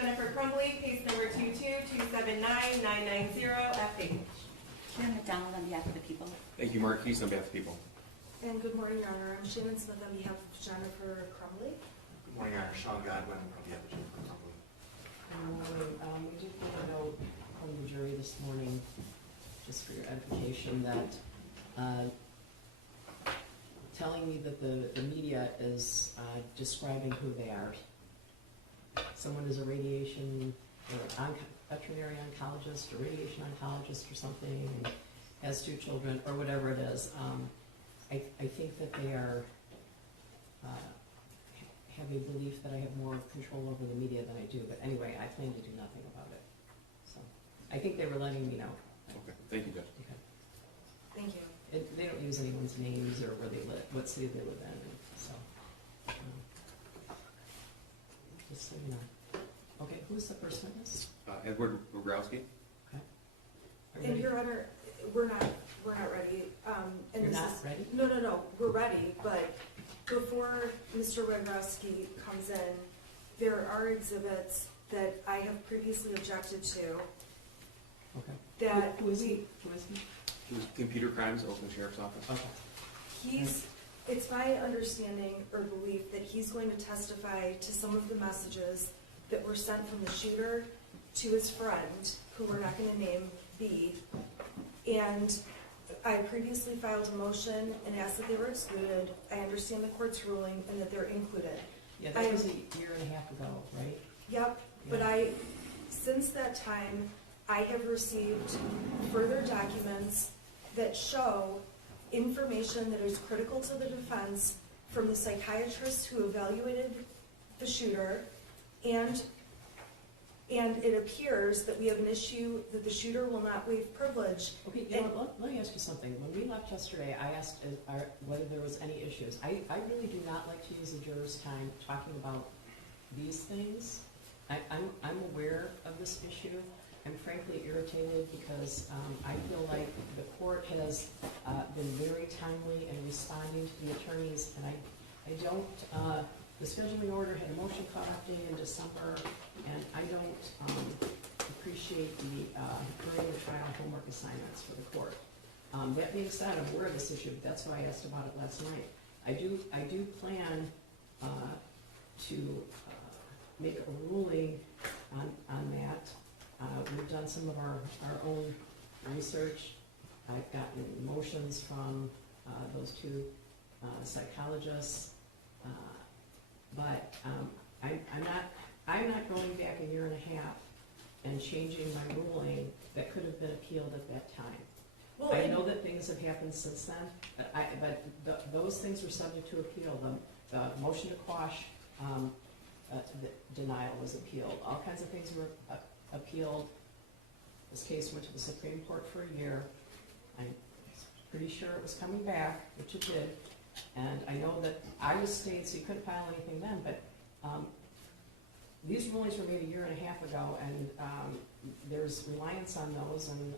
Jennifer Crumbley, case number 222799990, Chairman McDonald on behalf of the people. Thank you, Marquise, on behalf of the people. And good morning, Your Honor. I'm Shannon Smith on behalf of Jennifer Crumbley. Good morning, Your Honor. Sean Godwin on behalf of Jennifer Crumbley. Good morning. We did get a note from the jury this morning, just for your edification, that telling me that the media is describing who they are. Someone is a radiation or veterinary oncologist or radiation oncologist or something, and has 2 children or whatever it is. I think that they are have a belief that I have more control over the media than I do. But anyway, I plan to do nothing about it. So I think they were letting me know. Okay, thank you, Judge. Okay. Thank you. They don't use anyone's names or where they live, what city they live in. So just so you know. Okay, who's the first witness? Edward Rogrowski. Okay. And Your Honor, we're not ready. And You're this not is, ready? No, we're ready. But before Mr. Wagowski comes in, there are exhibits that I have previously objected to. Okay. That Who is he? Who is he? He was Computer Crimes, Oakland Sheriff's Office. Okay. It's my understanding or belief that he's going to testify to some of the messages that were sent from the shooter to his friend, who we're not going to name B. And I previously filed a motion and asked that they were excluded. I understand the court's ruling and that they're included. Yeah, that was a year and a half ago, right? Yep, but since that time, I have received further documents that show information that is critical to the defense from the psychiatrists who evaluated the shooter, and it appears that we have an issue that the shooter will not waive privilege. Okay, let me ask you something. When we left yesterday, I asked whether there was any issues. I really do not like to use the jurors' time talking about these things. I'm aware of this issue. I'm frankly irritated because I feel like the court has been very timely in responding to the attorneys, and I don't, the scheduling order had a motion cutoff date in December, and I don't appreciate the during the trial homework assignments for the court. That being said, I'm aware of this issue. That's why I asked about it last night. I do plan to make a ruling on that. We've done some of our own research. I've gotten motions from those 2 psychologists, but I'm not going back a year and a half and changing my ruling that could have been appealed at that time. Well, I know that things have happened since then, but those things were subject to appeal. The motion to quash the denial was appealed. All kinds of things were appealed. This case went to the Supreme Court for a year. I'm pretty sure it was coming back, which it did. And I know that I was stayed, so you couldn't file anything then, but these rulings were made a year and a half ago, and there's reliance on those, and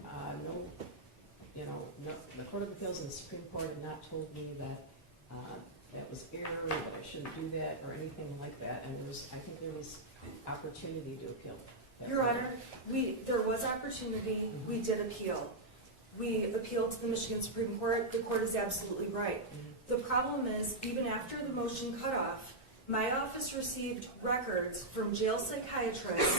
the Court of Appeals and the Supreme Court have not told me that that was error, that I shouldn't do that, or anything like that, and I think there was opportunity to appeal. Your Honor, there was opportunity. Mm-hmm. We did appeal. We appealed to the Michigan Supreme Court. The court is absolutely right. Mm-hmm. The problem is, even after the motion cutoff, my office received records from jail psychiatrists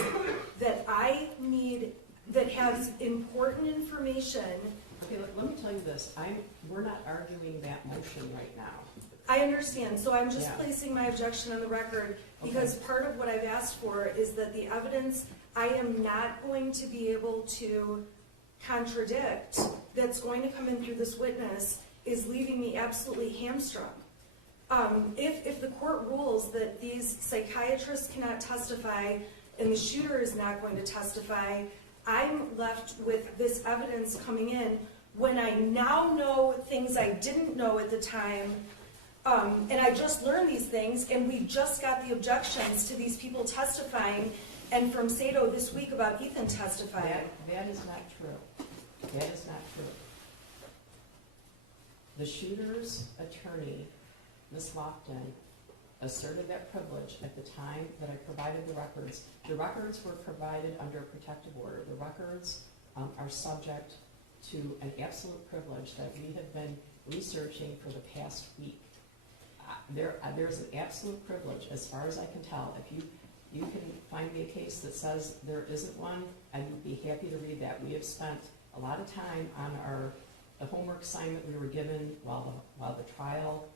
that I need, that has important information. Okay, let me tell you this. We're not arguing that motion right now. I understand, so I'm just placing my objection on the record because part of what I've asked for is that the evidence I am not going to be able to contradict that's going to come in through this witness is leaving me absolutely hamstrung. If the court rules that these psychiatrists cannot testify and the shooter is not going to testify, I'm left with this evidence coming in when I now know things I didn't know at the time. And I just learned these things, and we just got the objections to these people testifying, and from Sato this week about Ethan testifying. That is not true. That is not true. The shooter's attorney, Ms. Lofton, asserted that privilege at the time that I provided the records. The records were provided under a protective order. The records are subject to an absolute privilege that we have been researching for the past week. There's an absolute privilege, as far as I can tell. If you can find me a case that says there isn't one, I would be happy to read that. We have spent a lot of time on the homework assignment we were given while the trial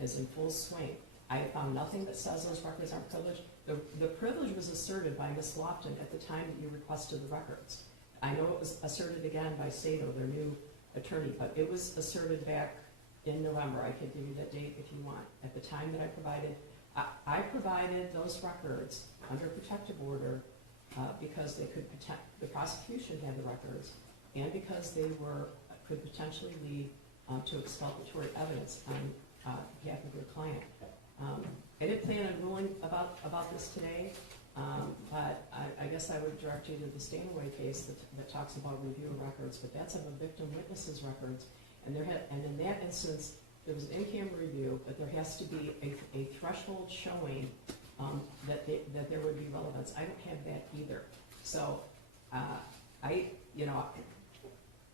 is in full swing. I have found nothing that says those records aren't privileged. The privilege was asserted by Ms. Lofton at the time that you requested the records. I know it was asserted again by Sato, their new attorney, but it was asserted back in November. I could give you that date if you want. At the time that I provided those records under protective order because they could the prosecution had the records, and because they could potentially lead to exculpatory evidence on behalf of your client. I didn't plan on ruling about this today, but I guess I would direct you to the Stanaway case that talks about review of records, but that's of a victim witness's records, and in that instance, there was an in-camera review, but there has to be a threshold showing that there would be relevance. I don't have that either. So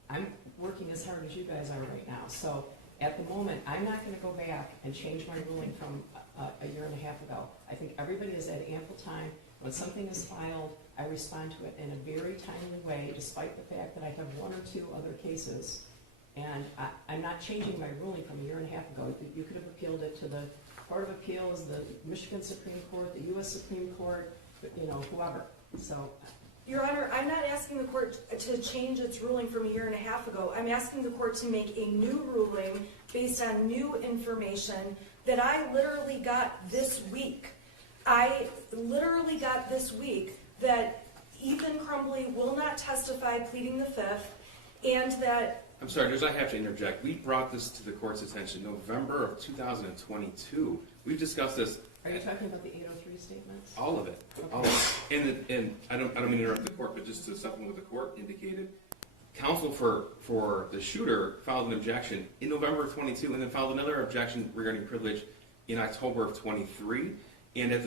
I'm working as hard as you guys are right now. So at the moment, I'm not going to go back and change my ruling from a year and a half ago. I think everybody has had ample time. When something is filed, I respond to it in a very timely way, despite the fact that I have one or two other cases. And I'm not changing my ruling from a year and a half ago. You could have appealed it to the Court of Appeals, the Michigan Supreme Court, the U.S. Supreme Court, whoever. So, Your Honor, I'm not asking the court to change its ruling from a year and a half ago. I'm asking the court to make a new ruling based on new information that I literally got this week. I literally got this week that Ethan Crumbley will not testify pleading the fifth, and that... I'm sorry, Judge, I have to interject. We brought this to the court's attention November of 2022. We've discussed this. Are you talking about the 803 statements? All of it. Okay. All of it. And I don't mean to interrupt the court, but just to supplement what the court indicated, counsel for the shooter filed an objection in November of 22 and then filed another objection regarding privilege in October of 23. And at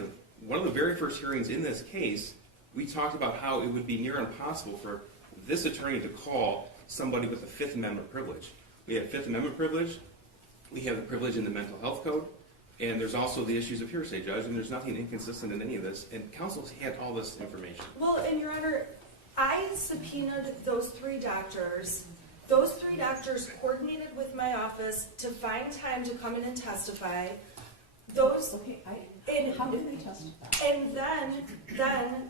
one of the very first hearings in this case, we talked about how it would be near impossible for this attorney to call somebody with a Fifth Amendment privilege. We have Fifth Amendment privilege, we have the privilege in the mental health code, and there's also the issues of hearsay, Judge, and there's nothing inconsistent in any of this, and counsel's had all this information. Well, and Your Honor, I subpoenaed those three doctors. Those three doctors coordinated with my office to find time to come in and testify. How did they testify? And then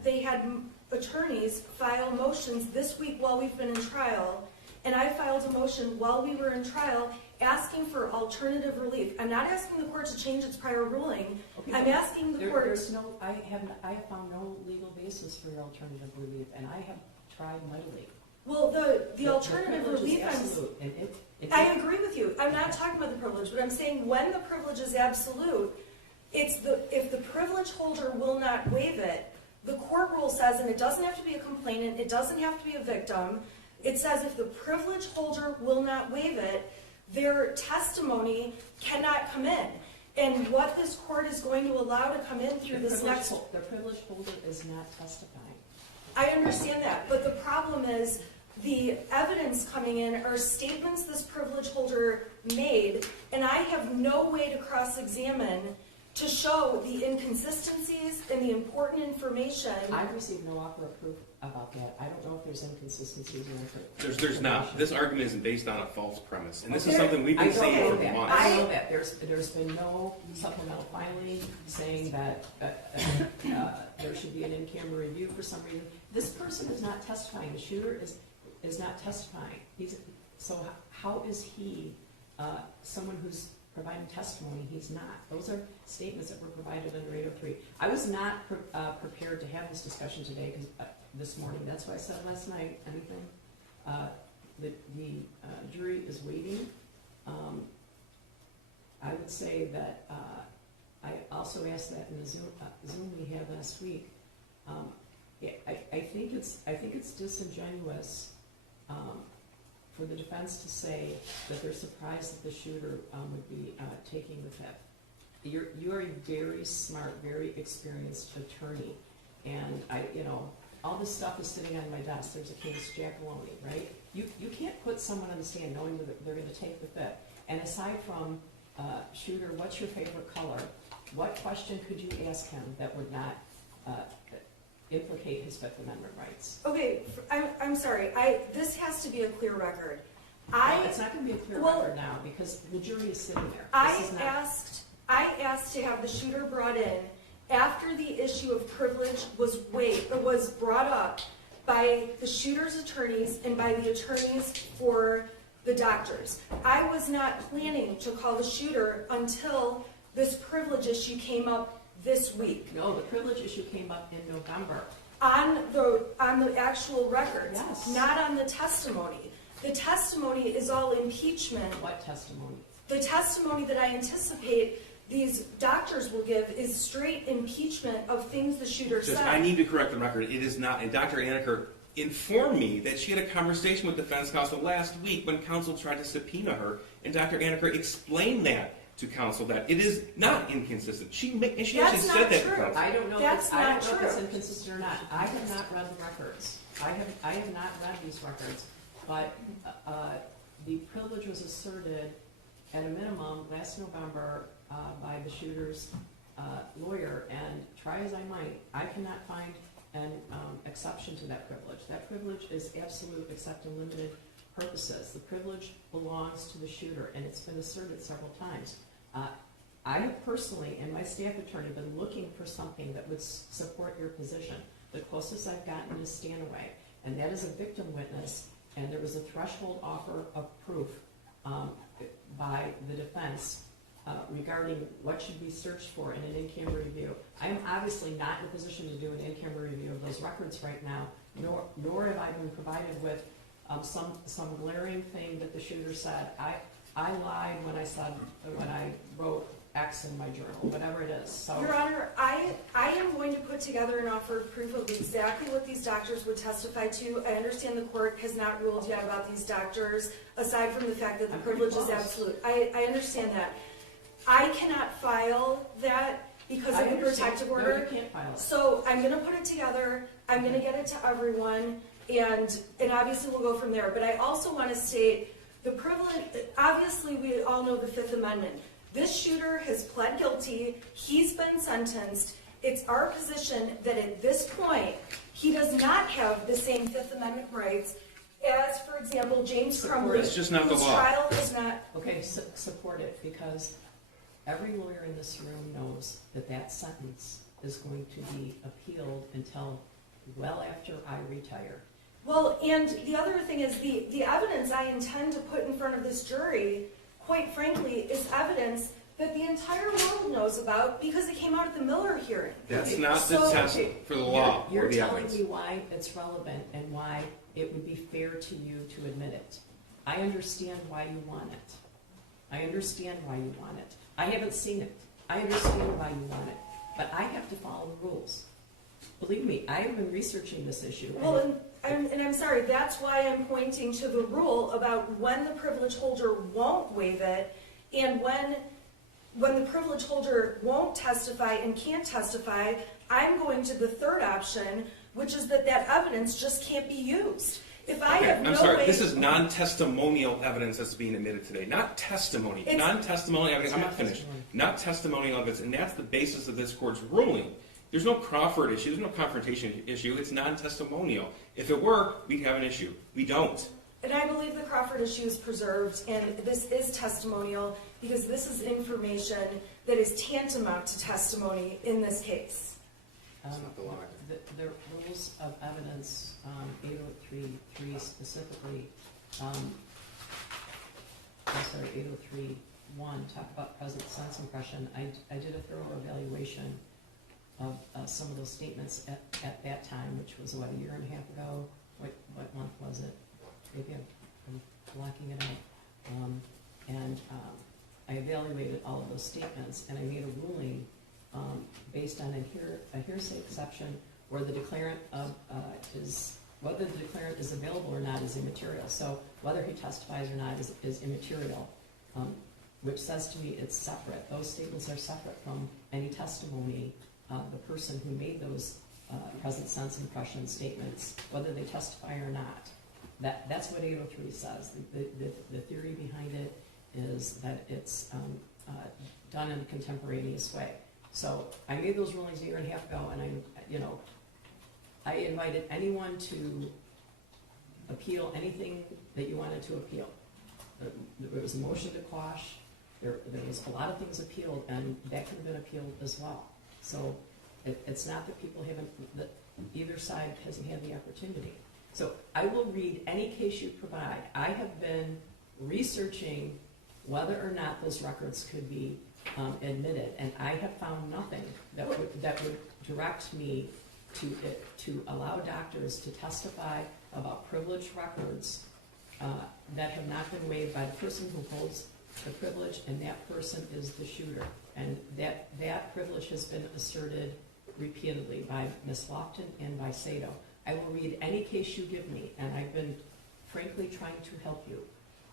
they had attorneys file motions this week while we've been in trial, and I filed a motion while we were in trial asking for alternative relief. I'm not asking the court to change its prior ruling. Okay, I'm asking the court... I have found no legal basis for your alternative relief, and I have tried mightily. Well, the alternative relief... I agree with you. I'm not talking about the privilege, but I'm saying when the privilege is absolute, if the privilege holder will not waive it, the court rule says, and it doesn't have to be a complainant, it doesn't have to be a victim, it says if the privilege holder will not waive it, their testimony cannot come in. And what this court is going to allow to come in through this next... The privilege holder is not testifying. I understand that, but the problem is the evidence coming in are statements this privilege holder made, and I have no way to cross-examine to show the inconsistencies and the important information. I've received no offer of proof about that. I don't know if there's inconsistencies in it. There's not. This argument isn't based on a false premise, and this is something we've been saying for months. I know that. There's been no supplemental filing saying that there should be an in-camera review for some reason. This person is not testifying. The shooter is not testifying. So how is he someone who's providing testimony? He's not. Those are statements that were provided under 803. I was not prepared to have this discussion today, because this morning, that's why I said last night, anything. The jury is waiting. I would say that I also asked that in the Zoom we had last week. I think it's disingenuous for the defense to say that they're surprised that the shooter would be taking the fifth. you are a very smart, very experienced attorney, and all this stuff is sitting on my desk. There's a case, Jackaloni, right? You can't put someone on the stand knowing that they're going to take the fifth. And aside from Shooter, what's your favorite color? What question could you ask him that would not implicate his Fifth Amendment rights? Okay, I'm sorry, this has to be a clear record. No, it's not going to be a clear record now, because the jury is sitting there. I asked to have the shooter brought in after the issue of privilege was brought up by the shooter's attorneys and by the attorneys for the doctors. I was not planning to call the shooter until this privilege issue came up this week. No, the privilege issue came up in November. On the actual records, Yes. not on the testimony. The testimony is all impeachment. What testimony? The testimony that I anticipate these doctors will give is straight impeachment of things the shooter Judge, said. I need to correct the record. It is not. And Dr. Anneker informed me that she had a conversation with defense counsel last week when counsel tried to subpoena her, and Dr. Anneker explained that to counsel that it is not inconsistent. She actually That's said not that true. to counsel. I don't know. That's I not don't know if it's true. inconsistent or not. I have not read the records. I have not read these records, but the privilege was asserted at a minimum last November by the shooter's lawyer, and try as I might, I cannot find an exception to that privilege. That privilege is absolute except in limited purposes. The privilege belongs to the shooter, and it's been asserted several times. I have personally, and my staff attorney, been looking for something that would support your position. The closest I've gotten is Stanaway, and that is a victim witness, and there was a threshold offer of proof by the defense regarding what should be searched for in an in-camera review. I am obviously not in a position to do an in-camera review of those records right now, nor have I been provided with some glaring thing that the shooter said. I lied when I wrote X in my journal, whatever it is. So, Your Honor, I am going to put together an offer of proof of exactly what these doctors would testify to. I understand the court has not ruled yet about these doctors, aside from the fact that the privilege is absolute. I understand that. I cannot file that because of the protective order. No, you can't file it. So I'm going to put it together. I'm going to get it to everyone, and obviously we'll go from there. But I also want to state the privilege. Obviously, we all know the Fifth Amendment. This shooter has pled guilty. He's been sentenced. It's our position that at this point, he does not have the same Fifth Amendment rights as, for example, James Crumbley, It's just not the whose law. trial is not. Okay, support it, because every lawyer in this room knows that sentence is going to be appealed until well after I retire. Well, and the other thing is the evidence I intend to put in front of this jury, quite frankly, is evidence that the entire world knows about because it came out at the Miller hearing. That's Okay, not the so- test for the law You're or the telling evidence. me why it's relevant and why it would be fair to you to admit it. I understand why you want it. I understand why you want it. I haven't seen it. I understand why you want it. But I have to follow the rules. Believe me, I have been researching this issue. Well, and I'm sorry, that's why I'm pointing to the rule about when the privilege holder won't waive it and when the privilege holder won't testify and can't testify, I'm going to the third option, which is that evidence just can't be used. If I have no I'm sorry, way... this is non-testimonial evidence that's being admitted today, not testimony. It's- Non-testimonial evidence, I'm It's not not finished. testimony. Not testimonial evidence, and that's the basis of this court's ruling. There's no Crawford issue, there's no confrontation issue, it's non-testimonial. If it were, we'd have an issue. We don't. And I believe the Crawford issue is preserved, and this is testimonial because this is information that is tantamount to testimony in this case. It's not the law. The rules of evidence, 803.3 specifically, I'm sorry, 803.1, talk about present sense impression. I did a thorough evaluation of some of those statements at that time, which was, what, a year and a half ago? What month was it? Maybe I'm blocking it out. I evaluated all of those statements, and I made a ruling based on a hearsay exception where the declarant whether the declarant is available or not is immaterial. So whether he testifies or not is immaterial. which says to me it's separate. Those statements are separate from any testimony of the person who made those present sense impression statements, whether they testify or not. That's what 803 says. The theory behind it is that it's done in a contemporaneous way. So I made those rulings a year and a half ago, and I invited anyone to appeal anything that you wanted to appeal. There was a motion to quash. There was a lot of things appealed, and that could have been appealed as well. So it's not that people haven't, that either side hasn't had the opportunity. So I will read any case you provide. I have been researching whether or not those records could be admitted, and I have found nothing that would direct me to allow doctors to testify about privileged records that have not been waived by the person who holds the privilege, and that person is the shooter. And that privilege has been asserted repeatedly by Ms. Lofton and by Sato. I will read any case you give me, and I've been frankly trying to help you.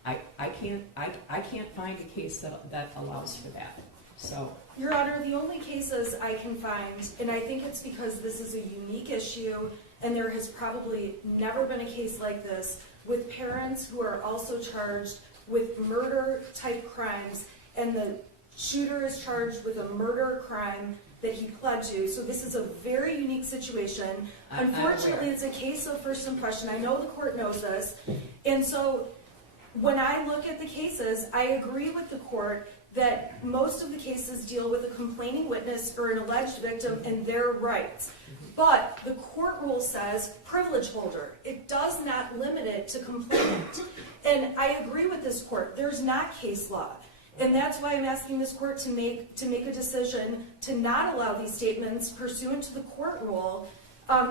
I can't find a case that allows for that. So, Your Honor, the only cases I can find, and I think it's because this is a unique issue, and there has probably never been a case like this, with parents who are also charged with murder-type crimes, and the shooter is charged with a murder crime that he pled to. So this is a very unique situation. Unfortunately, it's a case of first impression. I know the court knows this. And so when I look at the cases, I agree with the court that most of the cases deal with a complaining witness or an alleged victim and their rights. But the court rule says privilege holder. It does not limit it to complainant. And I agree with this court. There's not case law. And that's why I'm asking this court to make a decision to not allow these statements pursuant to the court rule,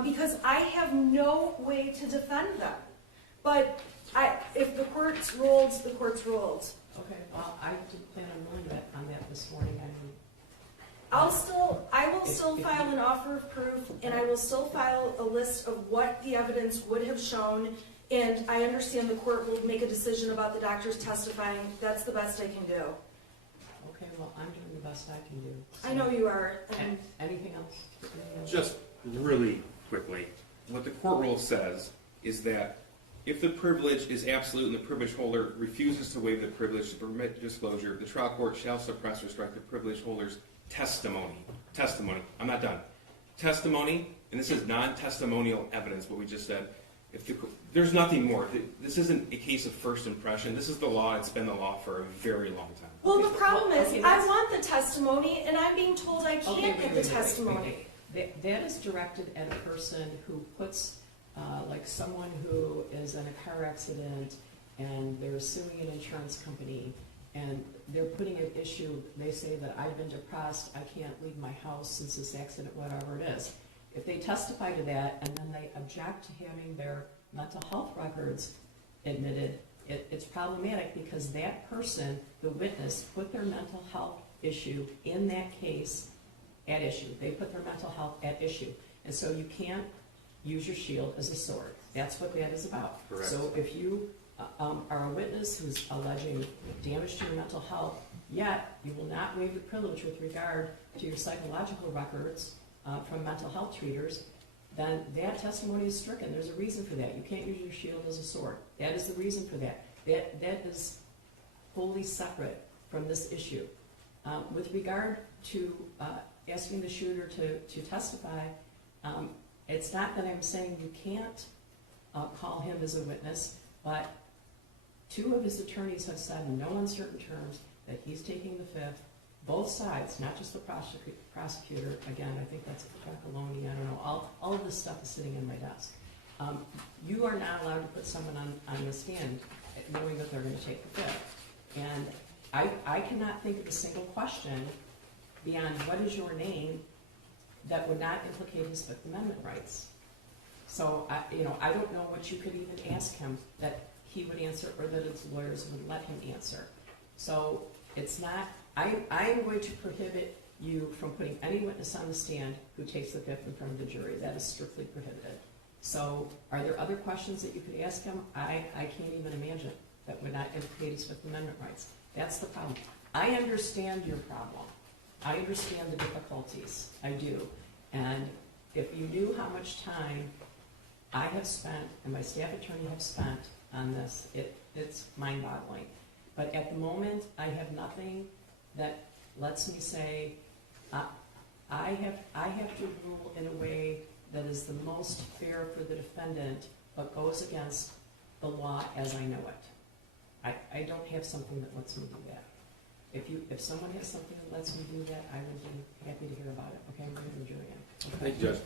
because I have no way to defend them. But if the court's ruled, the court's ruled. okay, well, I did plan on ruling on that this morning. I will still file an offer of proof, and I will still file a list of what the evidence would have shown. And I understand the court will make a decision about the doctors testifying. That's the best I can do. Okay, well, I'm doing the best I can do. So, I know you are. anything else? Just really quickly, what the court rule says is that if the privilege is absolute and the privilege holder refuses to waive the privilege to permit disclosure, the trial court shall suppress or strike the privilege holder's testimony. Testimony. I'm not done. Testimony, and this is non-testimonial evidence, what we just said. There's nothing more. This isn't a case of first impression. This is the law. It's been the law for a very long time. Well, the problem is, I want the testimony, and I'm being told I can't get the testimony. That is directed at a person who puts, like someone who is in a car accident and they're suing an insurance company and they're putting an issue. They say that I've been depressed, I can't leave my house since this accident, whatever it is. If they testify to that and then they object to having their mental health records admitted, it's problematic because that person, the witness, put their mental health issue in that case at issue. They put their mental health at issue. And so you can't use your shield as a sword. That's what that is about. Correct. So if you are a witness who's alleging damage to your mental health, yet you will not waive the privilege with regard to your psychological records from mental health treaters, then that testimony is stricken. There's a reason for that. You can't use your shield as a sword. That is the reason for that. That is wholly separate from this issue. With regard to asking the shooter to testify, it's not that I'm saying you can't call him as a witness, but two of his attorneys have said in no uncertain terms that he's taking the fifth. Both sides, not just the prosecutor. Again, I think that's Jackaloni. I don't know. All of this stuff is sitting in my desk. You are not allowed to put someone on the stand knowing that they're going to take the fifth. And I cannot think of a single question beyond what is your name that would not implicate his Fifth Amendment rights. So I don't know what you could even ask him that he would answer or that his lawyers would let him answer. So it's not. I am going to prohibit you from putting any witness on the stand who takes the fifth in front of the jury. That is strictly prohibited. So are there other questions that you could ask him? I can't even imagine that would not implicate his Fifth Amendment rights. That's the problem. I understand your problem. I understand the difficulties. I do. And if you knew how much time I have spent and my staff attorney have spent on this, it's mind-boggling. But at the moment, I have nothing that lets me say, I have to rule in a way that is the most fair for the defendant, but goes against the law as I know it. I don't have something that lets me do that. If someone has something that lets me do that, I would be happy to hear about it. Okay, I'm going to adjourn again. Okay. Thank you, Judge.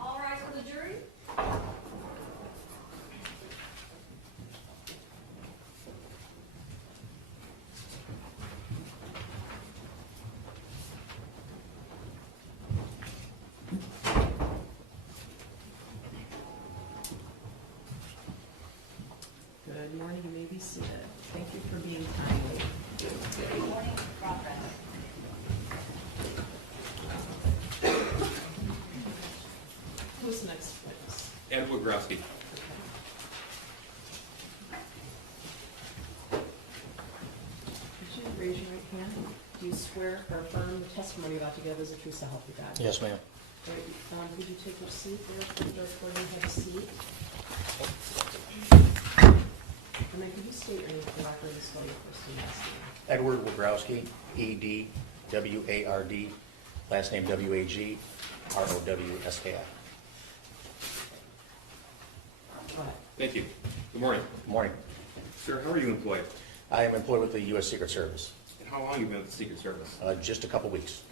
All rise for the jury. Good morning. You may be seated. Thank you for being timely. Good morning, Robin. Who's the next witness? Ed Woodgrowski. Could you raise your right hand? Do you swear or affirm the testimony about to give is the truth so help you God? Yes, ma'am. All right, would you take your seat there? Please, recording, have a seat. And then could you state your name for the record and spell your first and last name? Edward Wogrowski, E-D-W-A-R-D, last name W-A-G-R-O-W-S-K-I. Go ahead. Thank you. Good morning. Good morning. Sir, how are you employed? I am employed with the U.S. Secret Service, And how long have you been with the Secret Service? just a couple weeks.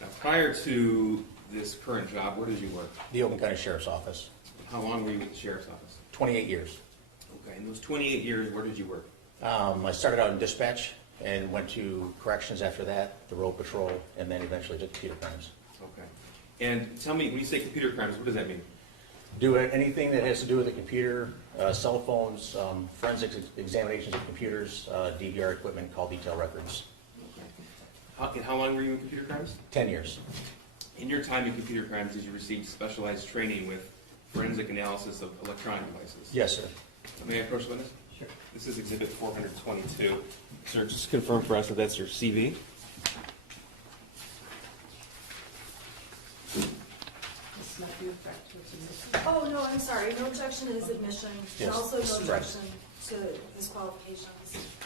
Now, prior to this current job, where did you work? The Oakland County Sheriff's Office, How long were you with the Sheriff's Office? 28 years. Okay, in those 28 years, where did you work? I started out in dispatch and went to corrections after that, the road patrol, and then eventually to computer crimes. Okay. And tell me, when you say computer crimes, what does that mean? Do anything that has to do with the computer, cell phones, forensic examinations of computers, DVR equipment, call detail records. And how long were you in computer crimes? 10 years. In your time in computer crimes, did you receive specialized training with forensic analysis of electronic devices? Yes, sir. May I approach the witness? Sure. This is Exhibit 422. Sir, just confirm for us that that's your CV. This might be a fact to submission. Oh, no, I'm sorry. No objection to his admission, and Yes. also no Right. objection to his qualifications.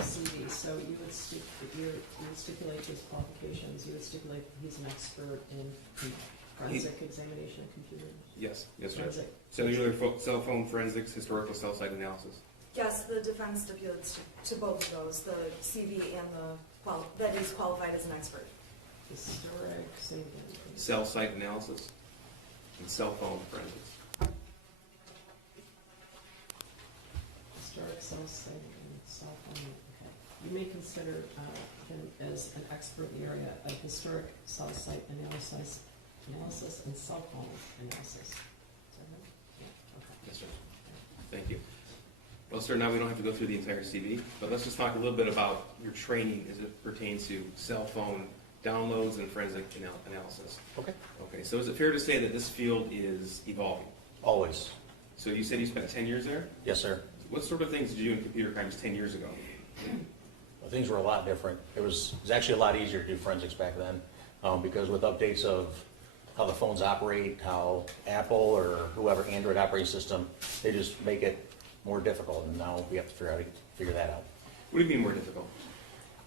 CV, so you would stipulate his qualifications, you would stipulate that he's an expert in forensic examination of computers? Yes, yes, Judge. Forensic. Cellular cell phone forensics, historical cell site analysis. Yes, the defense stipulates to both of those, the CV and that he's qualified as an expert. Historic, same again. Cell site analysis, and cell phone forensics. Historic cell site and cell phone, okay. You may consider him as an expert in the area of historic cell site analysis and cell phone analysis. Is that right? Yeah, okay. Yes, sir. Thank you. Well, sir, now we don't have to go through the entire CV, but let's just talk a little bit about your training as it pertains to cell phone downloads and forensic analysis. Okay. Okay, so is it fair to say that this field is evolving? Always. So you said you spent 10 years there? Yes, sir. What sort of things did you do in computer crimes 10 years ago? Well, things were a lot different. It was actually a lot easier to do forensics back then, because with updates of how the phones operate, how Apple or whoever Android operating system, they just make it more difficult, and now we have to figure that out. What do you mean more difficult?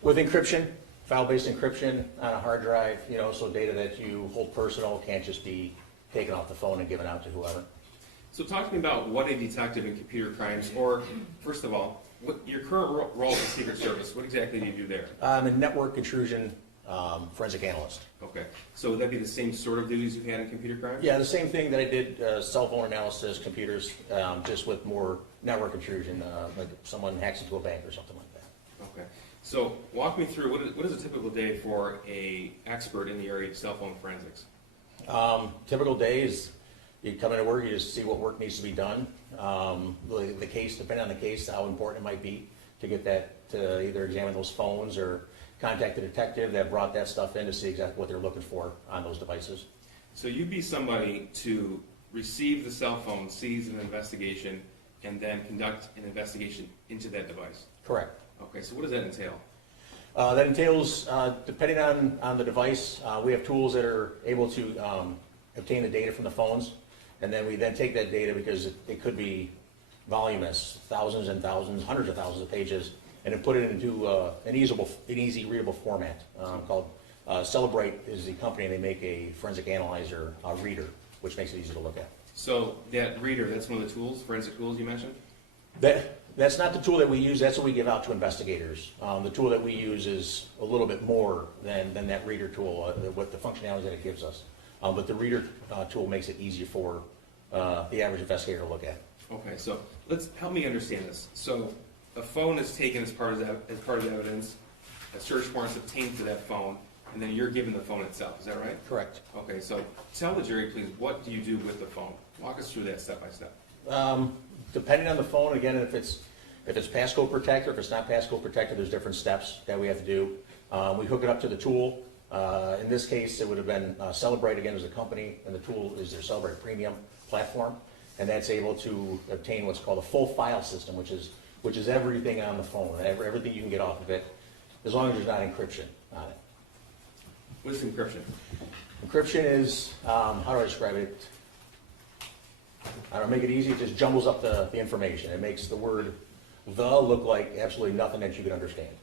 With encryption, file-based encryption on a hard drive, so data that you hold personal can't just be taken off the phone and given out to whoever. So talk to me about what a detective in computer crimes, or first of all, what your current role as a Secret Service, what exactly do you do there? I'm a network intrusion forensic analyst. Okay, so would that be the same sort of duties you've had in computer crimes? Yeah, the same thing that I did, cell phone analysis, computers, just with more network intrusion, like if someone hacks into a bank or something like that. Okay, so walk me through, what is a typical day for a expert in the area of cell phone forensics? Typical day is you come into work, you just see what work needs to be done. The case, depending on the case, how important it might be to get that, to either examine those phones or contact the detective that brought that stuff in to see exactly what they're looking for on those devices. So you'd be somebody to receive the cell phone, seize an investigation, and then conduct an investigation into that device? Correct. Okay, so what does that entail? That entails, depending on the device, we have tools that are able to obtain the data from the phones, and then we then take that data, because it could be voluminous, thousands and thousands, hundreds of thousands of pages, and then put it into an easy readable format called Celebrate is the company, and they make a forensic analyzer reader, which makes it easy to look at. So that reader, that's one of the tools, forensic tools you mentioned? That's not the tool that we use, that's what we give out to investigators. The tool that we use is a little bit more than that reader tool, what the functionality that it gives us. But the reader tool makes it easier for the average investigator to look at. Okay, so help me understand this. So a phone is taken as part of the evidence, a search warrant is obtained for that phone, and then you're given the phone itself, is that right? Correct. Okay, so tell the jury, please, what do you do with the phone? Walk us through that step by step. Depending on the phone, again, if it's passcode protected, if it's not passcode protected, there's different steps that we have to do. We hook it up to the tool. In this case, it would have been Celebrate, again, as a company, and the tool is their Celebrate Premium platform, and that's able to obtain what's called a full file system, which is everything on the phone, everything you can get off of it, as long as there's not encryption on it. What is encryption? Encryption is, how do I describe it? I don't make it easy, it just jumbles up the information. It makes the word "the" look like absolutely nothing that you can understand.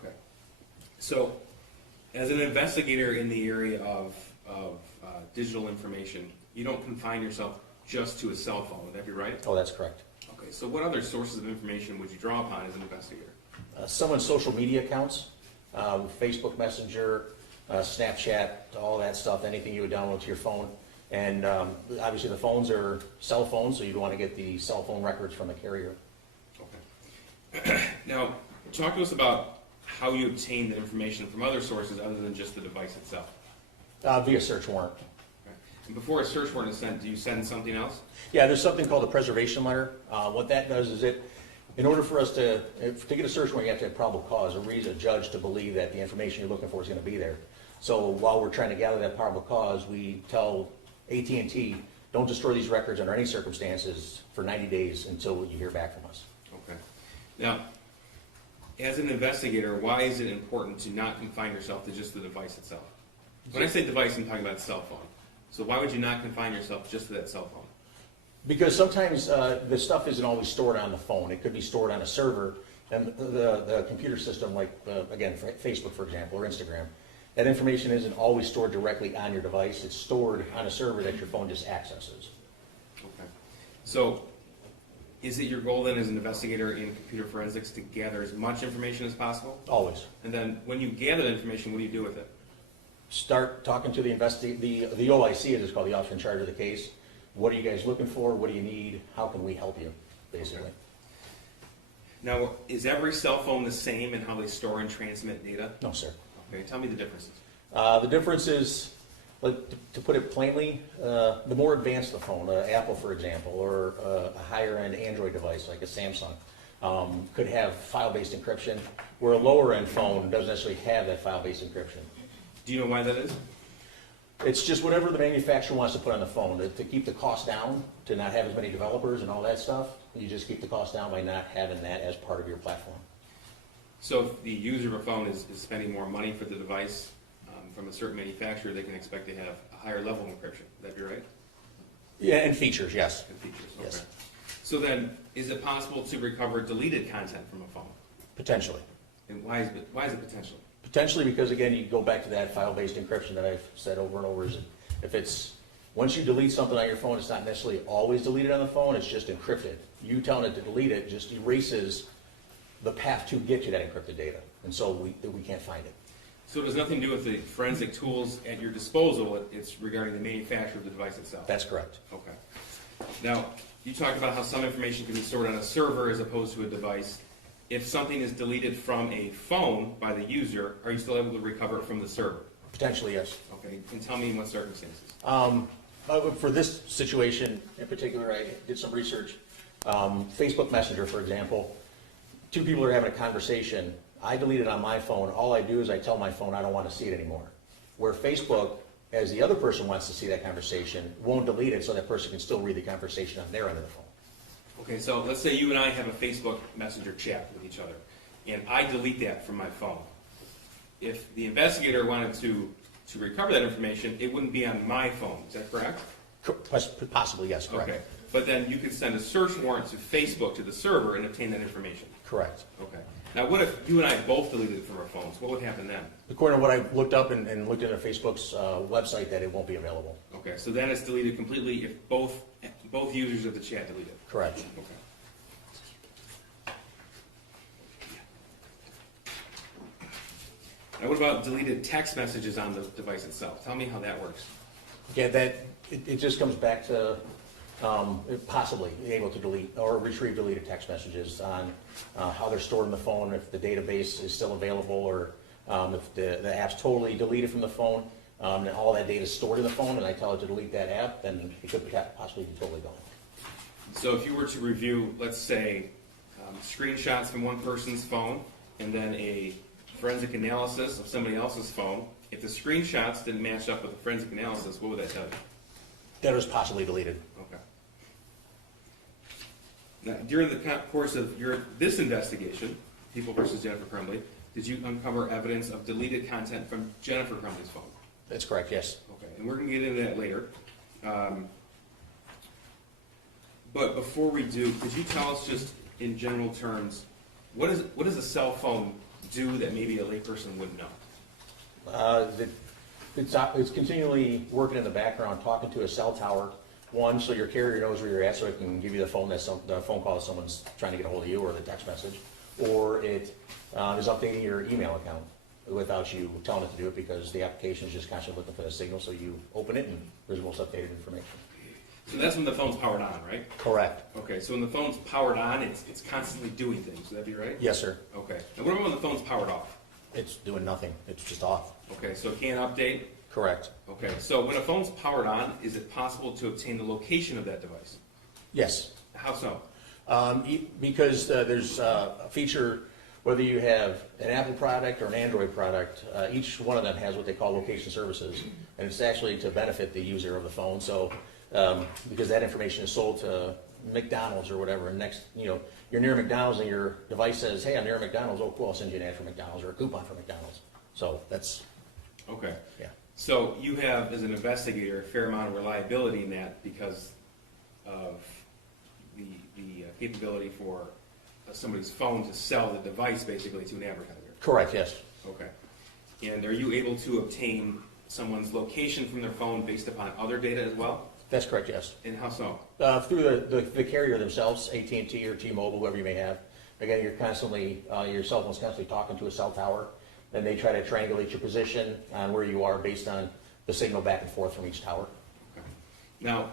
Okay. So, as an investigator in the area of digital information, you don't confine yourself just to a cell phone, would that be right? Oh, that's correct. Okay, so what other sources of information would you draw upon as an investigator? Someone's social media accounts, Facebook Messenger, Snapchat, all that stuff, anything you would download to your phone. And obviously the phones are cell phones, so you'd want to get the cell phone records from the carrier. Okay. Now, talk to us about how you obtain that information from other sources other than just the device itself. Via search warrant. Okay. And before a search warrant is sent, do you send something else? Yeah, there's something called a preservation letter. What that does is in order for us to get a search warrant, you have to have probable cause, a judge to believe that the information you're looking for is going to be there. So while we're trying to gather that probable cause, we tell AT&T, don't destroy these records under any circumstances for 90 days until you hear back from us. Okay. Now, as an investigator, why is it important to not confine yourself to just the device itself? When I say device, I'm talking about cell phone. So why would you not confine yourself just to that cell phone? Because sometimes the stuff isn't always stored on the phone. It could be stored on a server, and the computer system, like, again, Facebook, for example, or Instagram, that information isn't always stored directly on your device. It's stored on a server that your phone just accesses. Okay. So, is it your goal then as an investigator in computer forensics to gather as much information as possible? Always. And then when you gather the information, what do you do with it? Start talking to the OIC, as it's called, the officer in charge of the case. What are you guys looking for? What do you need? How can we help you, basically? Okay. Now, is every cell phone the same in how they store and transmit data? No, sir. Okay, tell me the differences. The difference is, like, to put it plainly, the more advanced the phone, Apple, for example, or a higher-end Android device like a Samsung, could have file-based encryption, where a lower-end phone doesn't necessarily have that file-based encryption. Do you know why that is? It's just whatever the manufacturer wants to put on the phone. To keep the cost down, to not have as many developers and all that stuff, you just keep the cost down by not having that as part of your platform. So if the user of a phone is spending more money for the device from a certain manufacturer, they can expect to have a higher level of encryption. Would that be right? Yeah, and features, yes. And features, okay. Yes. So then, is it possible to recover deleted content from a phone? Potentially. And why is it potentially? Potentially because, again, you go back to that file-based encryption that I've said over and over. Is if it's Once you delete something on your phone, it's not necessarily always deleted on the phone, it's just encrypted. You telling it to delete it just erases the path to get you that encrypted data, and so we can't find it. So it has nothing to do with the forensic tools at your disposal, it's regarding the manufacturer of the device itself? That's correct. Okay. Now, you talked about how some information can be stored on a server as opposed to a device. If something is deleted from a phone by the user, are you still able to recover it from the server? Potentially, yes. Okay, and tell me in what circumstances. For this situation in particular, I did some research. Facebook Messenger, for example, two people are having a conversation. I delete it on my phone. All I do is I tell my phone I don't want to see it anymore. Where Facebook, as the other person wants to see that conversation, won't delete it so that person can still read the conversation on their end of the phone. Okay, so let's say you and I have a Facebook Messenger chat with each other, and I delete that from my phone. If the investigator wanted to recover that information, it wouldn't be on my phone. Is that correct? Possibly, yes, correct. Okay, but then you could send a search warrant to Facebook, to the server, and obtain that information. Correct. Okay. Now, what if you and I both deleted it from our phones? What would happen then? According to what I looked up and looked into Facebook's website, that it won't be available. Okay, so then it's deleted completely if both users of the chat delete it. Correct. Okay. Now, what about deleted text messages on the device itself? Tell me how that works. Yeah, it just comes back to possibly being able to delete or retrieve deleted text messages on how they're stored in the phone, if the database is still available, or if the app's totally deleted from the phone, and all that data is stored in the phone, and I tell it to delete that app, then it could possibly be totally gone. So if you were to review, let's say, screenshots from one person's phone and then a forensic analysis of somebody else's phone, if the screenshots didn't match up with the forensic analysis, what would that tell you? That was possibly deleted. Okay. Now, during the course of this investigation, People versus Jennifer Crumbley, did you uncover evidence of deleted content from Jennifer Crumbley's phone? That's correct, yes. Okay, and we're going to get into that later. But before we do, could you tell us just in general terms, what does a cell phone do that maybe a layperson wouldn't know? It's continually working in the background, talking to a cell tower. One, so your carrier knows where you're at, so it can give you the phone call if someone's trying to get a hold of you, or the text message. Or it is updating your email account without you telling it to do it, because the application is just constantly looking for the signal, so you open it and there's the most updated information. So that's when the phone's powered on, right? Correct. Okay, so when the phone's powered on, it's constantly doing things. Would that be right? Yes, sir. Okay. And what about when the phone's powered off? It's doing nothing. It's just off. Okay, so it can't update? Correct. Okay, so when a phone's powered on, is it possible to obtain the location of that device? Yes. How so? Because there's a feature, whether you have an Apple product or an Android product, each one of them has what they call location services, and it's actually to benefit the user of the phone. So, because that information is sold to McDonald's or whatever, and next, you're near McDonald's and your device says, "Hey, I'm near McDonald's." Oh, cool! I'll send you an ad for McDonald's or a coupon for McDonald's. So that's Okay. yeah. So you have, as an investigator, a fair amount of reliability in that because of the capability for somebody's phone to sell the device basically to an advertiser. Correct. Yes. Okay. And are you able to obtain someone's location from their phone based upon other data as well? That's correct. Yes. And how so? Through the carrier themselves, AT&T or T-Mobile, whoever you may have. Again, your cell phone's constantly talking to a cell tower, and they try to triangulate your position on where you are based on the signal back and forth from each tower. Okay. Now,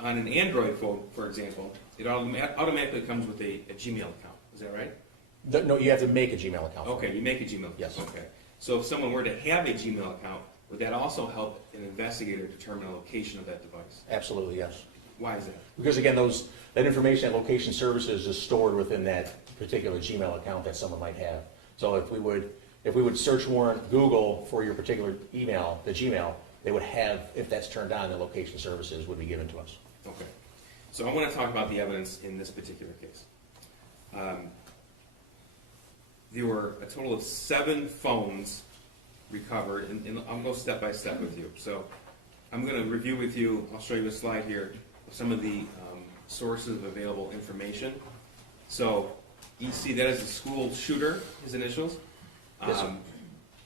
on an Android phone, for example, it automatically comes with a Gmail account. Is that right? No, you have to make a Gmail account. Okay, you make a Gmail account. Yes. Okay. So if someone were to have a Gmail account, would that also help an investigator determine the location of that device? Absolutely, yes. Why is that? Because again, that information, that location services is stored within that particular Gmail account that someone might have. So if we would search warrant Google for your particular email, the Gmail, they would have, if that's turned on, the location services would be given to us. Okay. So I want to talk about the evidence in this particular case. There were a total of 7 phones recovered, and I'll go step by step with you. So I'm going to review with you, I'll show you a slide here, of some of the sources of available information. So you see that as a school shooter, his initials. Yes, sir.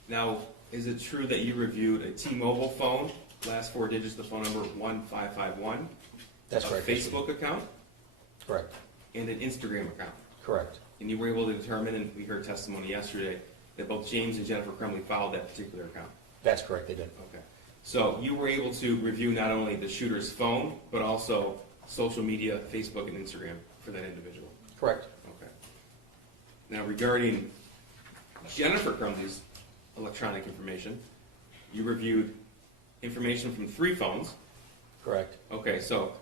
Now, is it true that you reviewed a T-Mobile phone last 4 digits, the phone number 1551. That's A correct. Facebook account Correct, and an Instagram account. correct. And you were able to determine, and we heard testimony yesterday, that both James and Jennifer Crumbley followed that particular account. That's correct, they did. Okay. So you were able to review not only the shooter's phone, but also social media, Facebook and Instagram for that individual. Correct, Okay. Now regarding Jennifer Crumbley's electronic information, you reviewed information from 3 phones. correct. Okay, so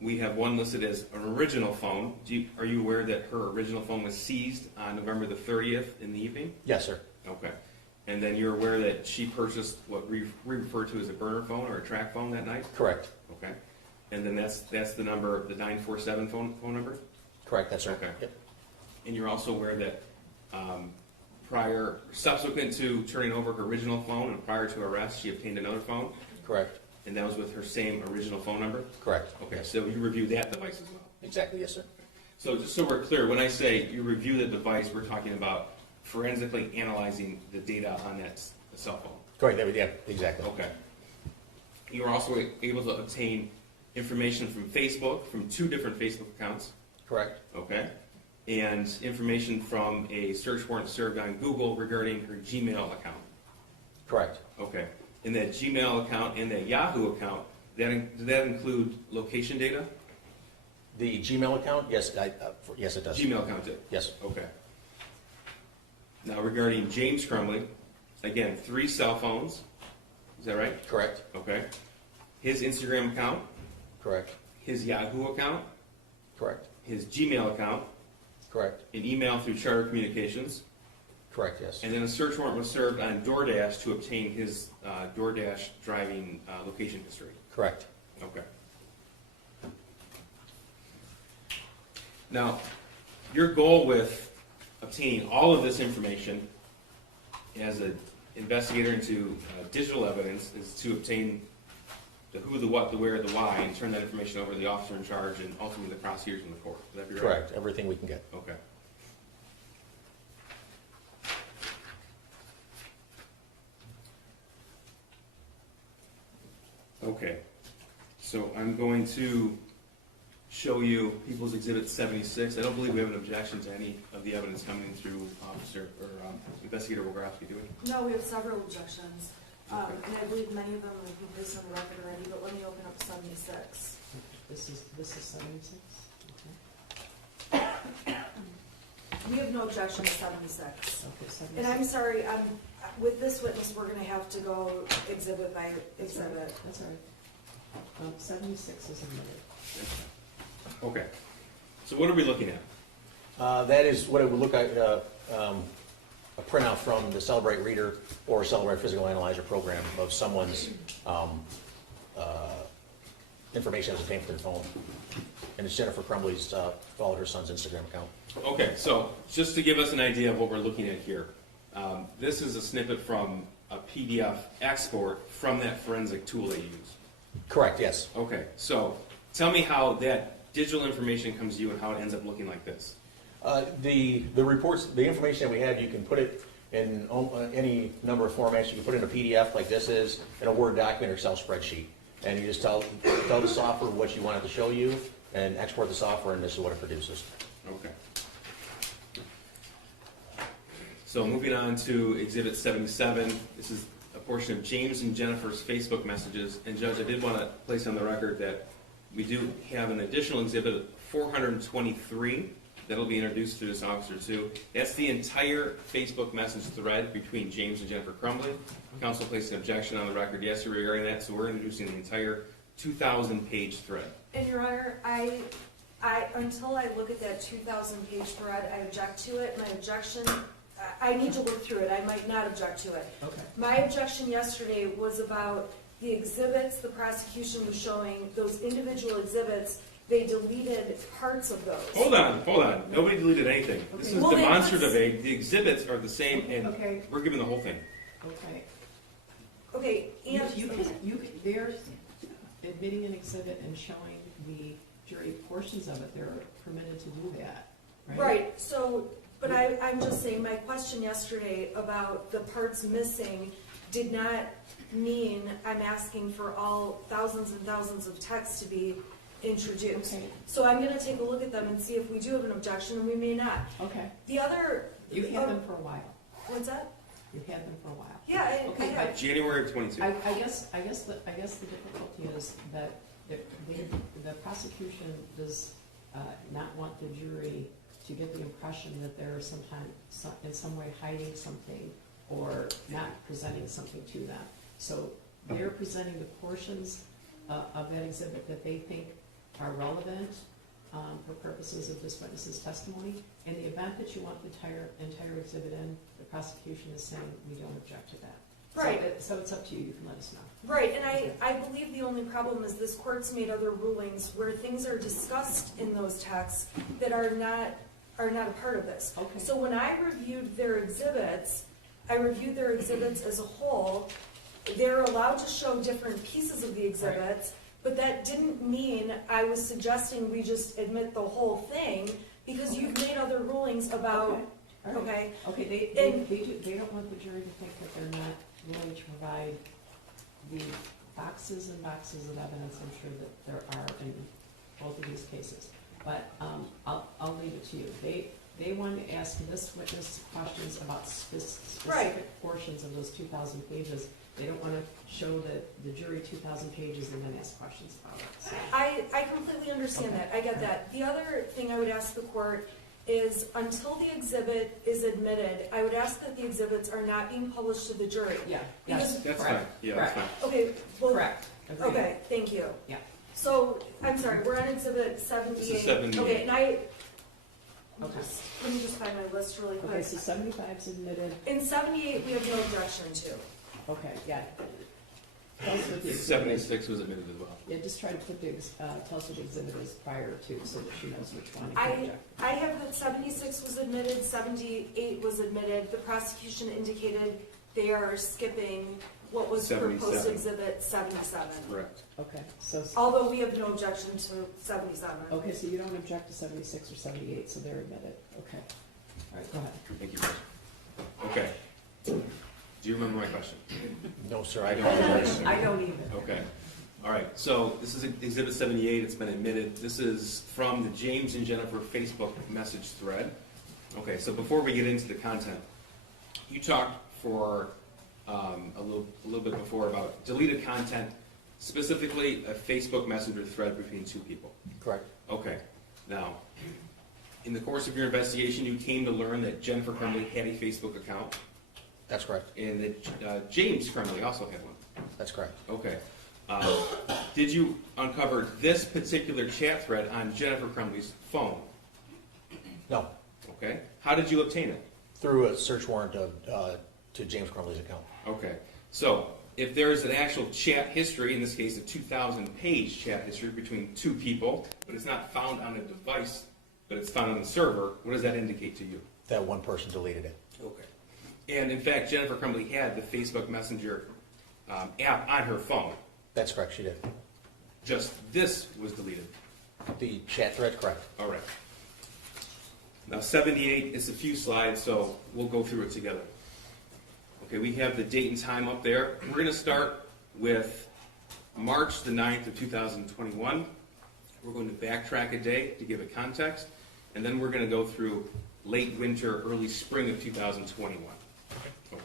we have one listed as an original phone. Are you aware that her original phone was seized on November the 30th in the evening? Yes, sir. Okay. And then you're aware that she purchased what we refer to as a burner phone or a track phone that night? Correct, Okay. And then that's the number, the 947 phone number? correct, that's right. Okay. Yep. And you're also aware that subsequent to turning over her original phone and prior to arrest, she obtained another phone, Correct, and that was with her same original phone number? correct. Okay, so you reviewed that device as well? Exactly, yes, sir. So just so we're clear, when I say you review the device, we're talking about forensically analyzing the data on that cell phone? Correct, yeah, exactly. Okay. You were also able to obtain information from Facebook, from 2 different Facebook accounts, Correct, okay? And information from a search warrant served on Google regarding her Gmail account, correct. okay? And that Gmail account and that Yahoo account, did that include location data? The Gmail account, yes, yes, it does. Gmail account did? Yes, Okay. Now regarding James Crumbley, again, 3 cell phones, is that right? correct, Okay. His Instagram account, correct, his Yahoo account, correct, his Gmail account, correct, an email through Charter Communications, correct, yes. and then a search warrant was served on DoorDash to obtain his DoorDash driving location history. Correct, Okay. Now, your goal with obtaining all of this information as an investigator into digital evidence is to obtain the who, the what, the where, the why, and turn that information over to the officer in charge and ultimately the prosecutors in the court. Would that be right? correct, everything we can get. Okay. Okay, so I'm going to show you People's Exhibit 76. I don't believe we have an objection to any of the evidence coming through Officer or Investigator Wogorowski, do we? No, we have several objections, and I believe many of them have been placed on the record already, but let me open up 76. This is 76? We have no objection to 76. Okay, 76. And I'm sorry, with this witness, we're gonna have to go exhibit by That's all right. exhibit. That's all right. 76 is admitted. Okay, so what are we looking at? That is what it would look like, a printout from the Celebrate Reader or Celebrate Physical Analyzer program of someone's information as obtained from their phone. And it's Jennifer Crumbley's, followed her son's Instagram account. Okay, so just to give us an idea of what we're looking at here, this is a snippet from a PDF export from that forensic tool they use. Correct, yes. Okay, so tell me how that digital information comes to you and how it ends up looking like this. The reports, the information that we have, you can put it in any number of formats. You can put it in a PDF like this is, in a Word document or Excel spreadsheet. And you just tell the software what you want it to show you and export the software, and this is what it produces. Okay. So moving on to Exhibit 77, this is a portion of James and Jennifer's Facebook messages. And Judge, I did want to place on the record that we do have an additional exhibit, 423, that'll be introduced through this officer too. That's the entire Facebook message thread between James and Jennifer Crumbley. Counsel placed an objection on the record yesterday regarding that, so we're introducing the entire 2,000-page thread. And Your Honor, I until I look at that 2,000-page thread, I object to it. My objection, I need to look through it. I might not object to it. Okay. My objection yesterday was about the exhibits the prosecution was showing, those individual exhibits. They deleted parts of those. Hold on. Nobody deleted anything. This is Well, then demonstrative aid. The exhibits are the same, and Okay. we're giving the whole thing. Okay. Okay, and You can, they're admitting an exhibit and showing the jury portions of it. They're permitted to do that, right? right, so, but I'm just saying, my question yesterday about the parts missing, did not mean I'm asking for all thousands and thousands of texts to be introduced. Okay. So I'm gonna take a look at them and see if we do have an objection, and we may not. Okay, The other. you've had them for a while, What's that? you've had them for a while. Yeah, I Okay, have. January of 22. I guess the difficulty is that the prosecution does not want the jury to get the impression that they're in some way hiding something or not presenting something to them. So they're presenting the portions of that exhibit that they think are relevant for purposes of this witness's testimony. In the event that you want the entire exhibit in, the prosecution is saying we don't object to that. Right. So it's up to you, you can let us know. Right, and I believe the only problem is this court's made other rulings where things are discussed in those texts that are not a part of this. Okay. So when I reviewed their exhibits, as a whole. They're allowed to show different pieces of the exhibits, but that didn't mean I was suggesting we just admit the whole thing, because you've made other rulings about, Okay. All right. okay? Okay, they don't want the jury to think that they're not willing to provide the boxes and boxes of evidence, I'm sure that there are in both of these cases. But I'll leave it to you. They want to ask this witness questions about specific Right. portions of those 2,000 pages. They don't want to show the jury 2,000 pages and then ask questions about it. So, I completely understand Okay. that, I get that. The other thing I would ask the court is, until the exhibit is admitted, I would ask that the exhibits are not being published to the jury. yeah, Because- yes, That's correct, fine. Yeah, that's correct, fine. Okay, well, correct. Agreed. okay, thank you. Yeah. So, I'm sorry, we're on exhibit 78. This is 78. Okay, and Okay. let me just find my list really Okay, quick. so 75 is admitted. In 78, we have no objection to. Okay, yeah. Tell us what the exhibit is. 76 was admitted as well. Yeah, just try to put tell us what the exhibit is prior to, so that she knows which one. I have that 76 was admitted, 78 was admitted. The prosecution indicated they are skipping what was proposed 77. exhibit 77. Correct. Okay, so, Although we have no objection to 77. okay, so you don't object to 76 or 78, so they're admitted. Okay. All right, go ahead. Thank you, Judge. Okay. Do you remember my question? No, sir, I don't. I don't even. Okay. All right. So this is Exhibit 78. It's been admitted. This is from the James and Jennifer Facebook message thread. Okay. So before we get into the content, you talked for a little bit before about deleted content, specifically a Facebook Messenger thread between two people. Correct. Okay. Now, in the course of your investigation, you came to learn that Jennifer Crumbley had a Facebook account, That's correct. and that James Crumbley also had one. That's correct. Okay. Did you uncover this particular chat thread on Jennifer Crumbley's phone? No, Okay. How did you obtain it? through a search warrant to James Crumbley's account. Okay. So, if there is an actual chat history, in this case a 2,000-page chat history between two people, but it's not found on a device, but it's found on the server, what does that indicate to you? That one person deleted it. Okay. And in fact, Jennifer Crumbley had the Facebook Messenger app on her phone. That's correct, she did. Just this was deleted. The chat thread, correct. All right. Now, 78 is a few slides, so we'll go through it together. Okay, we have the date and time up there. We're going to start with March the 9th of 2021. We're going to backtrack a day to give it context, and then we're going to go through late winter, early spring of 2021. Okay.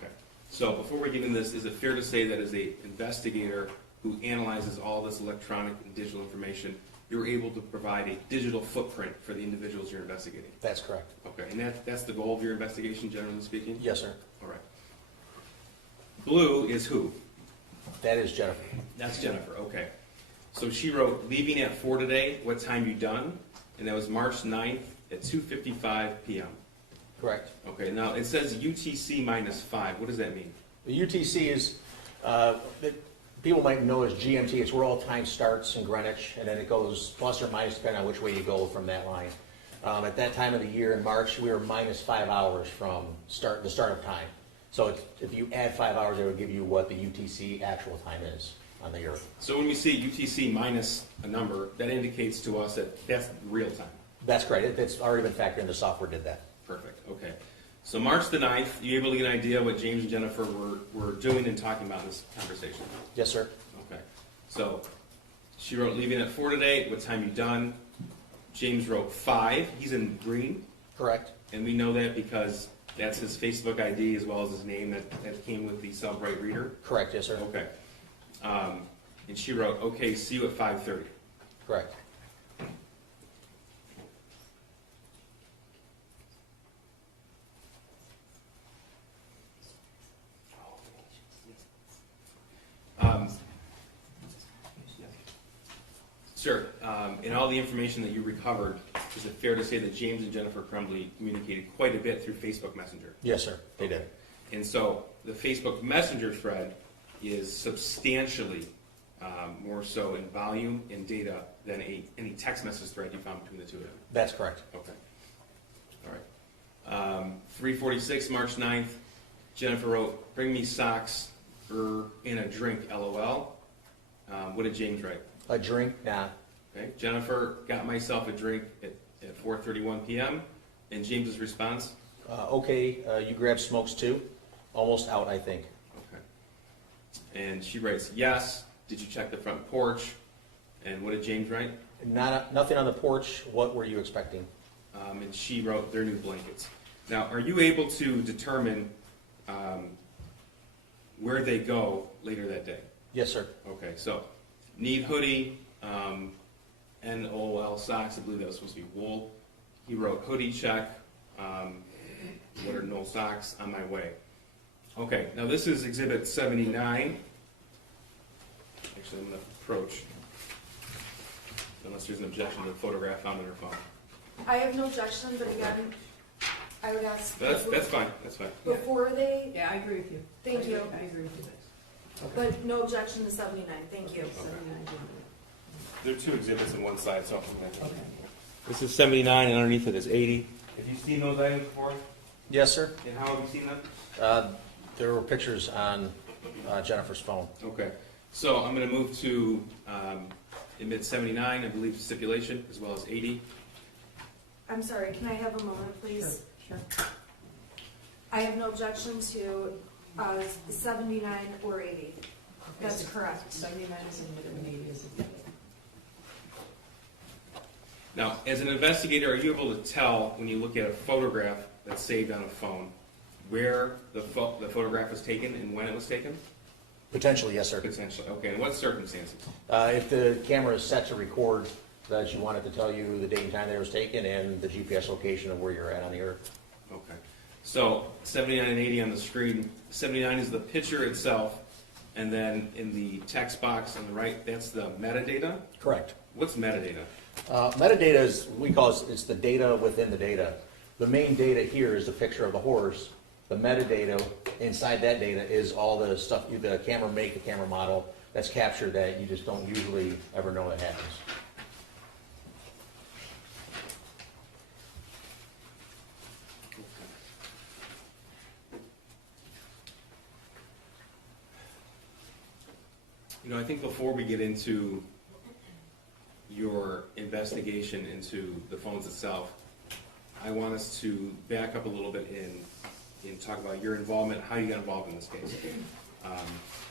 So before we get into this, is it fair to say that as an investigator who analyzes all this electronic and digital information, you're able to provide a digital footprint for the individuals you're investigating? That's correct. Okay, and that's the goal of your investigation, generally speaking? Yes, sir. All right. Blue is who? That is Jennifer. That's Jennifer, okay. So she wrote, leaving at 4 today, what time you done? And that was March 9th at 2:55 p.m. Correct. Okay, now it says UTC -5. What does that mean? The UTC is, that people might know as GMT, it's where all time starts in Greenwich, and then it goes plus or minus depending on which way you go from that line. At that time of the year in March, we were -5 hours from the start of time. So if you add 5 hours, it would give you what the UTC actual time is on the Earth. So when we see UTC minus a number, that indicates to us that that's real time. That's correct. It's already been factored in. The software did that. Perfect, okay. So March the 9th, you able to get an idea what James and Jennifer were doing and talking about in this conversation? Yes, sir. Okay. So she wrote leaving at 4 today. What time you done? James wrote 5. He's in green. Correct. And we know that because that's his Facebook ID as well as his name that came with the Cellbrite reader. Correct, yes, sir. Okay. And she wrote, okay, see you at 5:30. Correct. Sir, in all the information that you recovered, is it fair to say that James and Jennifer Crumbley communicated quite a bit through Facebook Messenger? Yes, sir, they did. And so the Facebook Messenger thread is substantially more so in volume and data than any text message thread you found between the two of them. That's correct. Okay. All right. 3:46, March 9th, Jennifer wrote, bring me socks and a drink, LOL. What did James write? A drink, nah. Okay. Jennifer, got myself a drink at 4:31 p.m. And James's response? Okay, you grab smokes too? Almost out, I think. Okay. And she writes, yes. Did you check the front porch? And what did James write? Nothing on the porch. What were you expecting? And she wrote their new blankets. Now, are you able to determine where they go later that day? Yes, sir. Okay, so need hoodie, NOL socks. I believe that was supposed to be wool. He wrote hoodie check. What are no socks? On my way. Okay, now this is Exhibit 79. Actually, I'm going to approach, unless there's an objection to the photograph found on her phone. I have no objection, but again, I would ask. That's fine. That's fine. Before they, Yeah, I agree with you. Thank you. I agree with you. but no objection to 79, thank you. 79. There are two exhibits on one side, so Okay. this is 79, and underneath it is 80. Have you seen those items before? Yes, sir. And how have you seen them? There were pictures on Jennifer's phone. Okay, so I'm going to move to admit 79, I believe stipulation, as well as 80. I'm sorry, can I have a moment, please? Sure. I have no objection to 79 or 80. That's correct. 79 is admitted and 80 is admitted. Now, as an investigator, are you able to tell when you look at a photograph that's saved on a phone where the photograph was taken and when it was taken? Potentially, yes, sir. Potentially. Okay, and what circumstances? If the camera is set to record, that you want it to tell you the date and time that it was taken and the GPS location of where you're at on the earth. Okay. So 79 and 80 on the screen. 79 is the picture itself, and then in the text box on the right, that's the metadata. Correct. What's metadata? Metadata is, we call it, it's the data within the data. The main data here is the picture of the horse. The metadata inside that data is all the stuff, the camera make, the camera model, that's captured that you just don't usually ever know that happens. You know, I think before we get into your investigation into the phones itself, I want us to back up a little bit and talk about your involvement, how you got involved in this case.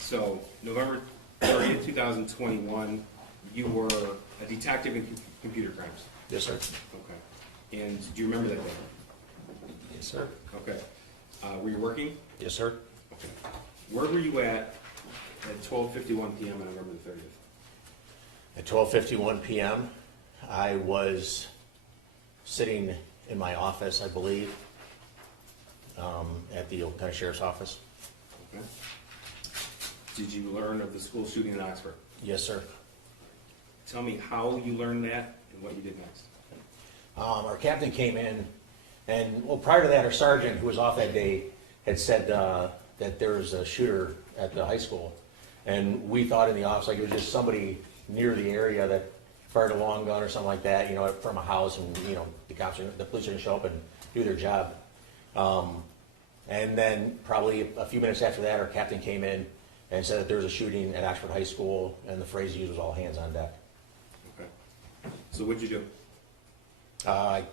So November 30th, 2021, you were a detective in computer crimes. Yes, sir. Okay. And do you remember that day? Yes, sir. Okay. Were you working? Yes, sir. Okay. Where were you at 12:51 p.m. on November the 30th? At 12:51 p.m., I was sitting in my office, I believe, at the Oak County Sheriff's Office. Okay. Did you learn of the school shooting in Oxford? Yes, sir. Tell me how you learned that and what you did next. Our captain came in, and well, prior to that, our sergeant, who was off that day, had said that there was a shooter at the high school, and we thought in the office like it was just somebody near the area that fired a long gun or something like that, you know, from a house, and you know, the police didn't show up and do their job. And then probably a few minutes after that, our captain came in and said that there was a shooting at Oxford High School, and the phrase used was all hands on deck. Okay. So what'd you do? I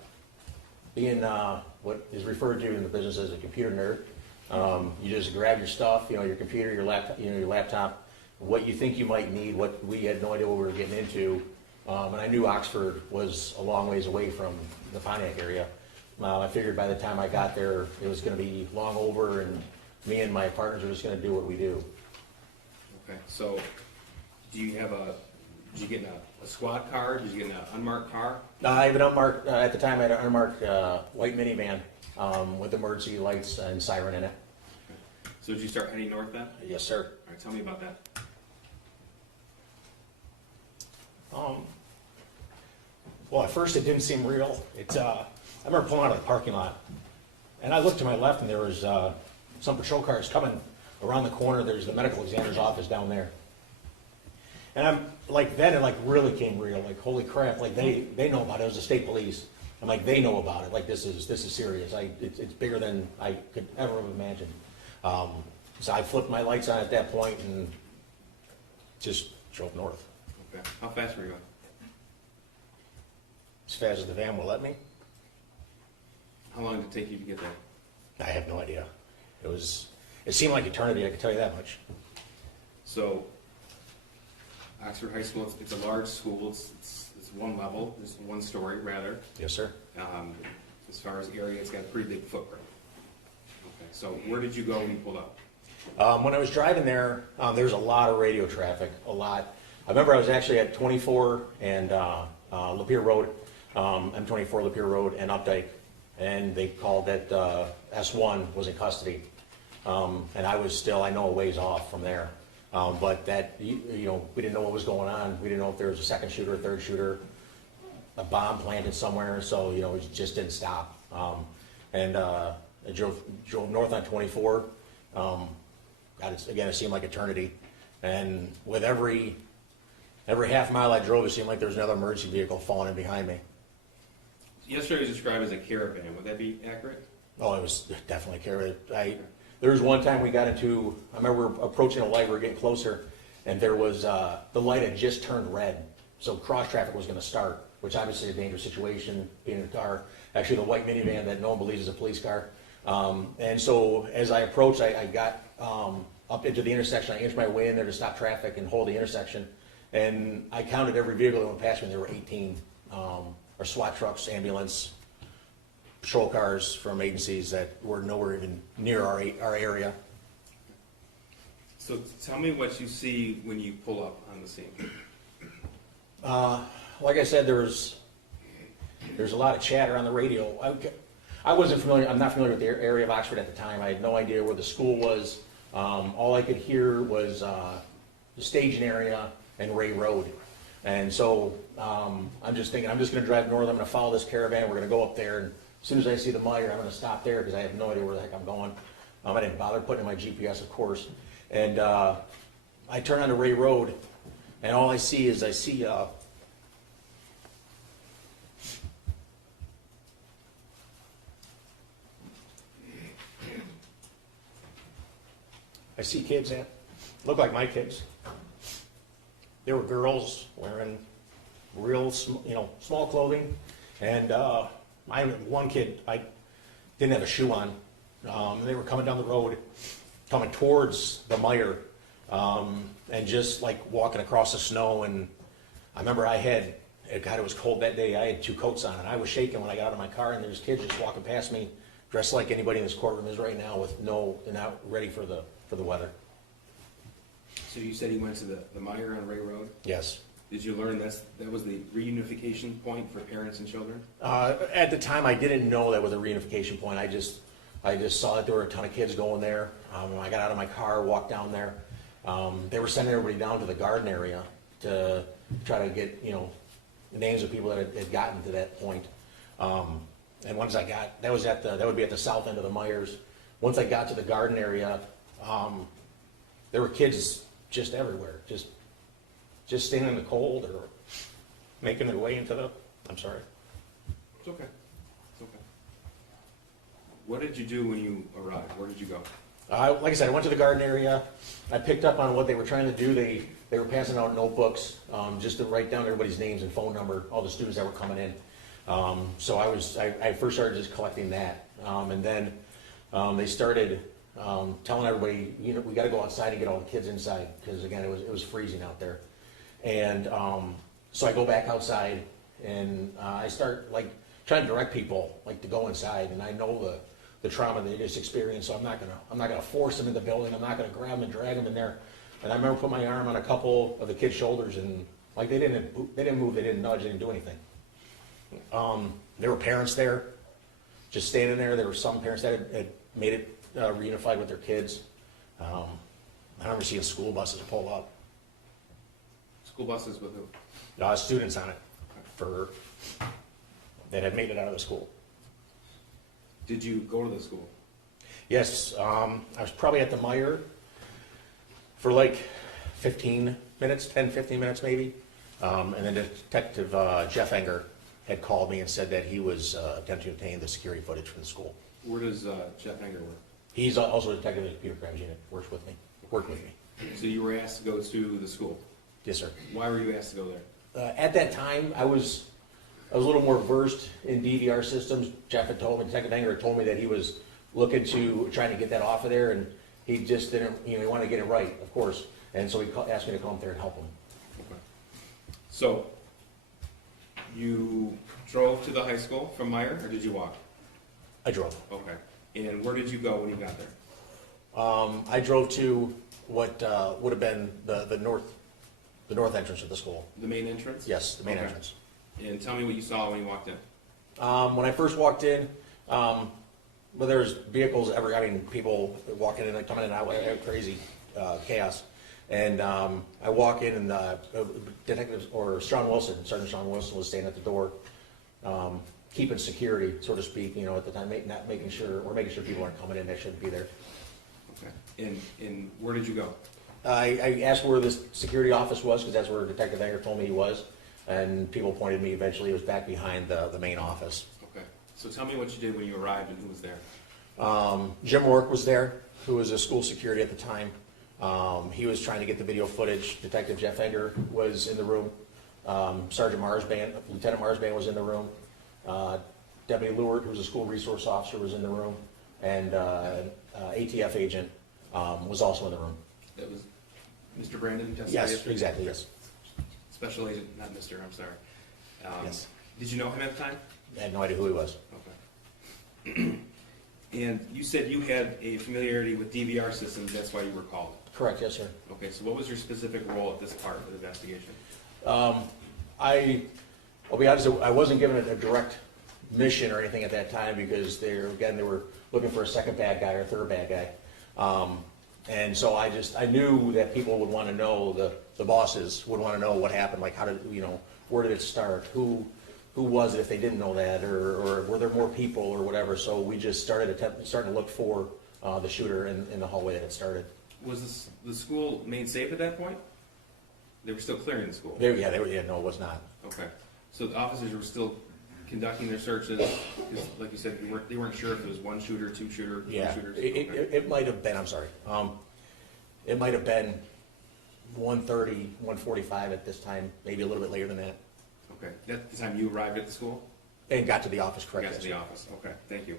being what is referred to in the business as a computer nerd. You just grab your stuff, your computer, your laptop, what you think you might need, what we had no idea what we were getting into. And I knew Oxford was a long ways away from the Pontiac area. I figured by the time I got there, it was going to be long over, and me and my partners were just going to do what we do. Okay, so did you get in a squad car? Did you get in an unmarked car? I have an unmarked, at the time I had an unmarked white minivan with emergency lights and siren in it. Okay. So did you start heading north then? Yes, sir. All right, tell me about that. Well, at first it didn't seem real. I remember pulling out of the parking lot, and I looked to my left, and there was some patrol cars coming around the corner. There's the medical examiner's office down there. And I'm like, then it like really came real. Like, holy crap! Like they know about it. It was the state police. I'm like, they know about it. Like this is serious. It's bigger than I could ever have imagined. So I flipped my lights on at that point and just drove north Okay. How fast were you going? as fast as the van will let me. How long did it take you to get there? I have no idea. It seemed like eternity, I can tell you that much. So, Oxford High School, it's a large school. It's one level, it's one story rather. Yes, sir. As far as area, it's got a pretty big footprint. Okay. So where did you go when you pulled up? When I was driving there, there's a lot of radio traffic, a lot. I remember I was actually at 24 and Lapeer Road, M24 Lapeer Road and Updike, and they called that S1 was in custody. And I was still, I know, a ways off from there. But that, we didn't know what was going on. We didn't know if there was a second shooter, a third shooter, a bomb planted somewhere. So, it just didn't stop. And I drove north on 24. Again, it seemed like eternity. And with every half mile I drove, it seemed like there was another emergency vehicle falling in behind me. Yesterday was described as a caravan. Would that be accurate? Oh, it was definitely a caravan. There was one time we got into, I remember we were approaching a light, we were getting closer, and there was, the light had just turned red. So cross traffic was going to start, which obviously is a dangerous situation, being in a car. Actually, the white minivan that no one believes is a police car. And so as I approached, I got up into the intersection. I inched my way in there to stop traffic and hold the intersection. And I counted every vehicle that went past me, and there were 18. Or SWAT trucks, ambulance, patrol cars from agencies that were nowhere even near our area. So tell me what you see when you pull up on the scene. Like I said, there's a lot of chatter on the radio. I wasn't familiar. I'm not familiar with the area of Oxford at the time. I had no idea where the school was. All I could hear was the staging area and Ray Road. And so I'm just thinking, I'm just going to drive north. I'm going to follow this caravan. We're going to go up there. And as soon as I see the Meyer, I'm going to stop there because I have no idea where the heck I'm going. I didn't bother putting in my GPS, of course. And I turn onto Ray Road, and all I see is I see kids that look like my kids. There were girls wearing real, small clothing, and one kid, I didn't have a shoe on. They were coming down the road, coming towards the Meyer, and just like walking across the snow. And I remember God, it was cold that day. I had 2 coats on, and I was shaking when I got out of my car. And there's kids just walking past me, dressed like anybody in this courtroom is right now, they're not ready for the weather. So you said he went to the Meyer on Ray Road? Yes. Did you learn that was the reunification point for parents and children? At the time, I didn't know that was a reunification point. I just saw that there were a ton of kids going there. I got out of my car, walked down there. They were sending everybody down to the garden area to try to get, the names of people that had gotten to that point. And once I got, that would be at the south end of the Myers. Once I got to the garden area, there were kids just everywhere, just staying in the cold or making their way into I'm sorry. It's okay. It's okay. What did you do when you arrived? Where did you go? Like I said, I went to the garden area. I picked up on what they were trying to do. They were passing out notebooks just to write down everybody's names and phone number, all the students that were coming in. So I first started just collecting that. And then they started telling everybody, you know, we gotta go outside and get all the kids inside, because again, it was freezing out there. And so I go back outside and I start like trying to direct people like to go inside, and I know the trauma they just experienced, so I'm not gonna force them in the building. I'm not gonna grab them and drag them in there. And I remember putting my arm on a couple of the kids' shoulders, and like they didn't move, they didn't nudge, they didn't do anything. There were parents there, just standing there. There were some parents that had made it reunified with their kids. I remember seeing school buses pull up, School buses with who? students on it that had made it out of the school. Did you go to the school? Yes, I was probably at the Meyer for like 15 minutes, 10, 15 minutes maybe. And then Detective Jeff Enger had called me and said that he was attempting to obtain the security footage from the school. Where does Jeff Enger work? He's also a detective in the computer crimes unit, worked with me. So you were asked to go to the school. Yes, sir. Why were you asked to go there? At that time, I was a little more versed in DVR systems. Jeff had told me, Detective Enger had told me that he was looking to, trying to get that off of there, and he just didn't, you know, he wanted to get it right, of course. And so he asked me to come up there and help him. Okay. So, you drove to the high school from Meyer, or did you walk? I drove. Okay. And where did you go when you got there? I drove to what would have been the north entrance of the school. The main entrance? Yes, the main Okay. entrance. And tell me what you saw when you walked in. When I first walked in, well, there's vehicles people walking in and coming in and out, crazy chaos. And I walk in, and Sergeant Sean Wilson was standing at the door, keeping security, so to speak, you know, at the time, making sure people aren't coming in that shouldn't be there. Okay. And where did you go? I asked where the security office was, because that's where Detective Enger told me he was, and people pointed me. Eventually, it was back behind the main office. Okay. So tell me what you did when you arrived and who was there. Jim Rourke was there, who was a school security at the time. He was trying to get the video footage. Detective Jeff Enger was in the room. Lieutenant Marsban was in the room. Deputy Lewert, who was a school resource officer, was in the room. And ATF agent was also in the room. It was Mr. Brandon? testified Yes, yesterday? exactly, yes. Special agent, not Mr., I'm sorry. Yes. Did you know him at the time? I had no idea who he was. Okay. And you said you had a familiarity with DVR systems, that's why you were called. Correct, yes, sir. Okay, so what was your specific role at this part of the investigation? I'll be honest, I wasn't given a direct mission or anything at that time, because they were looking for a second bad guy or a third bad guy. And so I knew that people would want to know, the bosses would want to know what happened, like where did it start, who was it if they didn't know that, or were there more people or whatever. So we just starting to look for the shooter in the hallway that it started. Was the school made safe at that point? They were still clearing the school? No, it was not. Okay. So the officers were still conducting their searches, because like you said, they weren't sure if it was one shooter, two shooter, three Yeah, shooters? it might have been, I'm sorry. It might have been 1:30, 1:45 at this time, maybe a little bit later than that. Okay. That's the time you arrived at the school? And got to the office, correct? Got to yes. the office, okay, thank you.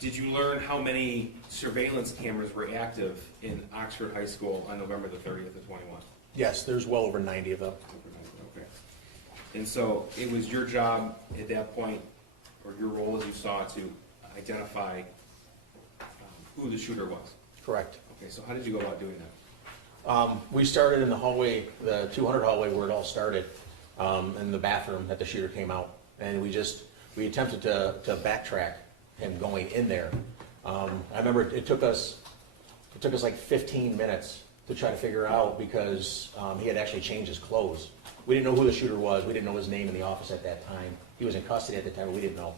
Did you learn how many surveillance cameras were active in Oxford High School on November the 30th of 21? Yes, there's well over 90 of them. Okay. And so it was your job at that point, or your role as you saw it, to identify who the shooter was? Correct. Okay, so how did you go about doing that? We started in the hallway, the 200 hallway where it all started, in the bathroom that the shooter came out. And we attempted to backtrack him going in there. I remember it took us like 15 minutes to try to figure out, because he had actually changed his clothes. We didn't know who the shooter was. We didn't know his name in the office at that time. He was in custody at the time, but we didn't know.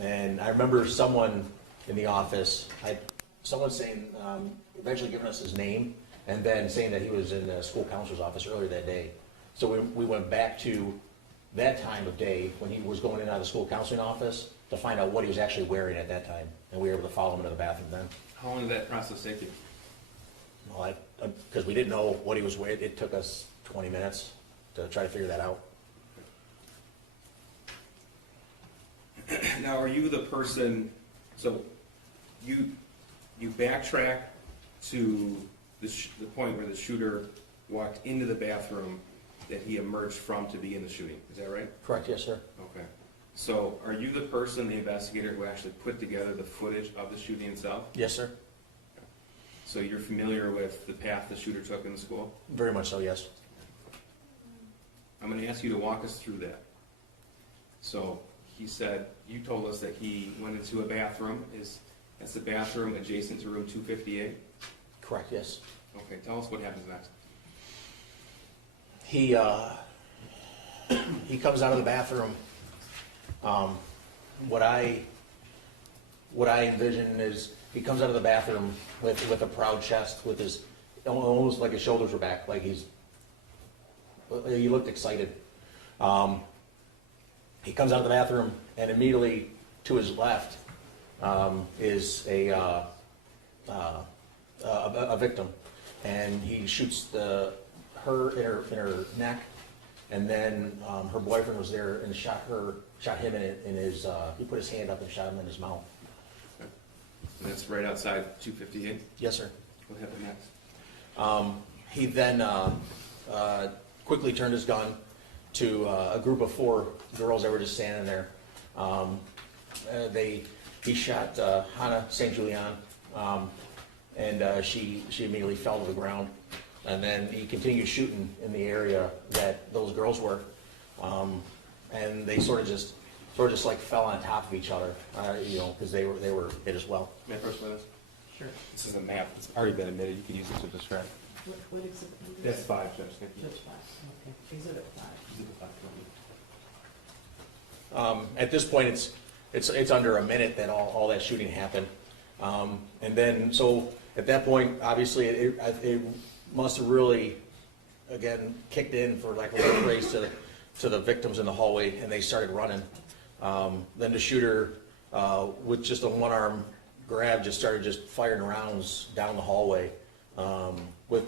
And I remember someone in the office, someone saying, eventually giving us his name, and then saying that he was in the school counselor's office earlier that day. So we went back to that time of day when he was going in and out of the school counseling office to find out what he was actually wearing at that time. And we were able to follow him into the bathroom then. How long did that process take you? Well, because we didn't know what he was wearing, it took us 20 minutes to try to figure that out. Now, are you the person, so you backtrack to the point where the shooter walked into the bathroom that he emerged from to begin the shooting, is that right? Correct, yes, sir. Okay. So are you the person, the investigator, who actually put together the footage of the shooting itself? Yes, sir. So you're familiar with the path the shooter took in the school? Very much so, yes. I'm gonna ask you to walk us through that. So he said, you told us that he went into a bathroom, that's the bathroom adjacent to room 258? Correct, yes. Okay, tell us what happens next. He comes out of the bathroom. What I envision is he comes out of the bathroom with a proud chest, with his almost like his shoulders were back, like he looked excited. He comes out of the bathroom, and immediately to his left is a victim, and he shoots her in her neck, and then her boyfriend was there and shot him in his. He put his hand up and shot him in his mouth. Okay. And that's right outside 258? Yes, sir. What happened next? He then quickly turned his gun to a group of 4 girls that were just standing there. He shot Hannah St. Julian, and she immediately fell to the ground. And then he continued shooting in the area that those girls were, and they sort of just like fell on top of each other, because they were hit as well. May I first this? Sure. This is a map. It's already been admitted. You can use it to describe. What exhibit? That's 5, Judge. Thank you. Judge 5, okay. Exhibit 5. Exhibit 5. At this point, it's under a minute that all that shooting happened, and then so at that point, obviously, it must have really, again, kicked in, for lack of a better phrase, to the victims in the hallway, and they started running. Then the shooter, with just a one-arm grab, just started firing rounds down the hallway, with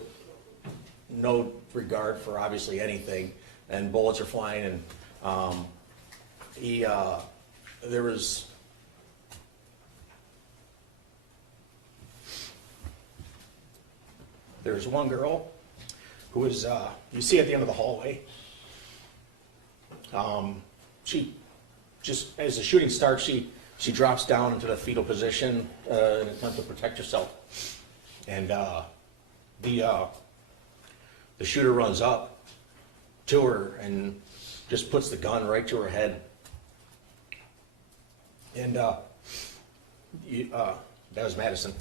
no regard for obviously anything, and bullets are flying, and there's one girl who is, you see at the end of the hallway, she just, as the shooting starts, she drops down into the fetal position in an attempt to protect herself. And the shooter runs up to her and just puts the gun right to her head. And that was Madison.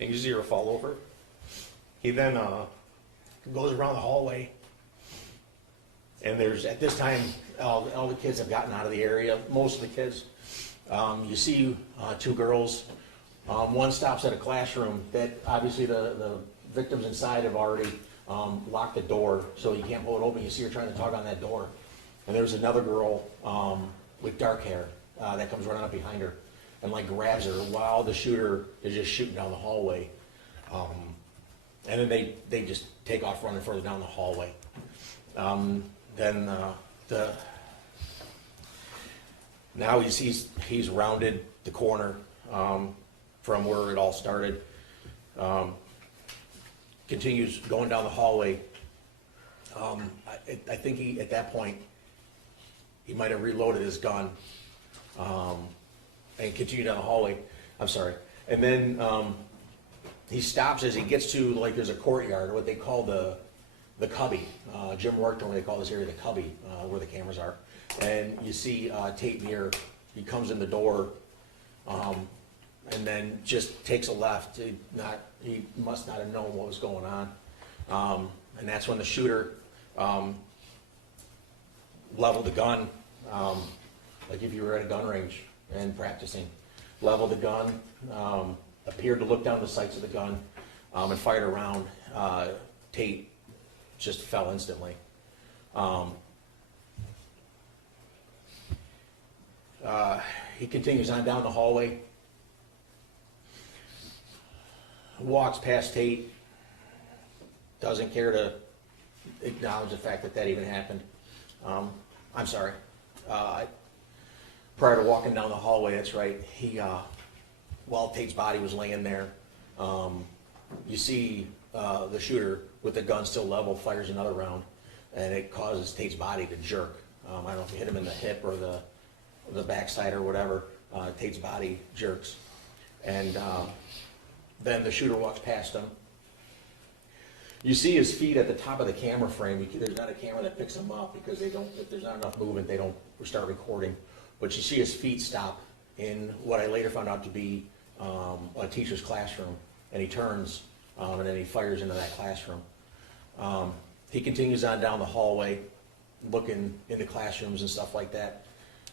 And you see her fall over. He then goes around the hallway, and there's, at this time, all the kids have gotten out of the area, most of the kids. You see 2 girls. One stops at a classroom that obviously the victims inside have already locked the door, so you can't pull it open. You see her trying to tug on that door. And there's another girl with dark hair that comes running up behind her and like grabs her while the shooter is just shooting down the hallway. And then they just take off running further down the hallway. Now he's rounded the corner from where it all started. Continues going down the hallway. I think at that point he might have reloaded his gun and continued down the hallway. I'm sorry. And then he stops as he gets to, like, there's a courtyard, or what they call the cubby. Jim worked on what they call this area the cubby, where the cameras are. And you see Tate Muir. He comes in the door, and then just takes a left. He must not have known what was going on. And that's when the shooter leveled the gun, like if you were at a gun range and practicing. Leveled the gun, appeared to look down the sights of the gun, and fired a round. Tate just fell instantly. He continues on down the hallway, walks past Tate, doesn't care to acknowledge the fact that even happened. I'm sorry. prior to walking down the hallway, that's right, while Tate's body was laying there, you see the shooter with the gun still level fires another round, and it causes Tate's body to jerk. I don't know if it hit him in the hip or the backside or whatever. Tate's body jerks, and then the shooter walks past him. You see his feet at the top of the camera frame. There's not a camera that picks him up because if there's not enough movement, they don't start recording. But you see his feet stop in what I later found out to be a teacher's classroom, and he turns, and then he fires into that classroom. He continues on down the hallway, looking into classrooms and stuff like that.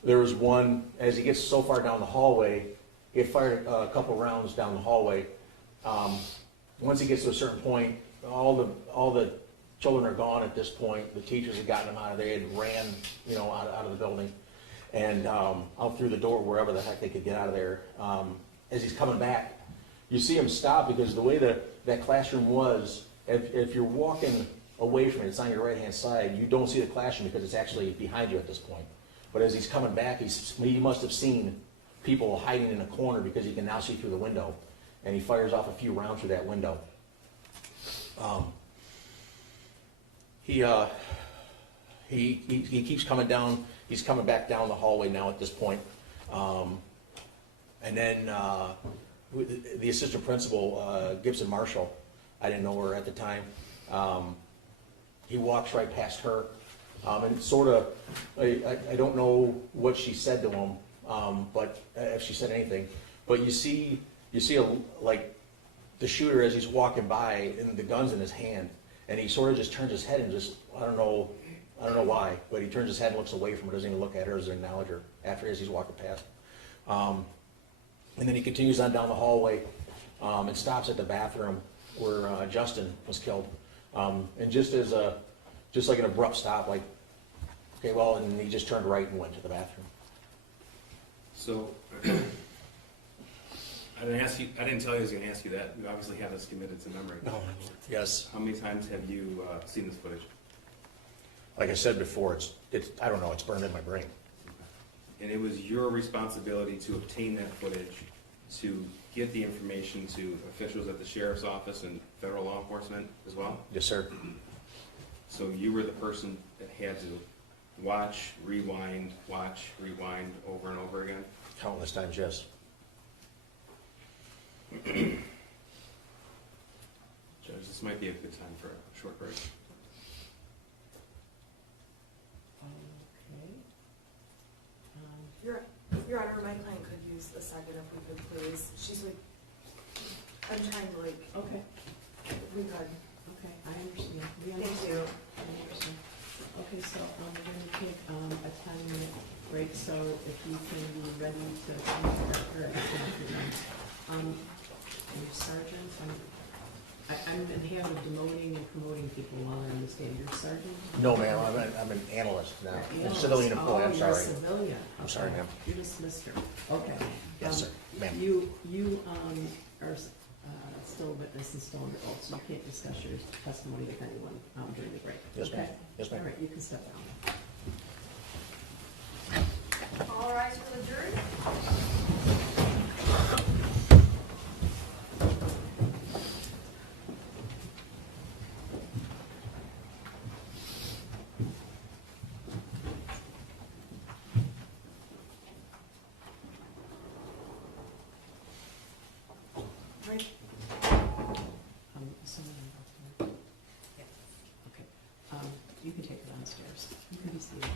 There was one, as he gets so far down the hallway, he had fired a couple rounds down the hallway. Once he gets to a certain point, all the children are gone at this point. The teachers had gotten him out of there. They had ran, out of the building, and out through the door, wherever the heck they could get out of there. As he's coming back, you see him stop because the way that classroom was, if you're walking away from it, it's on your right-hand side, you don't see the classroom because it's actually behind you at this point. But as he's coming back, he must have seen people hiding in a corner because he can now see through the window, and he fires off a few rounds through that window. He keeps coming down. He's coming back down the hallway now at this point. And then the assistant principal, Gibson Marshall, I didn't know her at the time. He walks right past her, and sort of, I don't know what she said to him, but if she said anything. But you see the shooter as he's walking by, and the gun's in his hand, and he sort of just turns his head and just, I don't know why, but he turns his head and looks away from her, doesn't even look at her as an acknowledge her as he's walking past. And then he continues on down the hallway and stops at the bathroom where Justin was killed. And just like an abrupt stop, like, okay, well, and he just turned right and went to the bathroom. So, I didn't tell you I was going to ask you that. You obviously have this committed to memory. Oh, yes. How many times have you seen this footage? Like I said before, I don't know, it's burned in my brain. And it was your responsibility to obtain that footage, to get the information to officials at the sheriff's office and federal law enforcement as well? Yes, sir. So you were the person that had to watch, rewind over and over again? Countless times, yes. Judge, this might be a good time for a short break. Okay. Your Honor, my client could use a second if we could, please. She's like, I'm trying to Okay, we could. okay, I understand. We Thank understand. you. I understand. Okay, so we're going to take a 10-minute break, so if you can be ready to come back here at the your sergeant, I'm in the habit of demoting and promoting people while they're in the stand. You're sergeant? No, ma'am, I'm an analyst now. You're A civilian employee, I'm you're sorry. a civilian. I'm sorry, Okay. ma'am. You dismissed her. Okay. Yes, sir, ma'am. You are still a witness and still under oath, so you can't discuss your testimony with anyone during the break. Yes, ma'am. Okay? Yes, ma'am. All right, you can step down. All rise for the jury. Someone okay. You can take her downstairs. You can be seated.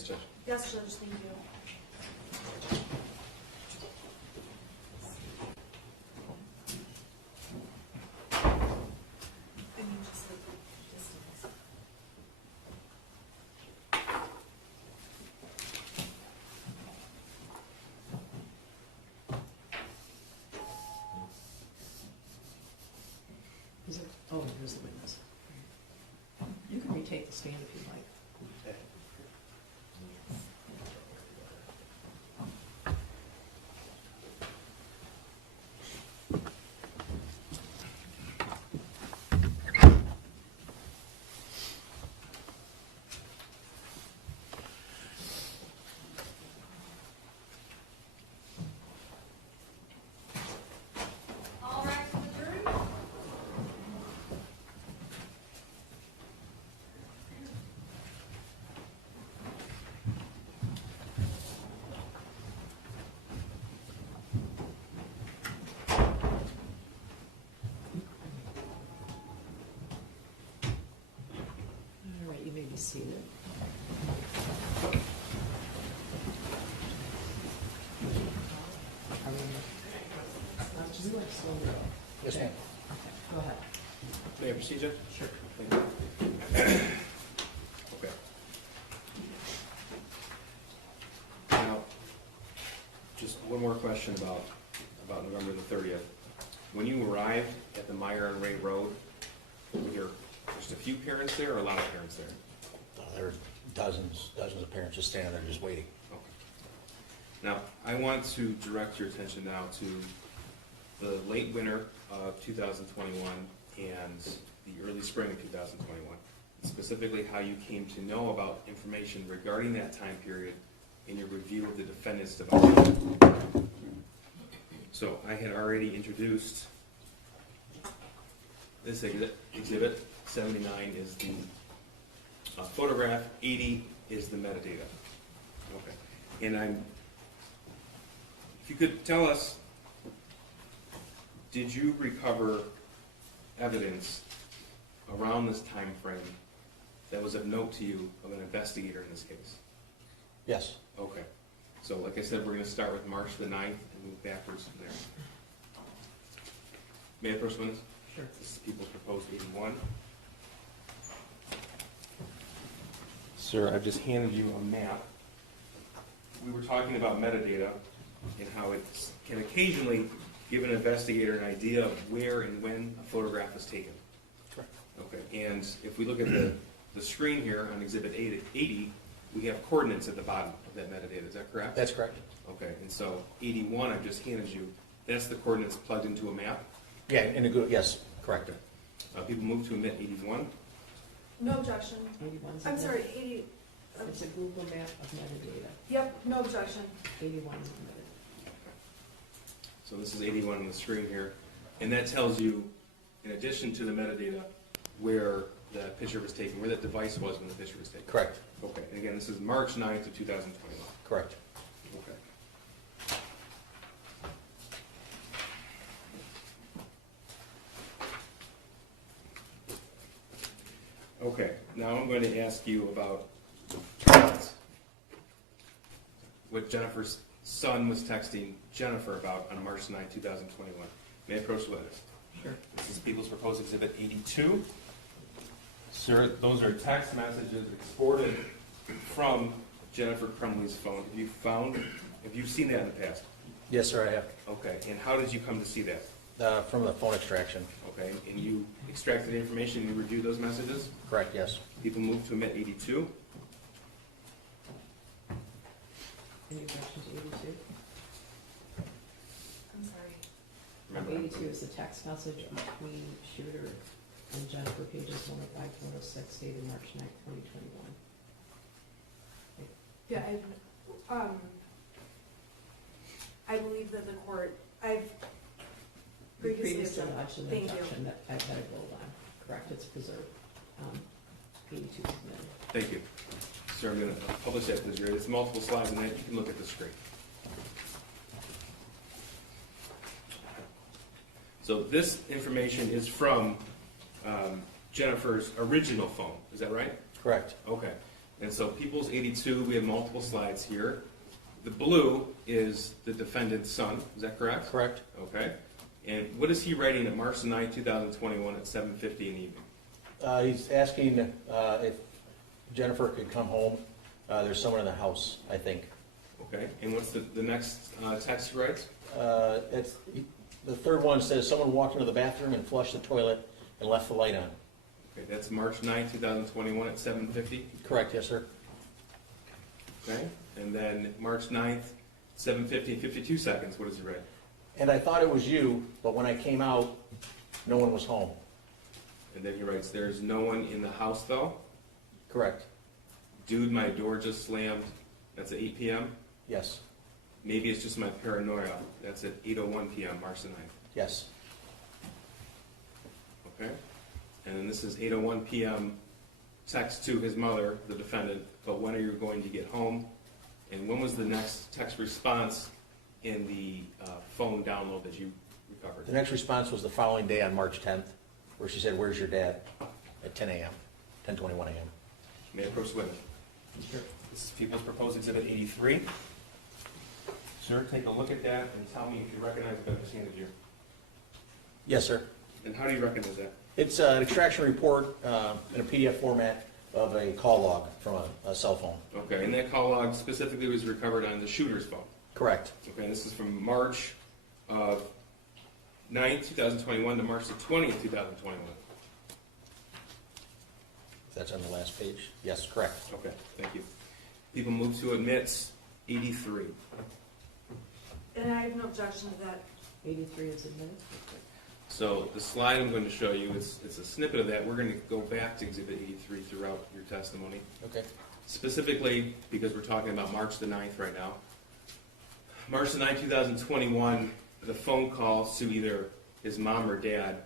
Yes, Judge. Yes, Judge, thank you. And you just like distance. Is it, oh, here's the witness. You can retake the stand if you like. All rise for the jury. All right, you may be seated. Are we, just like slow roll. Yes, ma'am. Okay, go ahead. May I proceed, Judge? Sure. Okay. Now, just one more question about November the 30th. When you arrived at the Meyer and Ray Road, were there just a few parents there or a lot of parents there? There were dozens of parents just standing there just waiting. Okay. Now, I want to direct your attention now to the late winter of 2021 and the early spring of 2021. Specifically, how you came to know about information regarding that time period in your review of the defendant's device. So I had already introduced this exhibit. 79 is the photograph, 80 is the metadata. Okay. And if you could tell us, did you recover evidence around this time frame that was of note to you of an investigator in this case? Yes. Okay. So like I said, we're going to start with March the 9th and move backwards from there. May I first witness? Sure. This is People's Proposed 81. Sir, I've just handed you a map. We were talking about metadata and how it can occasionally give an investigator an idea of where and when a photograph is taken. Correct. Okay, and if we look at the screen here on Exhibit 80, we have coordinates at the bottom of that metadata. Is that correct? That's correct. Okay, and so 81 I've just handed you, that's the coordinates plugged into a map? Yeah, in a good, yes, correct. People move to omit 81. No objection. 81's I'm a- sorry, 80, It's a Google map of metadata. yep, no objection. 81 is omitted. So this is 81 on the screen here, and that tells you, in addition to the metadata, where the picture was taken, where that device was when the picture was taken. Correct. Okay, and again, this is March 9th of 2021. Correct. Okay. Okay, now I'm going to ask you about what Jennifer's son was texting Jennifer about on March 9, 2021. May I approach the witness? Sure. This is People's Proposed Exhibit 82. Sir, those are text messages exported from Jennifer Crumbley's phone. Have you seen that in the past? Yes, sir, I have. Okay, and how did you come to see that? From the phone extraction. Okay, and you extracted information, you reviewed those messages? Correct, yes. People moved to omit 82. Any objections to 82? I'm sorry. Remember, 82 is the text message between Shooter and Jennifer, pages 105 to 106, dated March 9th, 2021. Yeah, I believe that the court, I've previously done. lodged an Thank you. objection that I've had it rolled on. Correct, it's preserved. 82 is omitted. thank you. Sir, I'm going to publish that because it's multiple slides, and then you can look at the screen. So this information is from Jennifer's original phone, is that right? Correct. Okay. And so People's 82, we have multiple slides here. The blue is the defendant's son, is that correct? Correct. Okay. And what is he writing at March 9, 2021 at 7:50 in the evening? He's asking if Jennifer could come home. There's someone in the house, I think. Okay. And what's the next text he writes? The third one says, someone walked into the bathroom and flushed the toilet and left the light on. Okay, that's March 9, 2021 at 7:50. Correct, yes, sir. Okay. And then March 9th, 7:50 and 52 seconds, what does he write? And I thought it was you, but when I came out, no one was home. And then he writes, there's no one in the house though. Correct, Dude, my door just slammed. That's at 8 p.m. yes, Maybe it's just my paranoia. That's at 8:01 p.m., March the 9th. yes. Okay? And then this is 8:01 p.m. text to his mother, the defendant, but when are you going to get home? And when was the next text response in the phone download that you recovered? The next response was the following day on March 10th, where she said, where's your dad? At 10 a.m., 10:21 a.m. May I approach the witness? This is People's Proposed Exhibit 83. Sir, take a look at that and tell me if you recognize the witness handed you. Yes, sir. And how do you recognize that? It's an extraction report in a PDF format of a call log from a cell phone. Okay, and that call log specifically was recovered on the shooter's phone. Correct. Okay, and this is from March of 9th, 2021 to March the 20th, 2021. That's on the last page. Yes, correct. Okay, thank you. People move to admit 83. And I have no objection to that. 83 is admitted. So the slide I'm going to show you, it's a snippet of that. We're going to go back to Exhibit 83 throughout your testimony. Okay. Specifically, because we're talking about March the 9th right now. March the 9th, 2021, the phone call to either his mom or dad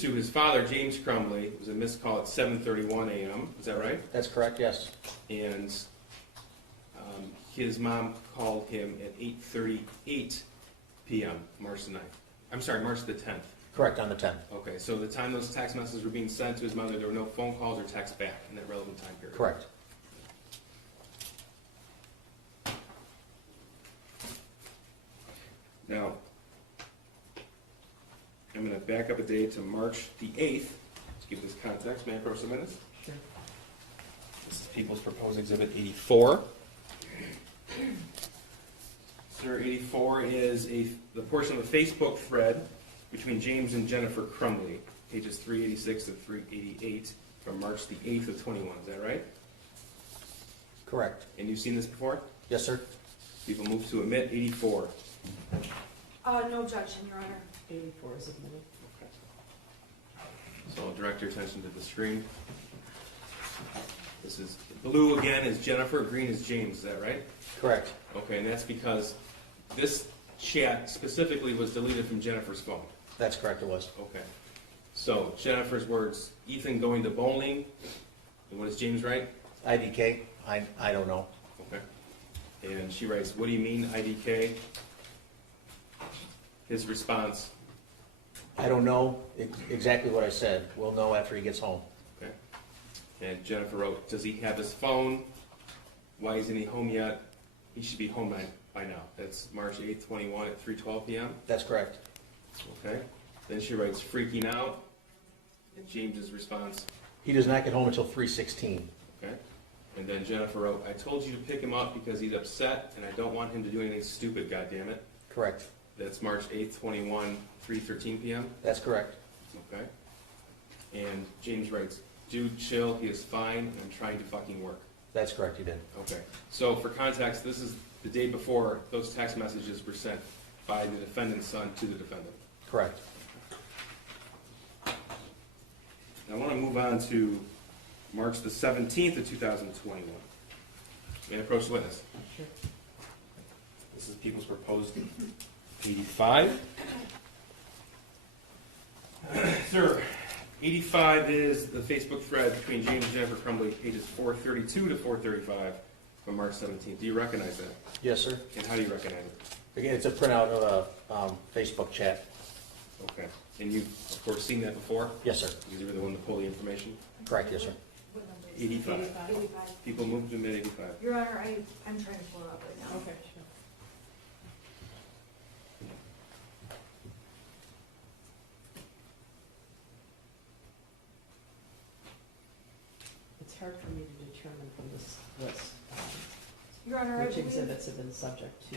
to his father, James Crumbley. It was a missed call at 7:31 a.m. Is that right? That's correct, yes. And his mom called him at 8:38 p.m. March the 9th. I'm sorry, March the 10th. Correct, on the 10th. Okay, so the time those text messages were being sent to his mother, there were no phone calls or texts back in that relevant time period. Correct. Now, I'm going to back up a day to March the 8th to give this context. May I approach the minutes? Sure. This is People's Proposed Exhibit 84. Sir, 84 is the portion of the Facebook thread between James and Jennifer Crumbley, pages 386 to 388 from March the 8th of 21. Is that right? Correct. And you've seen this before? Yes, sir. People move to omit 84. No objection, Your Honor. 84 is admitted. Okay. So I'll direct your attention to the screen. This is blue again is Jennifer, green is James. Is that right? Correct. Okay, and that's because this chat specifically was deleted from Jennifer's phone. That's correct, it was. Okay. So Jennifer's words: Ethan going to bowling. And what does James write? IDK, I don't know. Okay. And she writes, "What do you mean IDK?" His response, I don't know exactly what I said. We'll know after he gets home. okay. And Jennifer wrote, "Does he have his phone? Why isn't he home yet? He should be home by now." That's March 8th, 21 at 3:12 p.m. That's correct. Okay. Then she writes, "Freaking out." And James's response, He does not get home until 3:16. okay. And then Jennifer wrote, "I told you to pick him up because he's upset and I don't want him to do anything stupid, goddammit." Correct. That's March 8th, 21, 3:13 p.m. That's correct. Okay. And James writes, "Dude, chill, he is fine, I'm trying to fucking work." That's correct, you did. Okay. So for context, this is the day before those text messages were sent by the defendant's son to the defendant. Correct. Now I want to move on to March the 17th of 2021. May I approach the witness? Sure. This is People's Proposed 85. Sir, 85 is the Facebook thread between James and Jennifer Crumbley, pages 432 to 435 from March 17th. Do you recognize that? Yes, sir. And how do you recognize it? Again, it's a printout of a Facebook chat. Okay. And you've, of course, seen that before? Yes, sir. Because you were the one to pull the information? Correct, yes, sir. What number 85. 85. People moved to mid 85. Your Honor, I'm trying to pull it up right now. Okay, sure. It's hard for me to determine from this list, Your Honor, I which believe, exhibits have been subject to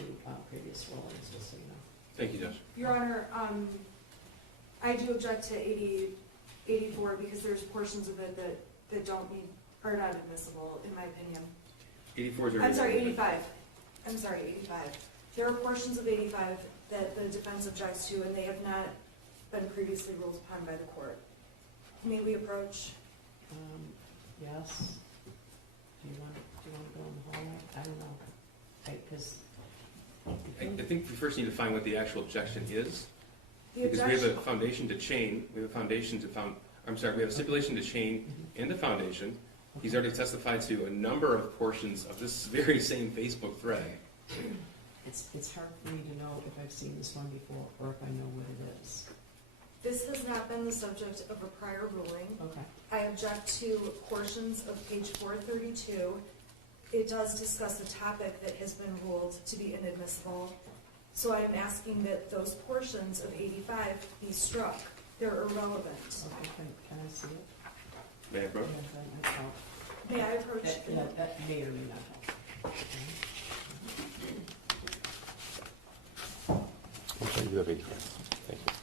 previous rulings, just so you know. Thank you, Judge. Your Honor, I do object to 84 because there's portions of it that don't need, are not admissible, in my opinion. 84 is I'm already- sorry, 85. I'm sorry, 85. There are portions of 85 that the defense objects to, and they have not been previously ruled upon by the court. May we approach? Yes. Do you want to go in the hallway? I don't know. Because. I think we first need to find what the actual objection is. The Because we have objection, a foundation to chain, we have a foundation to we have a stipulation to chain and a foundation. He's already testified to a number of portions of this very same Facebook thread. It's hard for me to know if I've seen this one before or if I know what it is. this has not been the subject of a prior ruling. Okay. I object to portions of page 432. It does discuss a topic that has been ruled to be inadmissible. So I am asking that those portions of 85 be struck. They're irrelevant. Okay, can I see it? May I approach? Yeah, that might help. May I approach? That may or may not help. Okay. I'm sorry, you have 85. Thank you.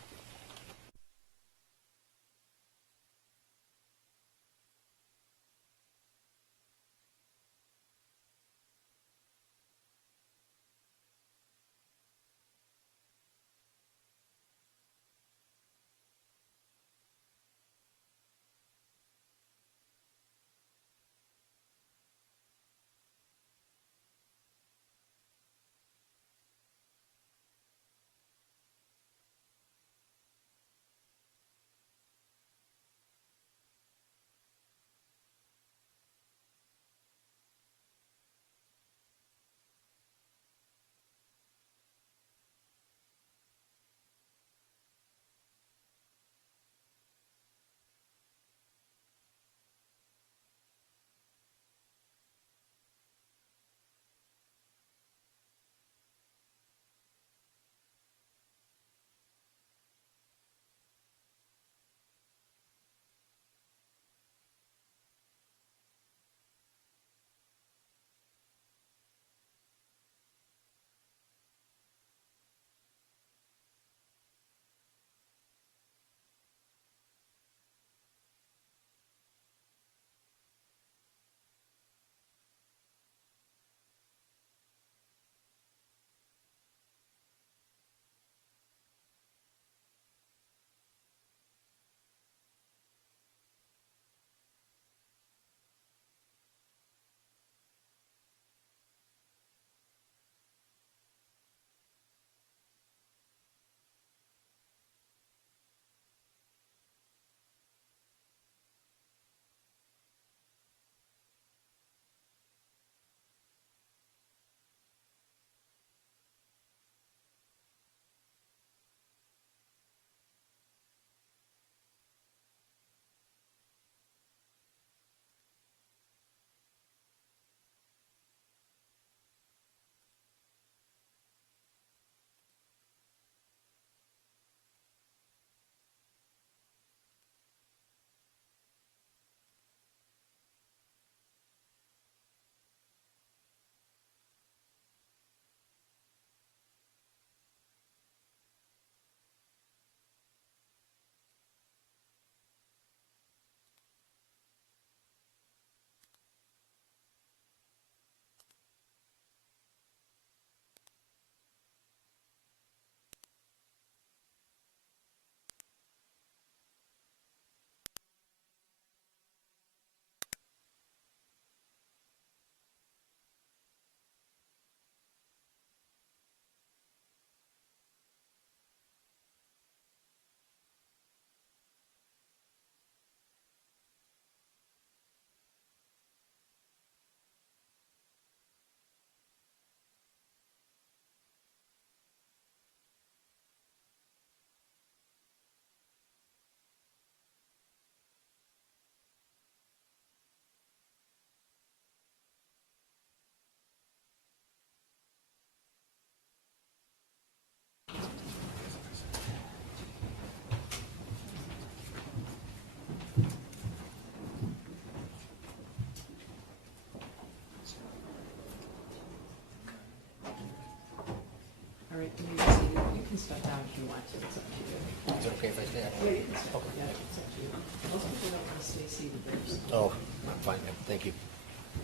All right, you can step down if you want to, it's up to you. Is it okay if I stay? Yeah, you can step, yeah, it's up to you. Most people don't want to stay seated there, so. Oh, I'm fine, thank you.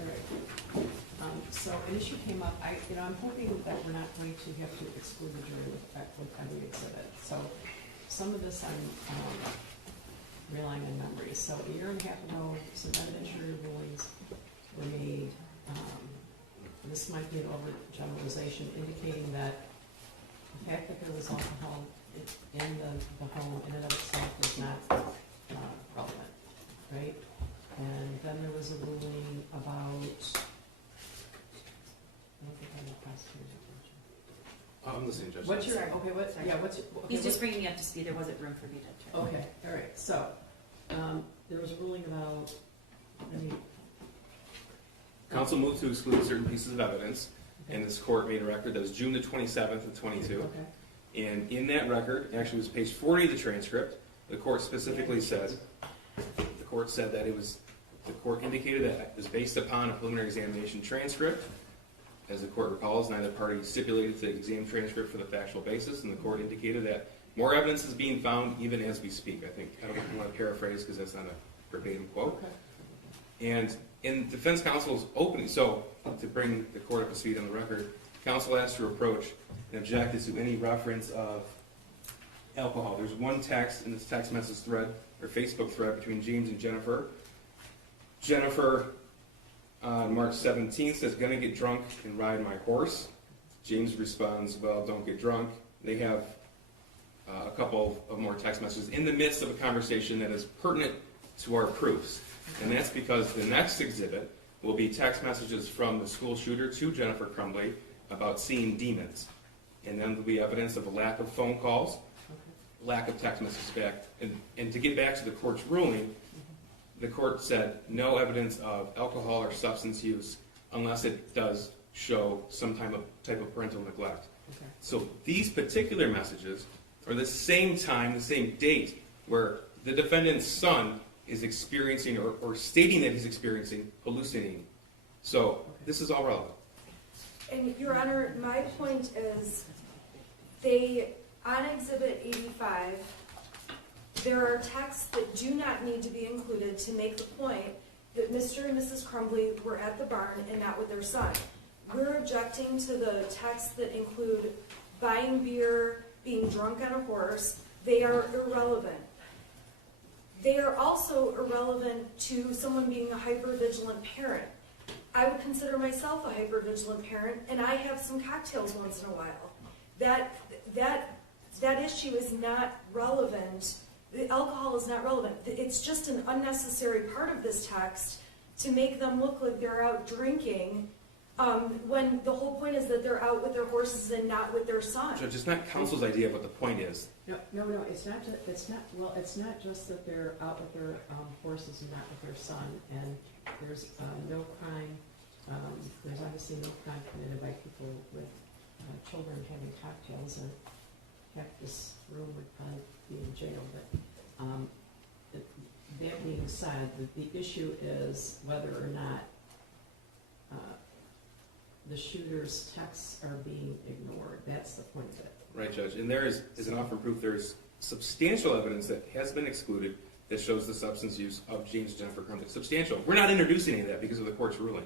All right. So an issue came up, I'm hoping that we're not going to have to exclude the jury with every exhibit. So some of this I'm relying on memory. So a year and a half ago, some evidentiary rulings were made. This might be an overgeneralization, indicating that the fact that there was alcohol in the home in and of itself was not relevant, right? And then there was a ruling about, I don't think I have the prosecutor's attention. I'm listening, Judge. What's your, Sorry. okay, what, Sorry. yeah, what's your, okay, He's just bringing me up to speed, there wasn't room for me to. okay, all right, so, there was a ruling about, Council moved to exclude certain pieces of evidence, and this court made a record that was June the 27th of 22. okay, And in that record, actually it was page 40 of the transcript, the court specifically said, that it was, the court indicated that it was based upon a preliminary examination transcript. As the court recalls, neither party stipulated the exam transcript for the factual basis, and the court indicated that more evidence is being found even as we speak. I don't want to paraphrase because that's not a verbatim quote. okay. And in defense counsel's opening, so to bring the court up to speed on the record, counsel asked to approach and objected to any reference of alcohol. There's one text in this text message thread, or Facebook thread, between James and Jennifer. Jennifer, on March 17th, says, "Gonna get drunk and ride my horse." James responds, "Well, don't get drunk." They have a couple of more text messages in the midst of a conversation that is pertinent to our proofs. And that's because the next exhibit will be text messages from the school shooter to Jennifer Crumbley about seeing demons. And then there'll be evidence of a lack of phone calls, lack of text messages back. And to get back to the court's ruling, the court said no evidence of alcohol or substance use unless it does show some type of parental neglect. Okay. So these particular messages are the same time, the same date, where the defendant's son is experiencing or stating that he's experiencing hallucinating. So this is all relevant. And Your Honor, my point is, on Exhibit 85, there are texts that do not need to be included to make the point that Mr. and Mrs. Crumbley were at the barn and not with their son. We're objecting to the texts that include buying beer, being drunk on a horse. They are irrelevant. They are also irrelevant to someone being a hypervigilant parent. I would consider myself a hypervigilant parent, and I have some cocktails once in a while. That issue is not relevant. The alcohol is not relevant. It's just an unnecessary part of this text to make them look like they're out drinking, when the whole point is that they're out with their horses and not with their son. Judge, it's not counsel's idea of what the point is. No, it's not just that they're out with their horses and not with their son, and there's no crime, there's obviously no crime committed by people with children having cocktails, and in fact, this room would probably be in jail, but that being said, the issue is whether or not the shooter's texts are being ignored. That's the point of it. Right, Judge. And there is an offer of proof, there's substantial evidence that has been excluded that shows the substance use of James and Jennifer Crumbley. Substantial. We're not introducing any of that because of the court's ruling.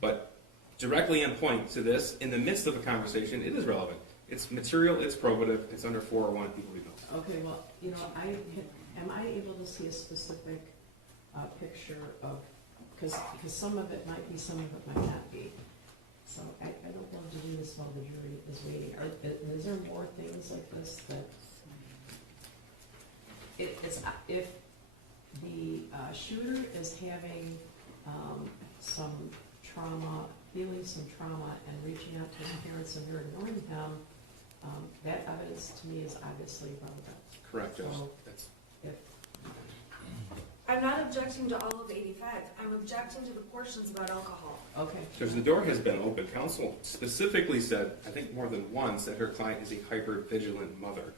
But directly on point to this, in the midst of a conversation, it is relevant. It's material, it's probative, it's under 401, people we know. Okay, well, am I able to see a specific picture of, because some of it might be, some of it might not be. So I don't want to do this while the jury is waiting. Is there more things like this that, if the shooter is having some trauma, feeling some trauma and reaching out to his parents and they're ignoring him, that evidence to me is obviously relevant. Correct, Judge. So if I'm not objecting to all of 85. I'm objecting to the portions about alcohol. okay. Judge, the door has been open. Counsel specifically said, I think more than once, that her client is a hyper-vigilant mother.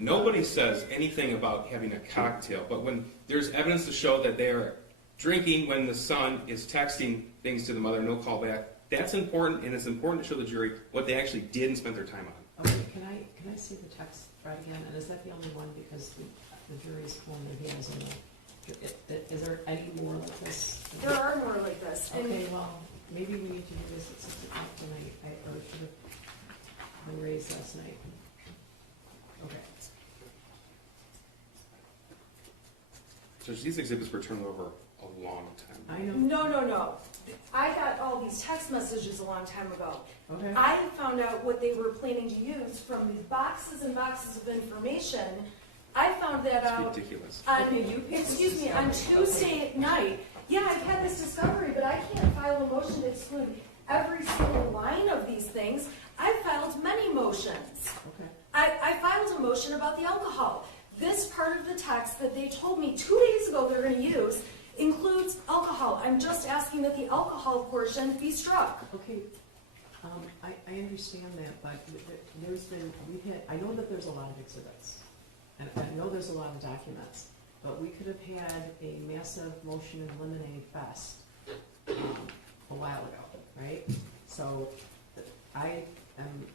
Nobody says anything about having a cocktail, but when there's evidence to show that they are drinking when the son is texting things to the mother, no call back, That's important, and it's important to show the jury what they actually did and spent their time on. Okay, can I see the text right again? And is that the only one because the jury's pulling their hands on the, is there any more like this? There are more like this. And Okay, well, maybe we need to do this at 6 o'clock tonight, or it should have been raised last night. Okay. So these exhibits were turned over a long time. I know. No. I got all these text messages a long time ago. Okay. I found out what they were planning to use from these boxes and boxes of information. I found that It's out ridiculous. on, Okay, you picked excuse this me, on discovery. Tuesday night. Yeah, I've had this discovery, but I can't file a motion to exclude every single line of these things. I filed many motions. Okay. I filed a motion about the alcohol. This part of the text that they told me 2 days ago they're going to use includes alcohol. I'm just asking that the alcohol portion be struck. Okay, I understand that, but there's been, I know that there's a lot of exhibits, and I know there's a lot of documents, but we could have had a massive motion and eliminate fest a while ago, right? So I am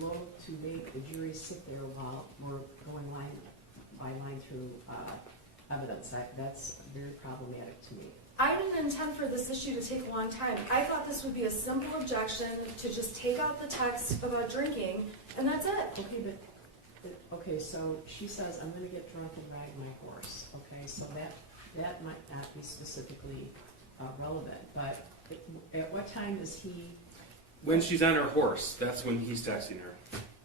loath to make the jury sit there while we're going line by line through evidence. That's very problematic to me. I didn't intend for this issue to take a long time. I thought this would be a simple objection to just take out the text about drinking, and that's it. Okay, okay, so she says, I'm gonna get drunk and ride my horse, okay, so that might not be specifically relevant, but at what time is he, When she's on her horse, that's when he's texting her.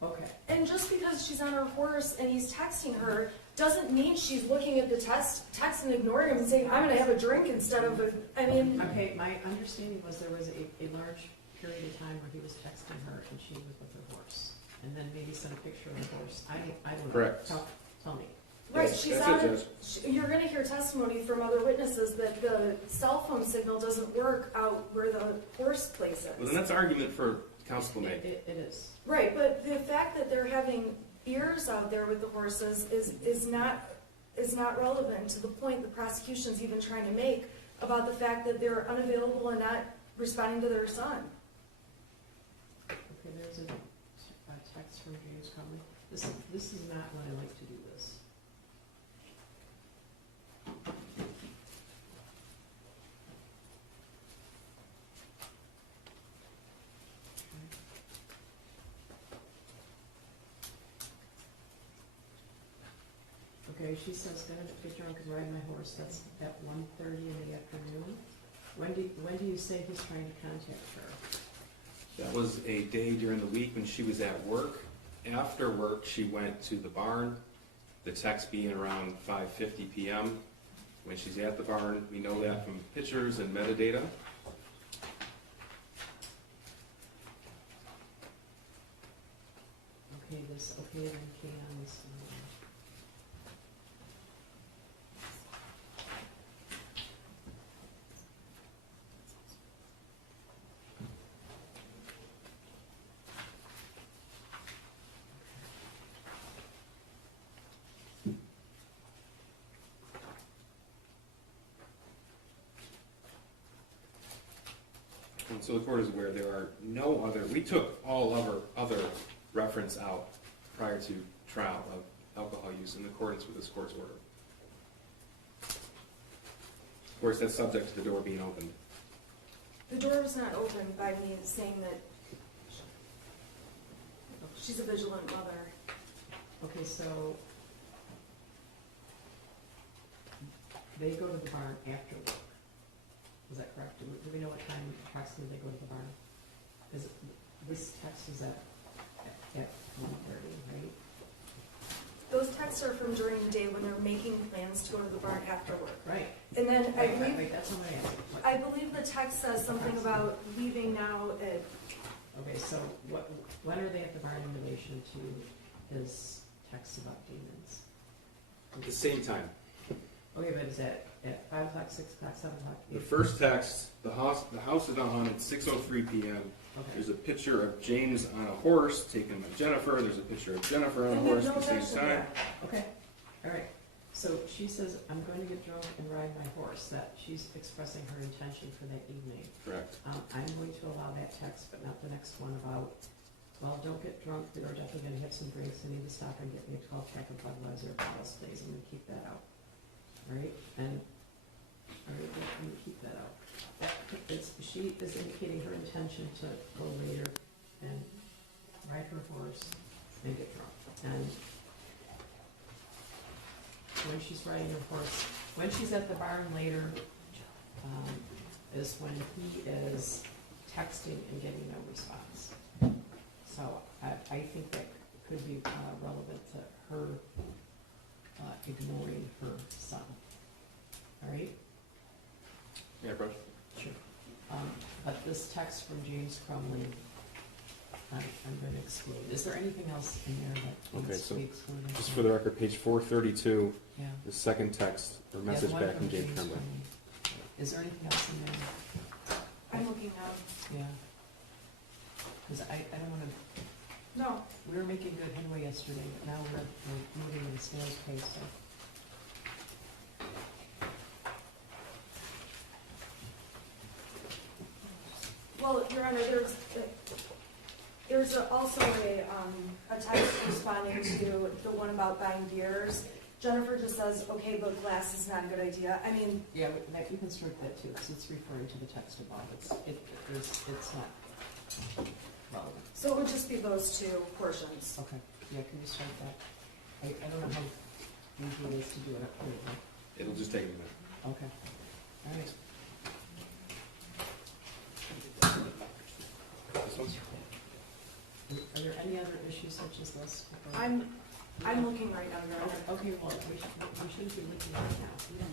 okay, And just because she's on her horse and he's texting her doesn't mean she's looking at the text and ignoring him and saying, I'm gonna have a drink instead of I mean, okay, my understanding was there was a large period of time where he was texting her and she was with her horse, and then maybe sent a picture of the horse, I don't know. Correct. Tell me. right, Yes, she's that's on, it, you're gonna hear testimony from other witnesses that the cell phone signal doesn't work out where the horse place Well, then is. that's an argument for counsel to make. It is. Right, but the fact that they're having beers out there with the horses is not relevant to the point the prosecution's even trying to make about the fact that they're unavailable and not responding to their son. Okay, there's a text from James Crumbley. This is not when I like to do this. Okay, she says, gonna get drunk and ride my horse, that's at 1:30 in the afternoon. When do you say he's trying to contact her? That was a day during the week when she was at work. After work, she went to the barn, the text being around 5:50 p.m. When she's at the barn, we know that from pictures and metadata. Okay, then cans. And so the court is aware there are no other, we took all other reference out prior to trial of alcohol use in accordance with this court's order. Of course, that's subject to the door being opened. The door was not opened by me saying that she's a vigilant mother. Okay, so they go to the barn after work. Is that correct? Do we know what time approximately they go to the barn? Is it, this text is at 1:30, right? Those texts are from during the day when they're making plans to go to the barn after work. Right. And then I believe, Wait, that's what I asked. I believe the text says something about leaving now at, Okay, so when are they at the barn in relation to his texts about demons? At the same time. Okay, but is that at 5 o'clock, 6 o'clock, 7 o'clock? The first text, the house is on at 6:03 p.m. Okay. There's a picture of James on a horse taken by Jennifer. There's a picture of Jennifer on a I have horse no at the same objection to time. that. Okay, all right. So she says, I'm going to get drunk and ride my horse, that she's expressing her intention for that evening. Correct. I'm going to allow that text, but not the next one about, well, don't get drunk, we are definitely gonna have some drinks, I need to stop and get me a 12-pack of Budweiser bottles, please, I'm gonna keep that out. All right, and, all right, I'm gonna keep that out. She is indicating her intention to go later and ride her horse and get drunk. And when she's riding her horse, when she's at the barn later, is when he is texting and getting no response. So I think that could be relevant to her ignoring her son. All right? Yeah, approach. Sure. But this text from James Crumbley, I'm going to exclude. Is there anything else in there that Okay, needs to so be excluded? Just for the record, page 432, Yeah. the second text, or Yeah, message one back from James Crumbley. Crumbley. Is there anything else in there? I'm looking now. Yeah. Because I don't want to, No, we were making good headway yesterday, but now we're moving at a snail's pace, so. well, Your Honor, there's also a text responding to the one about buying beers. Jennifer just says, okay, but glass is not a good idea. I mean, Yeah, you can strike that too, because it's referring to the text above. It's not relevant. so it would just be those two portions. Okay, yeah, can you strike that? I don't know how easy it is to do it up here, but, It'll just take a minute. okay. All right. This one's. Are there any other issues such as this? I'm looking right now, Your Honor. Okay, well, we shouldn't be looking right now.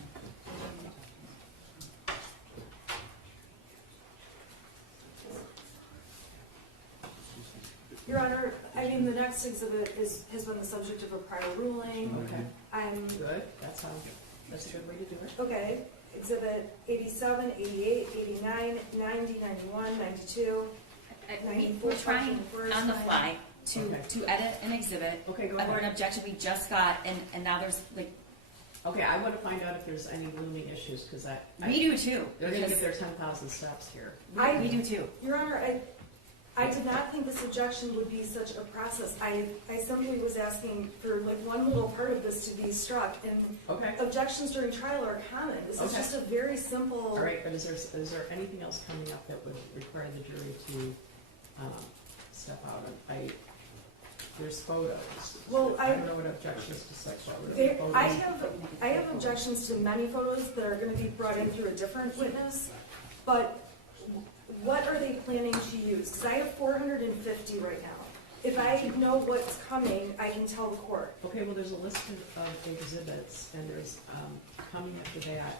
Your Honor, I mean, the next exhibit has been the subject of a prior ruling. Okay, I'm, good, that's a good way to do it. okay, exhibit 87, 88, 89, 90, 91, 92. We're trying on the fly Okay. to edit an exhibit, Okay, go or an ahead. objection we just got, and now there's, like, Okay, I want to find out if there's any looming issues, because we do too. they're gonna because get their 10,000 steps here. We do too. Your Honor, I did not think this objection would be such a process. I simply was asking for like one little part of this to be struck, and Okay, objections during trial are common. This is Okay. just a very simple. all right, but is there anything else coming up that would require the jury to step out? There's photos. Well, I don't know what objections to such photos. I have objections to many photos that are gonna be brought in through a different witness, but what are they planning to use? Because I have 450 right now. If I know what's coming, I can tell the court. Okay, well, there's a list of exhibits, and there's, coming after that,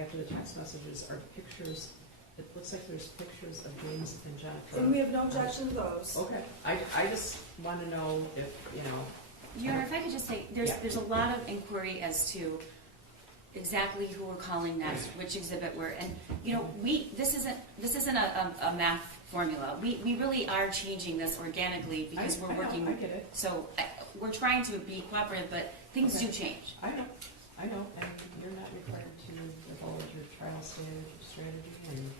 after the text messages are pictures. It looks like there's pictures of James and Jennifer. And we have no objection to those. Okay, I just want to know if, Your Honor, if I could just say, Yeah. there's a lot of inquiry as to exactly who we're calling next, which exhibit we're, and, this isn't a math formula. We really are changing this organically because we're working. I get it. So we're trying to be cooperative, but things Okay. do change. I know, and you're not required to divulge your trial strategy and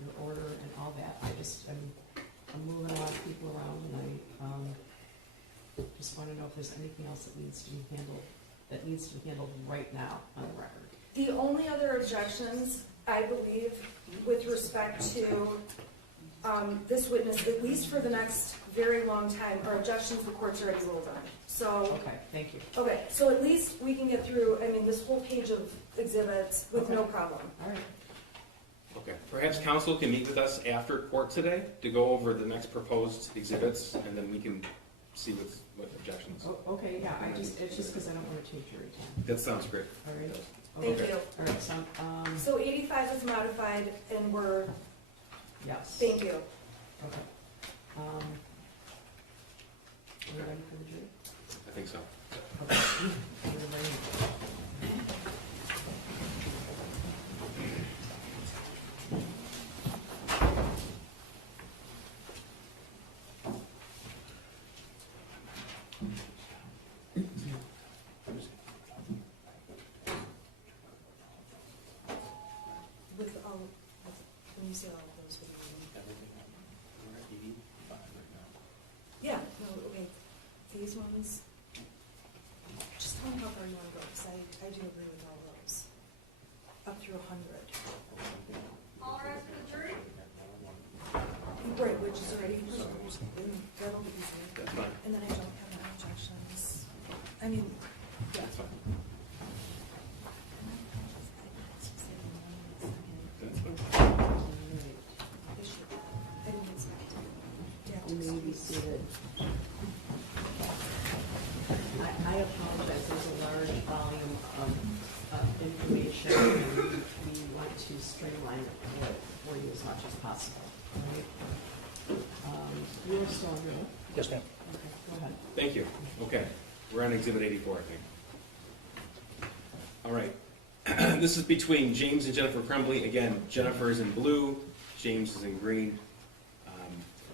your order and all that. I'm moving a lot of people around, and I just want to know if there's anything else that needs to be handled right now on the record. The only other objections, I believe, with respect to this witness, at least for the next very long time, are objections the court's already ruled on. So, Okay, thank you. okay, so at least we can get through, this whole page of exhibits with no problem. All right. Okay, perhaps council can meet with us after court today to go over the next proposed exhibits, and then we can see what objections. Okay, yeah, it's just because I don't want to take jury time. That sounds great. All right? Thank Okay. you. All right, so, So 85 is modified, and yes. thank you. Okay. Are we ready for the jury? I think so. Okay. We're ready. ones? Just tell me how far you wanna go, because I do agree with all those. Up through 100. All rest of the jury? Right, which is already preserved, and that'll be easy. That's fine. And then I don't have any objections. I mean, yeah. That's fine. That's fine. Issue. I didn't expect it. Yeah. You may be seated. I apologize, there's a large volume of information, and we want to streamline it for you as much as possible. Right? You're still on your, Yes, ma'am. okay, go ahead. Thank you. Okay, we're on Exhibit 84, I think. All right. This is between James and Jennifer Crumbley. Again, Jennifer is in blue, James is in green.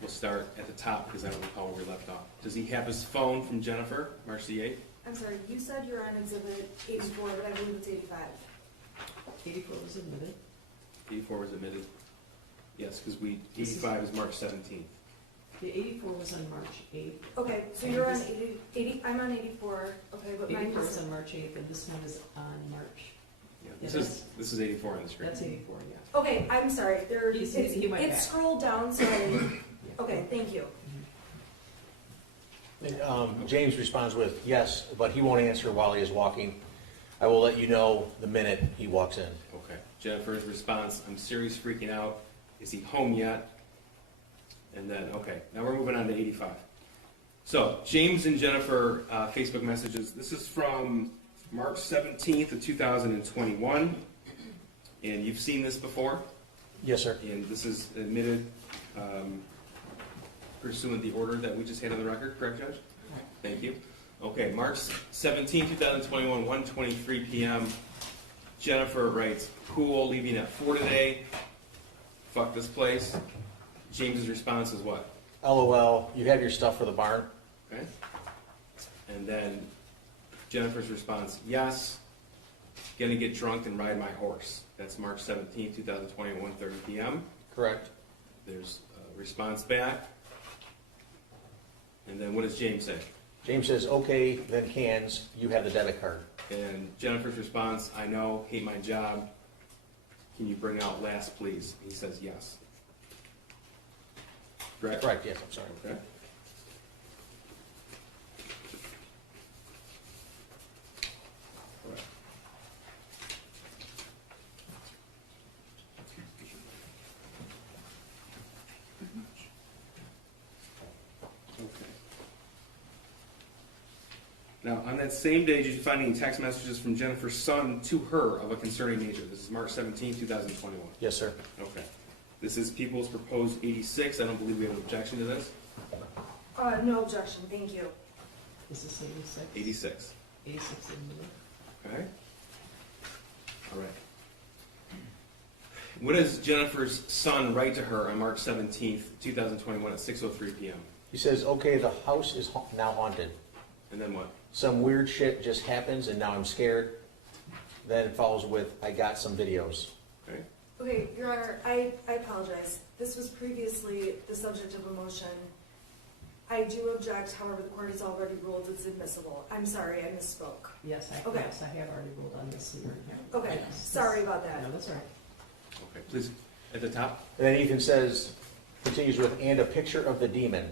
We'll start at the top because I don't recall where we left off. Does he have his phone from Jennifer, March the 8th? I'm sorry, you said you're on exhibit 84, but I believe it's 85. 84 was admitted. 84 was admitted. Yes, because 85 is March 17th. The 84 was on March 8th. Okay, so you're on 80, I'm on 84, okay, but mine 84 was, is on March 8th, and this one is on March, Yeah, Yes. this is 84 on the screen. that's 84, yeah. okay, I'm sorry, there, He went back. it's scrolled down, so, okay, thank you. James responds with, yes, but he won't answer while he is walking. I will let you know the minute he walks in. Okay. Jennifer's response, I'm serious freaking out. Is he home yet? And then, okay, now we're moving on to 85. So, James and Jennifer Facebook messages. This is from March 17th of 2021. And you've seen this before. Yes, sir. And this is admitted pursuant the order that we just had on the record, correct, Judge? Thank you. Okay, March 17, 2021, 1:23 p.m. Jennifer writes, cool, leaving at 4 today. Fuck this place. James's response is what? LOL, you have your stuff for the barn? Okay. And then Jennifer's response, yes, gonna get drunk and ride my horse. That's March 17, 2020, 1:30 p.m. Correct. There's a response back. And then what does James say? James says, okay, then cans, you have the debit card. And Jennifer's response, I know, hate my job. Can you bring out last, please? He says yes. Correct? Correct, yes, I'm sorry. Okay. All right. Okay. Now, on that same day, did you find any text messages from Jennifer's son to her of a concerning nature? This is March 17, 2021. Yes, sir. Okay. This is People's Proposed 86. I don't believe we have an objection to this. No objection, thank you. Is this 86? 86. 86 admitted. Okay. All right. What does Jennifer's son write to her on March 17th, 2021 at 6:03 p.m.? He says, okay, the house is now haunted. And then what? Some weird shit just happens and now I'm scared. Then it follows with, I got some videos. Okay. Okay, Your Honor, I apologize. This was previously the subject of a motion. I do object, however, the court has already ruled it's admissible. I'm sorry, I misspoke. Yes, Okay. yes, I have already ruled on this hearing. Okay, Yes. sorry about that. No, that's all right. Okay, please, at the top. And then Ethan says, continues with, and a picture of the demon.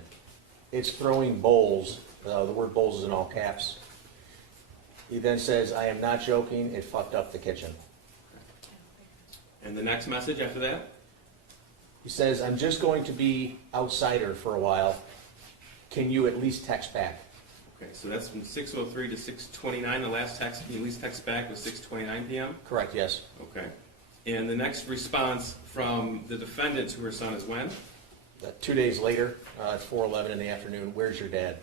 It's throwing bowls. The word bowls is in all caps. He then says, I am not joking, it fucked up the kitchen. And the next message after that? He says, I'm just going to be outsider for a while. Can you at least text back? Okay, so that's from 6:03 to 6:29. The last text, can you at least text back was 6:29 p.m.? Correct, yes. Okay. And the next response from the defendant to her son is when? 2 days later, at 4:11 in the afternoon, where's your dad?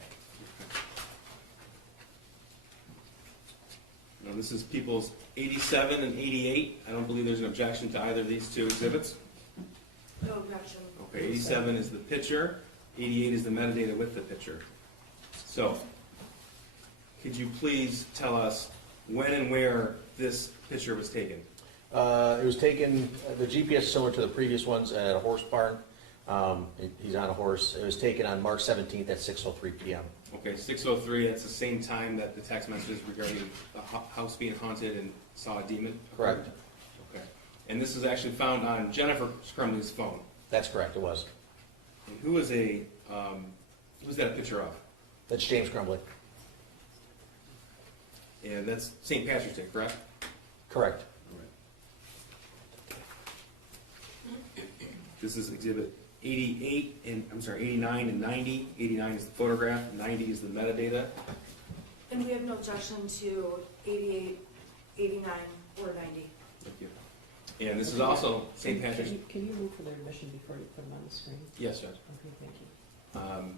Now, this is People's 87 and 88. I don't believe there's an objection to either of these two exhibits. No objection. Okay, 87 is the picture, 88 is the metadata with the picture. So, could you please tell us when and where this picture was taken? It was taken, the GPS is similar to the previous ones at a horse barn He's on a horse. It was taken on March 17th at 6:03 PM. Okay, 6:03, that's the same time that the text messages regarding the house being haunted and saw a demon? Correct. Okay. And this was actually found on Jennifer Crumbley's phone. That's correct, it was. And who's that a picture of? That's James Crumbley. And that's St. Patrick's Day, correct? Correct. This is exhibit 88 and, 89 and 90. 89 is the photograph, 90 is the metadata. And we have no objection to 88, 89, or 90. Thank you. And this is also St. Patrick's. Can you move for their admission before you put them on the screen? Yes, Judge. Okay, thank you.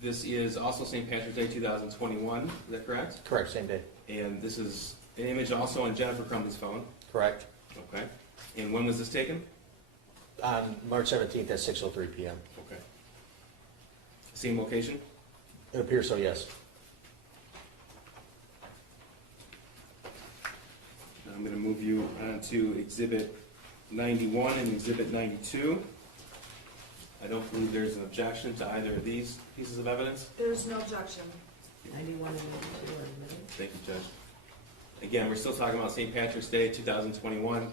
This is also St. Patrick's Day 2021, is that correct? Correct, same day. And this is an image also on Jennifer Crumbley's phone. Correct. Okay. And when was this taken? On March 17th at 6:03 PM. Okay. Same location? It appears so, yes. Now I'm going to move you on to exhibit 91 and exhibit 92. I don't believe there's an objection to either of these pieces of evidence. There's no objection. 91 and 92 are admitted. Thank you, Judge. Again, we're still talking about St. Patrick's Day 2021.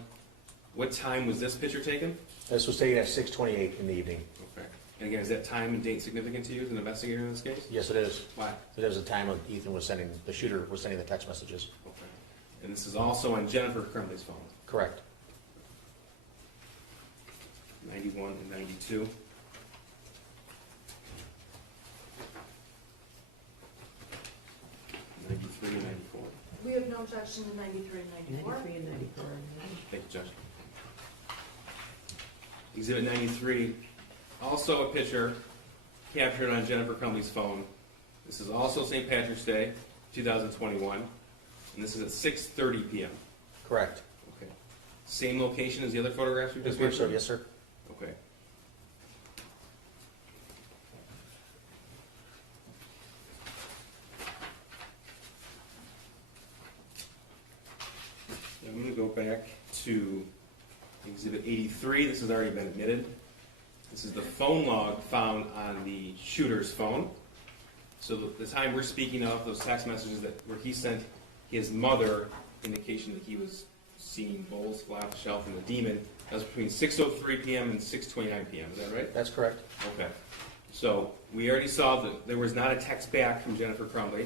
What time was this picture taken? This was taken at 6:28 in the evening. Okay. And again, is that time and date significant to you as an investigator in this case? Yes, it is. Why? It was the time of the shooter was sending the text messages. Okay. And this is also on Jennifer Crumbley's phone, Correct. 91 and 92. '93 and 94. We have no objection to 93 and 94. 93 and 94 are admitted. Thank you, Judge. Exhibit 93, also a picture captured on Jennifer Crumbley's phone. This is also St. Patrick's Day, 2021, and this is at 6:30 p.m. Correct. Okay. Same location as the other photographs you It just appears so, mentioned? yes, sir. Okay. I'm going to go back to Exhibit 83. This has already been admitted. This is the phone log found on the shooter's phone. So the time we're speaking of, those text messages where he sent his mother indication that he was seeing bowls fly off the shelf and the demon, that was between 6:03 p.m. and 6:29 p.m. Is that right? That's correct. Okay. So we already saw that there was not a text back from Jennifer Crumbley,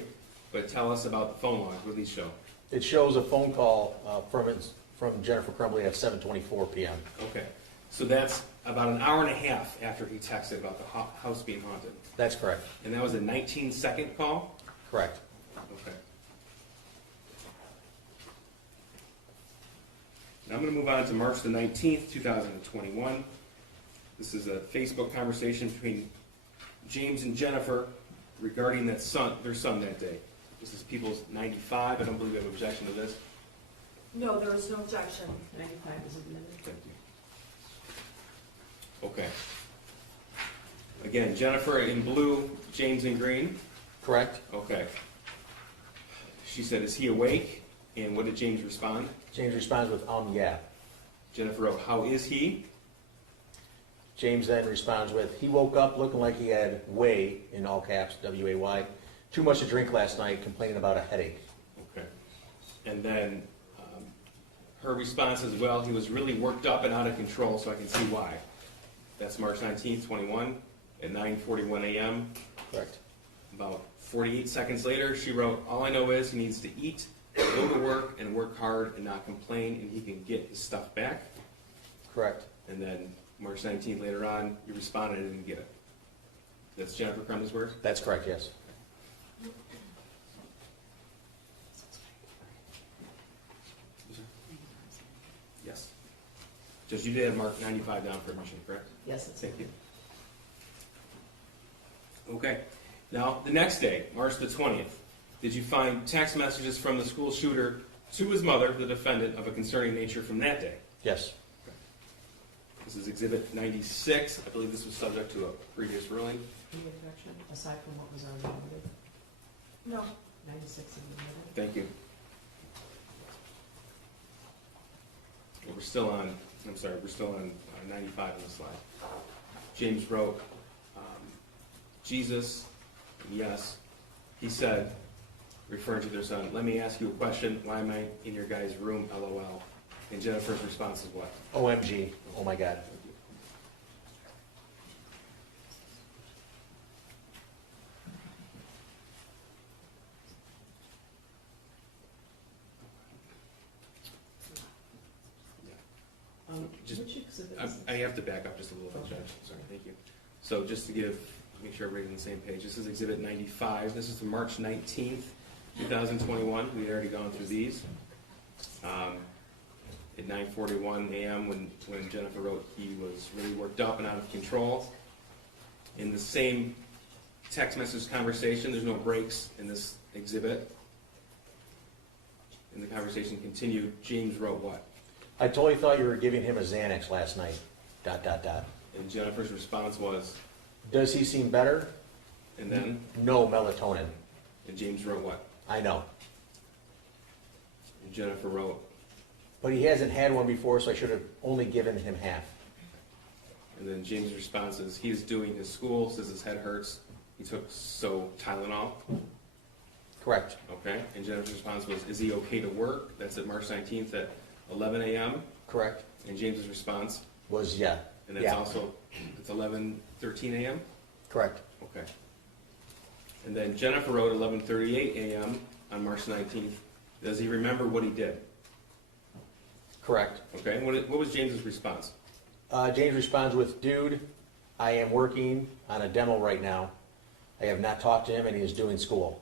but tell us about the phone logs. What do these show? It shows a phone call from Jennifer Crumbley at 7:24 p.m. Okay. So that's about an hour and a half after he texted about the house being haunted. That's correct. And that was a 19-second call? Correct. Okay. Now I'm going to move on to March the 19th, 2021. This is a Facebook conversation between James and Jennifer regarding their son that day. This is People's 95. I don't believe we have an objection to this. No, there is no objection. 95 is admitted. Thank you. Okay. Again, Jennifer in blue, James in green. Correct. Okay. She said, "Is he awake?" And what did James respond? James responds with, yeah. Jennifer wrote, "How is he?" James then responds with, he woke up looking like he had way, in all caps, W-A-Y, too much to drink last night, complaining about a headache. Okay. And then her response is, "Well, he was really worked up and out of control, so I can see why." That's March 19th, 21, at 9:41 a.m. Correct. About 48 seconds later, she wrote, "All I know is he needs to eat, go to work, and work hard and not complain, and he can get his stuff back." Correct. And then March 19th, later on, you responded and didn't get it. That's Jennifer Crumbley's words? That's correct, yes. Yes. Just you did have Mark 95 down for admission, correct? Yes, it's Thank you. Okay. Now, the next day, March the 20th, did you find text messages from the school shooter to his mother, the defendant, of a concerning nature from that day? Yes. This is Exhibit 96. I believe this was subject to a previous ruling. Any objection, aside from what was already admitted? No. 96 is admitted. Thank you. We're still on 95 on the slide. James wrote, Jesus, yes, he said, referring to their son, let me ask you a question, why am I in your guy's room, LOL? And Jennifer's response is what? OMG, oh my God. Just- Which exhibit I is this? I have to back up just a little bit, Judge, sorry, thank you. So just to make sure everybody's on the same page, this is Exhibit 95, this is from March 19th, 2021, we've already gone through these. At 9:41 a.m., when Jennifer wrote, he was really worked up and out of control. In the same text message conversation, there's no breaks in this exhibit. And the conversation continued, James wrote what? I totally thought you were giving him a Xanax last night, ... And Jennifer's response was, Does he seem better? and then, No melatonin. and James wrote what? I know. And Jennifer wrote, But he hasn't had one before, so I should have only given him half. and then James' response is, he is doing his school, says his head hurts, he took Tylenol, Correct. okay? And Jennifer's response was, is he okay to work? That's at March 19th at 11 a.m. Correct. And James's response, Was, yeah. and that's also, it's 11:13 a.m.? Correct. Okay. And then Jennifer wrote 11:38 a.m. on March 19th. Does he remember what he did? Correct. Okay, and what was James's response? James responds with, Dude, I am working on a demo right now. I have not talked to him, and he is doing school.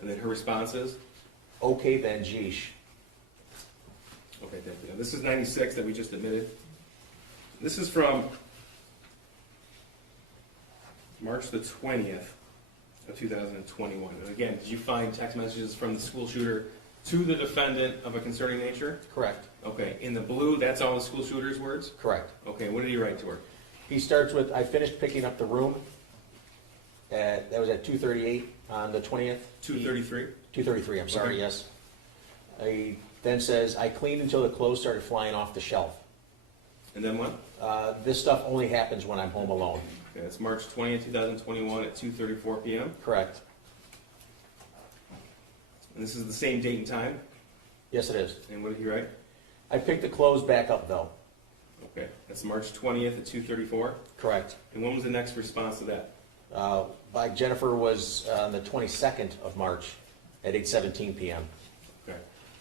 And then her response is, Okay then, geesh. okay, thank you. Now, this is 96 that we just admitted. This is from March the 20th of 2021. And again, did you find text messages from the school shooter to the defendant of a concerning nature? Correct. Okay, in the blue, that's all the school shooter's words? Correct. Okay, what did he write to her? He starts with, I finished picking up the room. That was at 2:38 on the 20th. 2:33? 2:33, I'm sorry, Okay. yes. He then says, I cleaned until the clothes started flying off the shelf. And then what? This stuff only happens when I'm home alone. Okay, that's March 20th, 2021 at 2:34 p.m. Correct. And this is the same date and time? Yes, it is. And what did he write? I picked the clothes back up, though. Okay, that's March 20th at 2:34. Correct. And when was the next response to that? By Jennifer was on the 22nd of March at 8:17 p.m. Okay,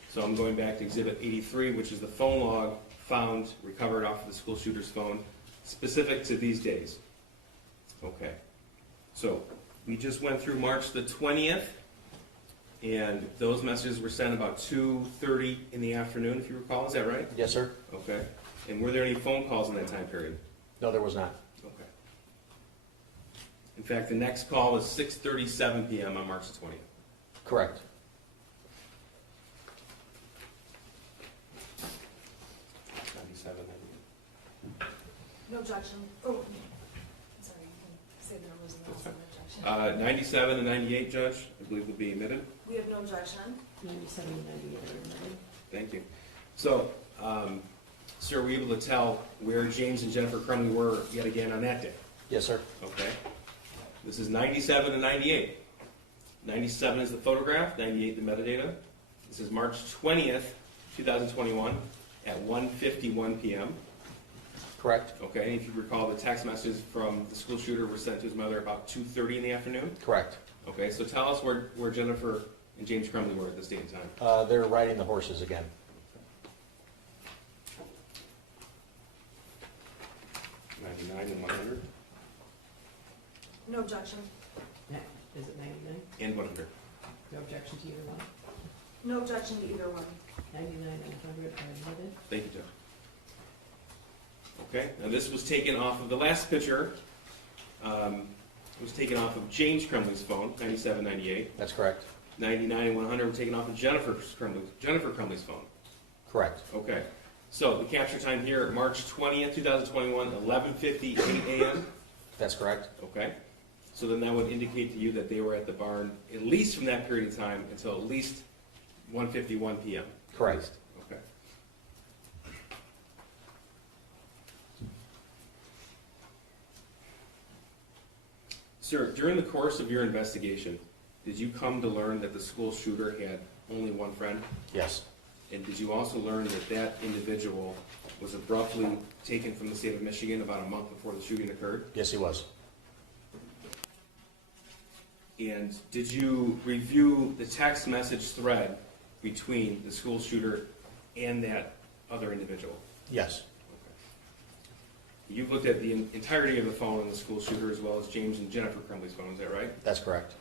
so I'm going back to Exhibit 83, which is the phone log found, recovered off of the school shooter's phone, specific to these days. Okay, so we just went through March the 20th, and those messages were sent about 2:30 in the afternoon, if you recall, is that right? Yes, sir? Okay, and were there any phone calls in that time period? No, there was not. Okay. In fact, the next call was 6:37 p.m. on March the 20th. Correct. No objection. Oh, sorry, you can say the numbers and then also no objection. 97 and 98, Judge, I believe will be admitted. We have no objection. 97 and 98 are admitted. Thank you. So, sir, were you able to tell where James and Jennifer Crumbley were yet again on that day? Yes, sir. Okay. This is 97 and 98. 97 is the photograph, 98 the metadata. This is March 20th, 2021 at 1:51 p.m. Correct. Okay, and if you recall, the text messages from the school shooter were sent to his mother about 2:30 in the afternoon. Correct. Okay, so tell us where Jennifer and James Crumbley were at this date and time. They're riding the horses again. And 100. No objection. Yeah, is it 99? And 100. No objection to either one? No objection to either one. 99 and 100 are admitted. Thank you, Jeff. Okay, now this was taken off of the last picture. Was taken off of James Crumbley's phone, 97, 98. That's correct. 99 and 100 were taken off of Jennifer Crumbley's phone. Correct. Okay, so the capture time here, March 20th, 2021, 11:58 a.m. That's correct. Okay, so then that would indicate to you that they were at the barn at least from that period of time until at least 1:51 p.m. Correct. Okay. Sir, during the course of your investigation, did you come to learn that the school shooter had only one friend? Yes, And did you also learn that that individual was abruptly taken from the state of Michigan about a month before the shooting occurred? yes, he was. And did you review the text message thread between the school shooter and that other individual? Yes, You've looked at the entirety of the phone of the school shooter as well as James and Jennifer Crumbley's phone, is that right? that's correct.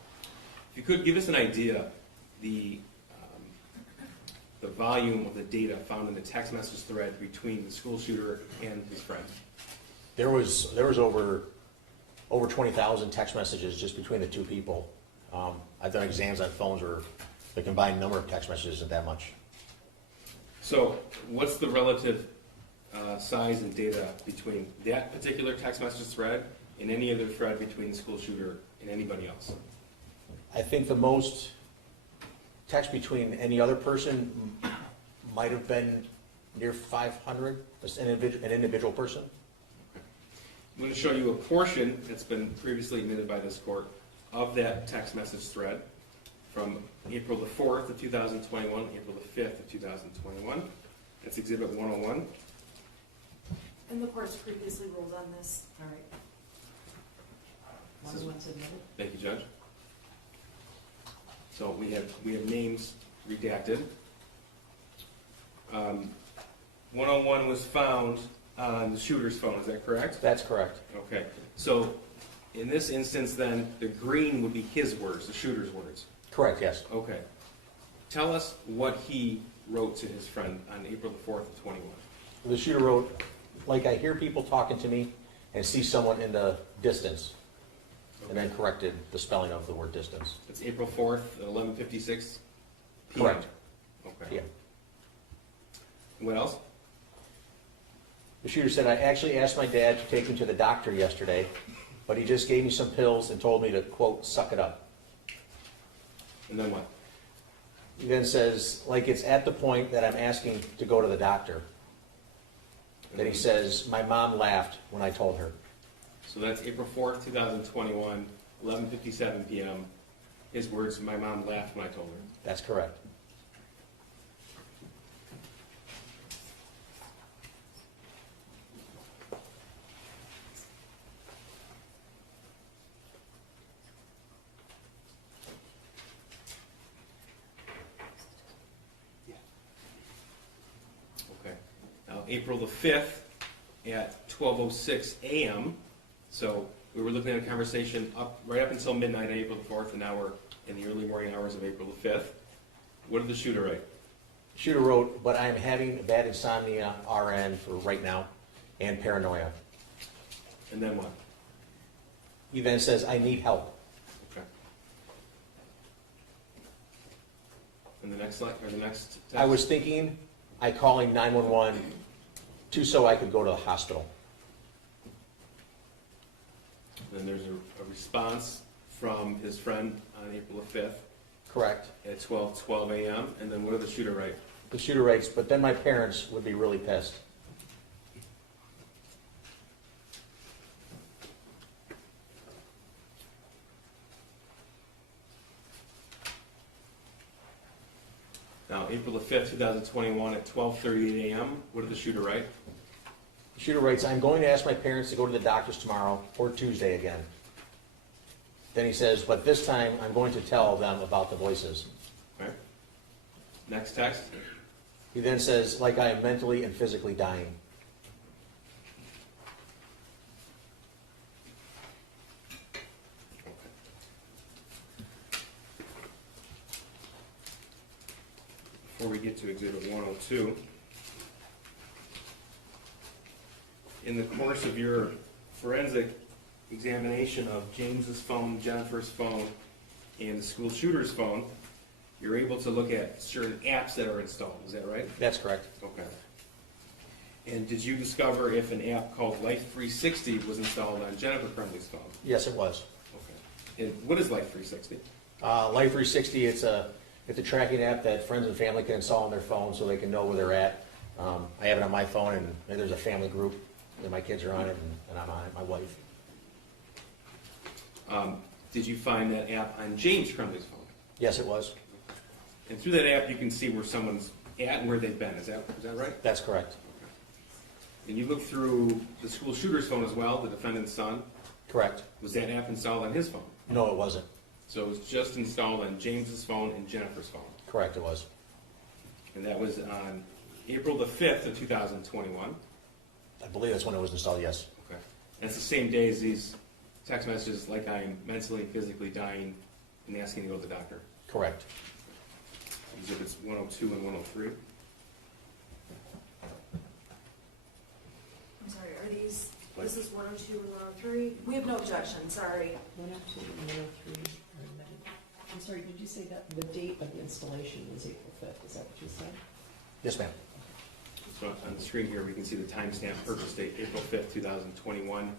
If you could give us an idea, the volume of the data found in the text message thread between the school shooter and his friend. There was over 20,000 text messages just between the two people. I've done exams on phones where the combined number of text messages isn't that much. So what's the relative size and data between that particular text message thread and any other thread between the school shooter and anybody else? I think the most text between any other person might have been near 500, an individual person. I'm going to show you a portion that's been previously admitted by this court of that text message thread from April the 4th of 2021, April the 5th of 2021. That's Exhibit 101. And the court's previously ruled on this. All right. One of one's admitted? Thank you, Judge. So we have names redacted. 101 was found on the shooter's phone, is that correct? That's correct. Okay, so in this instance then, the green would be his words, the shooter's words. Correct, yes. Okay. Tell us what he wrote to his friend on April the 4th of 21. The shooter wrote, like, I hear people talking to me and see someone in the distance, and then corrected the spelling of the word distance. It's April 4th at 11:56 p.m. Correct. Okay. Yeah. What else? The shooter said, I actually asked my dad to take me to the doctor yesterday, but he just gave me some pills and told me to, quote, suck it up. And then what? He then says, like, it's at the point that I'm asking to go to the doctor. Then he says, my mom laughed when I told her. So that's April 4th, 2021, 11:57 p.m. His words, my mom laughed when I told her. That's correct. Okay. Now, April the 5th at 12:06 a.m. So we were looking at a conversation right up until midnight on April the 4th, and now we're in the early morning hours of April the 5th. What did the shooter write? Shooter wrote, but I'm having bad insomnia, RN, for right now, and paranoia. And then what? He then says, I need help. Okay. And the next slide, or the next text? I was thinking, I calling 911 so I could go to the hospital. Then there's a response from his friend on April the 5th Correct. at 12:12 a.m. And then what did the shooter write? The shooter writes, but then my parents would be really pissed. Now, April the 5th, 2021 at 12:38 a.m. What did the shooter write? The shooter writes, I'm going to ask my parents to go to the doctors tomorrow or Tuesday again. Then he says, but this time I'm going to tell them about the voices. Okay. Next text. He then says, like I am mentally and physically dying. Before we get to Exhibit 102, in the course of your forensic examination of James's phone, Jennifer's phone, and the school shooter's phone, you're able to look at certain apps that are installed. Is that right? That's correct. Okay. And did you discover if an app called Life 360 was installed on Jennifer Crumbley's phone? Yes, it was. Okay. And what is Life 360? Life 360, it's a tracking app that friends and family can install on their phone so they can know where they're at. I have it on my phone, and there's a family group that my kids are on it, and I'm on it, my wife. Did you find that app on James Crumbley's phone? Yes, it was. And through that app, you can see where someone's at and where they've been. Is that right? That's correct. And you looked through the school shooter's phone as well, the defendant's son. Correct. Was that app installed on his phone? No, it wasn't. So it was just installed on James's phone and Jennifer's phone. Correct, it was. And that was on April the 5th of 2021. I believe that's when it was installed, yes. Okay. And it's the same day as these text messages, like I am mentally and physically dying and asking to go to the doctor. Correct. Exhibits 102 and 103. I'm sorry, are these, this is 102 and 103? We have no objection, sorry. 102 and 103 are amended. I'm sorry, did you say that the date of the installation was April 5th? Is that what you said? Yes, ma'am. So on the screen here, we can see the timestamp purchase date, April 5th, 2021.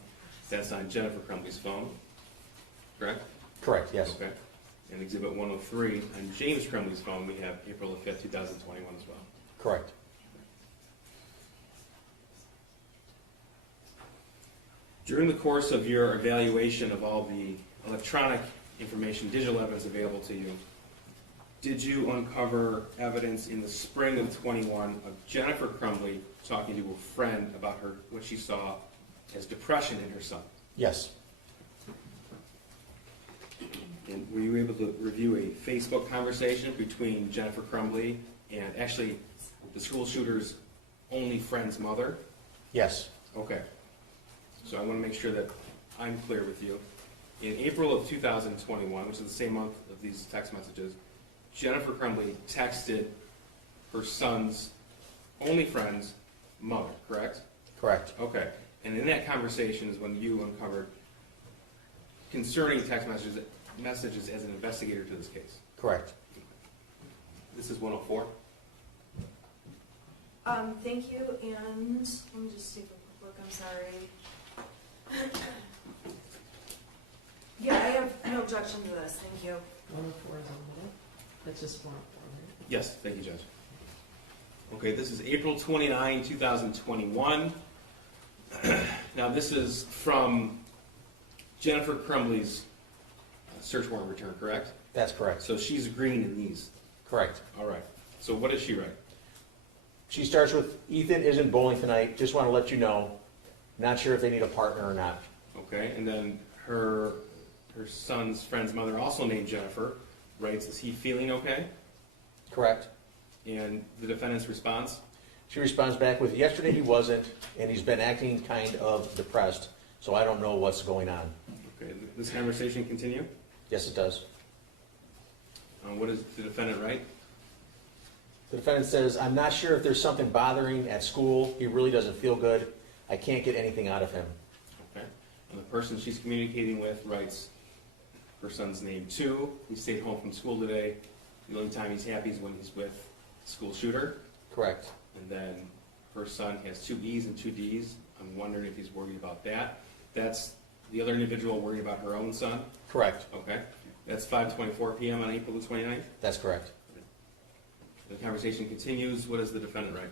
That's on Jennifer Crumbley's phone, correct? Correct, yes. Okay. And exhibit 103, on James Crumbley's phone, we have April the 5th, 2021 as well. Correct. During the course of your evaluation of all the electronic information, digital evidence available to you, did you uncover evidence in the spring of 21 of Jennifer Crumbley talking to a friend about what she saw as depression in her son? Yes. And were you able to review a Facebook conversation between Jennifer Crumbley and actually the school shooter's only friend's mother? Yes. Okay. So I want to make sure that I'm clear with you. In April of 2021, which is the same month of these text messages, Jennifer Crumbley texted her son's only friend's mother, correct? Correct. Okay. And in that conversation is when you uncovered concerning text messages as an investigator to this case. Correct. This is 104. Thank you, and let me just take a quick look, I'm sorry. Yeah, I have no objection to this, thank you. 104 is omitted. That's just 104, right? Yes, thank you, Judge. Okay, this is April 29, 2021. Now, this is from Jennifer Crumbley's search warrant return, correct? That's correct. So she's agreeing in these. Correct. All right. So what does she write? She starts with, Ethan isn't bowling tonight, just want to let you know. Not sure if they need a partner or not. Okay, and then her son's friend's mother, also named Jennifer, writes, is he feeling okay? Correct. And the defendant's response? She responds back with, yesterday he wasn't, and he's been acting kind of depressed, so I don't know what's going on. Okay, this conversation continue? Yes, it does. What does the defendant write? The defendant says, I'm not sure if there's something bothering at school. He really doesn't feel good. I can't get anything out of him. Okay. And the person she's communicating with writes her son's name too. He stayed home from school today. The only time he's happy is when he's with the school shooter. Correct. And then her son has 2 E's and 2 D's. I'm wondering if he's worried about that. That's the other individual worried about her own son. Correct. Okay. That's 5:24 p.m. on April the 29th. That's correct. The conversation continues. What does the defendant write?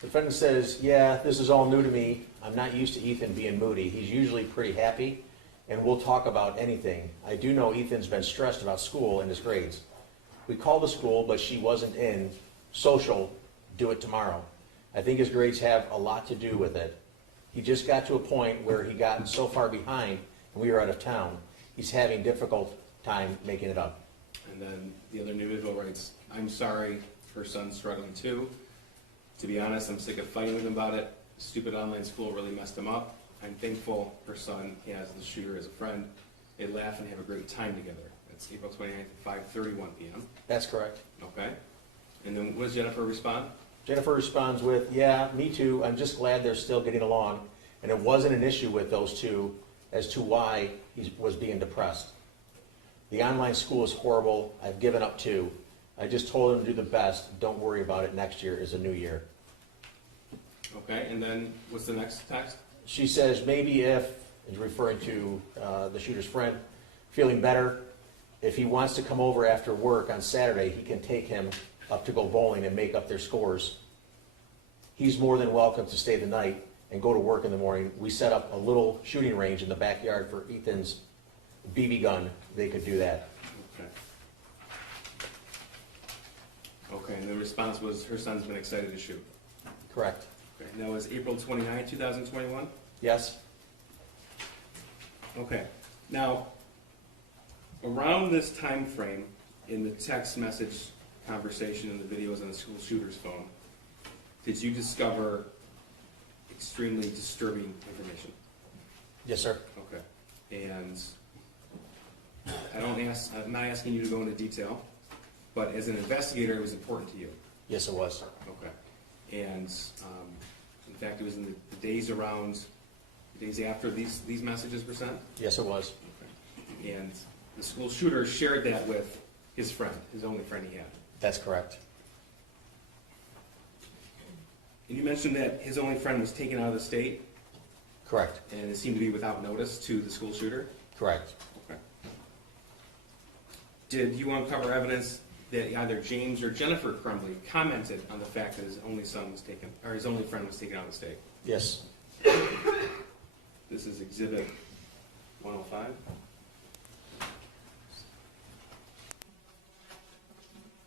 The defendant says, yeah, this is all new to me. I'm not used to Ethan being moody. He's usually pretty happy, and we'll talk about anything. I do know Ethan's been stressed about school and his grades. We called the school, but she wasn't in. Social, do it tomorrow. I think his grades have a lot to do with it. He just got to a point where he got so far behind, and we were out of town. He's having difficult time making it up. And then the other individual writes, I'm sorry, her son's struggling too. To be honest, I'm sick of fighting with him about it. Stupid online school really messed him up. I'm thankful her son has the shooter as a friend. They laugh and have a great time together. That's April 29th at 5:31 p.m. That's correct. Okay. And then what does Jennifer respond? Jennifer responds with, yeah, me too. I'm just glad they're still getting along. And it wasn't an issue with those two as to why he was being depressed. The online school is horrible. I've given up too. I just told him to do the best. Don't worry about it. Next year is a new year. Okay, and then what's the next text? She says maybe if, is referring to the shooter's friend, feeling better, if he wants to come over after work on Saturday, he can take him up to go bowling and make up their scores. He's more than welcome to stay the night and go to work in the morning. We set up a little shooting range in the backyard for Ethan's BB gun, they could do that. Okay. Okay, and the response was her son's been excited to shoot. Correct. Okay, and that was April 29, 2021? Yes? Okay, now, around this time frame, in the text message conversation and the videos on the school shooter's phone, did you discover extremely disturbing information? Yes, sir. Okay, and I'm not asking you to go into detail, but as an investigator, it was important to you. Yes, it was. Okay, and in fact, it was in the days after these messages were sent? Yes, it was. Okay. And the school shooter shared that with his friend, his only friend he had. That's correct. And you mentioned that his only friend was taken out of the state, Correct. and it seemed to be without notice to the school shooter? Correct. Okay. Did you uncover evidence that either James or Jennifer Crumbley commented on the fact that his only son was taken, or his only friend was taken out of the state? Yes. This is Exhibit 105.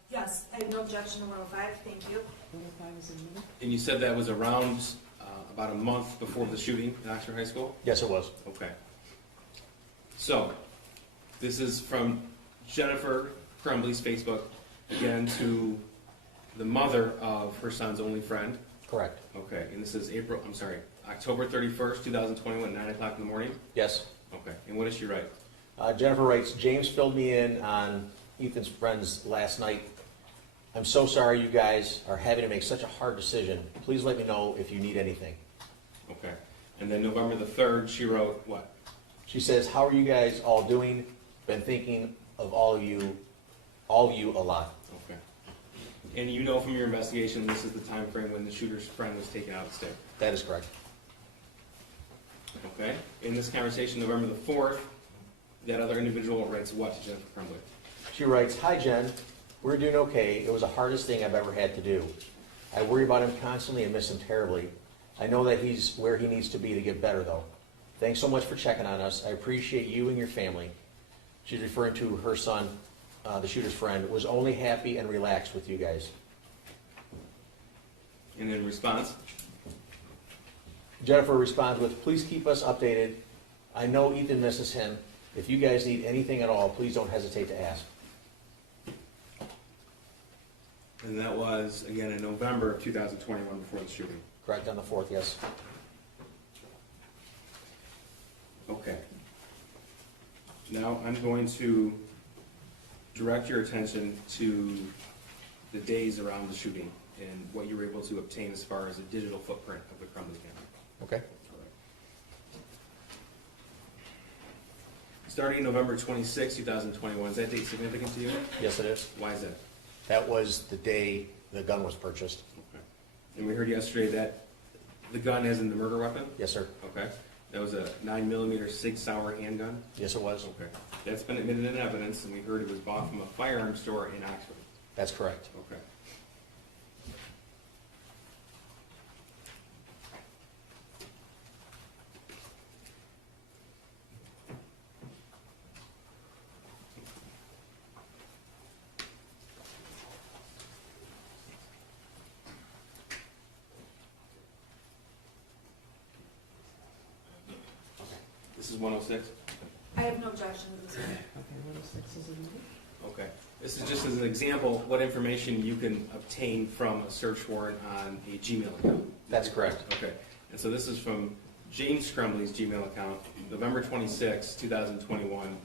Yes, I have no objection to 105, thank you. What if I was in the middle? And you said that was around about a month before the shooting at Oxford High School? Yes, it was. Okay. So, this is from Jennifer Crumbley's Facebook, again, to the mother of her son's only friend. Correct. Okay, and this is October 31st, 2021, 9 o'clock in the morning? Yes. Okay, and what does she write? Jennifer writes, James filled me in on Ethan's friends last night. I'm so sorry you guys are having to make such a hard decision. Please let me know if you need anything. Okay, and then November the 3rd, she wrote what? She says, how are you guys all doing? Been thinking of all of you a lot. Okay. And you know from your investigation, this is the time frame when the shooter's friend was taken out of the state? That is correct. Okay, in this conversation, November the 4th, that other individual writes what to Jennifer Crumbley? She writes, hi Jen, we're doing okay. It was the hardest thing I've ever had to do. I worry about him constantly and miss him terribly. I know that he's where he needs to be to get better though. Thanks so much for checking on us. I appreciate you and your family. She's referring to her son, the shooter's friend, was only happy and relaxed with you guys. And in response? Jennifer responds with, please keep us updated. I know Ethan misses him. If you guys need anything at all, please don't hesitate to ask. And that was, again, in November of 2021 before the shooting. Correct, on the 4th, yes. Okay. Now I'm going to direct your attention to the days around the shooting and what you were able to obtain as far as a digital footprint of the Crumbley camera. Okay. Starting November 26, 2021, is that date significant to you? Yes, it is. Why is that? That was the day the gun was purchased. Okay. And we heard yesterday that the gun is in the murder weapon? Yes, sir. Okay. That was a 9mm Sig Sauer handgun? Yes, it was. Okay. That's been admitted in evidence, and we heard it was bought from a firearms store in Oxford. That's correct. Okay. This is 106? I have no objection to this one. Okay, 106 is in the middle. Okay. This is just as an example, what information you can obtain from a search warrant on a Gmail account. That's correct. Okay. And so this is from James Crumbley's Gmail account, November 26, 2021,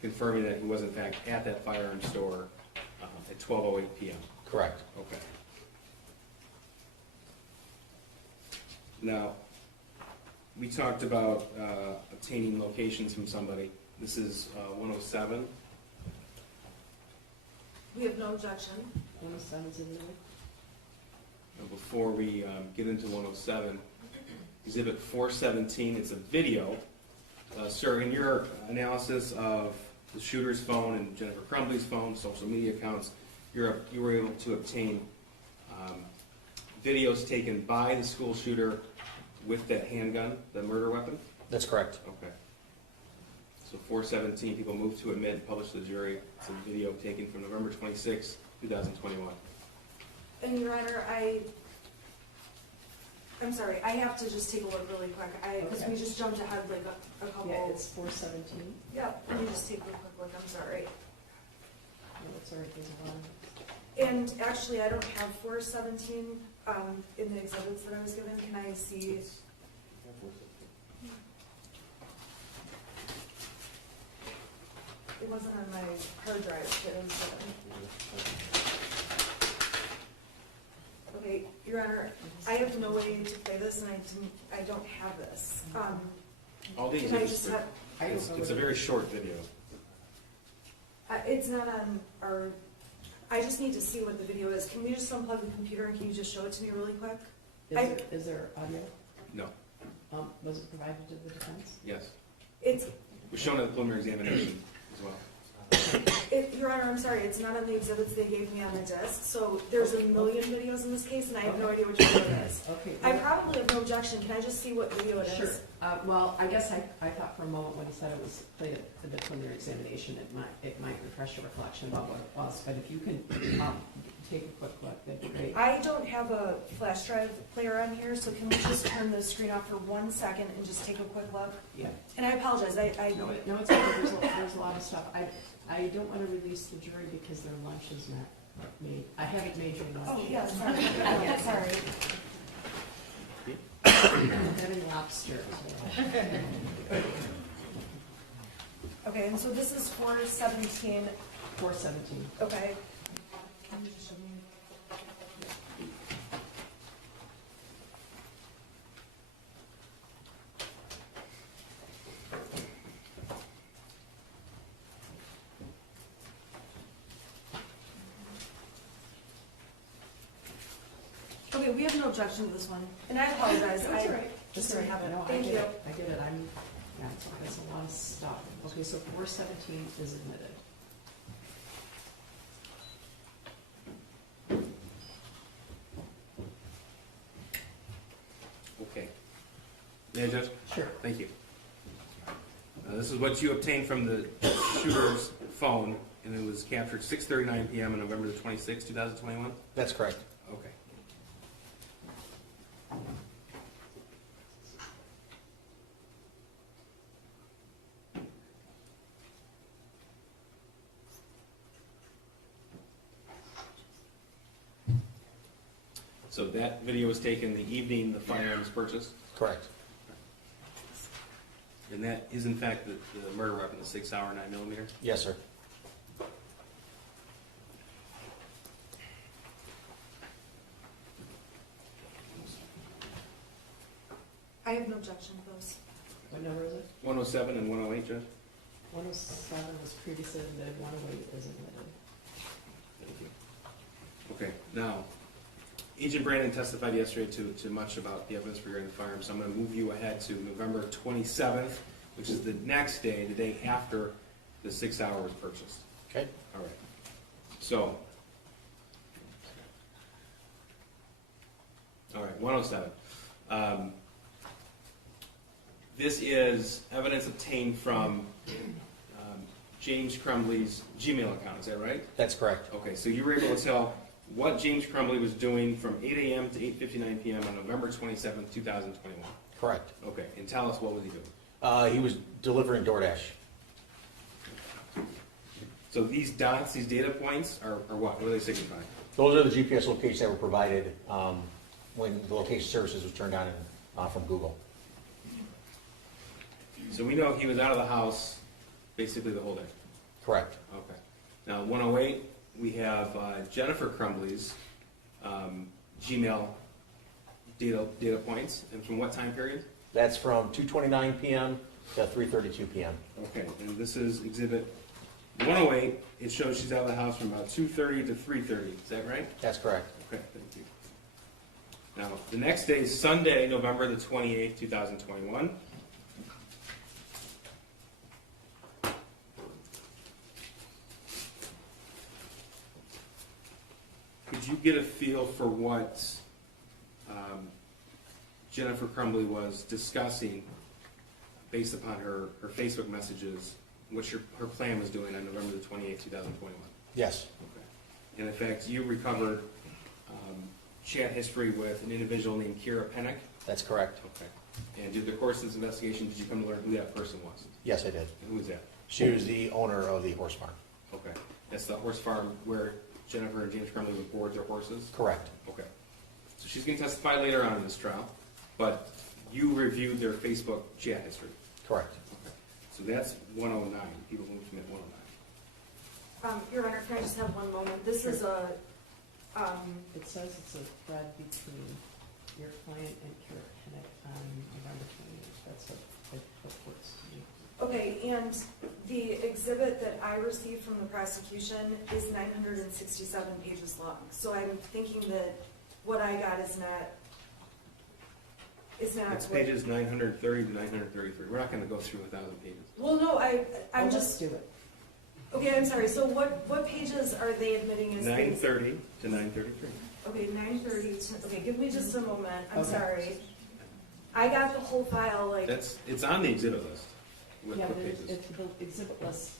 confirming that he was in fact at that firearms store at 12:08 p.m. Correct. Okay. Now, we talked about obtaining locations from somebody. This is 107. We have no objection. 107 is in the middle. And before we get into 107, Exhibit 417, it's a video. Sir, in your analysis of the shooter's phone and Jennifer Crumbley's phone, social media accounts, you were able to obtain videos taken by the school shooter with that handgun, the murder weapon? That's correct. Okay. So 417, people move to admit and publish to the jury. It's a video taken from November 26, 2021. And Your Honor, I'm sorry, I have to just take a look really quick, because we Okay. just jumped ahead like a couple. Yeah, it's 417. Yeah, let me just take a quick look, I'm sorry. No, it's already, there's a lot. And actually, I don't have 417 in the exhibits that I was given. Can I see? It wasn't on my hard drive, but it was okay, Your Honor, I have no way to play this, and I don't have this. All these, Can I just have? I don't know it's a what- very short video. It's not on our. I just need to see what the video is. Can we just unplug the computer and can you just show it to me really quick? Is there audio? No, Was it provided to the defense? yes. It's, It was shown at the preliminary examination as well. Your Honor, I'm sorry, it's not on the exhibits they gave me on the disc, so there's a million videos in this case, and I have no idea which video it is. Okay. I probably have no objection, can I just see what video it is? Sure. Well, I guess I thought for a moment when he said it was played at the preliminary examination, it might refresh your recollection about what it was, but if you can take a quick look, that'd be great. I don't have a flash drive player on here, so can we just turn the screen off for 1 second and just take a quick look? Yeah. And I apologize, I No, it's okay, there's a lot of stuff. I don't want to release the jury because their lunch is not made. I haven't made your lunch. Oh, yeah, sorry. Yeah, sorry. I'm having lobster. Okay, and so this is 417, 417. okay. Okay, we have no objection to this one, and I apologize, I just didn't have it. No, I Thank get you. it. I get it. Yeah, it's a lot of stuff. Okay, so 417 is admitted. Okay. May I, Judge? Sure. Thank you. This is what you obtained from the shooter's phone, and it was captured 6:39 p.m. on November the 26th, 2021? That's correct. Okay. So that video was taken the evening the firearm was purchased, Correct. and that is in fact the murder weapon, the 6-hour 9mm? Yes, sir. I have no objection to those. What number is it? 107 and 108, Judge? 107 was previously admitted, 108 is admitted. Thank you. Okay, now, Agent Brandon testified yesterday to much about the evidence regarding the firearm, so I'm going to move you ahead to November 27th, which is the next day, the day after the 6-hour was purchased. Okay. All right. So, all right, 107. This is evidence obtained from James Crumbley's Gmail account, is that right? That's correct. Okay, so you were able to tell what James Crumbley was doing from 8 a.m. to 8:59 p.m. on November 27th, 2021. Correct. Okay, and tell us what was he doing? He was delivering DoorDash. So these dots, these data points, are what? What do they signify? Those are the GPS locations that were provided when the location services was turned on from Google. So we know he was out of the house basically the whole day. Correct. Okay. Now, 108, we have Jennifer Crumbley's Gmail data points, and from what time period? That's from 2:29 p.m. to 3:32 p.m. Okay, and this is Exhibit 108. It shows she's out of the house from about 2:30 to 3:30. Is that right? That's correct. Okay, thank you. Now, the next day is Sunday, November the 28th, 2021. Could you get a feel for what Jennifer Crumbley was discussing based upon her Facebook messages, what her plan was doing on November the 28th, 2021. Yes, Okay. And in fact, you recovered chat history with an individual named Kira Pennick. That's correct. Okay. And did the course of this investigation, did you come to learn who that person was? yes, I did. And who was that? She was the owner of the horse farm. Okay. That's the horse farm where Jennifer and James Crumbley would board their horses? Correct. Okay. So she's going to testify later on in this trial, but you reviewed their Facebook chat history. Correct. Okay. So that's 109. People who commit 109. Your Honor, can I just have one moment? This is a, It says it's a thread between your client and Kara Pennick on November 28th. That's what it reports to me. okay, and the exhibit that I received from the prosecution is 967 pages long. So I'm thinking that what I got is not It's what- pages 930 to 933. We're not going to go through 1,000 pages. Well, no, I'm Well, just, let's do it. okay, I'm sorry. So what pages are they admitting as things? 930 to 933. Okay, 9:30 to, okay, give me just a moment. I'm Okay. sorry. I got the whole file, like, It's on the exhibit list. With Yeah, what but pages? the exhibit list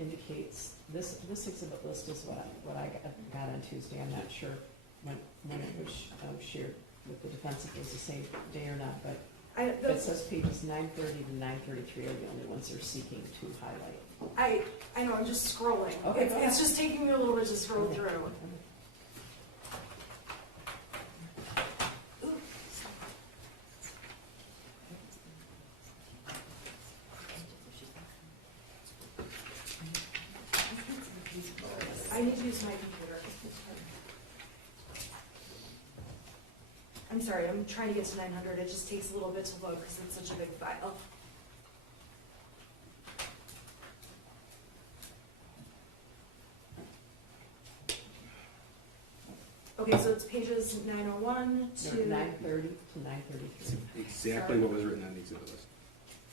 indicates, this exhibit list is what I got on Tuesday. I'm not sure when it was shared with the defense, if it was the same day or not, but it says pages 930 to 933 are the only ones they're seeking to highlight. I know, I'm just scrolling. Okay, It's go it's ahead. just taking me a little bit to scroll through. I need to use my computer. I'm sorry, I'm trying to get to 900. It just takes a little bit to load because it's such a big file. Okay, so it's pages 901 to, 930 to 933. Exactly what was written on the exhibit list.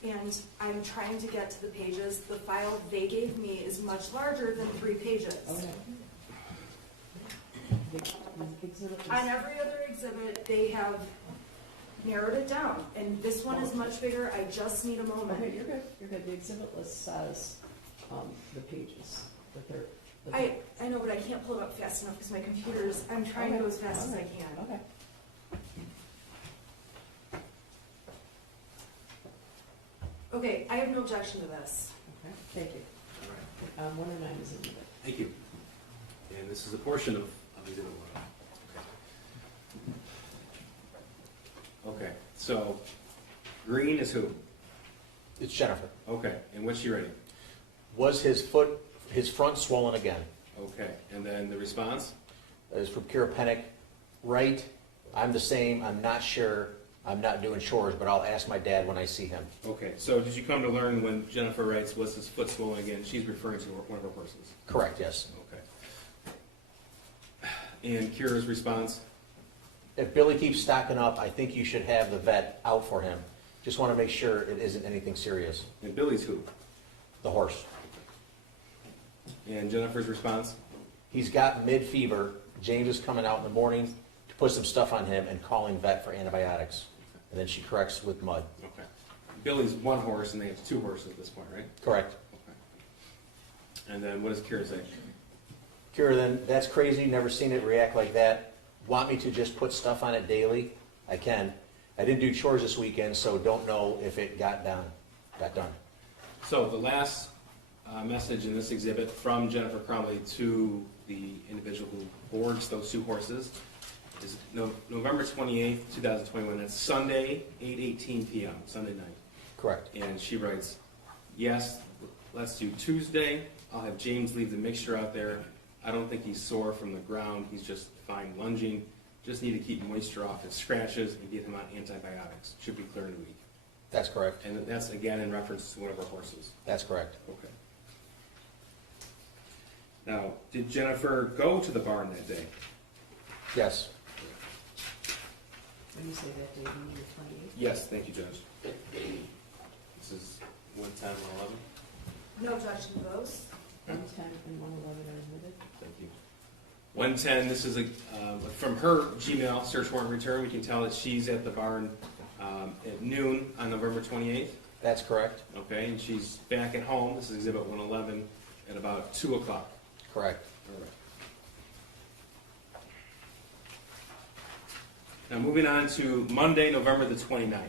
and I'm trying to get to the pages. The file they gave me is much larger than 3 pages. Okay. The exhibit is- On every other exhibit, they have narrowed it down, and this one is much bigger. I just need a Okay, moment. you're good, you're good. The exhibit list says, the pages, that they're. I know, but I can't pull it up fast enough because my computer's, I'm trying to go as fast as I can. Okay. Okay, I have no objection to this. Okay, thank you. All right. 109 is in there. Thank you. And this is a portion of exhibit 1. Okay, so green is who? It's Jennifer. Okay, and what's she writing? Was his front swollen again? Okay, and then the response? That is from Kira Pennick. Right, I'm the same, I'm not sure, I'm not doing chores, but I'll ask my dad when I see him. Okay, so did you come to learn when Jennifer writes, was his foot swollen again? She's referring to one of her horses. Correct, yes. Okay. And Kira's response? If Billy keeps stocking up, I think you should have the vet out for him. Just want to make sure it isn't anything serious. And Billy's who? The horse. And Jennifer's response? He's got mid-fever. James is coming out in the morning to put some stuff on him and calling vet for antibiotics. And then she corrects with mud. Okay. Billy's one horse and they have 2 horses at this point, right? Correct. Okay. And then what does Kira say? Kira, then, that's crazy, never seen it react like that. Want me to just put stuff on it daily? I can. I didn't do chores this weekend, so don't know if it got done. So the last message in this exhibit from Jennifer Crumbley to the individual who boards those 2 horses is November 28th, 2021. That's Sunday, 8:18 p.m., Sunday night. Correct. And she writes, yes, let's do Tuesday. I'll have James leave the mixture out there. I don't think he's sore from the ground. He's just fine lunging. Just need to keep moisture off his scratches and get him on antibiotics. Should be clear in a week. That's correct. And that's again in reference to one of our horses. That's correct. Okay. Now, did Jennifer go to the barn that day? Yes. When you say that day, you mean the 28th? Yes, thank you, Judge. This is 110, 111. No objection to those. 110 and 111 are admitted. Thank you. 110, this is from her Gmail search warrant return. We can tell that she's at the barn at noon on November 28th. That's correct. Okay, and she's back at home, this is exhibit 111, at about 2 o'clock. Correct. All right. Now, moving on to Monday, November the 29th.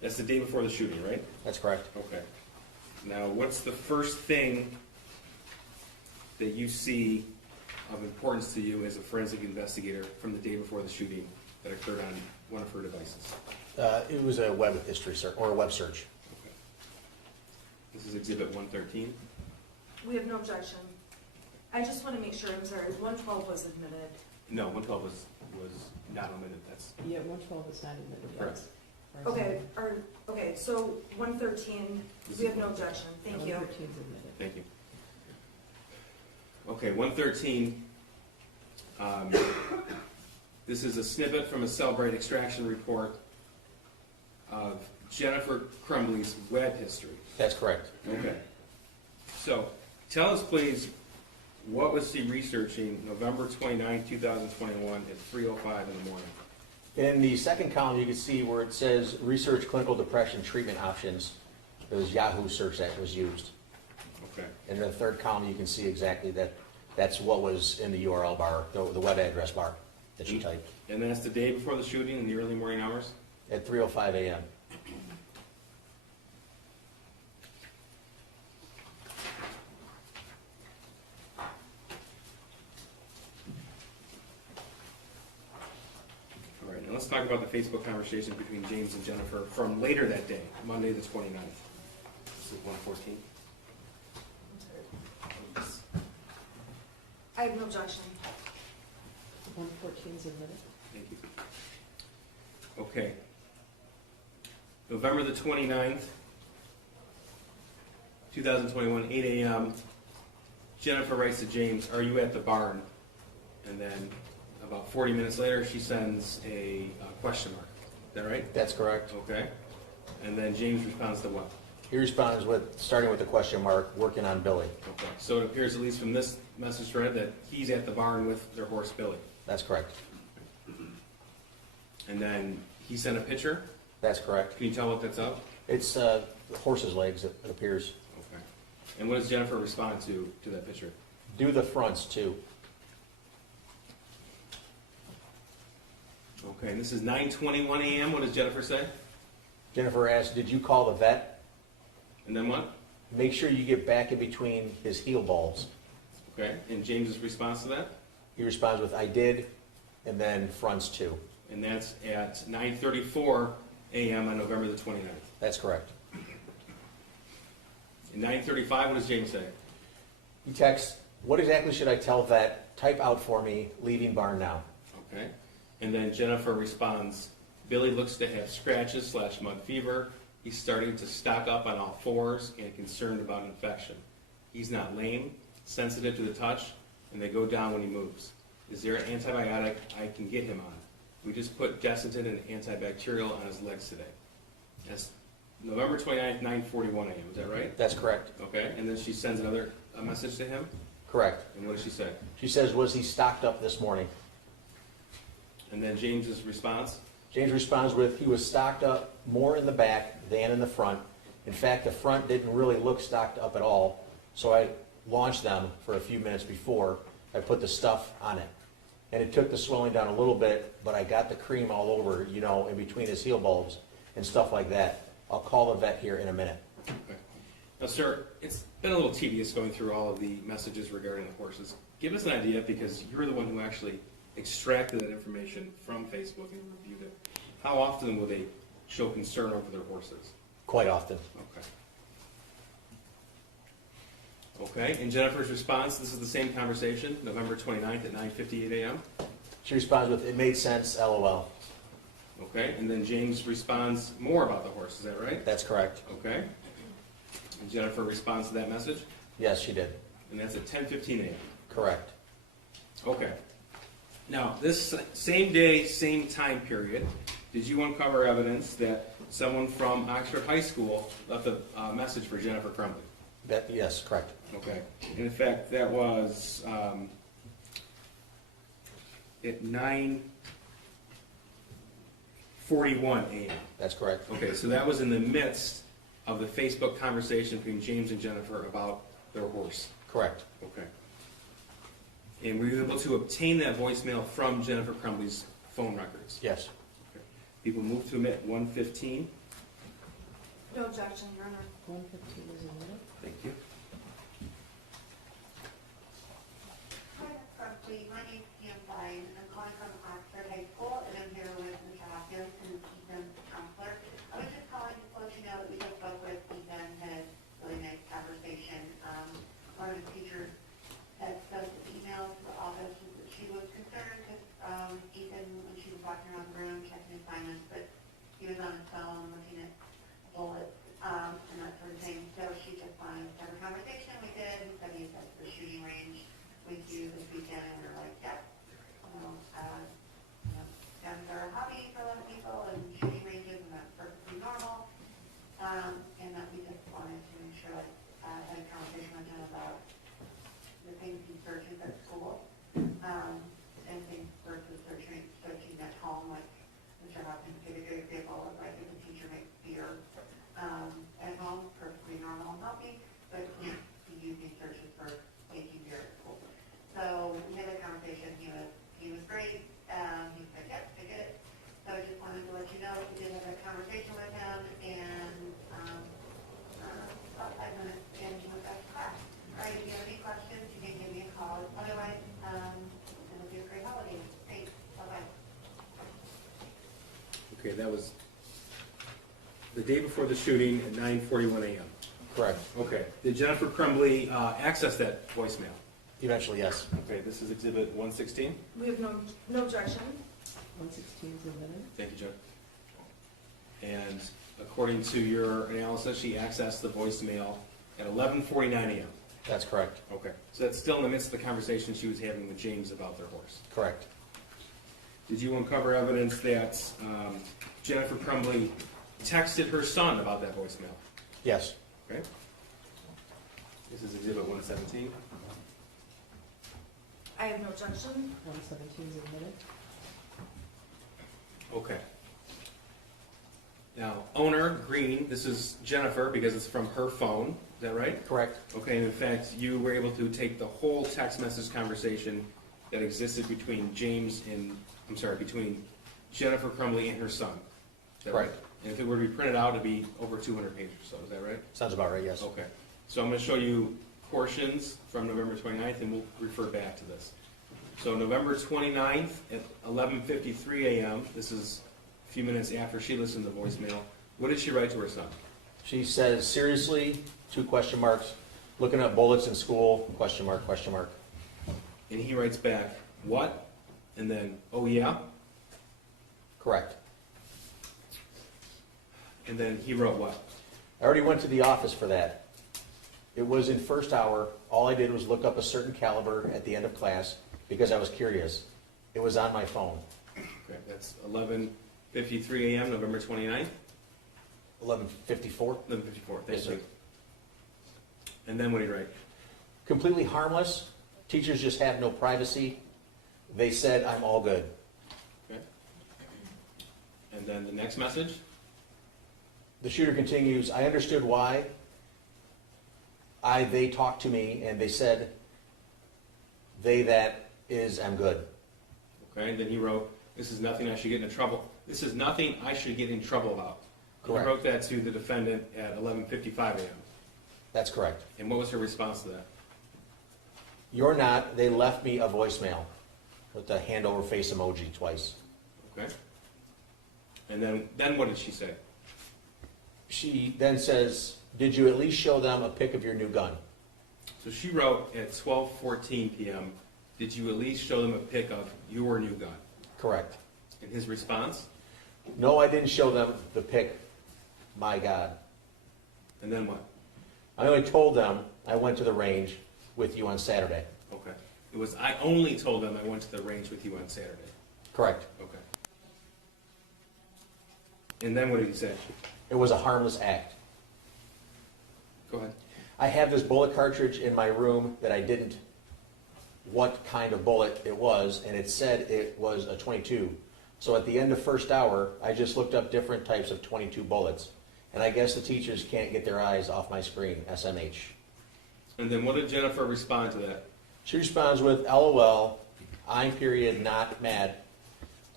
That's the day before the shooting, right? That's correct. Okay. Now, what's the first thing that you see of importance to you as a forensic investigator from the day before the shooting that occurred on one of her devices? It was a web history search, or a web search. Okay. This is exhibit 113. We have no objection. I just want to make sure, I'm sorry, 112 was admitted. No, 112 was not omitted, that's Yeah, 112 is not admitted. Correct. Yes. Okay, so 113, we have no objection, thank you. 113 is admitted. Thank you. Okay, 113. This is a snippet from a Cellbrite extraction report of Jennifer Crumbley's web history. That's correct. Okay. So, tell us please, what was she researching November 29, 2021 at 3:05 in the morning? In the second column, you can see where it says research clinical depression treatment options. It was Yahoo search that was used. Okay. In the third column, you can see exactly that. That's what was in the URL bar, the web address bar that she typed And that's the day before the shooting in the early morning hours? at 3:05 a.m. All right, now let's talk about the Facebook conversation between James and Jennifer from later that day, Monday the 29th. This is 114. I have no objection. 114 is admitted. Thank you. Okay. November the 29th, 2021, 8 a.m. Jennifer writes to James, "Are you at the barn?" And then about 40 minutes later, she sends a question mark. Is that right? That's correct. Okay. And then James responds to what? He responds with, starting with the question mark, working on Billy. Okay. So it appears, at least from this message thread, that he's at the barn with their horse Billy. That's correct. And then he sent a picture. That's correct. Can you tell what that's of? It's horse's legs, it appears. Okay. And what does Jennifer respond to that picture? Do the fronts too. Okay, and this is 9:21 a.m. What does Jennifer say? Jennifer asks, did you call the vet? And then what? Make sure you get back in between his heel balls. Okay, and James's response to that? He responds with, I did, and then fronts too. And that's at 9:34 a.m. on November the 29th. That's correct. At 9:35, what does James say? He texts, what exactly should I tell vet? Type out for me, leaving barn now. Okay. And then Jennifer responds, Billy looks to have scratches / mud fever. He's starting to stock up on all fours and concerned about infection. He's not lame, sensitive to the touch, and they go down when he moves. Is there an antibiotic I can get him on? We just put Desitin and antibacterial on his legs today. That's November 29th, 9:41 a.m. Is that right? That's correct. Okay. And then she sends a message to him. Correct. And what does she say? She says, was he stocked up this morning? And then James's response? James responds with, he was stocked up more in the back than in the front. In fact, the front didn't really look stocked up at all, so I launched them for a few minutes before I put the stuff on it. And it took the swelling down a little bit, but I got the cream all over, in between his heel bulbs and stuff like that. I'll call the vet here in a minute. Okay. Now, sir, it's been a little tedious going through all of the messages regarding the horses. Give us an idea, because you're the one who actually extracted that information from Facebook and reviewed it. How often will they show concern over their horses? Quite often. Okay. Okay, and Jennifer's response, this is the same conversation, November 29th at 9:58 a.m. She responds with, it made sense, LOL. Okay, and then James responds more about the horse, is that right? That's correct. Okay. And Jennifer responds to that message, Yes, she did. and that's at 10:15 a.m. Correct. Okay. Now, this same day, same time period, did you uncover evidence that someone from Oxford High School left a message for Jennifer Crumbley? Yes, correct. Okay. And in fact, that was at 9:40 9:41 a.m. That's correct. Okay, so that was in the midst of the Facebook conversation between James and Jennifer about their horse. Correct. Okay. And were you able to obtain that voicemail from Jennifer Crumbley's phone records? Yes. Okay. People move to admit 115. No objection, Your Honor. 115 is a minute. Thank you. Hi, Ms. Crumbley. My name's Pam Fine, and I'm calling from Oxford High School, and I'm here with Mr. Hopkins and Ethan Counselor. I was just calling to let you know that we just spoke with Ethan, had a really nice conversation. One of the teachers had sent an email to the office that she was concerned because Ethan, when she was walking around the room checking assignments, but he was on his phone looking at bullets and that sort of thing. So she just wanted to have a conversation. We did. He said he was at the shooting range with you this weekend, and we were like, yeah, guns are a hobby for a lot of people, and shooting ranges, and that's perfectly normal. And that we just wanted to make sure, had a conversation with him about the things he searches at school, and things versus searching at home, like Mr. Hopkins gave a good example of, like, if a teacher makes beer at home, perfectly normal and healthy, but can't be using searches for making beer at school. So we had a conversation. He was great. He said, yep, I get it. So I just wanted to let you know we did have a conversation with him, and about 5 minutes, and he went back to class. All right, if you have any questions, you can give me a call. Otherwise, it'll be a great holiday. Thanks. Bye-bye. Okay, that was the day before the shooting at 9:41 a.m. Correct. Okay. Did Jennifer Crumbley access that voicemail? Eventually, yes. Okay, this is Exhibit 116. We have no objection. 116 is a minute. Thank you, Joe. And according to your analysis, she accessed the voicemail at 11:49 a.m. That's correct. Okay. So that's still in the midst of the conversation she was having with James about their horse. Correct. Did you uncover evidence that Jennifer Crumbley texted her son about that voicemail? Yes. Okay. This is Exhibit 117. I have no objection. 117 is a minute. Okay. Now, owner, Green, this is Jennifer because it's from her phone. Is that right? Correct. Okay, and in fact, you were able to take the whole text message conversation that existed between between Jennifer Crumbley and her son. Is that right? Correct. And if it were to be printed out, it'd be over 200 pages or so. Is that right? Sounds about right, yes. Okay. So I'm going to show you portions from November 29th, and we'll refer back to this. So November 29th at 11:53 a.m., this is a few minutes after she listened to the voicemail. What did she write to her son? She says, seriously, 2 question marks, looking at bullets in school, question mark, question mark. And he writes back, what? And then, oh yeah? Correct. And then he wrote what? I already went to the office for that. It was in first hour. All I did was look up a certain caliber at the end of class because I was curious. It was on my phone. Okay, that's 11:53 a.m., November 29th? 11:54. 11:54, Yes, thank sir. you. And then what did he write? Completely harmless. Teachers just have no privacy. They said I'm all good. Okay. And then the next message? The shooter continues, I understood why. They talked to me and they said, that is, I'm good. Okay, and then he wrote, this is nothing I should get in trouble. This is nothing I should get in trouble about. Correct. He wrote that to the defendant at 11:55 a.m. That's correct. And what was her response to that? You're not, they left me a voicemail with the hand over face emoji twice. Okay. And then what did she say? She then says, did you at least show them a pic of your new gun? So she wrote at 12:14 p.m., did you at least show them a pic of your new gun? Correct. And his response? No, I didn't show them the pic. My God. And then what? I only told them I went to the range with you on Saturday. Okay. It was, I only told them I went to the range with you on Saturday. Correct. Okay. And then what did he say? It was a harmless act. Go ahead. I have this bullet cartridge in my room that I didn't what kind of bullet it was, and it said it was a .22. So at the end of first hour, I just looked up different types of 22 bullets. And I guess the teachers can't get their eyes off my screen, SMH. And then what did Jennifer respond to that? She responds with, LOL, I'm period, not mad.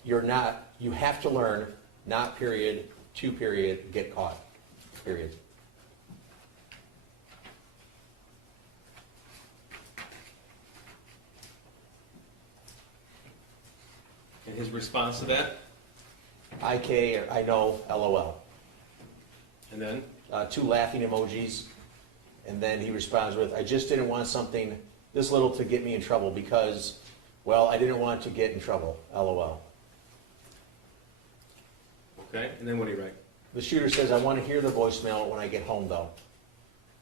You're not, you have to learn, not period, to period, get caught, period. And his response to that? IK, or I know, LOL. And then? 2 laughing emojis. And then he responds with, I just didn't want something this little to get me in trouble because, well, I didn't want to get in trouble, LOL. Okay, and then what did he write? The shooter says, I want to hear the voicemail when I get home, though.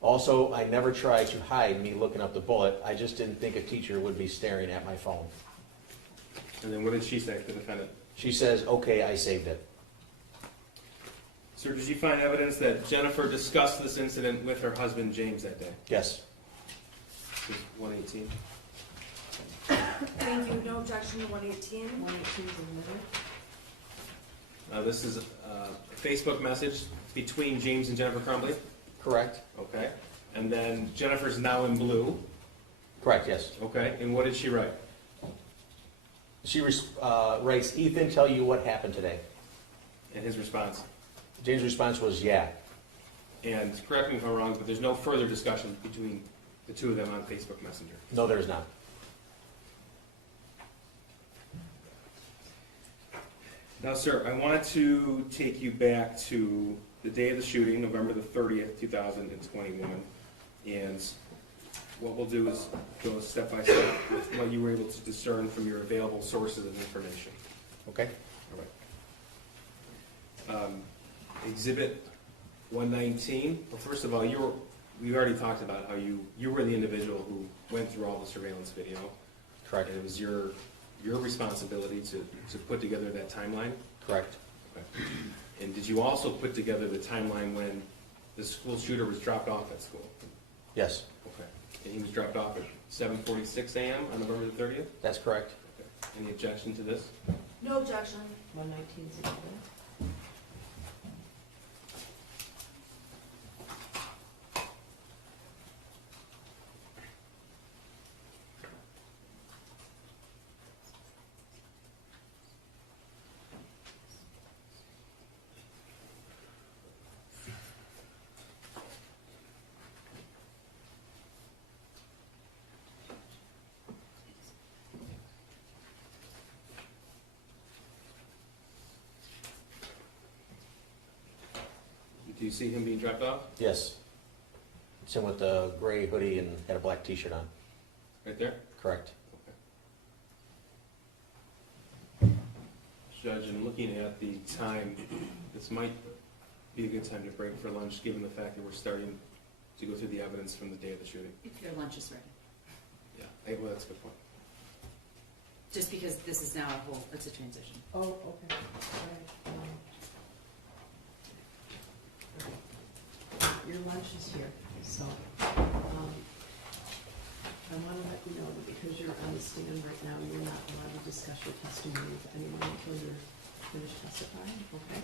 Also, I never tried to hide me looking up the bullet. I just didn't think a teacher would be staring at my phone. And then what did she say to the defendant? She says, okay, I saved it. Sir, did you find evidence that Jennifer discussed this incident with her husband James that day? Yes. This is 118. Thank you, no objection to 118. 118 is admitted. This is a Facebook message between James and Jennifer Crumbley. Correct. Okay. And then Jennifer's now in blue. Correct, yes. Okay. And what did she write? She writes, Ethan, tell you what happened today. And his response? James' response was, yeah. And correct me if I'm wrong, but there's no further discussion between the two of them on Facebook Messenger. No, there's not. Now, sir, I want to take you back to the day of the shooting, November the 30th, 2021. And what we'll do is go step by step with what you were able to discern from your available sources of information. Okay. All right. Exhibit 119. Well, first of all, we already talked about how you were the individual who went through all the surveillance video. Correct. And it was your responsibility to put together that timeline. Correct. Okay. And did you also put together the timeline when the school shooter was dropped off at school? Yes, Okay. And he was dropped off at 7:46 a.m. on November the 30th? that's correct. Okay. Any objection to this? No objection. 119 is admitted. Do you see him being dropped off? Yes. It's him with the gray hoodie and had a black t-shirt on. Right there? Correct. Judge, in looking at the time, this might be a good time to break for lunch, given the fact that we're starting to go through the evidence from the day of the shooting. If your lunch is ready. Yeah, well, that's a good point. Just because this is now it's a transition. Oh, okay. All right. Your lunch is here, so, I want to let you know that because you're on the stand right now, you're not allowed to discuss your testimony with anyone until you're finished testifying, okay?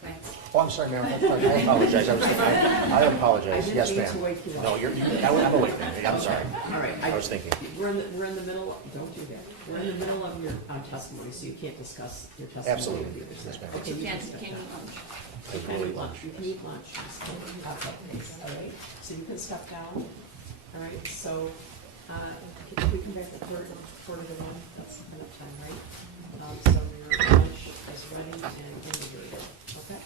Thanks. Oh, I'm sorry, ma'am. I apologize. I apologize. Yes, I didn't mean to ma'am. wake you up. No, I'm awake, ma'am. I'm sorry. All right. I was thinking. We're in the middle, don't do that. We're in the middle of your testimony, so you can't discuss your testimony. Absolutely. with the other Yes, side. ma'am. Okay, You you can't, can step can down. eat lunch. I You was can really eat lunch, lunch. you can eat lunch. All right, so you can step down. All right, so, can we come back to quarter to one? That's enough time, right? So your lunch is ready and integrated, okay?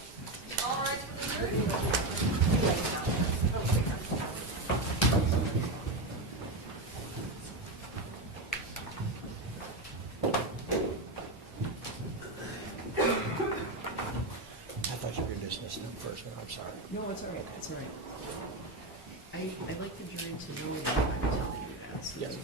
All rise for the jury. I thought you were going to dismiss them first, but I'm sorry. No, it's all right, it's all right. I like the jury to know that I'm telling you that. So Yes.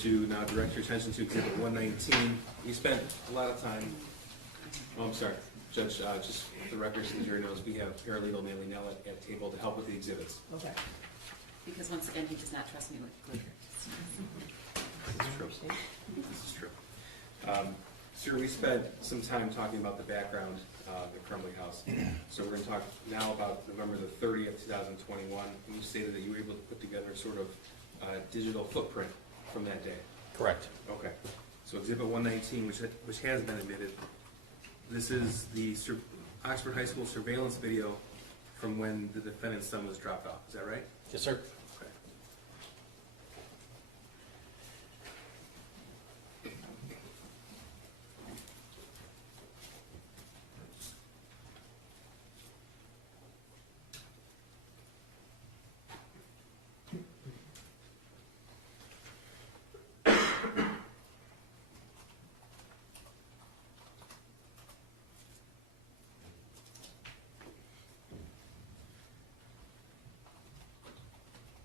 to now direct your attention to Exhibit 119. We spent a lot of time, oh, I'm sorry, Judge, just for the record, so the jury knows, we have paralegal Natalie Nell at table to help with the exhibits. Okay. Because once again, he does not trust me with glitter. This is true. This is true. Sir, we spent some time talking about the background of the Crumbley house. So we're going to talk now about November the 30th, 2021. And you stated that you were able to put together sort of a digital footprint from that day. Correct. Okay. So Exhibit 119, which has been admitted, this is the Oxford High School surveillance video from when the defendant's son was dropped off. Is that right? Yes, sir. Okay.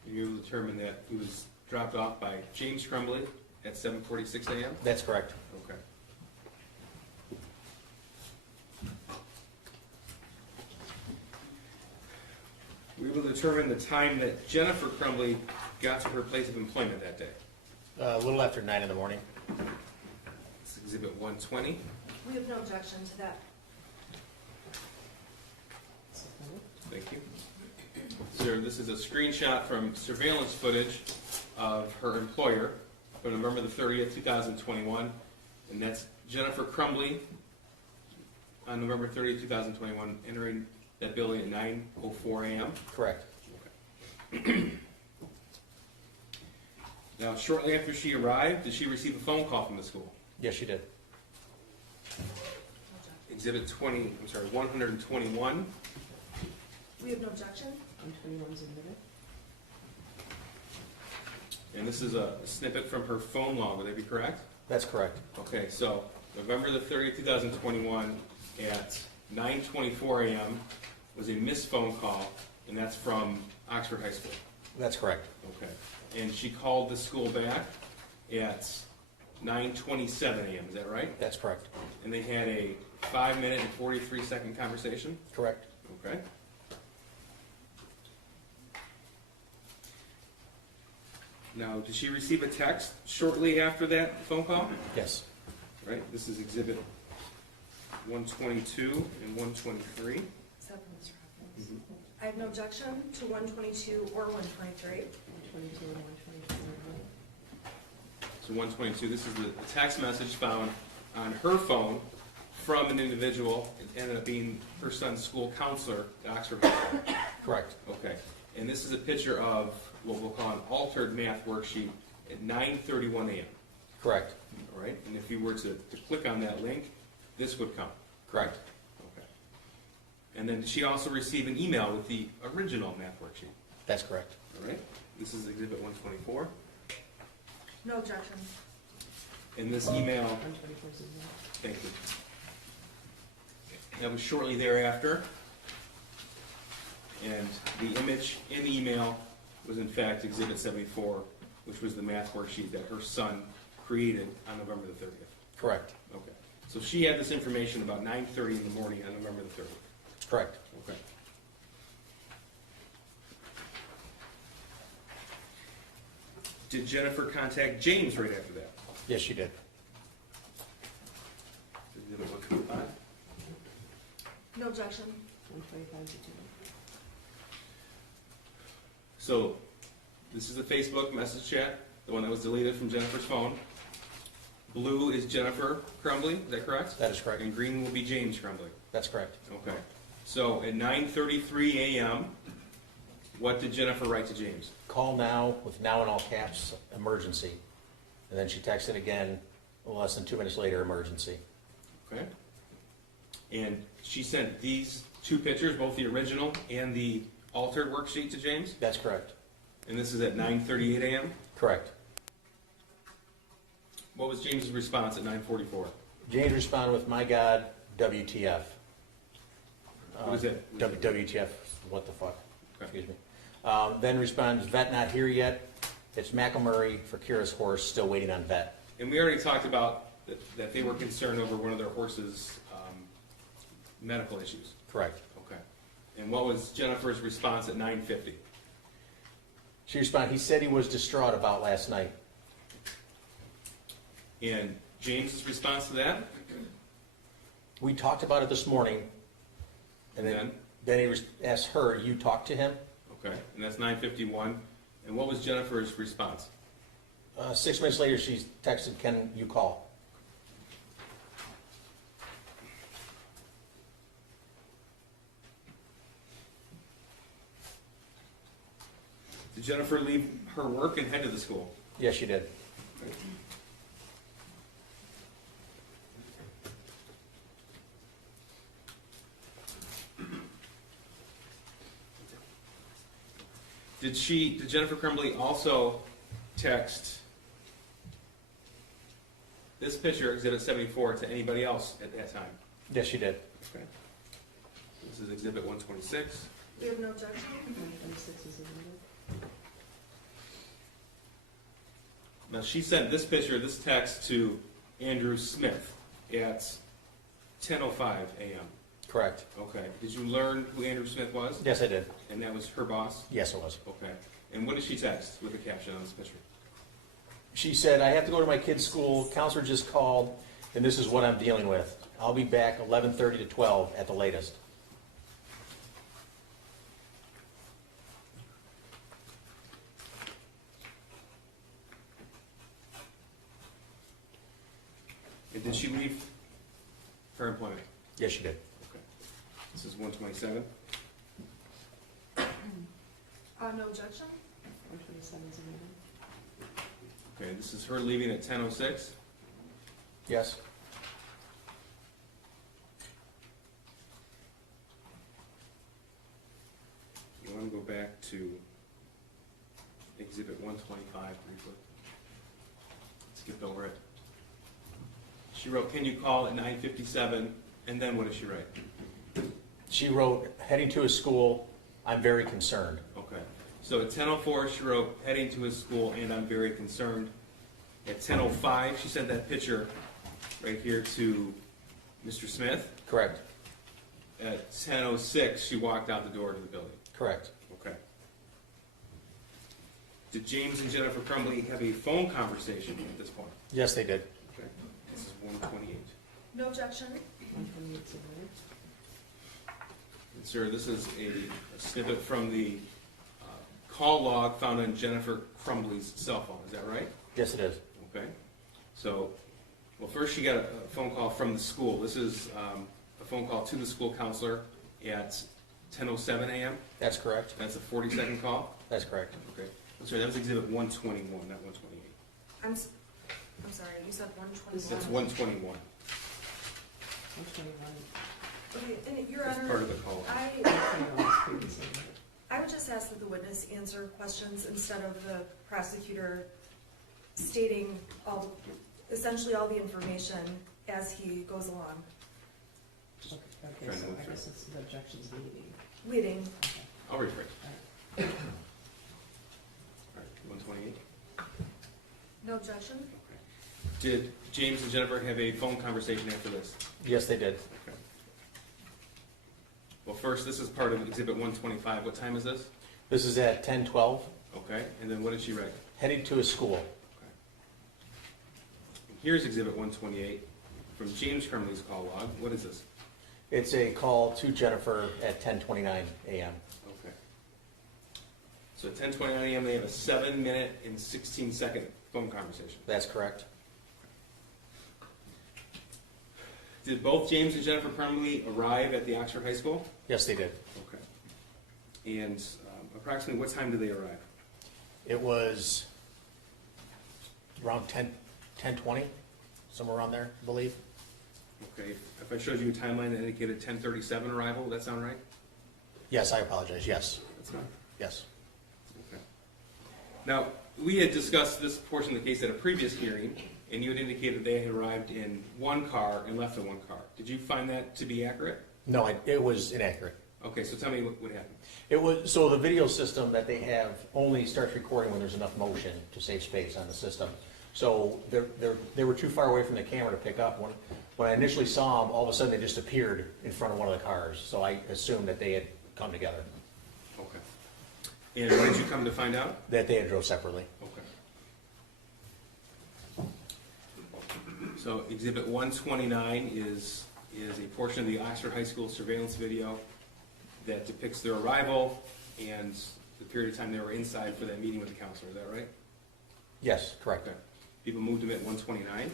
You determined that he was dropped off by James Crumbley at 7:46 a.m.? That's correct. Okay. We will determine the time that Jennifer Crumbley got to her place of employment that day. A little after 9 in the morning. It's Exhibit 120. We have no objection to that. Thank you. Sir, this is a screenshot from surveillance footage of her employer from November the 30th, 2021. And that's Jennifer Crumbley on November 30th, 2021, entering that building at 9:04 a.m. Correct. Now, shortly after she arrived, did she receive a phone call from the school? Yes, she did. Exhibit 121. We have no objection. 121 is admitted. And this is a snippet from her phone log, would that be correct? That's correct. Okay, so November the 30th, 2021 at 9:24 a.m. was a missed phone call, and that's from Oxford High School. That's correct. Okay. And she called the school back at 9:27 a.m., is that right? That's correct. And they had a 5-minute and 43-second conversation? Correct. Okay. Now, did she receive a text shortly after that phone call? Yes. Right, this is Exhibit 122 and 123. I have no objection to 122 or 123. 122 and 123. So 122, this is the text message found on her phone from an individual. It ended up being her son's school counselor at Oxford High School. Correct. Okay, and this is a picture of what we'll call an altered math worksheet at 9:31 a.m. Correct. All right, and if you were to click on that link, this would come. Correct. Okay. And then did she also receive an email with the original math worksheet? That's correct. All right, this is Exhibit 124. No objection. And this email, 124 is admitted. thank you. That was shortly thereafter. And the image in the email was in fact Exhibit 74, which was the math worksheet that her son created on November the 30th. Correct. Okay. So she had this information about 9:30 in the morning on November the 30th. Correct. Okay. Did Jennifer contact James right after that? Yes, she did. Exhibit 125. No objection. 125 is admitted. So, this is the Facebook message chat, the one that was deleted from Jennifer's phone. Blue is Jennifer Crumbley, is that correct? That is correct. And green will be James Crumbley. That's correct. Okay. So, at 9:33 a.m., what did Jennifer write to James? Call now with now in all caps, emergency. And then she texted again, less than 2 minutes later, emergency. Okay. And she sent these two pictures, both the original and the altered worksheet to James? That's correct. And this is at 9:38 a.m.? Correct. What was James's response at 9:44? James responded with, my God, WTF. What is that? WTF, what the fuck? Okay. Excuse me. Then responds, vet not here yet. It's McElmurray for Kira's horse, still waiting on vet. And we already talked about that they were concerned over one of their horses' medical issues. Correct. Okay. And what was Jennifer's response at 9:50? She responded, he said he was distraught about last night. And James's response to that? We talked about it this morning, and then he asked her, you talked to him? Okay, and that's 9:51. And what was Jennifer's response? 6 minutes later, she texted, can you call? Did Jennifer leave her work and head to the school? Yes, she did. Did Jennifer Crumbley also text this picture, Exhibit 74, to anybody else at that time? Yes, she did. Okay. This is Exhibit 126. We have no objection? 126 is amended. Now, she sent this picture, this text, to Andrew Smith at 10:05 a.m. Correct. Okay. Did you learn who Andrew Smith was? Yes, I did. And that was her boss? Yes, it was. Okay. And what did she text with the caption on this picture? She said, I have to go to my kid's school. Counselor just called, and this is what I'm dealing with. I'll be back 11:30 to 12 at the latest. And did she leave her employment? Yes, she did. Okay. This is 127. No objection? 127 is amended. Okay, this is her leaving at 10:06. Yes. You want to go back to Exhibit 125 briefly? Skipped over it. She wrote, can you call at 9:57, and then what did she write? She wrote, heading to his school, I'm very concerned. Okay, so at 10:04, she wrote, heading to his school, and I'm very concerned. At 10:05, she sent that picture right here to Mr. Smith. Correct. At 10:06, she walked out the door to the building. Correct. Okay. Did James and Jennifer Crumbley have a phone conversation at this point? Yes, they did. Okay. This is 128. No objection? 128 is amended. And sir, this is a snippet from the call log found on Jennifer Crumbley's cell phone. Is that right? Yes, it is. Okay. So, well, first she got a phone call from the school. This is a phone call to the school counselor at 10:07 a.m. That's correct. That's a 40-second call. That's correct. Okay. I'm sorry, that was Exhibit 121, not 128. I'm sorry, you said 121. That's 121. 121. Okay, and Your That's Honor, part of the call. 121 was previously amended. I would just ask that the witness answer questions instead of the prosecutor stating essentially all the information as he goes along. Okay, Trying to so move I through. guess it's the objections leading. Leading. Okay. I'll rephrase. All right. All right, 128. No objection? Okay. Did James and Jennifer have a phone conversation after this? Yes, they did. Okay. Well, first, this is part of Exhibit 125. What time is this? This is at 10:12, Okay, and then what did she write? heading to his school. Okay. And here's Exhibit 128 from James Crumbley's call log. What is this? It's a call to Jennifer at 10:29 a.m. Okay. So at 10:29 a.m., they have a 7-minute and 16-second phone conversation. That's correct. Did both James and Jennifer Crumbley arrive at the Oxford High School? Yes, they did. Okay. And approximately what time did they arrive? It was around 10:20, somewhere around there, I believe. Okay. If I showed you a timeline that indicated 10:37 arrival, would that sound right? Yes, I apologize. Yes, That's not. yes. Okay. Now, we had discussed this portion of the case at a previous hearing, and you had indicated they had arrived in one car and left in one car. Did you find that to be accurate? No, it was inaccurate. Okay, so tell me what happened. It was, so the video system that they have only starts recording when there's enough motion to save space on the system. So they were too far away from the camera to pick up. When I initially saw them, all of a sudden they just appeared in front of one of the cars. So I assumed that they had come together, Okay. And when did you come to find out? that they had drove separately. Okay. So Exhibit 129 is a portion of the Oxford High School surveillance video that depicts their arrival and the period of time they were inside for that meeting with the counselor. Is that right? Yes, correct. Okay. People moved them at 129.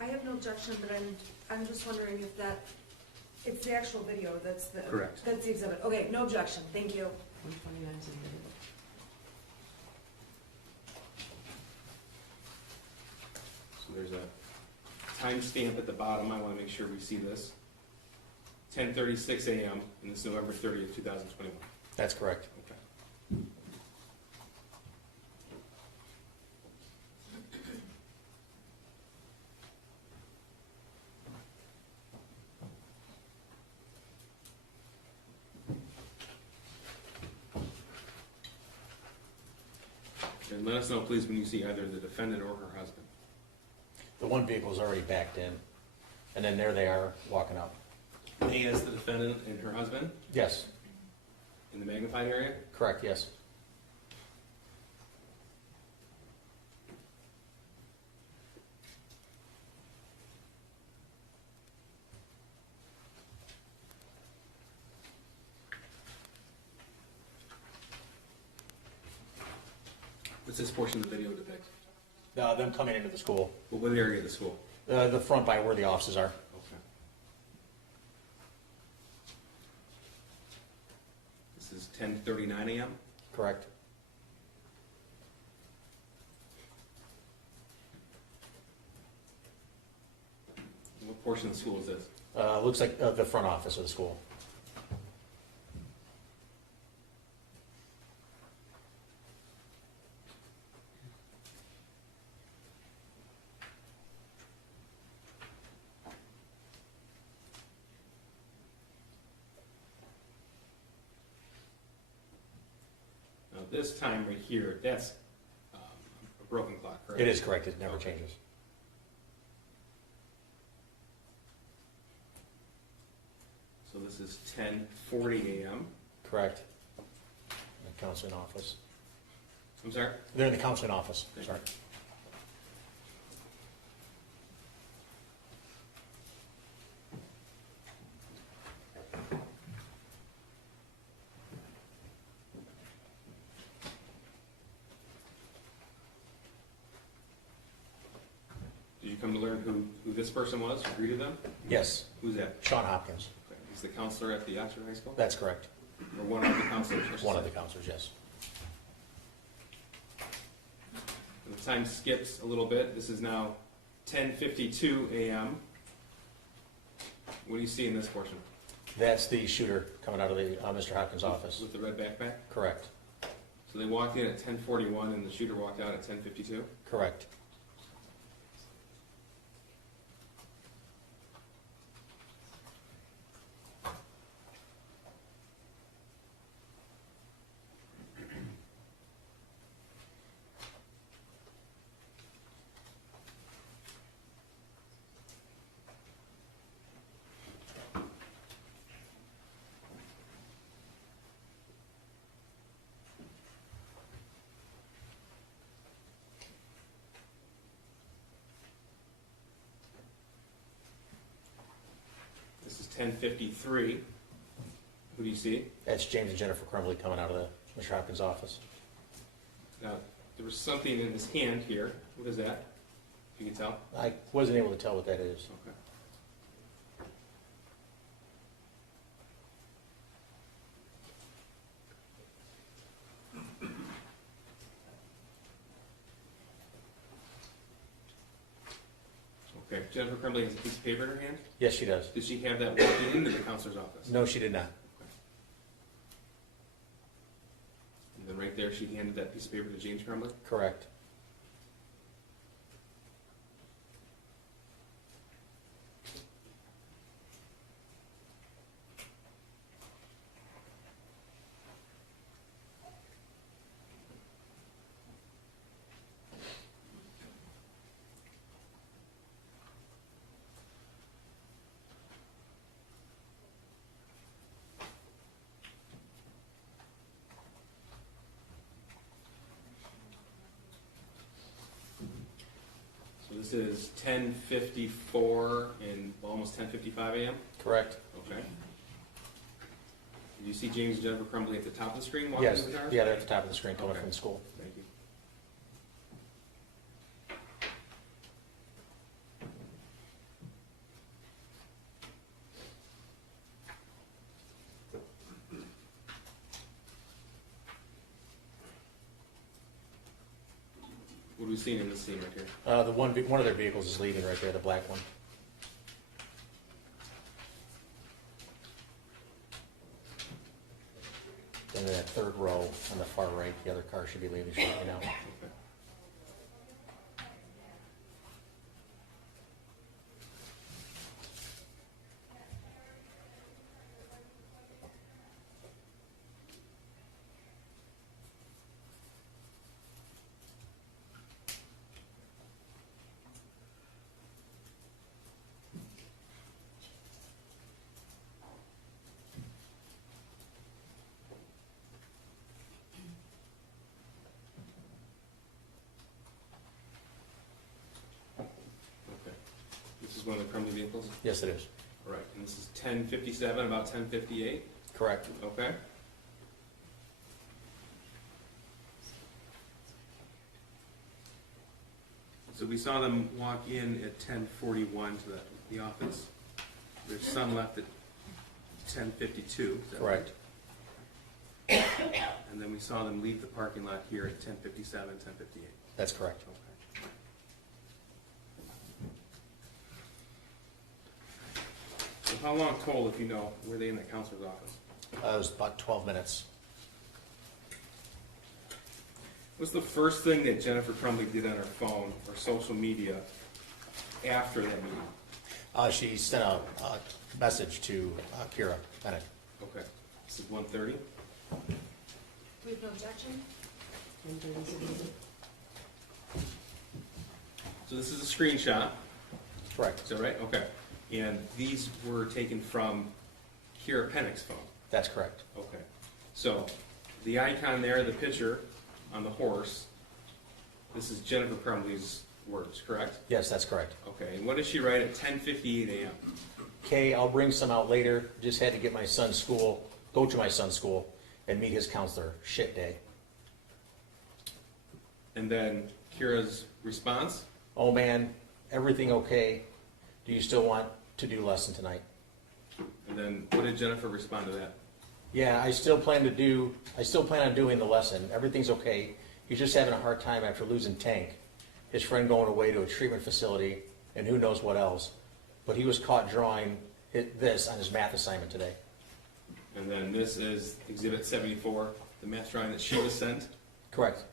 I have no objection, but I'm just wondering if it's the actual video, that's the. Correct. That's the exhibit. Okay, no objection, thank you. 129 is in there. So there's a timestamp at the bottom. I want to make sure we see this. 10:36 a.m. and this is November 30th, 2021. That's correct. Okay. And let us know, please, when you see either the defendant or her husband. The one vehicle is already backed in, and then there they are walking up. A is the defendant and her husband Yes, in the magnified area. correct, yes. What's this portion of the video depict? Them coming into the school, Well, what area of the school? the front by where the offices are. Okay. This is 10:39 a.m. Correct. What portion of the school is this? Looks like the front office of the school. Now, this time right here, that's a broken clock, correct? It is correct, it never Okay. changes. So this is 10:40 a.m. Correct. The counseling office. I'm sorry? They're in the counseling office, Thank sorry. Did you come to learn who this person was, who greeted them? Yes, Who's that? Sean Hopkins, Okay. He's the counselor at the Oxford High School? that's correct. Or one of the counselors? I should One of say. the counselors, yes. And the time skips a little bit. This is now 10:52 a.m. What do you see in this portion? That's the shooter coming out of the Mr. Hopkins' office. With the red backpack? Correct, So they walked in at 10:41 and the shooter walked out at 10:52? correct. This is 10:53. Who do you see? That's James and Jennifer Crumbley coming out of the Mr. Hopkins' office. Now, there was something in his hand here. What is that? If you can tell? I wasn't able to tell what that is. Okay. Okay, Jennifer Crumbley has a piece of paper in her hand. Yes, she does. Did she have that walking into the counselor's office? No, she did not. And then right there, she handed that piece of paper to James Crumbley? Correct. this is 10:54 and almost 10:55 a.m.? Correct? Okay. Do you see James and Jennifer Crumbley at the top of the screen walking Yes, in the car? yeah, they're at the top of the screen coming Okay. from school. Thank you. What are we seeing in this scene right here? The one of their vehicles is leaving right there, the black one. Then in that third row on the far right, the other car should be leaving shortly now. Okay. Okay. This is one of the Crumbley vehicles? Yes, it is. All right, and this is 10:57, about 10:58? Correct. Okay. So we saw them walk in at 10:41 to the office. Their son left at 10:52. is that right? Correct. And then we saw them leave the parking lot here at 10:57, 10:58. That's correct. Okay. So how long total, if you know, were they in the counselor's office? It was about 12 minutes. What's the first thing that Jennifer Crumbley did on her phone or social media after that meeting? She sent a message to Kira Bennett. Okay, this is 1:30. We have no objection? So this is a screenshot, Correct. is that right? Okay. And these were taken from Kira Pennick's phone. That's correct. Okay. So the icon there, the picture on the horse, this is Jennifer Crumbley's words, correct? Yes, that's correct. Okay. And what did she write at 10:58 a.m.? Kay, I'll bring some out later. Just had to get my son's school, go to my son's school, and meet his counselor. Shit day. And then Kira's response? Oh man, everything okay? Do you still want to do lesson tonight? And then what did Jennifer respond to that? Yeah, I still plan on doing the lesson. Everything's okay. He's just having a hard time after losing Tank, his friend going away to a treatment facility, and who knows what else. But he was caught drawing this on his math assignment today. And then this is Exhibit 74, the math drawing that she was sent. Correct.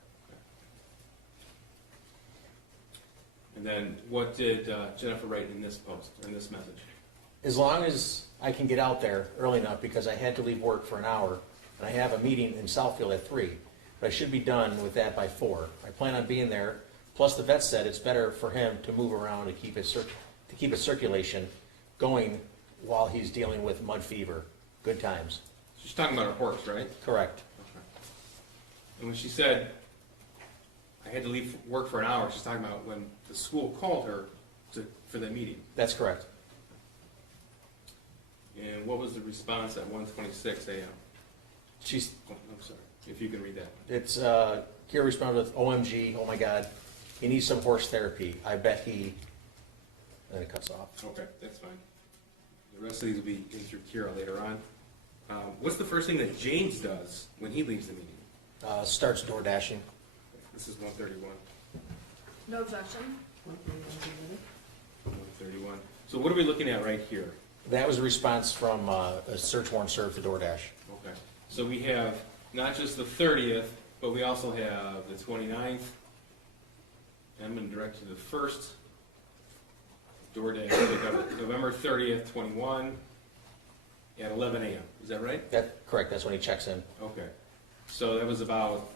And then what did Jennifer write in this post, or in this message? As long as I can get out there early enough, because I had to leave work for an hour, and I have a meeting in Southfield at 3, but I should be done with that by 4. I plan on being there. Plus, the vet said it's better for him to move around to keep his circulation going while he's dealing with mud fever. Good times. She's talking about her horse, right? Correct. Okay. And when she said, I had to leave work for an hour, she's talking about when the school called her for that meeting. That's correct. And what was the response at 1:26 a.m.? She's. Oh, I'm sorry, if you can read that. It's Kira responded with, "OMG, oh my God, he needs some horse therapy. I bet he." And then it cuts off. Okay, that's fine. The rest of these will be in through Kira later on. What's the first thing that James does when he leaves the meeting? Starts door dashing. This is 1:31. No objection? 1:31. So what are we looking at right here? That was a response from a search warrant served to DoorDash. Okay, so we have not just the 30th, but we also have the 29th. I'm going to direct to the first DoorDash, November 30th, 21, at 11 a.m. Is that right? That correct. That's when he checks in. Okay, so that was about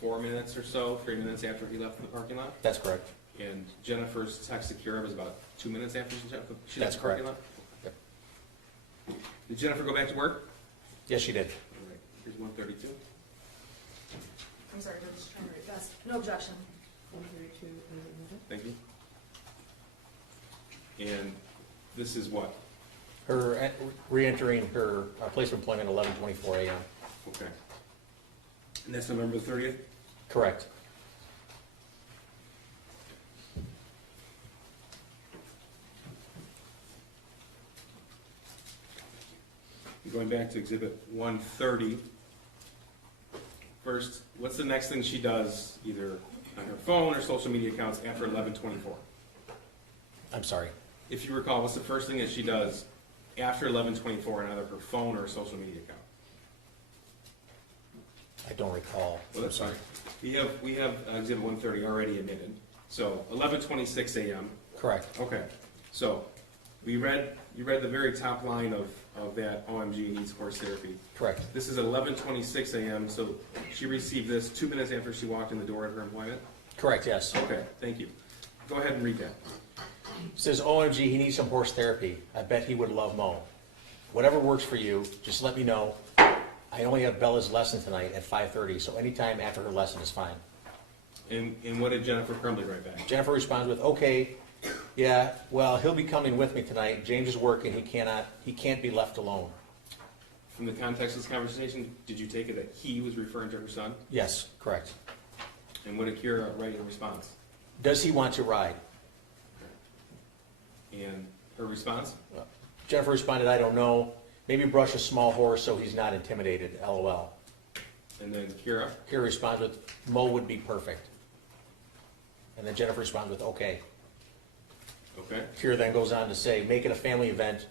4 minutes or so, 3 minutes after he left the parking lot? That's correct. And Jennifer's text to Kira was about 2 minutes after she left That's the parking correct. lot? Did Jennifer go back to work? Yes, she did. All right, here's 1:32. I'm sorry, I'm just trying to read fast. No objection? 132, Thank you. And this is what? Her re-entering her place of employment at 11:24 a.m. Okay. And that's November 30th? Correct. Going back to Exhibit 130. First, what's the next thing she does, either on her phone or social media accounts after 11:24? I'm sorry. If you recall, what's the first thing that she does after 11:24 on either her phone or social media account? I don't recall. Well, that's fine. We have Exhibit 130 already admitted. So 11:26 a.m. Correct. Okay. So you read the very top line of that OMG needs horse therapy. Correct. This is at 11:26 a.m. So she received this 2 minutes after she walked in the door at her employment. Correct, yes. Okay. Thank you. Go ahead and read that. Says, OMG, he needs some horse therapy. I bet he would love Mo. Whatever works for you, just let me know. I only have Bella's lesson tonight at 5:30, so anytime after her lesson is fine. And what did Jennifer Crumbley write back? Jennifer responds with, okay, yeah, well, he'll be coming with me tonight. James is working. He can't be left alone. From the context of this conversation, did you take it that he was referring to her son? Yes, correct. And what did Kira write in response? Does he want to ride? And her response? Jennifer responded, I don't know. Maybe brush a small horse so he's not intimidated, LOL. And then Kira? Kira responds with, Mo would be perfect. And then Jennifer responds with, okay. Okay. Kira then goes on to say, make it a family event.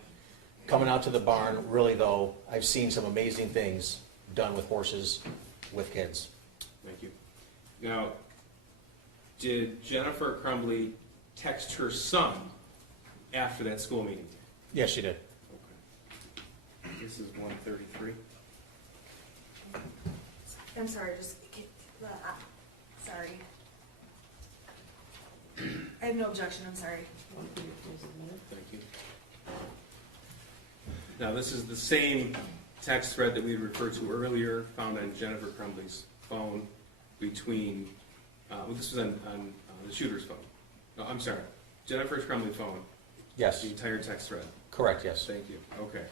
Coming out to the barn, really though, I've seen some amazing things done with horses, with kids. Thank you. Now, did Jennifer Crumbley text her son after that school meeting? Yes, she did. Okay. This is 133. I'm sorry, just, sorry. I have no objection, I'm sorry. Thank you. Now, this is the same text thread that we had referred to earlier, found on Jennifer Crumbley's phone between, this was on the shooter's phone. No, I'm sorry, Jennifer Crumbley's phone. Yes, The entire text thread. correct, yes. Thank you. Okay.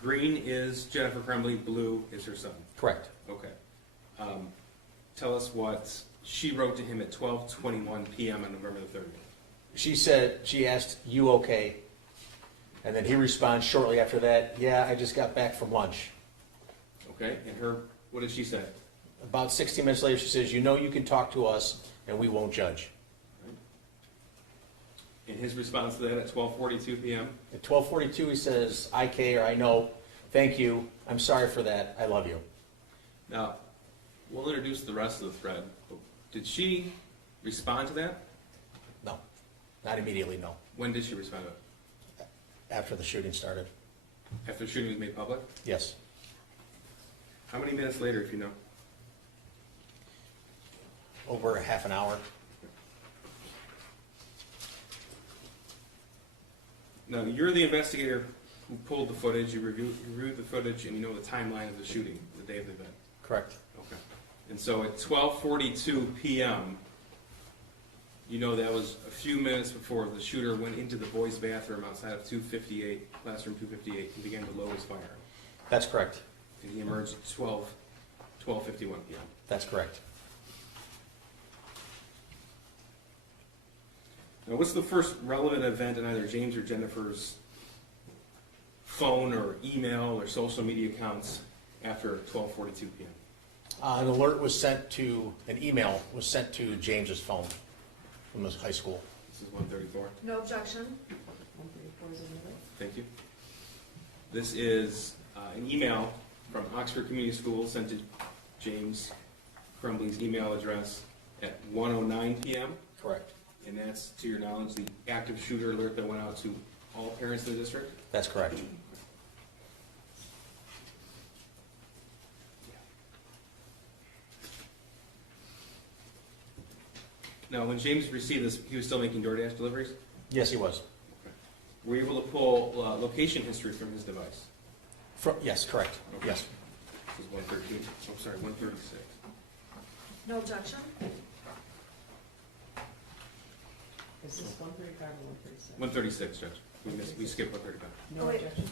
Green is Jennifer Crumbley, blue is her son. Correct. Okay. Tell us what she wrote to him at 12:21 p.m. on November the 30th. She said, she asked, you okay? And then he responds shortly after that, yeah, I just got back from lunch. Okay, and her, what did she say? About 60 minutes later, she says, you know you can talk to us and we won't judge. And his response to that at 12:42 p.m.? At 12:42, he says, I care, I know, thank you, I'm sorry for that, I love you. Now, we'll introduce the rest of the thread. Did she respond to that? No, not immediately, no. When did she respond to it? After the shooting started. After the shooting was made public? Yes. How many minutes later, if you know? Over a half an hour. Now, you're the investigator who pulled the footage, you reviewed the footage, and you know the timeline of the shooting, the day of the event. Correct. Okay. And so at 12:42 p.m., you know that was a few minutes before the shooter went into the boys' bathroom outside of 258, classroom 258, and began to load his firearm. That's correct. And he emerged at 12:51 p.m. That's correct. Now, what's the first relevant event in either James or Jennifer's phone or email or social media accounts after 12:42 p.m.? An alert was sent to, an email was sent to James's phone from the high school. This is 134. No objection? 134 is another. Thank you. This is an email from Oxford Community Schools sent to James Crumbley's email address at 1:09 p.m. Correct. And that's, to your knowledge, the active shooter alert that went out to all parents in the district? That's correct. Now, when James received this, he was still making DoorDash deliveries? Yes, he was. Were you able to pull location history from his device? Yes, correct. Okay. Yes. This is 113, I'm sorry, 136. No objection? Is this 135 or 136? 136, Judge. We skipped 135. No Oh, wait. objection?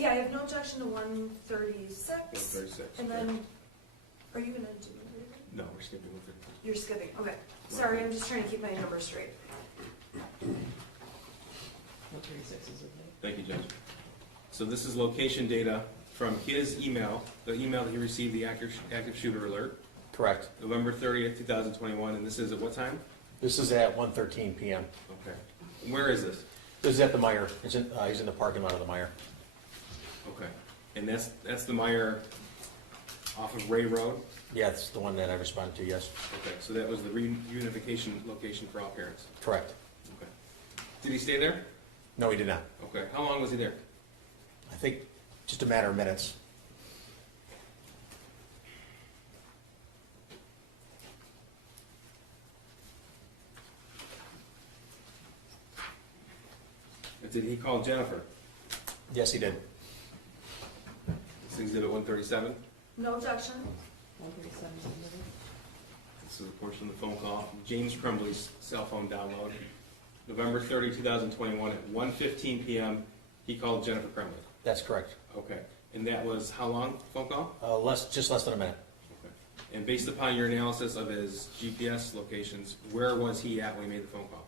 Yeah, I have no objection to 136. 136. And then, are you gonna do it? No, we're skipping 135. You're skipping, okay. Sorry, I'm just trying to keep my numbers straight. 136 is okay. Thank you, Judge. So this is location data from his email, the email that he received the active shooter alert, Correct. November 30th, 2021, and this is at what time? This is at 1:13 PM. Okay. And where is this? This is at the Meyer. He's in the parking lot of the Meyer. Okay. And that's the Meyer off of Ray Road? Yeah, it's the one that I responded to, yes. Okay, so that was the reunification location for all parents? Correct. Okay. Did he stay there? No, he did not. Okay. How long was he there? I think just a matter of minutes. Did he call Jennifer? Yes, he did. This is exhibit 137. No objection? 137 is admitted. This is a portion of the phone call from James Crumbley's cell phone download. November 30, 2021 at 1:15 p.m. He called Jennifer Crumbley. That's correct. Okay. And that was how long phone call? Just less than a minute. Okay. And based upon your analysis of his GPS locations, where was he at when he made the phone call?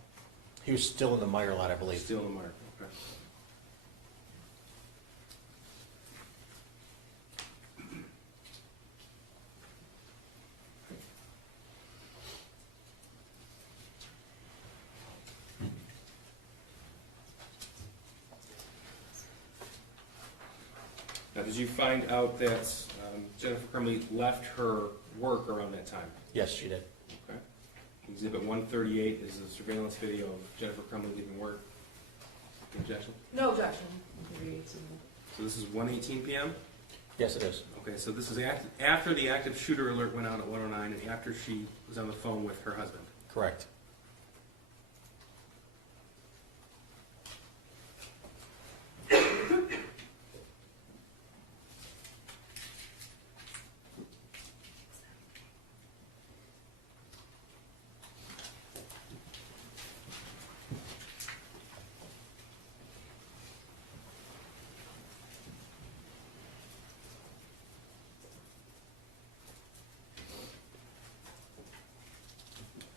He was still in the Meyer lot, I believe. Still in the mark. Okay. Now, did you find out that Jennifer Crumbley left her work around that time? Yes, she did. Okay. Exhibit 138 is a surveillance video of Jennifer Crumbley leaving work. Objection? No objection. 138 is admitted. So this is 1:18 p.m.? Yes, it is. Okay, so this is after the active shooter alert went out at 1:09 and after she was on the phone with her husband. Correct.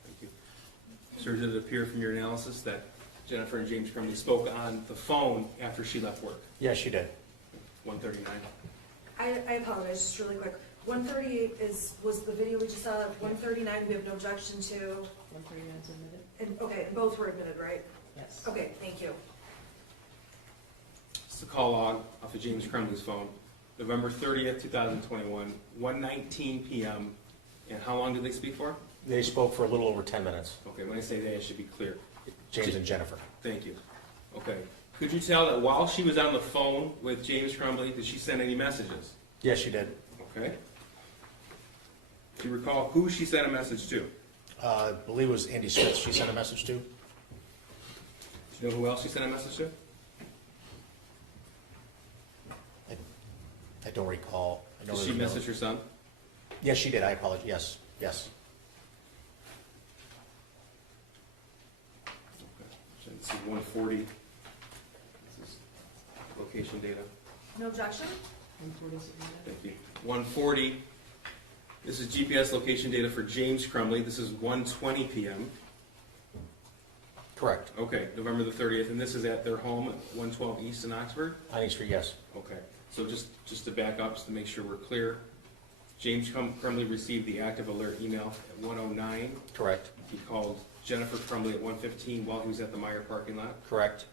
Thank you. Sir, did it appear from your analysis that Jennifer and James Crumbley spoke on the phone after she left work? Yes, she did. 1:39. I apologize, just really quick. 138 was the video we just saw. 139, we have no objection to. 139 is admitted. And, okay, both were admitted, right? Yes. Okay, thank you. It's the call log off of James Crumbley's phone. November 30th, 2021, 1:19 p.m. And how long did they speak for? They spoke for a little over 10 minutes, Okay, when I say they, I should be clear. James and Jennifer. Thank you. Okay. Could you tell that while she was on the phone with James Crumbley, did she send any messages? Yes, she did. Okay. Do you recall who she sent a message to? I believe it was Andy Smith she sent a message to. Do you know who else she sent a message to? I don't recall. I know Did she there's no- message her son? Yes, she did. I apologize. Yes, yes. Okay. This is 140. This is location data. No objection? 140 is admitted. Thank you. 140. This is GPS location data for James Crumbley. This is 1:20 p.m. Correct. Okay, November the 30th, and this is at their home at 112 East in Oxford? Hunting Street, yes. Okay, so just to back up, just to make sure we're clear, James Crumbley received the active alert email at 1:09. Correct. He called Jennifer Crumbley at 1:15 while he was at the Meyer parking lot, Correct.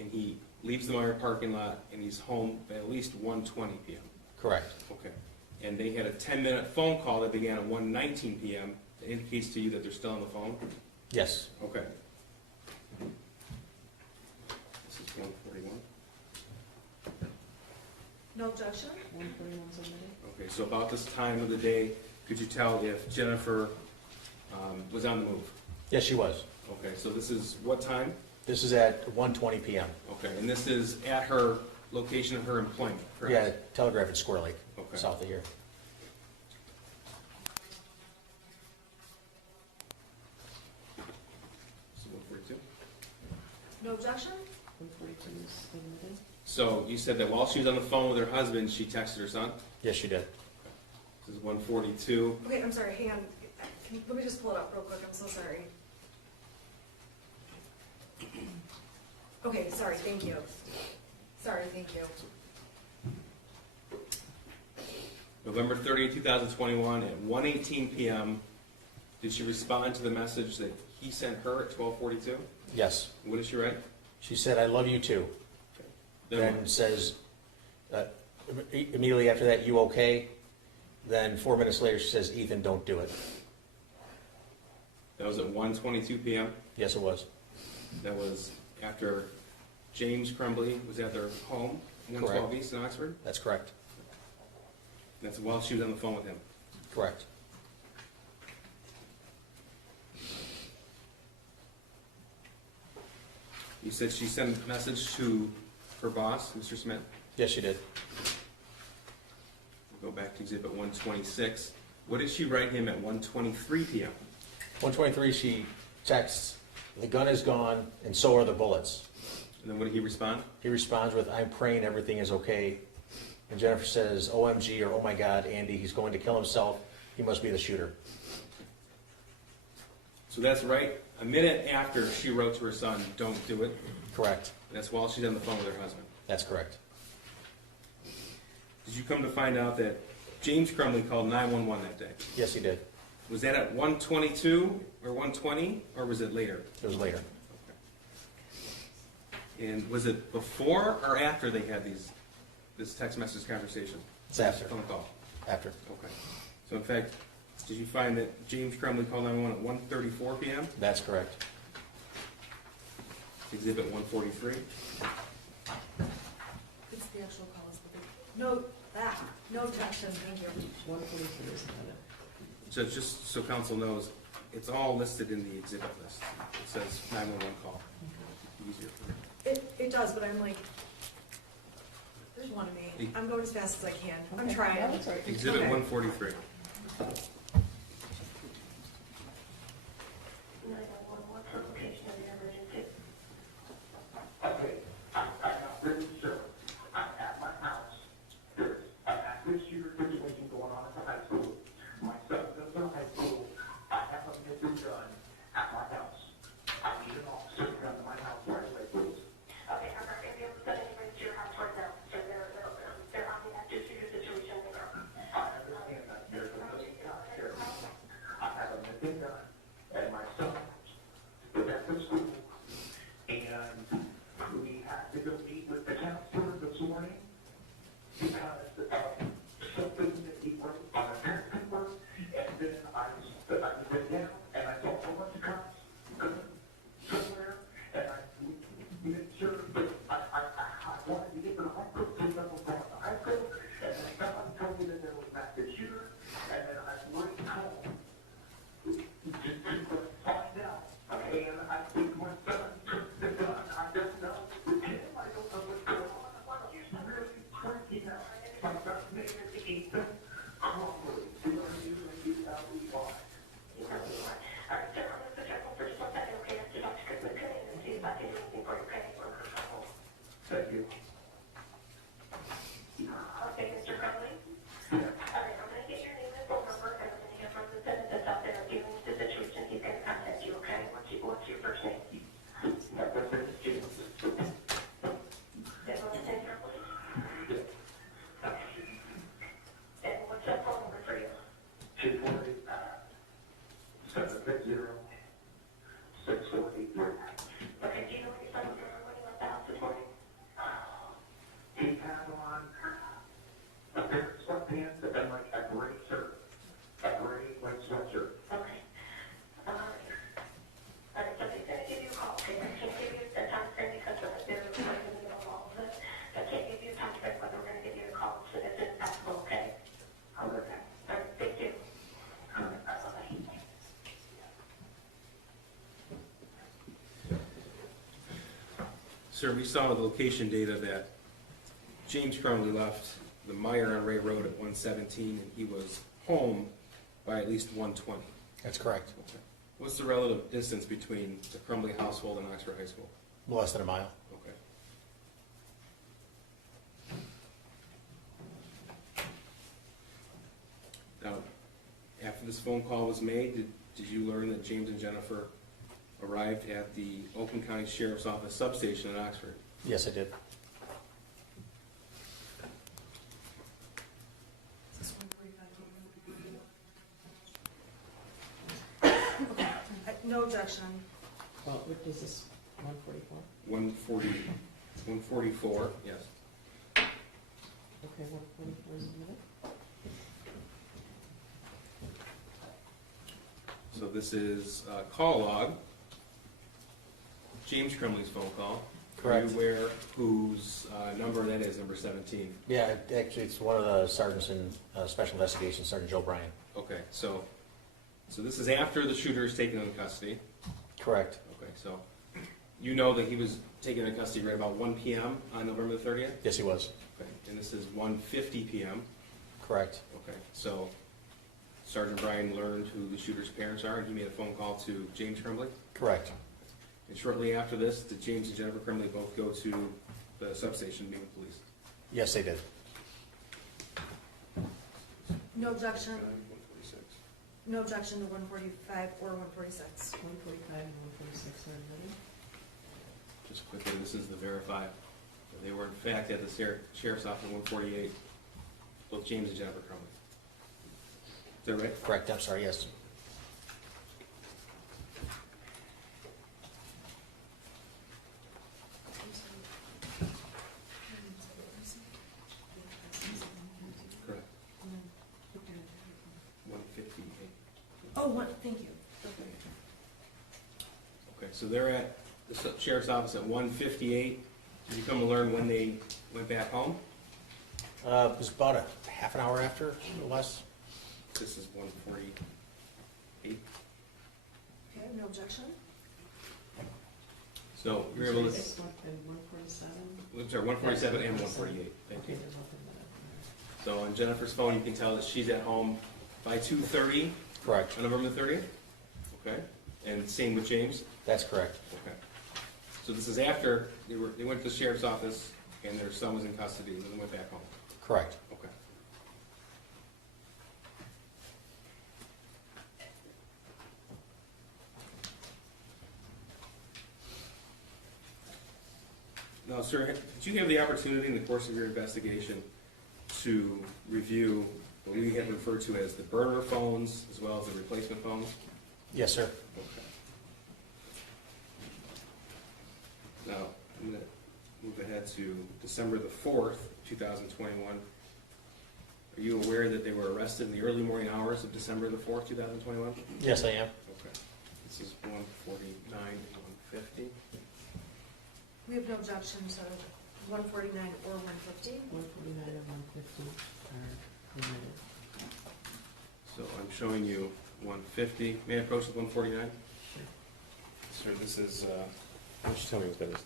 and he leaves the Meyer parking lot and he's home at least 1:20 p.m. Correct. Okay, and they had a 10-minute phone call that began at 1:19 p.m. that indicates to you that they're still on the phone? Yes. Okay. This is 141. No objection? 141 is admitted. Okay, so about this time of the day, could you tell if Jennifer was on the move? Yes, she was. Okay, so this is what time? This is at 1:20 p.m. Okay, and this is at her location of her employment, correct? Yeah, Telegraph at Square Lake, Okay. south of here. No objection? 142 is admitted. So you said that while she was on the phone with her husband, she texted her son? Yes, she did. This is 142. Okay, I'm sorry, hang on. Let me just pull it up real quick, I'm so sorry. Okay, sorry, thank you. Sorry, thank you. November 30th, 2021 at 1:18 p.m. Did she respond to the message that he sent her at 12:42? Yes. What did she write? She said, "I love you too." Then says, immediately after that, "You okay?" Then 4 minutes later, she says, "Ethan, don't do it." That was at 1:22 p.m. Yes, it was. That was after James Crumbley was at their home, 112 East in Oxford. That's correct. That's while she was on the phone with him. Correct. You said she sent a message to her boss, Mr. Smith. Yes, she did. We'll go back to exhibit 126. What did she write him at 1:23 p.m.? 123, she texts, "The gun is gone, and so are the bullets." And then what did he respond? He responds with, "I'm praying everything is okay." And Jennifer says, "OMG," or "Oh my God, Andy, he's going to kill himself. He must be the shooter." So that's right a minute after she wrote to her son, "Don't do it." Correct. And that's while she's on the phone with her husband. That's correct. Did you come to find out that James Crumbley called 911 that day? Yes, he did. Was that at 1:22 or 1:20, or was it later? It was later. And was it before or after they had this text message conversation? It's after. Phone call. After. Okay. So in fact, did you find that James Crumbley called 911 at 1:34 p.m.? That's correct. Exhibit 143. It's the actual call. No, no objection, thank you. 143 is admitted. So just so council knows, it's all listed in the exhibit list. It says 911 call. Easier for me. It does, but I'm like, there's one of me. I'm going as fast as I can. I'm Okay. trying. Yeah, that's all right. Exhibit Okay. 143. Location of the emergency. Okay, I'm not really sure. I'm at my house. There's an active shooter situation going on at the high school. My son goes to high school. I have a missing gun at my house. I need an officer to come to my house right away, please. Okay, I'm not gonna be able to send anybody to your house right now, so they're on the active shooter situation right now. I understand that there's a missing gun here. I have a missing gun at my son's house. It's at the school. And we had to go meet with the counselor this morning because something that he wrote on a parent paper, and then I went down and I saw a whole bunch of cops somewhere, and I made sure that I wanted to get to the hospital, so I was going to the hospital, and then someone told me that there was an active shooter, and then I went home to find out. And I think my son took the gun. I don't know. With him, I don't know what's going on. He's really freaking out. My son's name is Ethan Crumbley. C-R-U-M-B-L-E-Y. All right, sir, I'm gonna put you on hold for just 1 second, okay? I'm just about to quickly come in and see if I can do anything for you, okay? Thank you. Okay, Mr. Crumbley? All right, I'm gonna get your name and phone number, and I'm gonna get from the tenant that's out there dealing with the situation. He's gonna contact you, okay? What's your first name? My first name is James. Is what it says, Crumbley? Okay. And what's that phone number for you? 248-760-6483. Okay, do you know what your son was doing when he left the house this morning? He had on a pair of sweatpants and then like a gray shirt, a gray like sweatshirt. Okay. All right, so he's gonna give you a call, okay? I can't give you a time frame because they're right in the middle of all of this. I can't give you a time frame, but we're gonna give you a call as soon as it's possible, okay? How about that? All right, thank you. Bye-bye. Sir, we saw the location data that James Crumbley left the Meyer on Ray Road at 1:17, and he was home by at least 1:20. That's correct. Okay. What's the relative distance between the Crumbley household and Oxford High School? Less than a mile. Okay. Now, after this phone call was made, did you learn that James and Jennifer arrived at the Oakland County Sheriff's Office substation in Oxford? Yes, I did. Is this 145? Okay, no objection. Well, what is this, 144? 144, yes. Okay, 144 is in the middle. So this is a call log. James Crumbley's phone call. Correct. Are you aware whose number that is, number 17? Yeah, actually, it's one of the sergeants in Special Investigations, Sergeant Joe Bryan. Okay, so this is after the shooter is taken into custody. Correct. Okay, so you know that he was taken into custody right about 1 p.m. on November the 30th? Yes, he was. Okay, and this is 1:50 p.m. Correct. Okay, so Sergeant Bryan learned who the shooter's parents are, and he made a phone call to James Crumbley. Correct. And shortly after this, did James and Jennifer Crumbley both go to the substation to meet with police? Yes, they did. No objection. 146. No objection to 145 or 146. 145 and 146 are in the middle. Just quickly, this is the verify. They were in fact at the Sheriff's Office 148, both James and Jennifer Crumbley. Is that right? Correct, I'm sorry, yes. Correct. 158. Oh, thank you. Okay, so they're at the Sheriff's Office at 158. Did you come to learn when they went back home? It was about a half an hour after, or less. This is 148. Okay, no objection. So you're able to, 146 and 147? I'm sorry, 147 and 148. Thank Okay, you. there's nothing that. So on Jennifer's phone, you can tell that she's at home by 2:30 Correct. on November the 30th. Okay, and same with James. That's correct. Okay. So this is after they went to the sheriff's office and their son was in custody and then went back home. Correct. Okay. Now, sir, did you have the opportunity in the course of your investigation to review what we have referred to as the burner phones as well as the replacement phones? Yes, sir. Okay. Now, I'm going to move ahead to December the 4th, 2021. Are you aware that they were arrested in the early morning hours of December the 4th, 2021? Yes, I am. Okay. This is 149 and 150. We have no objection to 149 or 150. 149 and 150 are related. So I'm showing you 150. May I approach with 149? Sir, this is, Why don't you tell me what that is?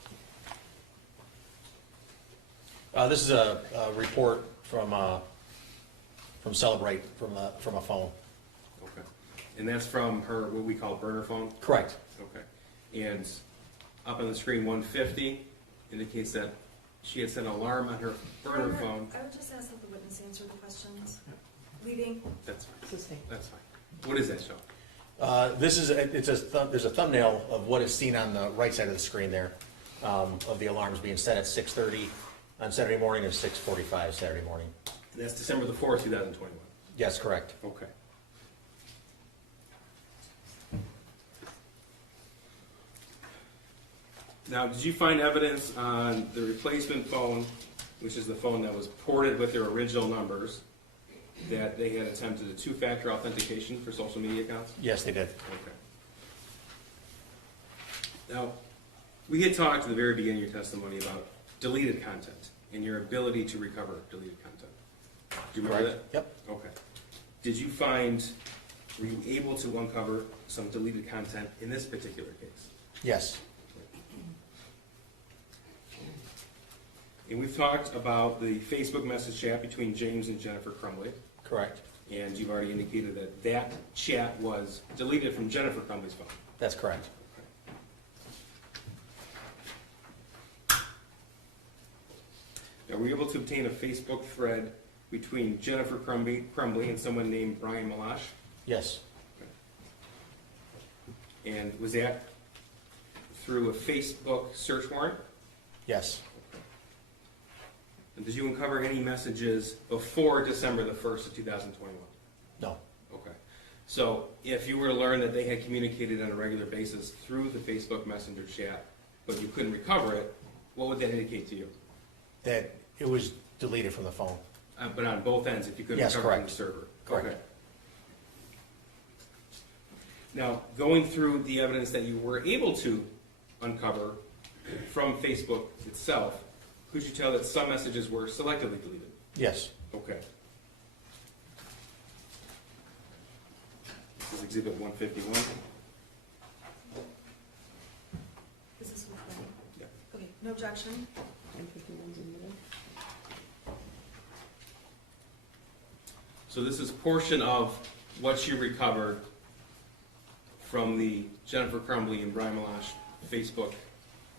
This is a report from Celebrate, from a phone. okay. And that's from her, what we call burner phone? Correct. Okay. And up on the screen, 150 indicates that she had set an alarm on her burner phone. I would just ask that the witness answer the questions. Leading. That's fine. Sustain. That's fine. What does that show? There's a thumbnail of what is seen on the right side of the screen there, of the alarms being set at 6:30 on Saturday morning and 6:45 Saturday morning. And that's December the 4th, 2021. Yes, correct. Okay. Now, did you find evidence on the replacement phone, which is the phone that was ported with their original numbers, that they had attempted a two-factor authentication for social media accounts? Yes, they did. Okay. Now, we had talked at the very beginning of your testimony about deleted content and your ability to recover deleted content. Do you remember that? Yep. Okay. Were you able to uncover some deleted content in this particular case? Yes. And we've talked about the Facebook message chat between James and Jennifer Crumbley, Correct. and you've already indicated that that chat was deleted from Jennifer Crumbley's phone. That's correct. were you able to obtain a Facebook thread between Jennifer Crumbley and someone named Brian Malash? Yes, And was that through a Facebook search warrant? yes, And did you uncover any messages before December the 1st of 2021? no, Okay. So if you were to learn that they had communicated on a regular basis through the Facebook Messenger chat, but you couldn't recover it, what would that indicate to you? that it was deleted from the phone. But on both ends, if you couldn't Yes, recover it from correct. the server? Correct. Okay. Now, going through the evidence that you were able to uncover from Facebook itself, could you tell that some messages were selectively deleted? Yes, Okay. This is Exhibit 151. Is this with me? Yeah. Okay, no objection. 151's in the middle. So this is portion of what you recovered from the Jennifer Crumbley and Brian Malash Facebook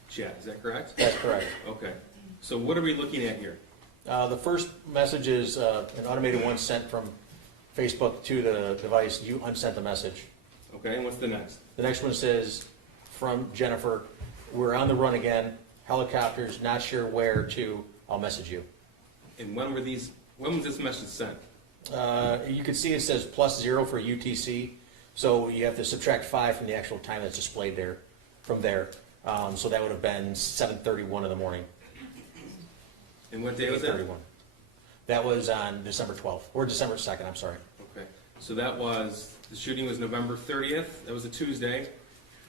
chat. Is that correct? that's correct. Okay. So what are we looking at here? The first message is an automated one sent from Facebook to the device. You unsent the message. Okay, and what's the next? The next one says, from Jennifer, we're on the run again, helicopters, not sure where to, I'll message you. And when was this message sent? You can see it says +0 for UTC, so you have to subtract 5 from the actual time that's displayed there, from there. So that would have been 7:31 in the morning. And what day was that? 8:31. That was on December 12th, or December 2nd, I'm sorry. Okay. So that was, the shooting was November 30th. That was a Tuesday.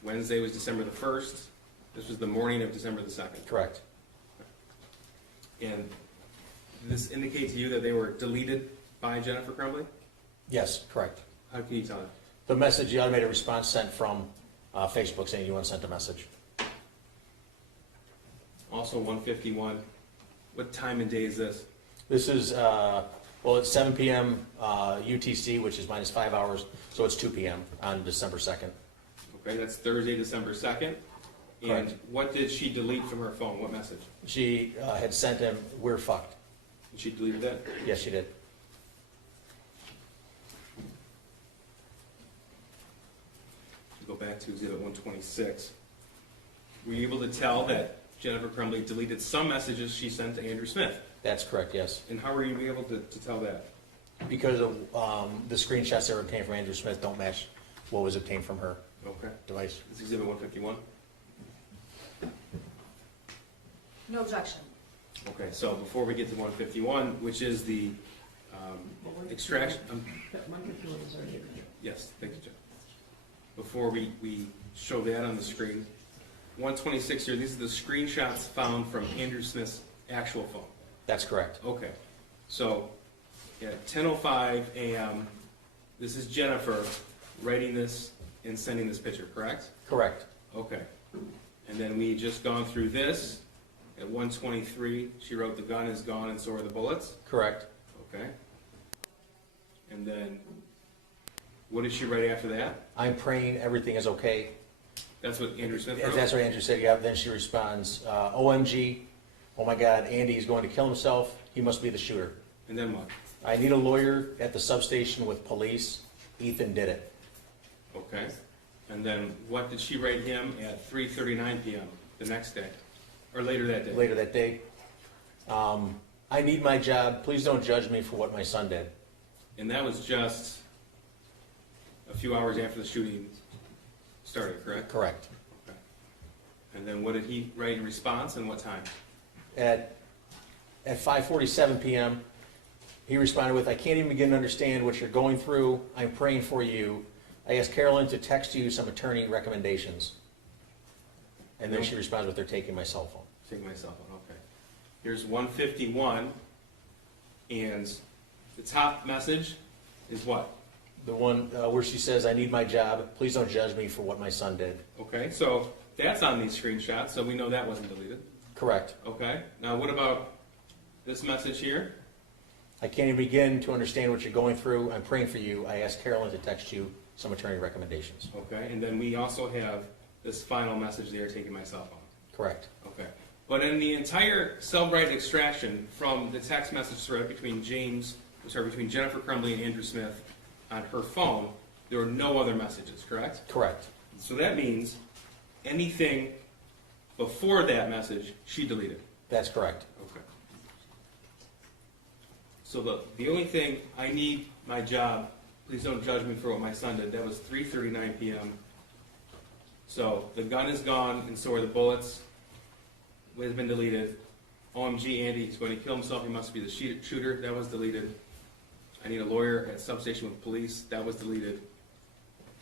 Wednesday was December the 1st. This was the morning of December the 2nd. Correct. And this indicates to you that they were deleted by Jennifer Crumbley? Yes, correct. How can you tell that? The message, the automated response sent from Facebook saying you unsent a message. Also 151. What time and day is this? This is, well, it's 7 p.m. UTC, which is minus 5 hours, so it's 2 p.m. on December 2nd. Okay, that's Thursday, December 2nd. And Correct. what did she delete from her phone? What message? She had sent him, we're fucked. And she deleted that? Yes, she did. Go back to Exhibit 126. Were you able to tell that Jennifer Crumbley deleted some messages she sent to Andrew Smith? That's correct, yes. And how were you able to tell that? Because of the screenshots that were obtained from Andrew Smith don't match what was obtained from her Okay. device. This is Exhibit 151. No objection. Okay, so before we get to 151, which is the extraction, 151 is already. yes, thank you, John. Before we show that on the screen, 126 here, these are the screenshots found from Andrew Smith's actual phone. That's correct. Okay, so at 10:05 a.m., this is Jennifer writing this and sending this picture, correct? Correct. Okay. And then we just gone through this. At 1:23, she wrote, "The gun is gone and so are the bullets." Correct. Okay. And then, what did she write after that? I'm praying everything is okay. That's what Andrew Smith wrote? That's what Andrew said, yeah. Then she responds, OMG, oh my God, Andy is going to kill himself. He must be the shooter. And then what? I need a lawyer at the substation with police. Ethan did it. Okay. And then, what did she write him at 3:39 p.m. the next day? Or later that day? Later that day, I need my job. Please don't judge me for what my son did. And that was just a few hours after the shooting started, correct? Correct. Okay. And then what did he write in response and what time? At 5:47 p.m., he responded with, I can't even begin to understand what you're going through. I'm praying for you. I asked Carolyn to text you some attorney recommendations. And then she responds with, they're taking my cell phone. Take my cell phone, okay. Here's 151, and the top message is what? The one where she says, I need my job. Please don't judge me for what my son did. Okay, so that's on these screenshots, so we know that wasn't deleted. Correct. Okay, now what about this message here? I can't even begin to understand what you're going through. I'm praying for you. I asked Carolyn to text you some attorney recommendations. Okay, and then we also have this final message there, taking my cell phone. Correct. Okay, But in the entire Cellbrite extraction from the text message thread between between Jennifer Crumbley and Andrew Smith on her phone, there were no other messages, correct? Correct. So that means anything before that message, she deleted. That's correct. Okay. So the only thing I need my job, please don't judge me for what my son did, that was 3:39 p.m. So the gun is gone, and so are the bullets. It has been deleted. OMG, Andy, he's going to kill himself. He must be the shooter. That was deleted. I need a lawyer at substation with police. That was deleted.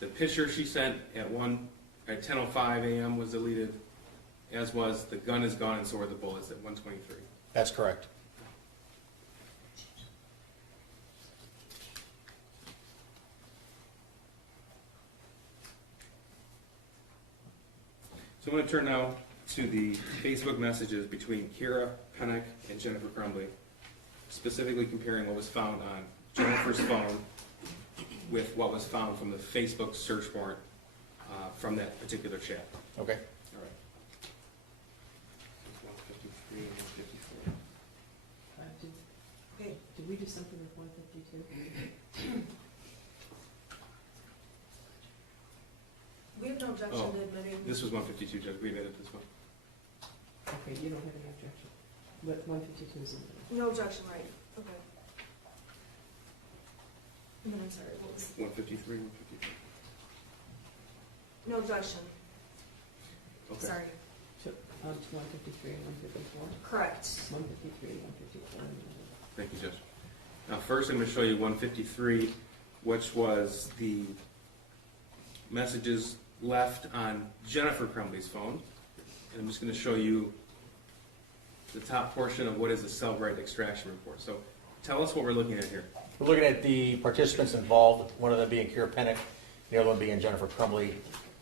The picture she sent at 10:05 a.m. was deleted, as was the gun is gone, and so are the bullets at 1:23. That's correct. So I'm going to turn now to the Facebook messages between Kira Pennock and Jennifer Crumbley, specifically comparing what was found on Jennifer's phone with what was found from the Facebook search warrant from that particular chat. Okay. All right. 153 and 154. Did we do something with 152? We have no objection Oh, to admitting. This was 152, Judge. We admitted this one. Okay, you don't have any objection. But 152 is in there. No objection, right, okay. No, I'm sorry, what was, 153, 154. no objection, Okay. sorry, To 153 and 154? correct. 153 and 154. Thank you, Judge. Now, first I'm going to show you 153, which was the messages left on Jennifer Crumbley's phone. And I'm just going to show you the top portion of what is the Cellbrite extraction report. So tell us what we're looking at here. We're looking at the participants involved, one of them being Kira Pennock, the other one being Jennifer Crumbley.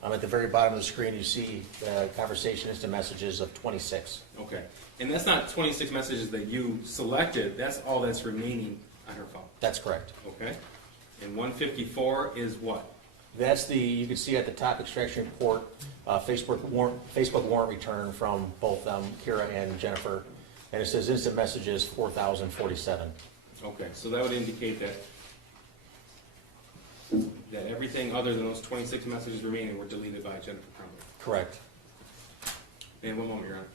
At the very bottom of the screen, you see the conversation instant messages of 26. Okay. And that's not 26 messages that you selected. That's all that's remaining on her phone. That's correct. Okay. And 154 is what? That's you can see at the top extraction report, Facebook warrant return from both Kira and Jennifer, and it says instant messages 4,047. Okay. So that would indicate that everything other than those 26 messages remaining were deleted by Jennifer Crumbley. Correct. And one moment, Your Honor.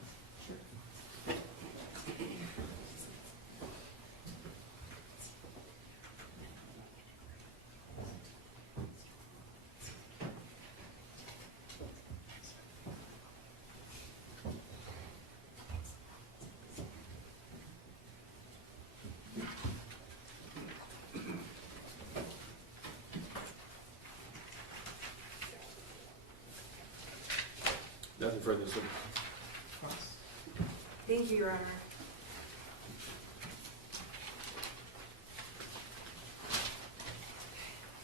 Nothing further, sir. Thank you, Your Honor.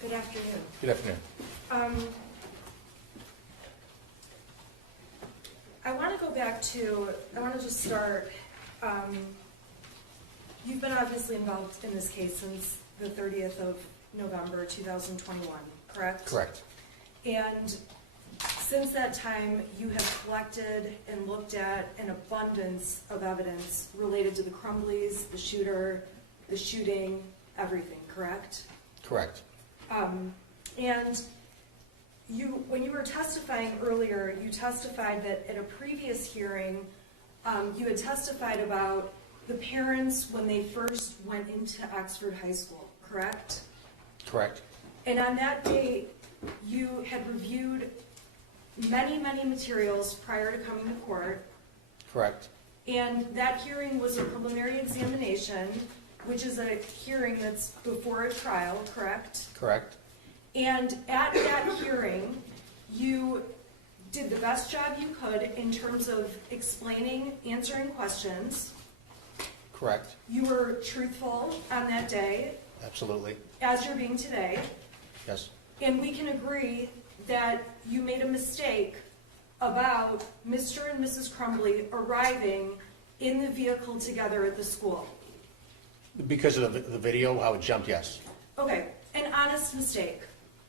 Good afternoon. Good afternoon. I want to go back to, I want to just start, you've been obviously involved in this case since the 30th of November 2021, correct? Correct. And since that time, you have collected and looked at an abundance of evidence related to the Crumbleys, the shooter, the shooting, everything, correct? Correct. And when you were testifying earlier, you testified that at a previous hearing, you had testified about the parents when they first went into Oxford High School, correct? Correct. And on that date, you had reviewed many, many materials prior to coming to court. Correct. And that hearing was a preliminary examination, which is a hearing that's before a trial, correct? Correct. And at that hearing, you did the best job you could in terms of explaining, answering questions. Correct. You were truthful on that day, Absolutely. as you're being today. Yes. And we can agree that you made a mistake about Mr. and Mrs. Crumbley arriving in the vehicle together at the school. Because of the video, how it jumped, yes. Okay, an honest mistake.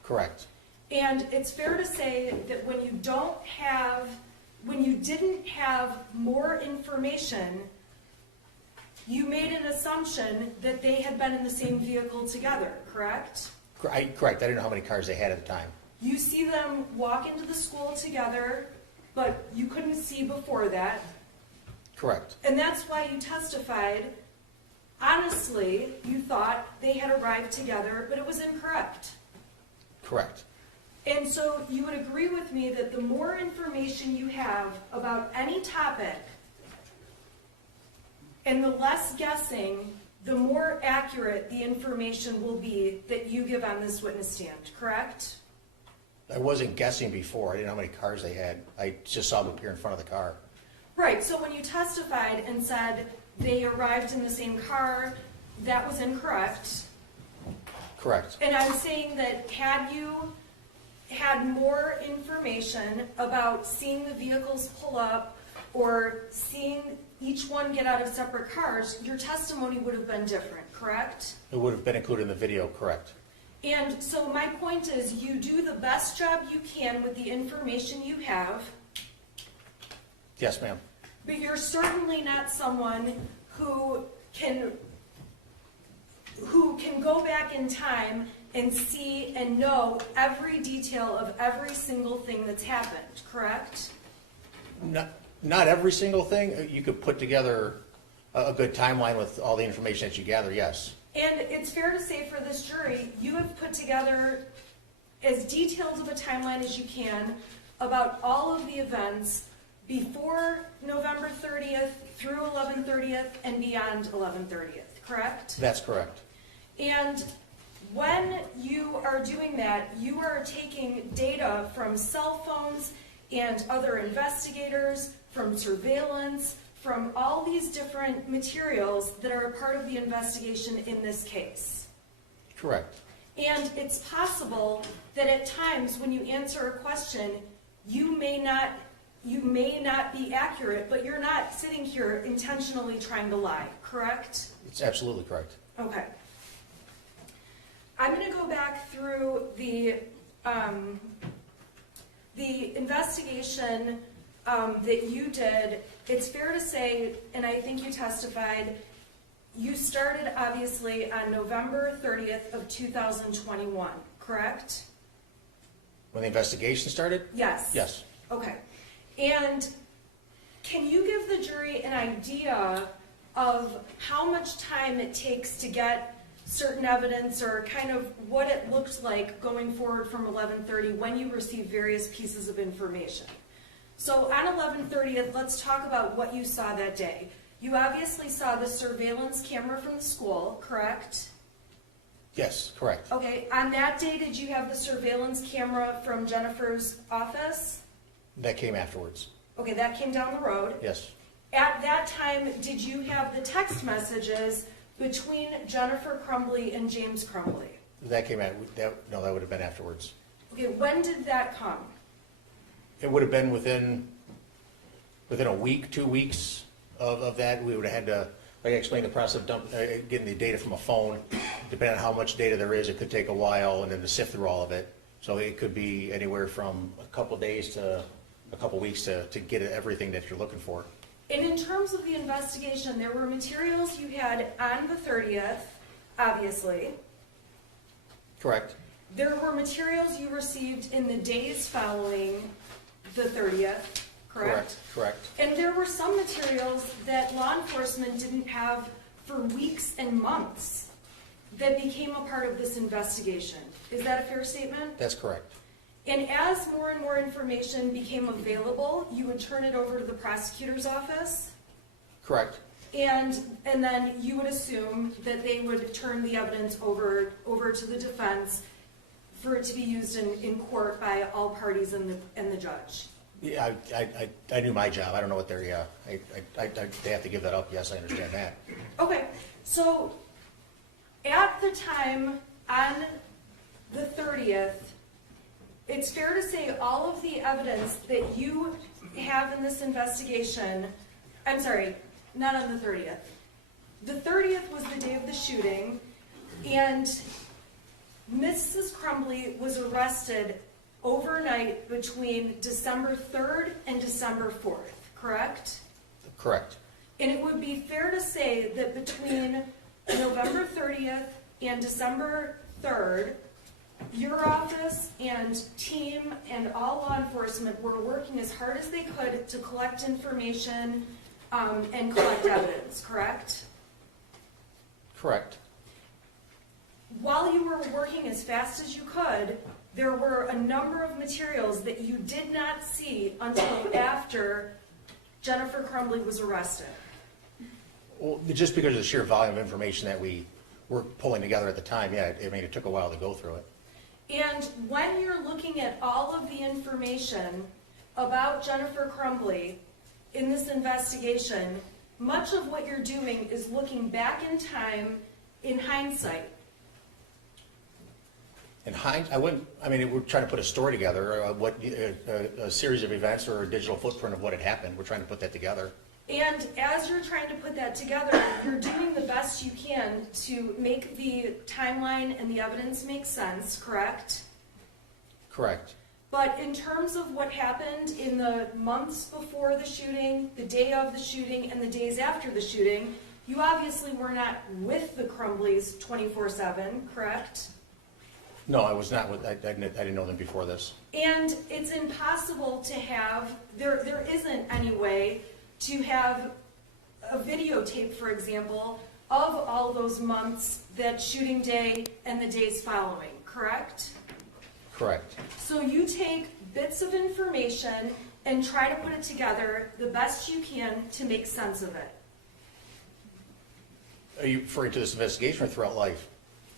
Correct. And it's fair to say that when you don't have when you didn't have more information, you made an assumption that they had been in the same vehicle together, correct? Correct, I didn't know how many cars they had at the time. You see them walk into the school together, but you couldn't see before that. Correct, And that's why you testified, honestly, you thought they had arrived together, but it was incorrect. correct, And so you would agree with me that the more information you have about any topic, and the less guessing, the more accurate the information will be that you give on this witness stand, correct? I wasn't guessing before, I didn't know how many cars they had, I just saw them appear in front of the car. Right, so when you testified and said they arrived in the same car, that was incorrect. Correct, And I'm saying that had you had more information about seeing the vehicles pull up or seeing each one get out of separate cars, your testimony would have been different, correct? it would have been included in the video, correct. And so my point is, you do the best job you can with the information you have, Yes, ma'am. but you're certainly not someone who can go back in time and see and know every detail of every single thing that's happened, correct? Not every single thing, you could put together a good timeline with all the information that you gather, yes. And it's fair to say for this jury, you have put together as detailed of a timeline as you can about all of the events before November 30th through 11/30th and beyond 11/30th, correct? That's correct. And when you are doing that, you are taking data from cell phones and other investigators, from surveillance, from all these different materials that are a part of the investigation in this case. Correct. And it's possible that at times when you answer a question, you may not be accurate, but you're not sitting here intentionally trying to lie, correct? It's absolutely correct. Okay. I'm going to go back through the investigation that you did. It's fair to say, and I think you testified, you started obviously on November 30th of 2021, correct? When the investigation started? Yes. Yes. Okay. And can you give the jury an idea of how much time it takes to get certain evidence, or kind of what it looked like going forward from 11/30 when you received various pieces of information? So on 11/30th, let's talk about what you saw that day. You obviously saw the surveillance camera from the school, correct? Yes, correct. Okay, on that day, did you have the surveillance camera from Jennifer's office? That came afterwards. Okay, that came down the road. Yes. At that time, did you have the text messages between Jennifer Crumbley and James Crumbley? That came out, no, that would have been afterwards. Okay, when did that come? It would have been within a week, 2 weeks of that. We would have had to, like I explained, the process of getting the data from a phone. Depending on how much data there is, it could take a while, and then to sift through all of it. So it could be anywhere from a couple days to a couple weeks to get everything that you're looking for. And in terms of the investigation, there were materials you had on the 30th, obviously. Correct. There were materials you received in the days following the 30th, correct? Correct. And there were some materials that law enforcement didn't have for weeks and months that became a part of this investigation. Is that a fair statement? That's correct. And as more and more information became available, you would turn it over to the prosecutor's office? Correct. And then you would assume that they would turn the evidence over to the defense for it to be used in court by all parties and the judge. Yeah, I knew my job. I don't know what they're, yeah. They have to give that up. Yes, I understand that. Okay, so at the time on the 30th, it's fair to say all of the evidence that you have in this investigation, I'm sorry, not on the 30th. The 30th was the day of the shooting, and Mrs. Crumbley was arrested overnight between December 3rd and December 4th, correct? Correct. And it would be fair to say that between November 30th and December 3rd, your office and team and all law enforcement were working as hard as they could to collect information and collect evidence, correct? Correct. While you were working as fast as you could, there were a number of materials that you did not see until after Jennifer Crumbley was arrested. Well, just because of the sheer volume of information that we were pulling together at the time, yeah, I mean, it took a while to go through it. And when you're looking at all of the information about Jennifer Crumbley in this investigation, much of what you're doing is looking back in time in hindsight. In hindsight, we're trying to put a story together, a series of events or a digital footprint of what had happened. We're trying to put that together. And as you're trying to put that together, you're doing the best you can to make the timeline and the evidence make sense, correct? Correct. But in terms of what happened in the months before the shooting, the day of the shooting, and the days after the shooting, you obviously were not with the Crumbleys 24/7, correct? No, I was not. I didn't know them before this. And it's impossible to have, there isn't any way to have a videotape, for example, of all those months, that shooting day and the days following, correct? Correct. So you take bits of information and try to put it together the best you can to make sense of it. Are you referring to this investigation or throughout life?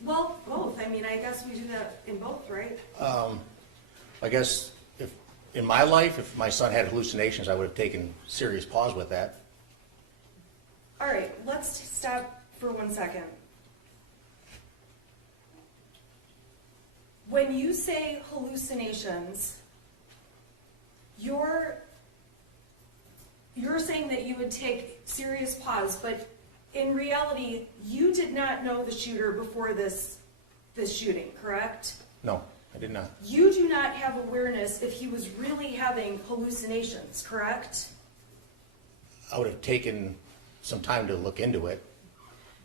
Well, both. I mean, I guess we do that in both, right? I guess if in my life, if my son had hallucinations, I would have taken serious pause with that. All right, let's stop for 1 second. When you say hallucinations, you're saying that you would take serious pause, but in reality, you did not know the shooter before this shooting, correct? No, I did not. You do not have awareness if he was really having hallucinations, correct? I would have taken some time to look into it.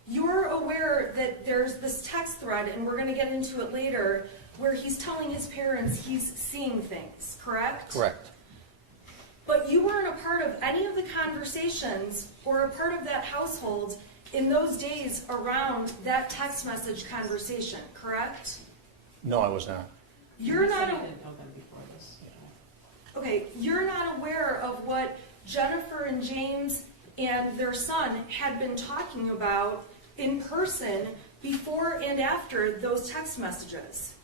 You're aware that there's this text thread, and we're going to get into it later, where he's telling his parents he's seeing things, correct? Correct. But you weren't a part of any of the conversations or a part of that household in those days around that text message conversation, correct? No, I was not. You're not, I didn't know them before this. okay, you're not aware of what Jennifer and James and their son had been talking about in person before and after those text messages.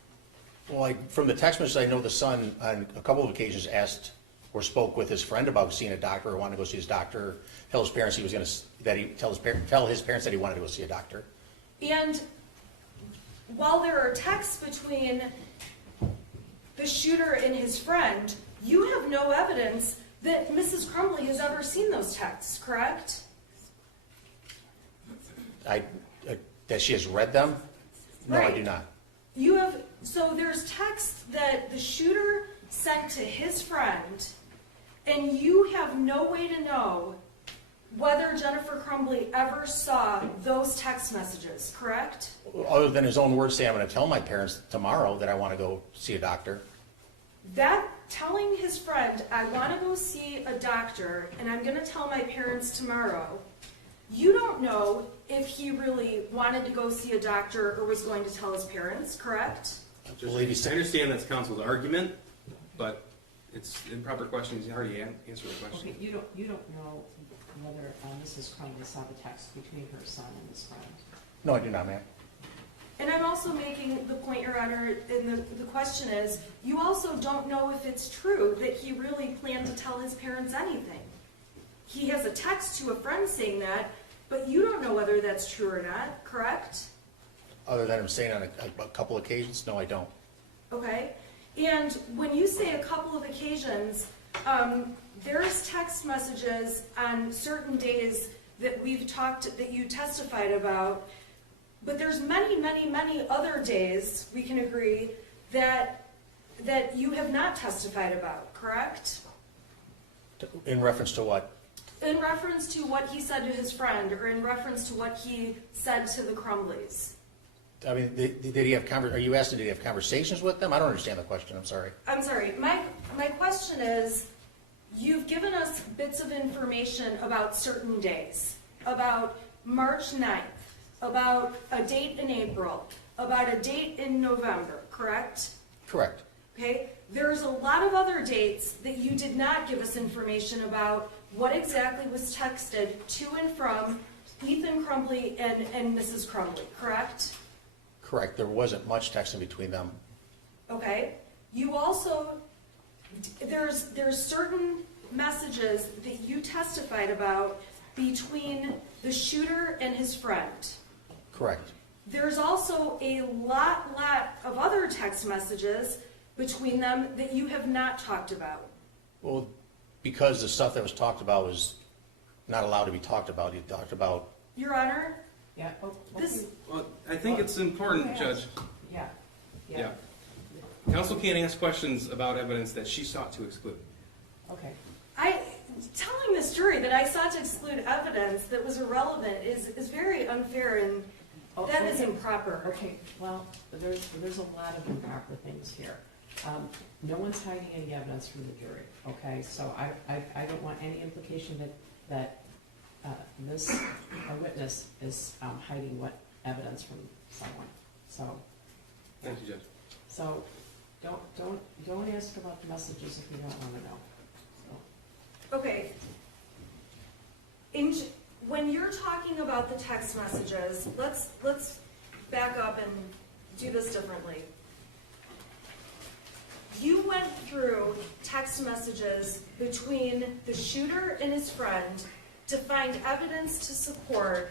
Well, from the text message, I know the son on a couple of occasions asked or spoke with his friend about seeing a doctor or wanted to go see his doctor. Tell his parents he was going to tell his parents that he wanted to go see a doctor. And while there are texts between the shooter and his friend, you have no evidence that Mrs. Crumbley has ever seen those texts, correct? That she has read them? No, I Right. do not. You have, so there's texts that the shooter sent to his friend, and you have no way to know whether Jennifer Crumbley ever saw those text messages, correct? Other than his own words say, I'm going to tell my parents tomorrow that I want to go see a doctor. That telling his friend, I want to go see a doctor, and I'm going to tell my parents tomorrow, you don't know if he really wanted to go see a doctor or was going to tell his parents, correct? I understand that's counsel's argument, but it's improper questions. You already answered the question. Okay, you don't know whether Mrs. Crumbley saw the text between her son and his friend. No, I do not, ma'am. And I'm also making the point, Your Honor, and the question is, you also don't know if it's true that he really planned to tell his parents anything. He has a text to a friend saying that, but you don't know whether that's true or not, correct? Other than him saying on a couple occasions, no, I don't. Okay? And when you say a couple of occasions, there's text messages on certain days that we've talked, that you testified about, but there's many, many, many other days, we can agree, that that you have not testified about, correct? In reference to what? In reference to what he said to his friend, or in reference to what he said to the Crumbleys. I mean, did he have are you asking, did he have conversations with them? I don't understand the question, I'm sorry. I'm sorry, my question is, you've given us bits of information about certain days, about March 9th, about a date in April, about a date in November, correct? Correct. Okay, there's a lot of other dates that you did not give us information about what exactly was texted to and from Ethan Crumbley and Mrs. Crumbley, correct? Correct, there wasn't much texting between them. Okay, you also, there's certain messages that you testified about between the shooter and his friend. Correct. There's also a lot of other text messages between them that you have not talked about. Well, because the stuff that was talked about was not allowed to be talked about, you talked about. Your Honor, Yeah, this, Well, I think it's important, Judge. Yeah. Yeah. Counsel can't ask questions about evidence that she sought to exclude. Okay. telling this jury that I sought to exclude evidence that was irrelevant is very unfair, and that is improper. Okay, well, there's a lot of improper things here. No one's hiding any evidence from the jury, okay? So I don't want any implication that this witness is hiding what evidence from someone. So, Thank you, Judge. so don't ask about the messages if you don't want to know. So. Okay. When you're talking about the text messages, let's back up and do this differently. You went through text messages between the shooter and his friend to find evidence to support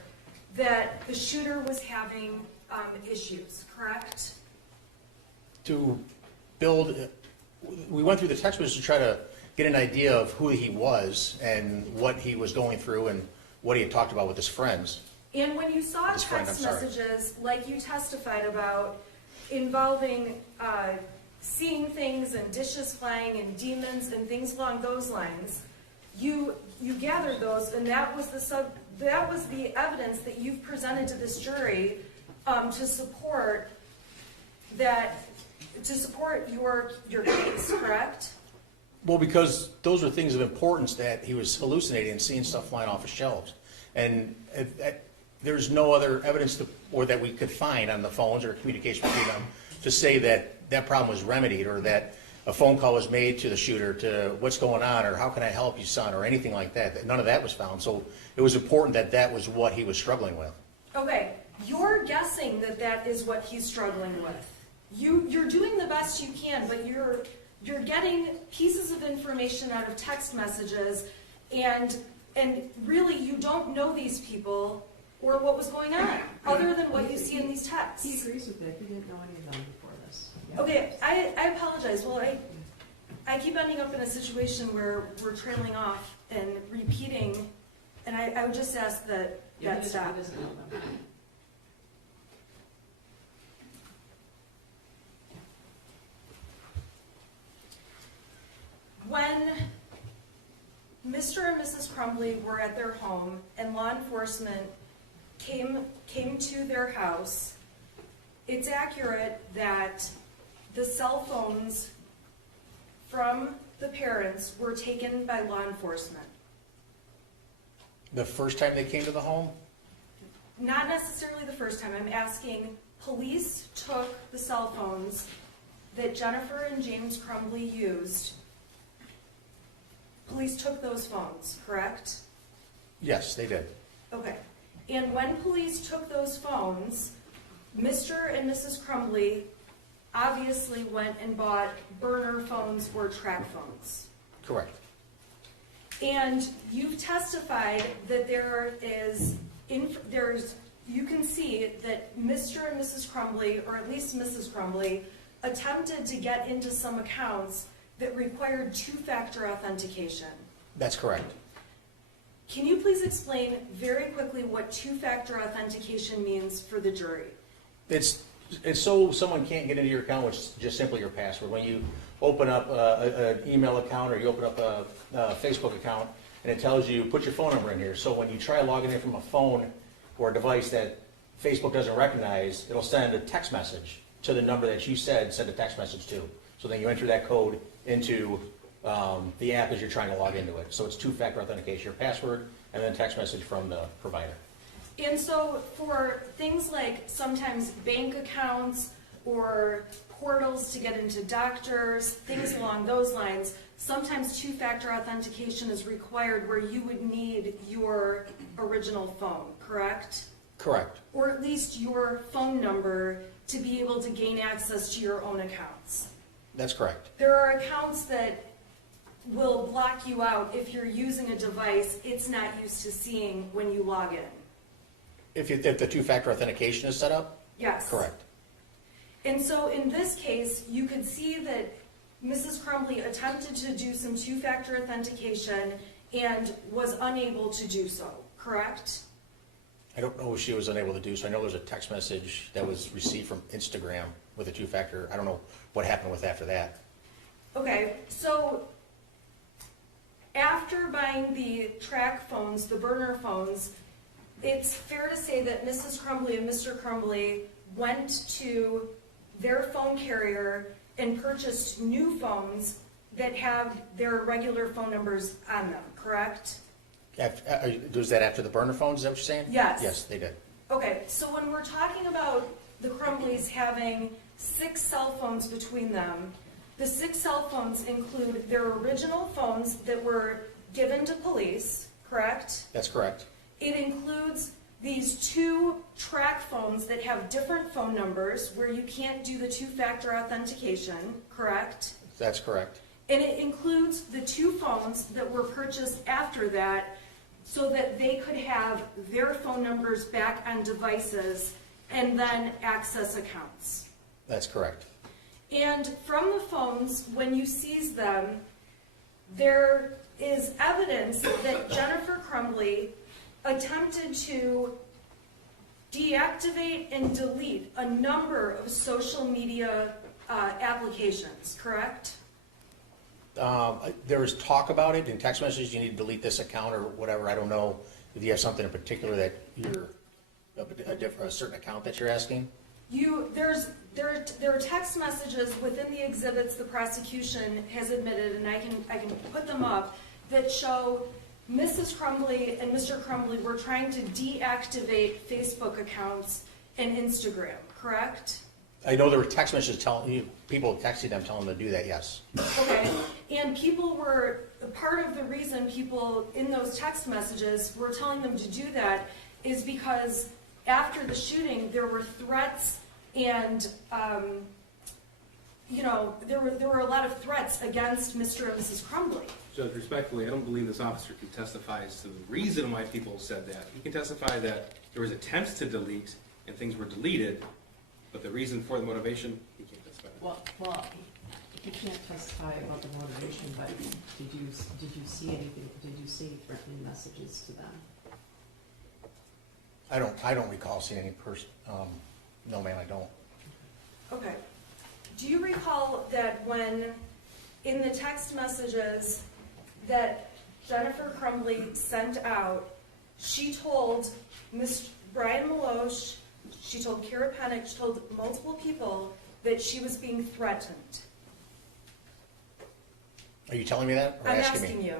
that the shooter was having issues, correct? To build, we went through the text message to try to get an idea of who he was and what he was going through and what he had talked about with his friends. And when you saw His friend, text I'm sorry. messages like you testified about involving seeing things and dishes flying and demons and things along those lines, you gathered those, and that was the evidence that you've presented to this jury to support your case, correct? Well, because those are things of importance that he was hallucinating and seeing stuff flying off his shelves. And there's no other evidence or that we could find on the phones or communication between them to say that that problem was remedied or that a phone call was made to the shooter to what's going on or how can I help you, son, or anything like that. None of that was found. So it was important that that was what he was struggling with. Okay, you're guessing that is what he's struggling with. You're doing the best you can, but you're getting pieces of information out of text messages, and really you don't know these people or what was going on, other than what you see in these texts. He agrees with that. He didn't know any of them before this. Yeah. Okay, I apologize. Well, I keep ending up in a situation where we're trailing off and repeating, and I would just ask that stop. He doesn't know them. When Mr. and Mrs. Crumbley were at their home and law enforcement came to their house, it's accurate that the cell phones from the parents were taken by law enforcement. The first time they came to the home? Not necessarily the first time. I'm asking, police took the cell phones that Jennifer and James Crumbley used. Police took those phones, correct? Yes, they did. Okay. And when police took those phones, Mr. and Mrs. Crumbley obviously went and bought burner phones or track phones. Correct. And you've testified that you can see that Mr. and Mrs. Crumbley, or at least Mrs. Crumbley, attempted to get into some accounts that required two-factor authentication. That's correct. Can you please explain very quickly what two-factor authentication means for the jury? It's It's so someone can't get into your account, which is just simply your password. When you open up an email account or you open up a Facebook account, and it tells you, put your phone number in here. So when you try logging in from a phone or a device that Facebook doesn't recognize, it'll send a text message to the number that you said send a text message to. So then you enter that code into the app as you're trying to log into it. So it's two-factor authentication, your password and then text message from the provider. And so for things like sometimes bank accounts or portals to get into doctors, things along those lines, sometimes two-factor authentication is required where you would need your original phone, correct? Correct. Or at least your phone number to be able to gain access to your own accounts. That's correct. There are accounts that will block you out if you're using a device it's not used to seeing when you log in. If the two-factor authentication is set up? Yes. Correct. And so in this case, you could see that Mrs. Crumbley attempted to do some two-factor authentication and was unable to do so, correct? I don't know if she was unable to do so. I know there's a text message that was received from Instagram with a two-factor. I don't know what happened with after that. Okay, so after buying the track phones, the burner phones, it's fair to say that Mrs. Crumbley and Mr. Crumbley went to their phone carrier and purchased new phones that have their regular phone numbers on them, correct? Was that after the burner phones, is that what you're saying? Yes. Yes, they did. Okay, so when we're talking about the Crumbleys having 6 cell phones between them, the 6 cell phones include their original phones that were given to police, correct? That's correct. It includes these 2 track phones that have different phone numbers where you can't do the two-factor authentication, correct? That's correct. And it includes the 2 phones that were purchased after that so that they could have their phone numbers back on devices and then access accounts. That's correct. And from the phones, when you seize them, there is evidence that Jennifer Crumbley attempted to deactivate and delete a number of social media applications, correct? There was talk about it in text messages, you need to delete this account or whatever. I don't know if you have something in particular that you're, a certain account that you're asking. There are text messages within the exhibits the prosecution has admitted, and I can put them up, that show Mrs. Crumbley and Mr. Crumbley were trying to deactivate Facebook accounts and Instagram, correct? I know there were text messages people texting them telling them to do that, yes. Okay, and people were, part of the reason people in those text messages were telling them to do that is because after the shooting there were threats and, there were a lot of threats against Mr. and Mrs. Crumbley. Judge, respectfully, I don't believe this officer can testify as to the reason why people said that. He can testify that there was attempts to delete and things were deleted, but the reason for the motivation, he can't testify. Well, you can't testify about the motivation, but did you see anything? Did you see any threatening messages to them? I don't recall seeing any no ma'am, I don't. Okay. Do you recall that when, in the text messages that Jennifer Crumbley sent out, she told Brian Maloche, she told Kara Pennick, she told multiple people that she was being threatened? Are you telling me that or I'm asking asking me? you.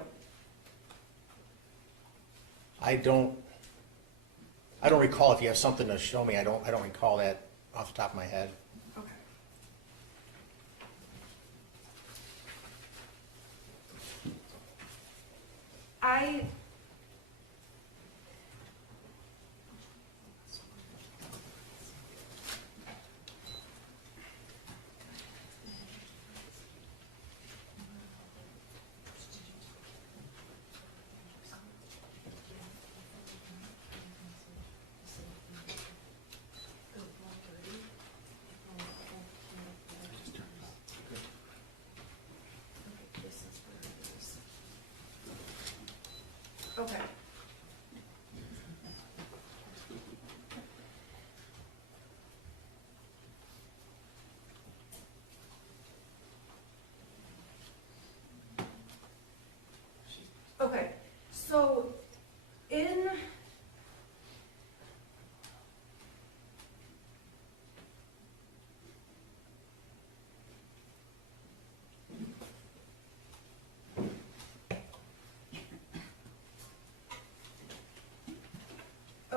I don't recall. If you have something to show me, I don't recall that off the top of my head. Okay. Okay.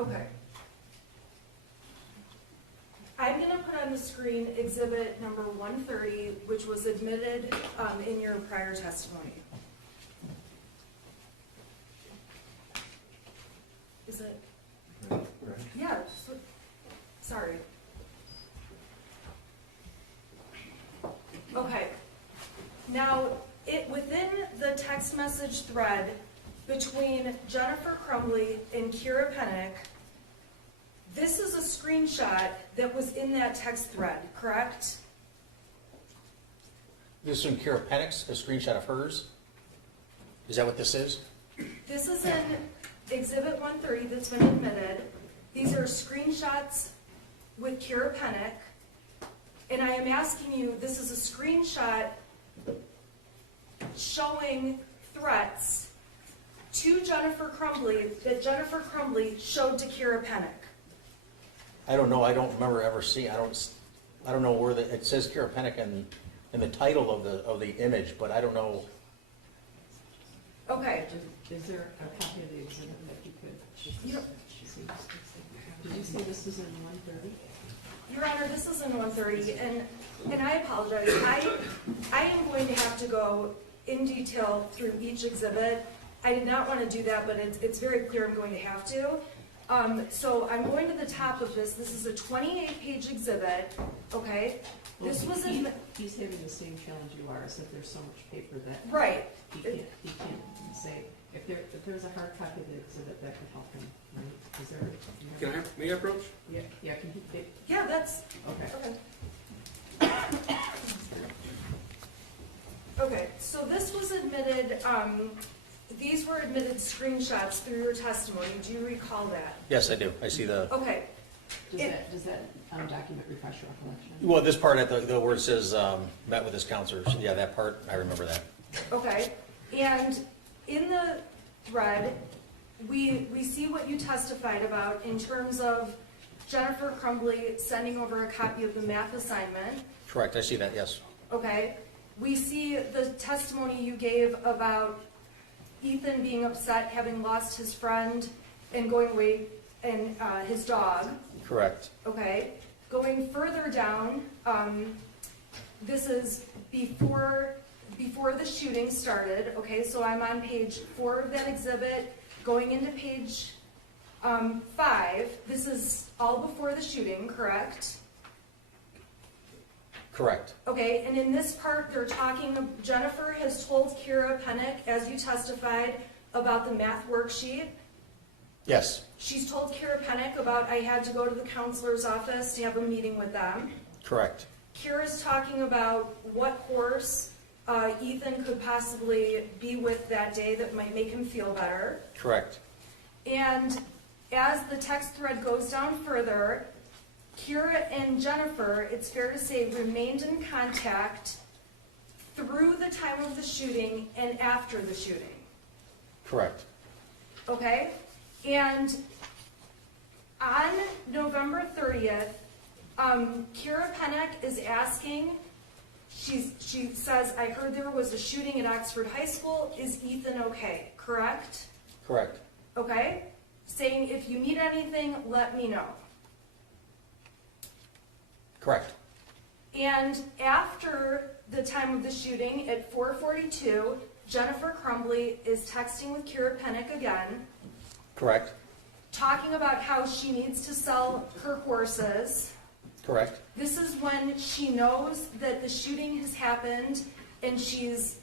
Okay. I'm gonna put on the screen exhibit number 130, which was admitted in your prior testimony. Is it? Yeah, sorry. Okay. Now, within the text message thread between Jennifer Crumbley and Kira Pennick, this is a screenshot that was in that text thread, correct? You assume Kara Pennick's a screenshot of hers? Is that what this is? This is in Exhibit 130 that's been admitted. These are screenshots with Kira Pennick. And I am asking you, this is a screenshot showing threats to Jennifer Crumbley that Jennifer Crumbley showed to Kira Pennick. I don't know, I don't remember ever seeing, I don't know where it says Kara Pennick in the title of the image, but I don't know. Okay. Is there a copy of the exhibit that you could? You don't- Did you say this is in 130? Your Honor, this is in 130, and I apologize. I am going to have to go in detail through each exhibit. I did not want to do that, but it's very clear I'm going to have to. So I'm going to the top of this. This is a 28-page exhibit, okay? This was in... He's having the same challenge you are, is that there's so much paper that... Right. He can't say, if there's a hard copy of the exhibit, that could help him, right? Is there... May I approach? Yeah, can he... Yeah, that's... Okay. Okay. Okay, so this was admitted, these were admitted screenshots through your testimony. Do you recall that? Yes, I do. I see the, Okay. Does that document refresh your recollection? well, this part at the where it says, met with his counselors. Yeah, that part, I remember that. Okay, and in the thread, we see what you testified about in terms of Jennifer Crumbley sending over a copy of the math assignment. Correct, I see that, yes. Okay, we see the testimony you gave about Ethan being upset, having lost his friend, and going away, and his dog. Correct. Okay, going further down, this is before the shooting started. Okay, so I'm on page 4 of that exhibit, going into page 5. This is all before the shooting, correct? Correct. Okay, and in this part, they're talking, Jennifer has told Kira Pennick, as you testified, about the math worksheet. Yes. She's told Kira Pennick about, I had to go to the counselor's office to have a meeting with them. Correct. Kira's talking about what horse Ethan could possibly be with that day that might make him feel better. Correct. And as the text thread goes down further, Kira and Jennifer, it's fair to say, remained in contact through the time of the shooting and after the shooting. Correct. Okay? And on November 30th, Kira Pennick is asking, she says, I heard there was a shooting at Oxford High School. Is Ethan okay? Correct? Correct. Okay? Saying, if you need anything, let me know. Correct. And after the time of the shooting, at 4:42, Jennifer Crumbley is texting with Kira Pennick again, Correct. talking about how she needs to sell her horses. Correct. This is when she knows that the shooting has happened, and she's,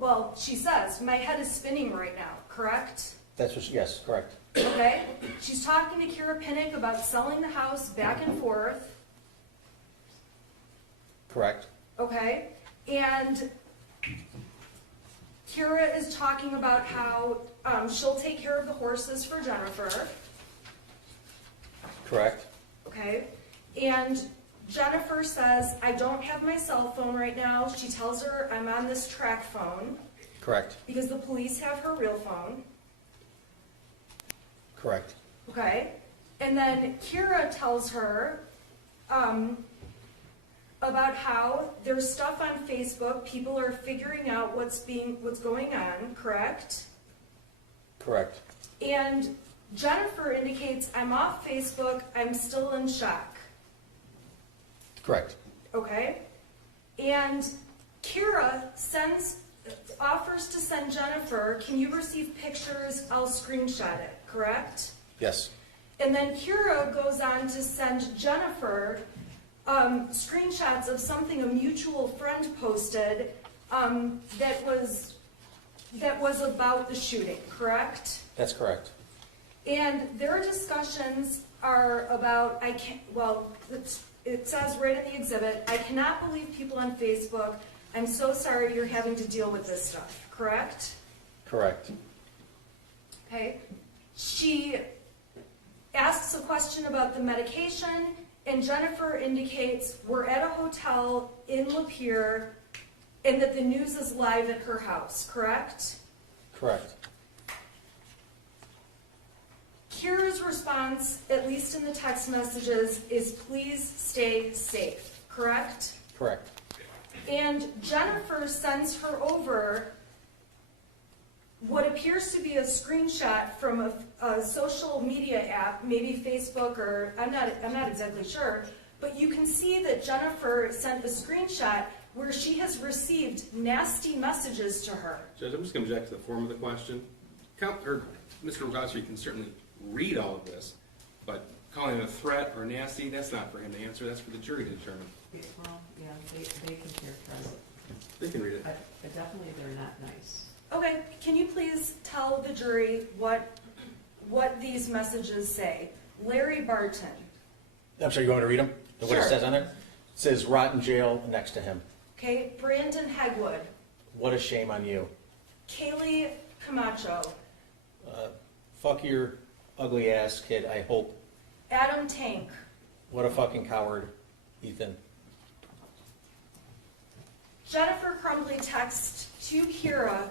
well, she says, my head is spinning right now, correct? That's what, yes, correct. Okay? She's talking to Kira Pennick about selling the house back and forth. Correct. Okay? And Kira is talking about how she'll take care of the horses for Jennifer. Correct. Okay? And Jennifer says, I don't have my cell phone right now. She tells her I'm on this track phone Correct. because the police have her real phone. Correct. Okay? And then Kira tells her about how there's stuff on Facebook, people are figuring out what's going on, correct? Correct. And Jennifer indicates, I'm off Facebook, I'm still in shock. Correct. Okay? And Kira offers to send Jennifer, can you receive pictures? I'll screenshot it, correct? Yes. And then Kira goes on to send Jennifer screenshots of something a mutual friend posted that was about the shooting, correct? That's correct. And their discussions are about, it says right in the exhibit, I cannot believe people on Facebook. I'm so sorry you're having to deal with this stuff, correct? Correct. Okay. She asks a question about the medication, and Jennifer indicates we're at a hotel in Lapeer and that the news is live at her house, correct? Correct. Kira's response, at least in the text messages, is please stay safe, correct? Correct. And Jennifer sends her over what appears to be a screenshot from a social media app, maybe Facebook or I'm not exactly sure, but you can see that Jennifer sent a screenshot where she has received nasty messages to her. Judge, I'm just going to object to the form of the question. Mr. Rogowski can certainly read all of this, but calling it a threat or nasty, that's not for him to answer. That's for the jury to determine. Well, yeah, they can characterize it. They can read it. But definitely they're not nice. Okay, can you please tell the jury what these messages say? Larry Barton. I'm sorry, you want me to read them? What Sure. it says on there? It says rotten jail next to him. Okay, Brandon Hegwood. What a shame on you. Kaylee Camacho. Fuck your ugly ass kid, I hope. Adam Tank. What a fucking coward, Ethan. Jennifer Crumbley texts to Kira,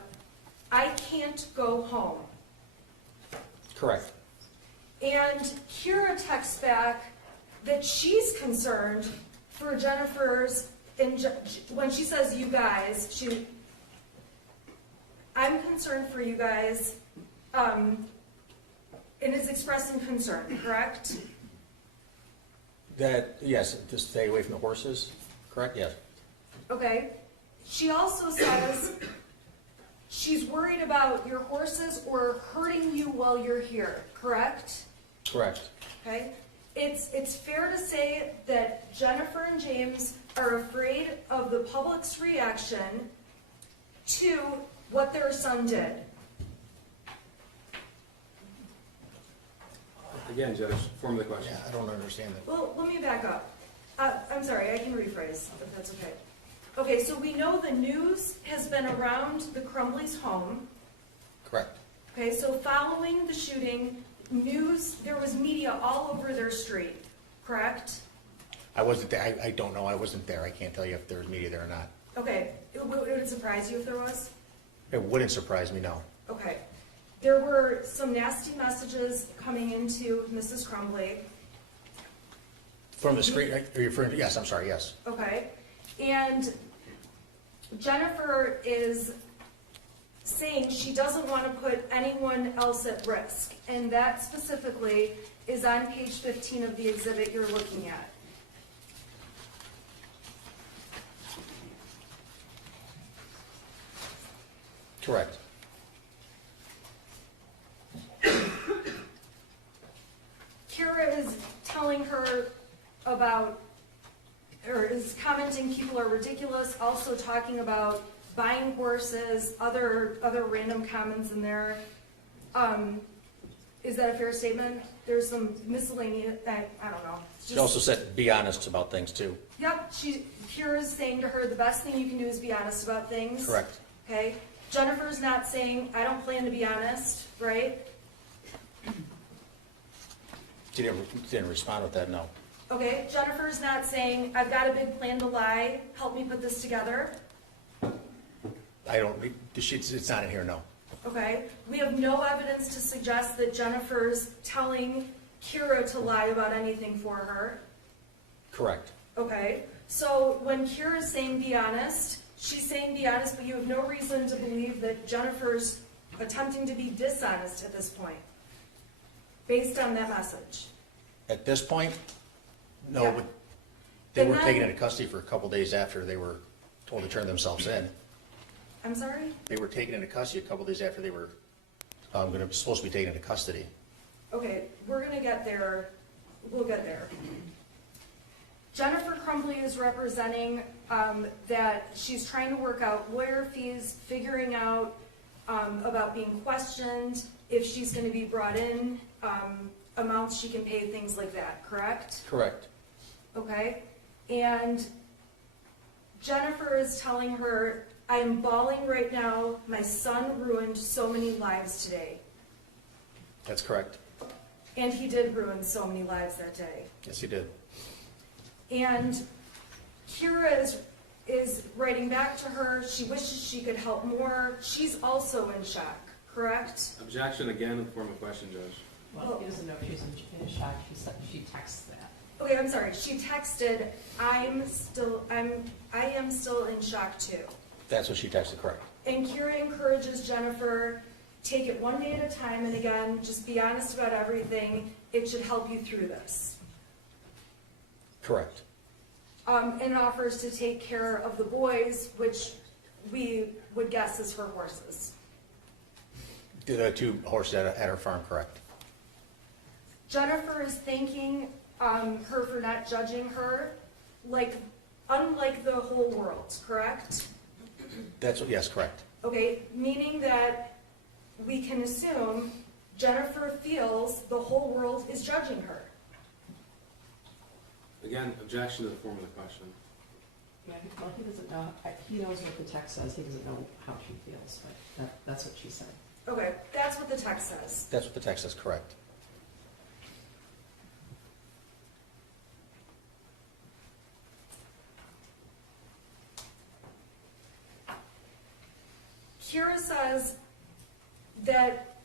I can't go home. Correct. And Kira texts back that she's concerned for Jennifer's, when she says you guys, I'm concerned for you guys, and is expressing concern, correct? That, yes, to stay away from the horses, correct? Yes. Okay. She also says she's worried about your horses or hurting you while you're here, correct? Correct. Okay. It's fair to say that Jennifer and James are afraid of the public's reaction to what their son did. Again, Judge, form of the question. Yeah, I don't understand that. Well, let me back up. I'm sorry, I can rephrase if that's okay. Okay, so we know the news has been around the Crumbley's home. Correct. Okay, so following the shooting, there was media all over their street, correct? I wasn't there. I don't know. I wasn't there. I can't tell you if there was media there or not. Okay, would it surprise you if there was? It wouldn't surprise me, no. Okay. There were some nasty messages coming into Mrs. Crumbley. From the screen, are you referring to, yes, I'm sorry, yes. Okay. And Jennifer is saying she doesn't want to put anyone else at risk. And that specifically is on page 15 of the exhibit you're looking at. Correct. Kira is telling her about, or is commenting people are ridiculous, also talking about buying horses, other random comments in there. Is that a fair statement? There's some miscellaneous, I don't know. She also said, be honest about things, too. Yep, Kira's saying to her, the best thing you can do is be honest about things. Correct. Okay? Jennifer's not saying, I don't plan to be honest, right? She didn't respond with that, no. Okay, Jennifer's not saying, I've got a big plan to lie, help me put this together. It's not in here, no. Okay, we have no evidence to suggest that Jennifer's telling Kira to lie about anything for her. Correct. Okay, so when Kira's saying be honest, she's saying be honest, but you have no reason to believe that Jennifer's attempting to be dishonest at this point. based on that message. At this point, no, Yeah. but they And were then- taken into custody for a couple days after they were told to turn themselves in. I'm sorry? They were taken into custody a couple days after they were supposed to be taken into custody. Okay, we're gonna get there, we'll get there. Jennifer Crumbley is representing, that she's trying to work out lawyer fees, figuring out, about being questioned, if she's gonna be brought in, amounts she can pay, things like that, correct? Correct. Okay, and Jennifer is telling her, I am bawling right now, my son ruined so many lives today. That's correct. And he did ruin so many lives that day. Yes, he did. And Kira is writing back to her, she wishes she could help more, she's also in shock, correct? Objection again in the form of question, Judge. Well, he doesn't know if she's in shock, she texts that. Okay, I'm sorry, she texted, I am still in shock too. That's what she texted, correct. And Kira encourages Jennifer, take it one day at a time, and again, just be honest about everything. It should help you through this. Correct. And offers to take care of the boys, which we would guess is her horses. The two horses at her farm, correct. Jennifer is thanking her for not judging her, unlike the whole world, correct? Yes, correct. Okay, meaning that we can assume Jennifer feels the whole world is judging her. Again, objection to the form of the question. Yeah, well, he doesn't know, he knows what the text says, he doesn't know how she feels, but that's what she said. Okay, that's what the text says. That's what the text says, correct. Kira says that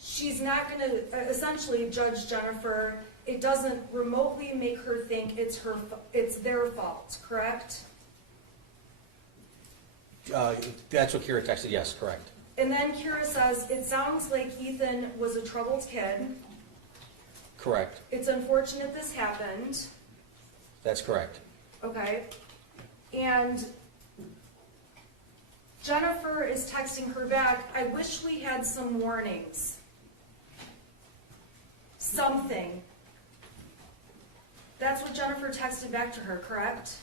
she's not going to essentially judge Jennifer. It doesn't remotely make her think it's their fault, correct? That's what Kira texted, yes, correct. And then Kira says, it sounds like Ethan was a troubled kid. Correct. It's unfortunate this happened. That's correct. Okay. And Jennifer is texting her back, I wish we had some warnings. Something. That's what Jennifer texted back to her, correct?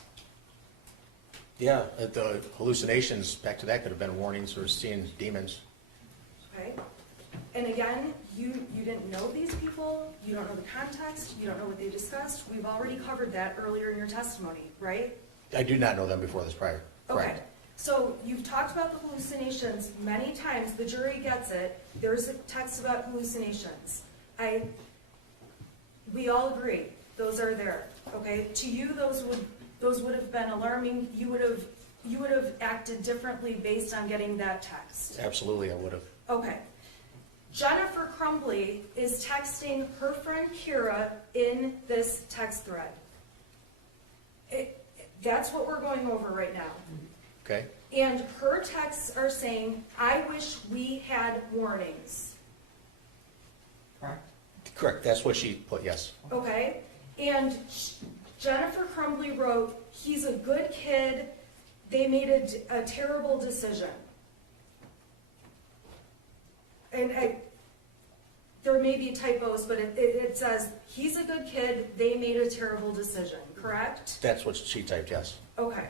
Yeah, the hallucinations, back to that, could have been warnings or seeing demons. Okay. And again, you didn't know these people, you don't know the context, you don't know what they discussed. We've already covered that earlier in your testimony, right? I do not know them before this prior. Okay. Correct. So you've talked about the hallucinations many times, the jury gets it. There's a text about hallucinations. We all agree, those are there, okay? To you, those would have been alarming. You would have acted differently based on getting that text. Absolutely, I would have. Okay. Jennifer Crumbley is texting her friend Kira in this text thread. That's what we're going over right now. Okay. And her texts are saying, I wish we had warnings. Correct? Correct, that's what she put, yes. Okay? And Jennifer Crumbley wrote, he's a good kid. They made a terrible decision. And there may be typos, but it says, he's a good kid. They made a terrible decision, correct? That's what she typed, yes. Okay.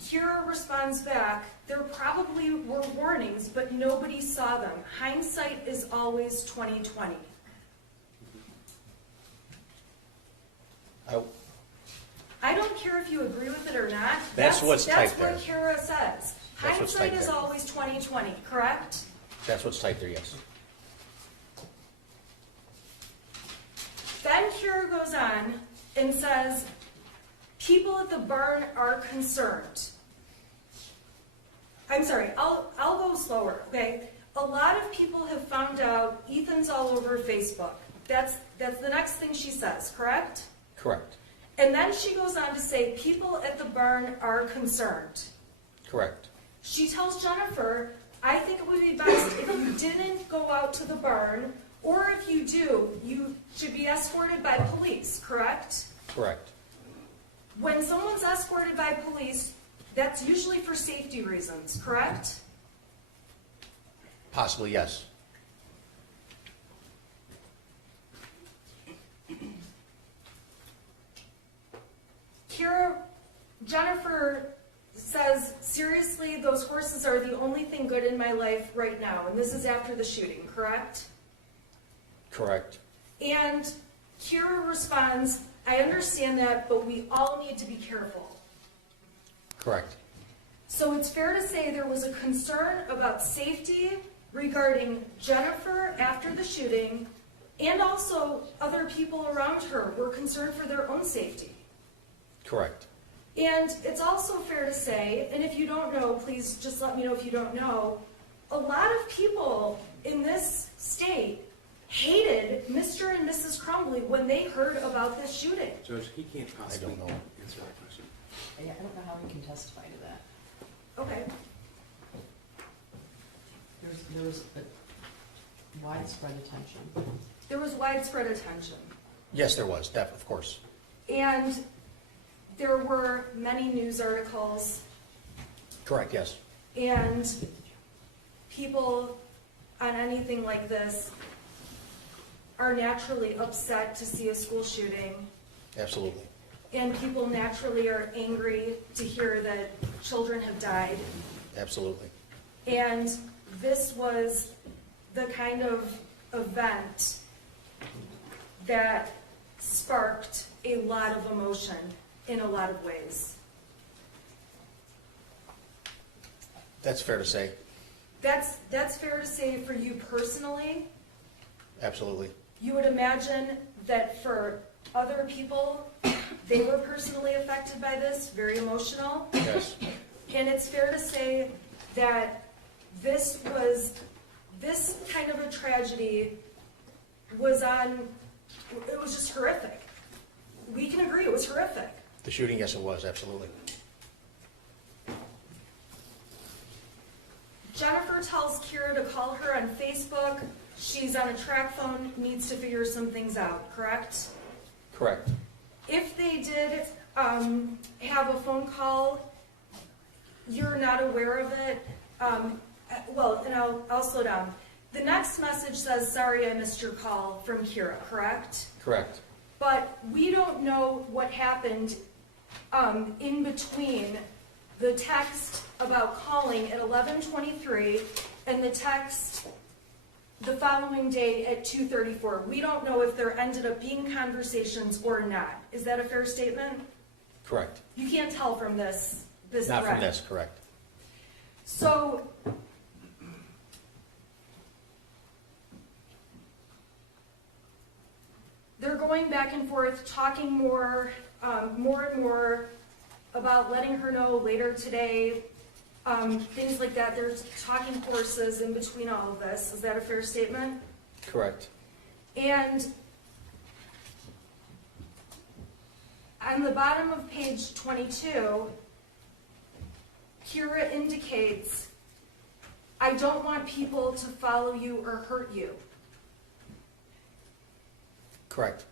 Kira responds back, there probably were warnings, but nobody saw them. Hindsight is always 20/20. I don't care if you agree with it or not. That's what's typed there. That's what Kira says. That's what's Hindsight typed is there. always 20/20, correct? That's what's typed there, yes. Then Kira goes on and says, people at the barn are concerned. I'm sorry, I'll go slower, okay? A lot of people have found out Ethan's all over Facebook. That's the next thing she says, correct? Correct. And then she goes on to say, people at the barn are concerned. Correct. She tells Jennifer, I think it would be best if you didn't go out to the barn, or if you do, you should be escorted by police, correct? Correct. When someone's escorted by police, that's usually for safety reasons, correct? Possibly, yes. Jennifer says, seriously, those horses are the only thing good in my life right now, and this is after the shooting, correct? Correct. And Kira responds, I understand that, but we all need to be careful. Correct. So it's fair to say there was a concern about safety regarding Jennifer after the shooting, and also other people around her were concerned for their own safety. Correct. And it's also fair to say, and if you don't know, please just let me know if you don't know, a lot of people in this state hated Mr. and Mrs. Crumbley when they heard about this shooting. Judge, he can't possibly I don't know. answer that question. I don't know how we can testify to that. Okay. There was a widespread attention. There was widespread attention. Yes, there was, of course. And there were many news articles, Correct, yes. and people on anything like this are naturally upset to see a school shooting, Absolutely. and people naturally are angry to hear that children have died. Absolutely. And this was the kind of event that sparked a lot of emotion in a lot of ways. That's fair to say. That's fair to say for you personally. Absolutely. You would imagine that for other people, they were personally affected by this, very emotional. Yes. And it's fair to say that this kind of a tragedy it was just horrific. We can agree it was horrific. The shooting, yes, it was, absolutely. Jennifer tells Kira to call her on Facebook. She's on a track phone, needs to figure some things out, correct? Correct. If they did have a phone call, you're not aware of it. Well, and I'll slow down. The next message says, sorry I missed your call from Kira, correct? Correct. But we don't know what happened in between the text about calling at 11:23 and the text the following day at 2:34. We don't know if there ended up being conversations or not. Is that a fair statement? Correct. You can't tell from this Not thread. from this, correct. So they're going back and forth, talking more and more about letting her know later today, things like that. They're talking horses in between all of this. Is that a fair statement? Correct. And on the bottom of page 22, Kira indicates, I don't want people to follow you or hurt you. Correct.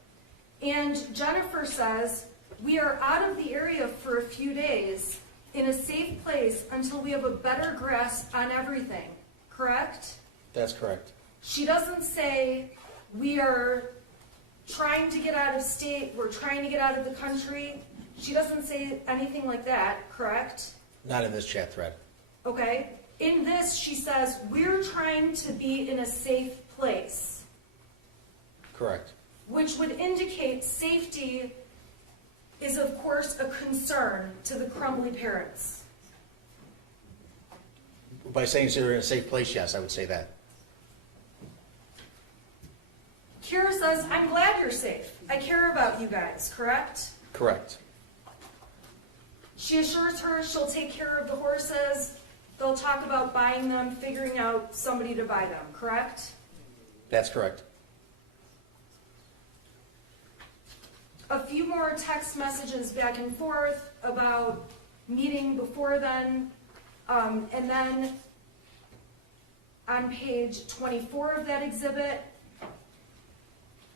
And Jennifer says, we are out of the area for a few days in a safe place until we have a better grasp on everything, correct? That's correct. She doesn't say, we are trying to get out of state, we're trying to get out of the country. She doesn't say anything like that, correct? Not in this chat thread. Okay? In this, she says, we're trying to be in a safe place, Correct. which would indicate safety is, of course, a concern to the Crumbley parents. By saying they're in a safe place, yes, I would say that. Kira says, I'm glad you're safe. I care about you guys, correct? Correct. She assures her she'll take care of the horses. They'll talk about buying them, figuring out somebody to buy them, correct? That's correct. A few more text messages back and forth about meeting before then, and then on page 24 of that exhibit,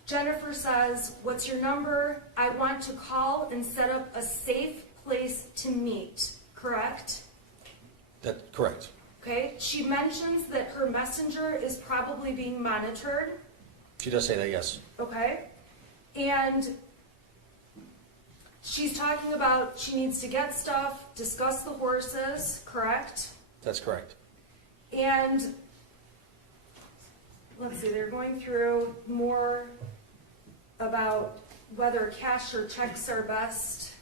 Jennifer says, "What's your number? I want to call and set up a safe place to meet," correct? That's correct. Okay, she mentions that her messenger is probably being monitored, She does say that, yes. okay? And she's talking about she needs to get stuff, discuss the horses, correct? That's correct. And let's see, they're going through more about whether cash or checks are best.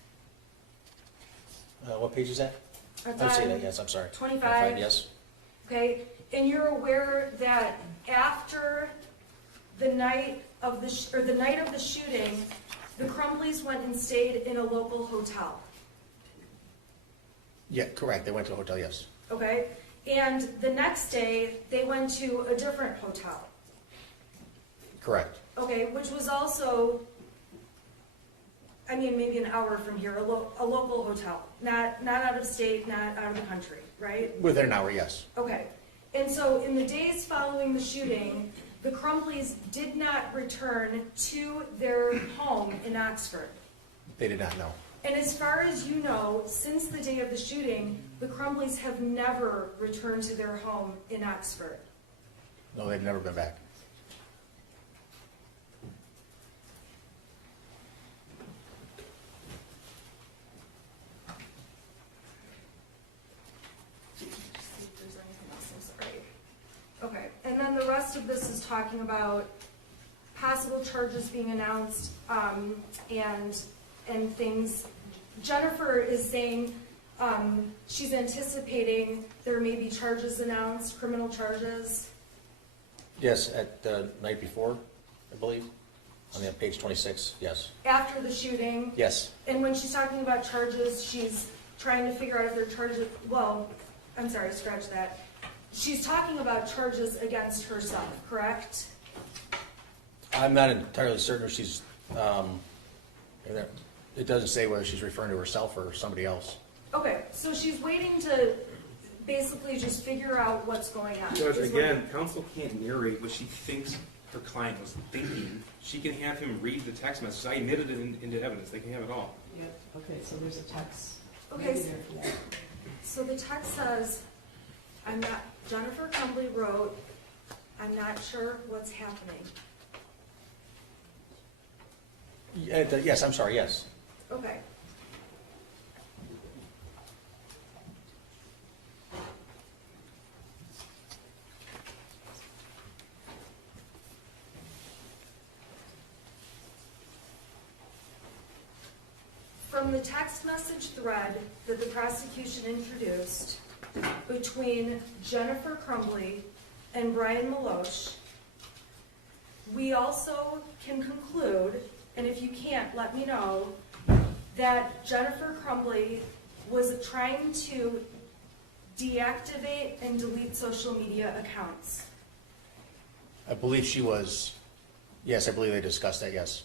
What page is that? That's I see on that, yes, I'm sorry. 25. Yes. Okay, and you're aware that after the night of the night of the shooting, the Crumbleys went and stayed in a local hotel. Yeah, correct. They went to a hotel, yes. Okay, and the next day they went to a different hotel. Correct. Okay, which was also, I mean, maybe an hour from here, a local hotel, not out of state, not out of the country, right? Within an hour, yes. Okay, and so in the days following the shooting, the Crumbleys did not return to their home in Oxford. They did not know. And as far as you know, since the day of the shooting, the Crumbleys have never returned to their home in Oxford. No, they've never been back. See if there's anything else, I'm sorry. Okay, and then the rest of this is talking about possible charges being announced, and things. Jennifer is saying, she's anticipating there may be charges announced, criminal charges. Yes, at the night before, I believe, on the page 26, yes. After the shooting. Yes, And when she's talking about charges, she's trying to figure out if they're charges, well, I'm sorry, scratch that. She's talking about charges against herself, correct? I'm not entirely certain if she's, it doesn't say whether she's referring to herself or somebody else. Okay, so she's waiting to basically just figure out what's going on. Judge, is what- again, counsel can't narrate what she thinks her client was thinking. She can have him read the text message. I admitted it into evidence. They can have it all. Yeah, okay, so there's a text. Okay, Maybe there for that. so the text says, Jennifer Crumbley wrote, "I'm not sure what's happening." Yes, I'm sorry, yes. Okay. From the text message thread that the prosecution introduced between Jennifer Crumbley and Brian Maloche, we also can conclude, and if you can't, let me know, that Jennifer Crumbley was trying to deactivate and delete social media accounts. I believe she was, yes, I believe they discussed that, yes.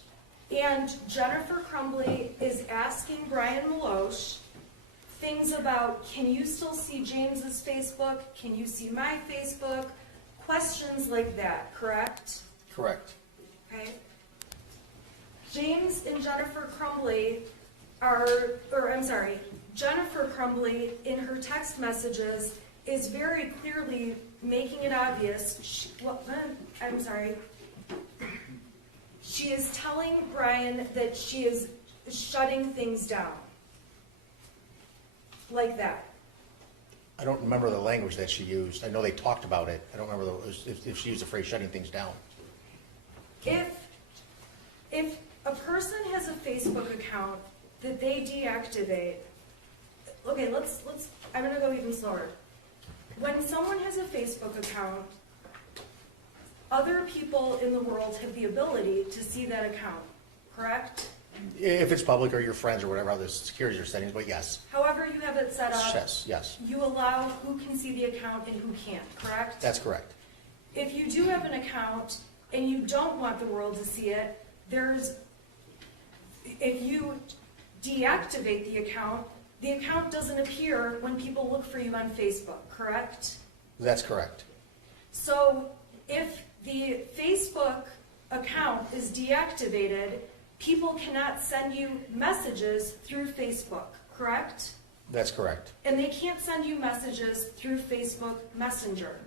And Jennifer Crumbley is asking Brian Maloche things about, can you still see James's Facebook? Can you see my Facebook? Questions like that, correct? Correct. Okay. James and Jennifer Crumbley Jennifer Crumbley in her text messages is very clearly making it obvious, she is telling Brian that she is shutting things down. Like that. I don't remember the language that she used. I know they talked about it. I don't remember if she used the phrase shutting things down. If a person has a Facebook account that they deactivate, okay, I'm gonna go even slower. When someone has a Facebook account, other people in the world have the ability to see that account, correct? If it's public or your friends or whatever, other security settings, but yes. However you have it set up, Yes, you allow who can see the account and who can't, correct? that's correct. If you do have an account and you don't want the world to see it, if you deactivate the account doesn't appear when people look for you on Facebook, correct? That's correct. So if the Facebook account is deactivated, people cannot send you messages through Facebook, correct? That's correct. And they can't send you messages through Facebook Messenger.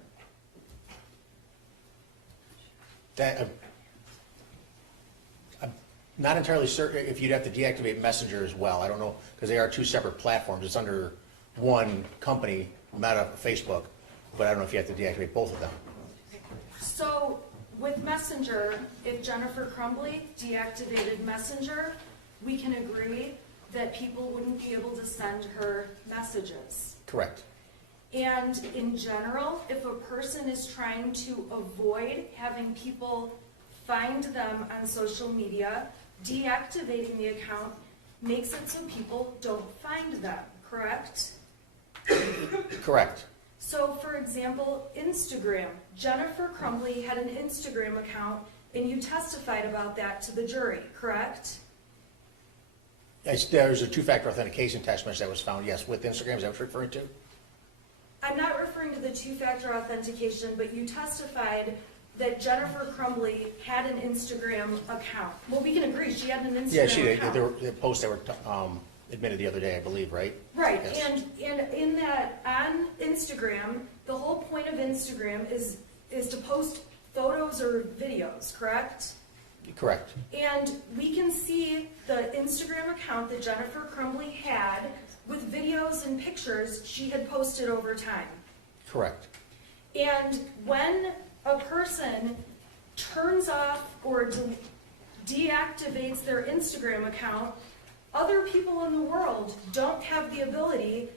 That, I'm not entirely certain if you'd have to deactivate Messenger as well. I don't know, because they are two separate platforms. It's under one company, Meta, Facebook, but I don't know if you have to deactivate both of them. So with Messenger, if Jennifer Crumbley deactivated Messenger, we can agree that people wouldn't be able to send her messages. Correct. And in general, if a person is trying to avoid having people find them on social media, deactivating the account makes it so people don't find them, correct? Correct. So for example, Instagram. Jennifer Crumbley had an Instagram account and you testified about that to the jury, correct? There's a two-factor authentication text message that was found, yes, with Instagram. Is that what you're referring to? I'm not referring to the two-factor authentication, but you testified that Jennifer Crumbley had an Instagram account. Well, we can agree, she had an Instagram account. Yeah, she did. There were posts that were admitted the other day, I believe, right? Right, Yes. and in that, on Instagram, the whole point of Instagram is to post photos or videos, correct? Correct. And we can see the Instagram account that Jennifer Crumbley had with videos and pictures she had posted over time. Correct. And when a person turns off or deactivates their Instagram account, other people in the world don't have the ability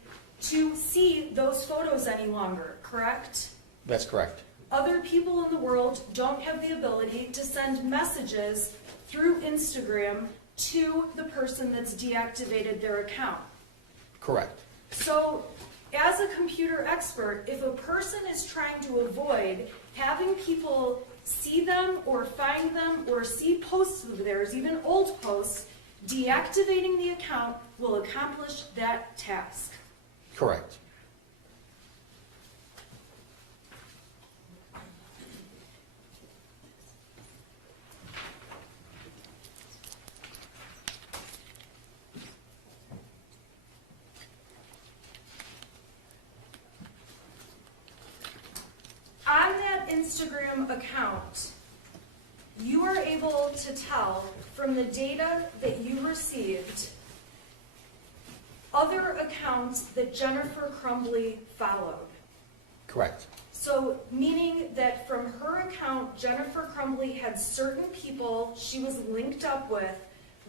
to see those photos any longer, correct? That's correct. Other people in the world don't have the ability to send messages through Instagram to the person that's deactivated their account. Correct. So, as a computer expert, if a person is trying to avoid having people see them or find them or see posts of theirs, even old posts, deactivating the account will accomplish that task. Correct. On that Instagram account, you are able to tell from the data that you received other accounts that Jennifer Crumbley followed. Correct. So, meaning that from her account, Jennifer Crumbley had certain people she was linked up with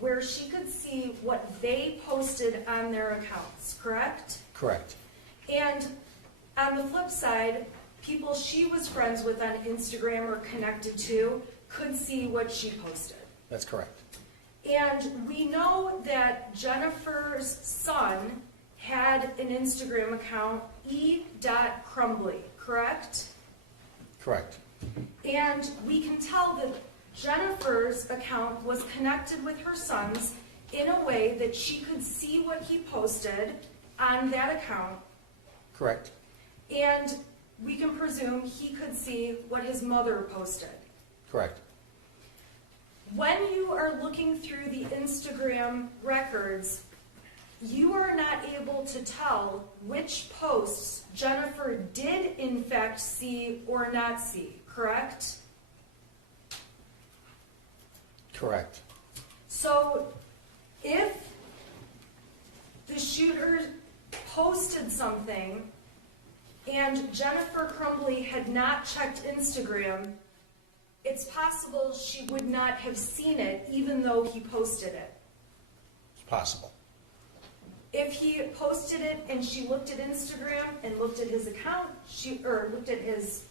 where she could see what they posted on their accounts, correct? Correct. And on the flip side, people she was friends with on Instagram or connected to could see what she posted. That's correct. And we know that Jennifer's son had an Instagram account, e.crumbley, correct? Correct. And we can tell that Jennifer's account was connected with her son's in a way that she could see what he posted on that account. Correct. And we can presume he could see what his mother posted. Correct. When you are looking through the Instagram records, you are not able to tell which posts Jennifer did in fact see or not see, correct? Correct. So if the shooter posted something and Jennifer Crumbley had not checked Instagram, it's possible she would not have seen it even though he posted it. It's possible. If he posted it and she looked at Instagram and looked at his account, or looked at his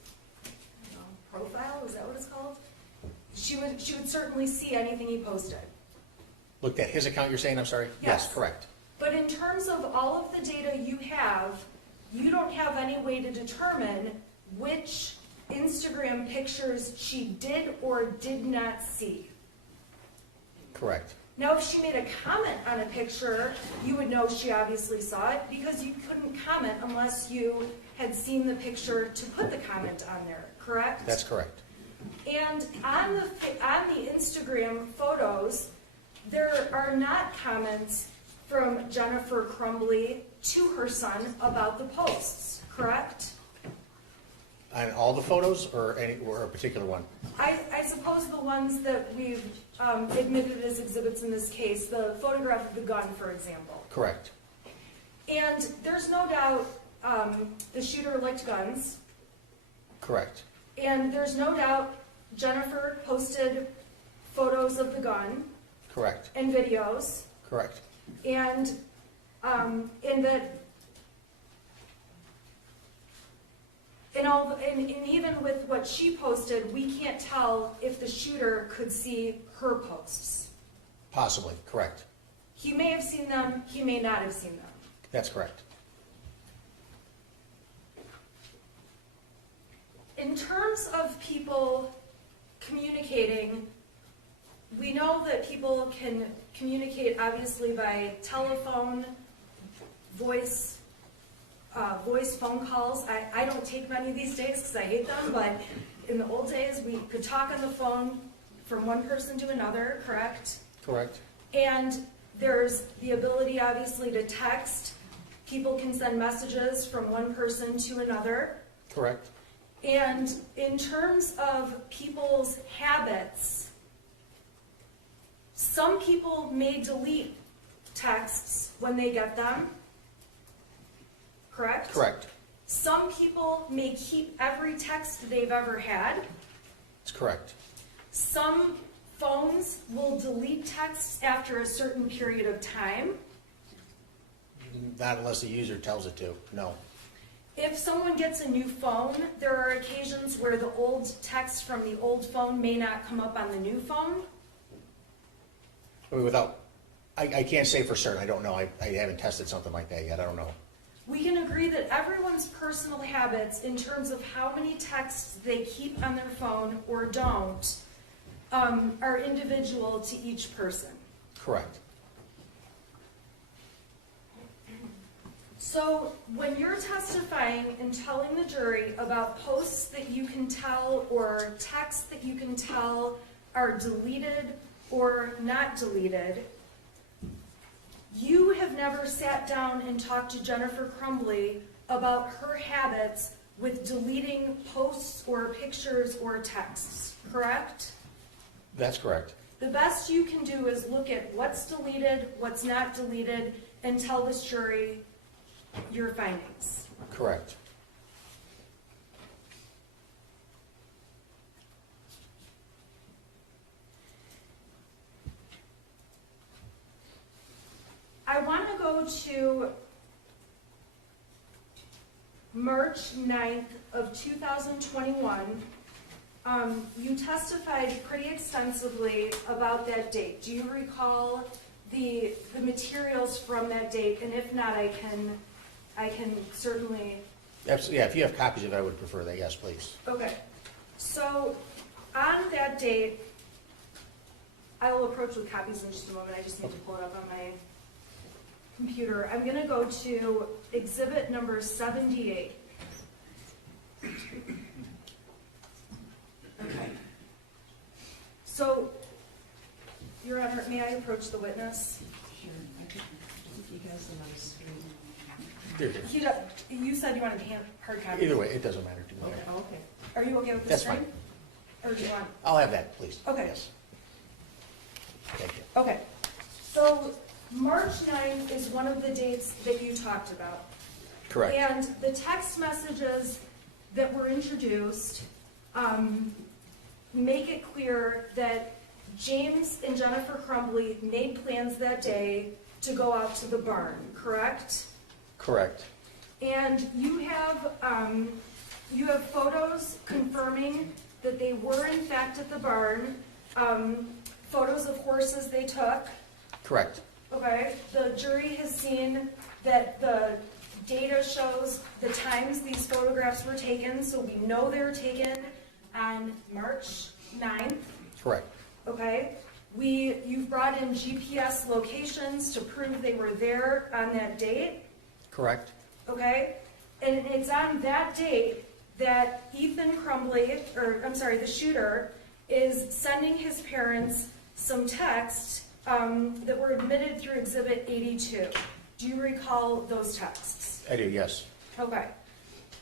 profile, is that what it's called? She would certainly see anything he posted. Looked at his account, you're saying, I'm sorry? Yes. Correct. But in terms of all of the data you don't have any way to determine which Instagram pictures she did or did not see. Correct. Now, if she made a comment on a picture, you would know she obviously saw it because you couldn't comment unless you had seen the picture to put the comment on there, correct? That's correct. And on the Instagram photos, there are not comments from Jennifer Crumbley to her son about the posts, correct? On all the photos or a particular one? I suppose the ones that we've admitted as exhibits in this case, the photograph of the gun, for example. Correct. And there's no doubt the shooter liked guns, Correct. and there's no doubt Jennifer posted photos of the gun Correct. and videos, Correct. and in that, and even with what she posted, we can't tell if the shooter could see her posts. Possibly. Correct. He may have seen them, he may not have seen them. That's correct. In terms of people communicating, we know that people can communicate obviously by telephone, voice phone calls. I don't take many these days because I hate them, but in the old days we could talk on the phone from one person to another, correct? Correct. And there's the ability obviously to text. People can send messages from one person to another. Correct. And in terms of people's habits, some people may delete texts when they get them, correct? Correct. Some people may keep every text they've ever had. That's correct. Some phones will delete texts after a certain period of time. Not unless the user tells it to. No. If someone gets a new phone, there are occasions where the old text from the old phone may not come up on the new phone. I mean, I can't say for certain. I don't know. I haven't tested something like that yet. I don't know. We can agree that everyone's personal habits in terms of how many texts they keep on their phone or don't are individual to each person. Correct. So when you're testifying and telling the jury about posts that you can tell or texts that you can tell are deleted or not deleted, you have never sat down and talked to Jennifer Crumbley about her habits with deleting posts or pictures or texts, correct? That's correct. The best you can do is look at what's deleted, what's not deleted, and tell this jury your findings. Correct. I want to go to March 9th of 2021. You testified pretty extensively about that date. Do you recall the materials from that date? And if not, I can certainly. Absolutely. Yeah, if you have copies of it, I would prefer that. Yes, please. Okay. So on that date, I will approach with copies in just a moment. I just need to pull it up on my computer. I'm going to go to exhibit number 78. Okay. So, Your Honor, may I approach the witness? Sure, I think he has them on the screen. You said you wanted hard copies. Either way, it doesn't matter to me. Oh, okay. Are you okay with the That's screen? fine. Or do you want? I'll have that, please. Okay. Yes. Thank you. Okay. So, March 9th is one of the dates that you talked about. Correct. And the text messages that were introduced make it clear that James and Jennifer Crumbley made plans that day to go out to the barn, correct? Correct. And you have photos confirming that they were in fact at the barn, photos of horses they took. Correct. Okay, the jury has seen that the data shows the times these photographs were taken, so we know they were taken on March 9th. Correct. Okay, you've brought in GPS locations to prove they were there on that date. Correct. Okay, and it's on that date that Ethan Crumbley, the shooter, is sending his parents some texts that were admitted through Exhibit 82. Do you recall those texts? I do, yes. Okay.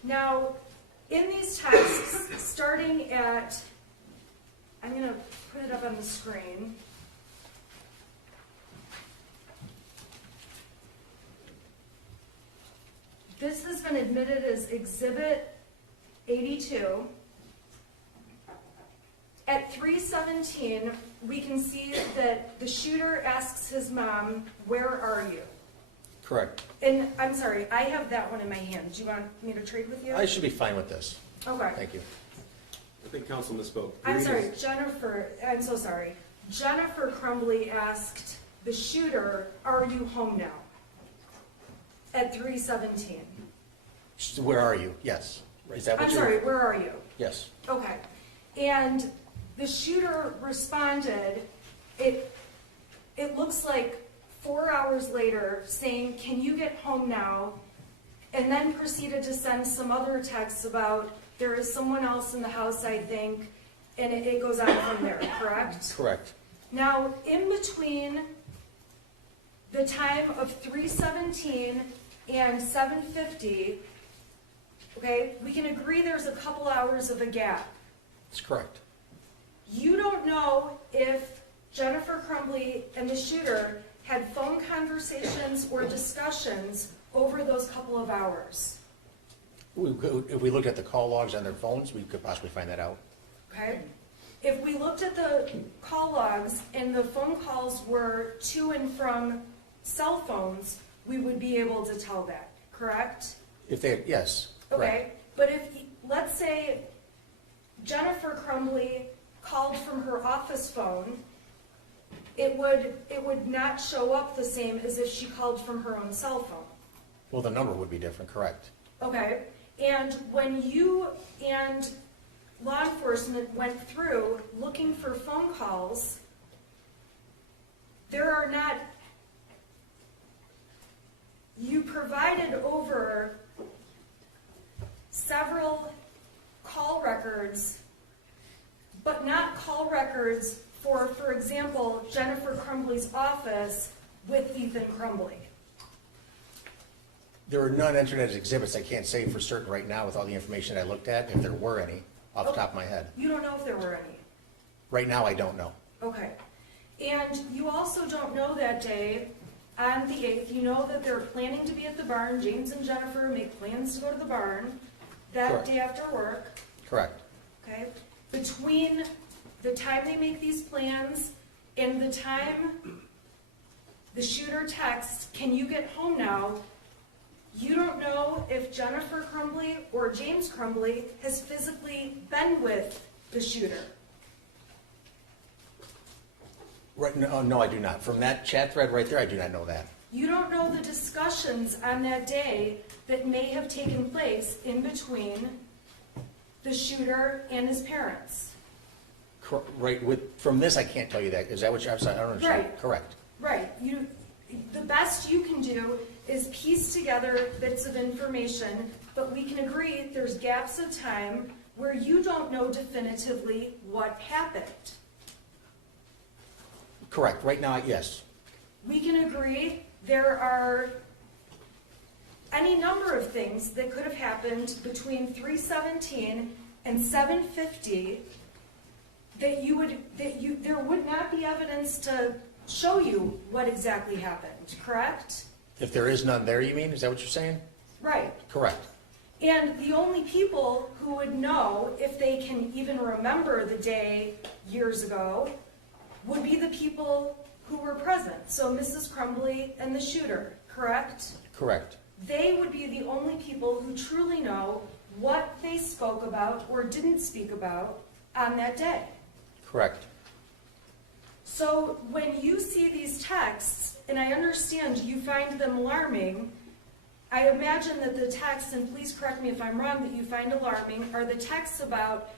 Now, in these texts, starting at, I'm going to put it up on the screen. This has been admitted as Exhibit 82. At 3:17, we can see that the shooter asks his mom, "Where are you?" Correct. And I'm sorry, I have that one in my hand. Do you want me to trade with you? I should be fine with this. Okay. Thank you. I think council misspoke. I'm sorry, Jennifer, I'm so sorry. Jennifer Crumbley asked the shooter, "Are you home now?" At 3:17. Where are you? Yes. Is that what I'm you're? sorry, where are you? Yes. Okay. And the shooter responded, it looks like 4 hours later, saying, "Can you get home now?" And then proceeded to send some other texts about, "There is someone else in the house, I think," and it goes on from there, correct? Correct. Now, in between the time of 3:17 and 7:50, okay, we can agree there's a couple hours of a gap. That's correct. You don't know if Jennifer Crumbley and the shooter had phone conversations or discussions over those couple of hours, If we looked at the call logs on their phones, we could possibly find that out. okay? If we looked at the call logs and the phone calls were to and from cell phones, we would be able to tell that, correct? If they, yes. Correct. Okay, but if, let's say Jennifer Crumbley called from her office phone, it would not show up the same as if she called from her own cell phone. Well, the number would be different, correct. Okay, and when you and law enforcement went through looking for phone calls, there are not, you provided over several call records, but not call records for example, Jennifer Crumbley's office with Ethan Crumbley. There are none entered as exhibits. I can't say for certain right now with all the information I looked at, if there were any, off the top of my head. You don't know if there were any? Right now, I don't know. Okay. And you also don't know that day, on the 8th, you know that they're planning to be at the barn. James and Jennifer make plans to go to the barn that Correct. day after work, Correct. okay? Between the time they make these plans and the time the shooter texts, "Can you get home now?" you don't know if Jennifer Crumbley or James Crumbley has physically been with the shooter. Right, no, I do not. From that chat thread right there, I do not know that. You don't know the discussions on that day that may have taken place in between the shooter and his parents. Right, from this, I can't tell you that. Is that what you're, I'm sorry, I don't understand. Right. Correct. Right. The best you can do is piece together bits of information, but we can agree there's gaps of time where you don't know definitively what happened. Correct. Right now, yes. We can agree there are any number of things that could have happened between 3:17 and 7:50 there would not be evidence to show you what exactly happened, correct? If there is none there, you mean? Is that what you're saying? Right. Correct. And the only people who would know if they can even remember the day years ago would be the people who were present. So Mrs. Crumbley and the shooter, correct? Correct. They would be the only people who truly know what they spoke about or didn't speak about on that day. Correct. So when you see these texts, and I understand you find them alarming, I imagine that the texts, and please correct me if I'm wrong, that you find alarming are the texts about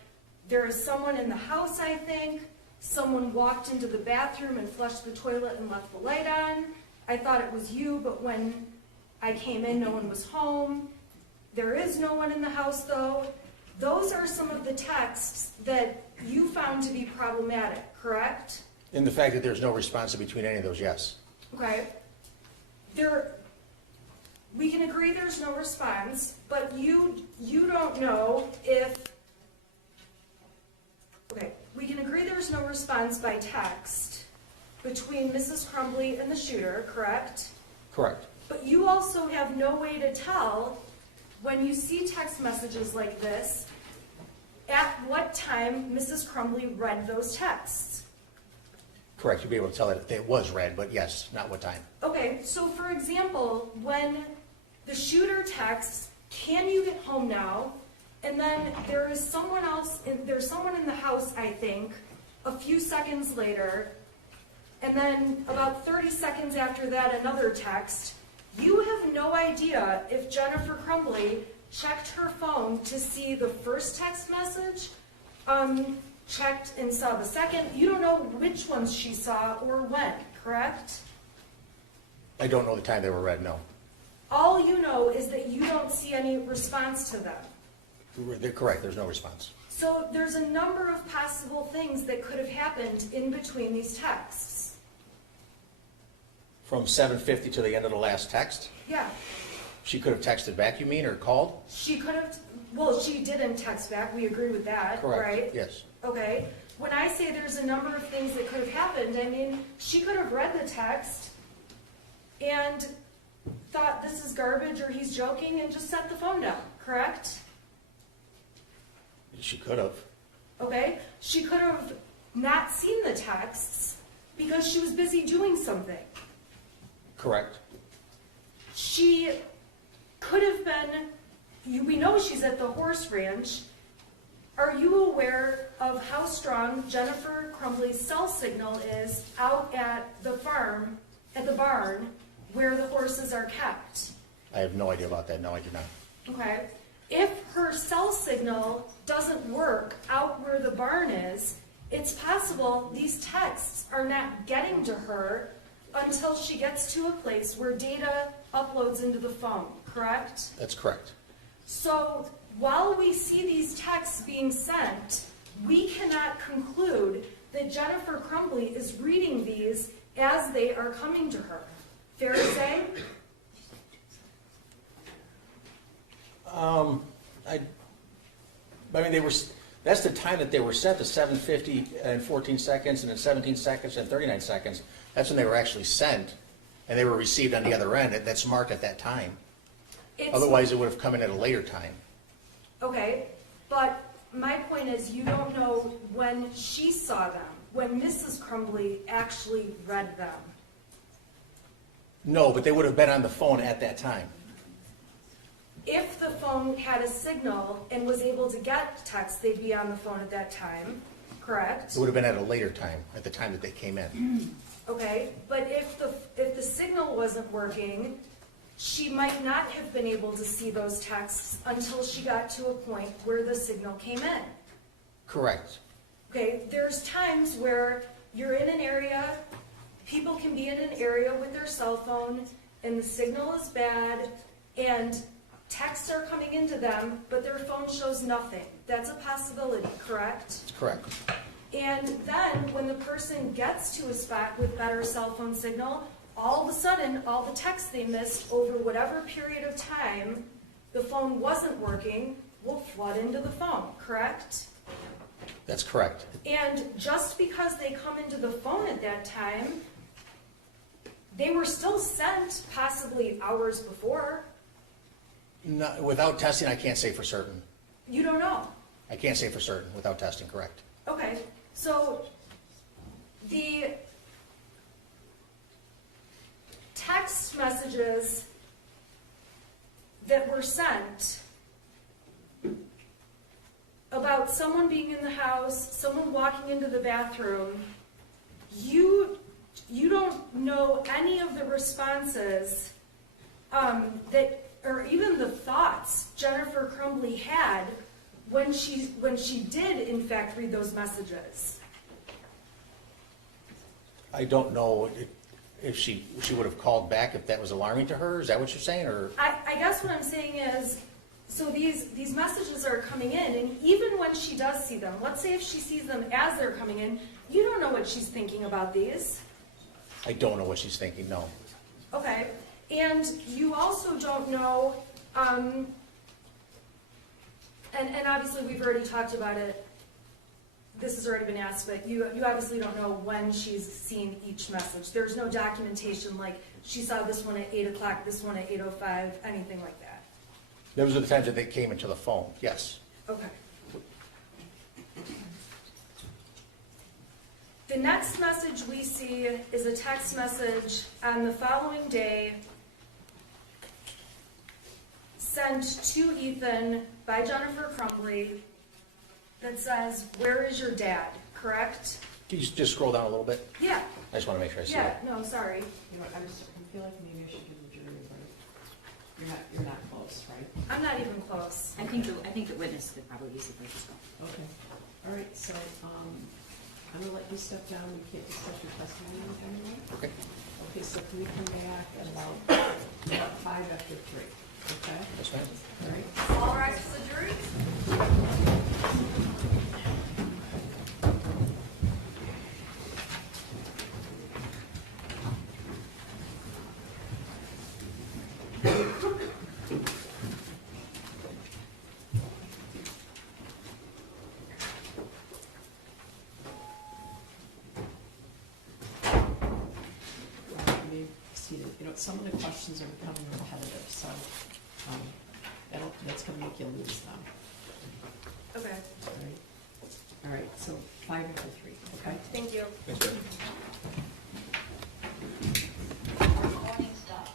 there is someone in the house, I think, someone walked into the bathroom and flushed the toilet and left the light on. I thought it was you, but when I came in, no one was home. There is no one in the house, though. those are some of the texts that you found to be problematic, correct? In the fact that there's no response in between any of those, yes. Okay. We can agree there's no response, but you don't know if, okay, we can agree there's no response by text between Mrs. Crumbley and the shooter, correct? Correct. But you also have no way to tell, when you see text messages like this, at what time Mrs. Crumbley read those texts. Correct, you'll be able to tell that it was read, but yes, not what time. Okay, so for example, when the shooter texts, "Can you get home now?" and then there's someone in the house, I think, a few seconds later, and then about 30 seconds after that, another text, you have no idea if Jennifer Crumbley checked her phone to see the first text message, checked and saw the second. You don't know which ones she saw or when, correct? I don't know the time they were read, no. All you know is that you don't see any response to them. They're correct, there's no response. So there's a number of possible things that could have happened in between these texts. From 7:50 to the end of the last text, Yeah, she could have texted back, you mean, or called? she could have, well, she didn't text back, we agree with that, right? Correct, yes. Okay, when I say there's a number of things that could have happened, I mean, she could have read the text and thought this is garbage or he's joking and just set the phone down, correct? She could have. Okay, she could have not seen the texts because she was busy doing something. Correct. She could have been, we know she's at the horse ranch. Are you aware of how strong Jennifer Crumbley's cell signal is out at the farm, at the barn, where the horses are kept? I have no idea about that, no, I do not. Okay, if her cell signal doesn't work out where the barn is, it's possible these texts are not getting to her until she gets to a place where data uploads into the phone, correct? That's correct. So while we see these texts being sent, we cannot conclude that Jennifer Crumbley is reading these as they are coming to her. Fair to say? I mean, that's the time that they were sent, the 7:50 and 14 seconds, and then 17 seconds and 39 seconds. That's when they were actually sent, and they were received on the other end. That's marked at that time. Otherwise, it would have come in at a later time. Okay, but my point is you don't know when she saw them, when Mrs. Crumbley actually read them. No, but they would have been on the phone at that time. If the phone had a signal and was able to get text, they'd be on the phone at that time, correct? It would have been at a later time, at the time that they came in. Okay, but if the signal wasn't working, she might not have been able to see those texts until she got to a point where the signal came in. Correct. Okay, there's times where you're in an area, people can be in an area with their cell phone, and the signal is bad, and texts are coming into them, but their phone shows nothing. That's a possibility, correct? That's correct. And then when the person gets to a spot with better cell phone signal, all of a sudden, all the texts they missed over whatever period of time the phone wasn't working will flood into the phone, correct? That's correct. And just because they come into the phone at that time, they were still sent possibly hours before. No, without testing, I can't say for certain. You don't know. I can't say for certain without testing, correct. Okay, so the text messages that were sent about someone being in the house, someone walking into the bathroom, you don't know any of the responses that, or even the thoughts Jennifer Crumbley had when she did in fact read those messages. I don't know if she would have called back if that was alarming to her. Is that what you're saying, or? I guess what I'm saying is, So these messages are coming in, and even when she does see them, let's say if she sees them as they're coming in, you don't know what she's thinking about these. I don't know what she's thinking, no. Okay, and you also don't know, and obviously we've already talked about it, this has already been asked, but you obviously don't know when she's seen each message. There's no documentation like she saw this one at 8 o'clock, this one at 8:05, anything like that. Those are the times that they came into the phone, yes. Okay. The next message we see is a text message on the following day sent to Ethan by Jennifer Crumbley that says, "Where is your dad?" Correct? Can you just scroll down a little bit? Yeah. I just want to make sure I see Yeah, it. no, sorry. You know, I feel like maybe I should give the jury a break. You're not close, right? I'm not even close. I think the witness could probably use the first go. Okay. All right, so, I'm gonna let you step down. We can't discuss your testimony with anyone. Okay. Okay, so can we come back at about 5 after 3? Okay? Yes, ma'am. All right. All rise for the jury. You may be seated. You know, some of the questions are becoming repetitive, so, that's gonna make you lose them. Okay, All right? All right, so 5 after 3, okay? thank you. Thanks, Jeff. Recording stopped.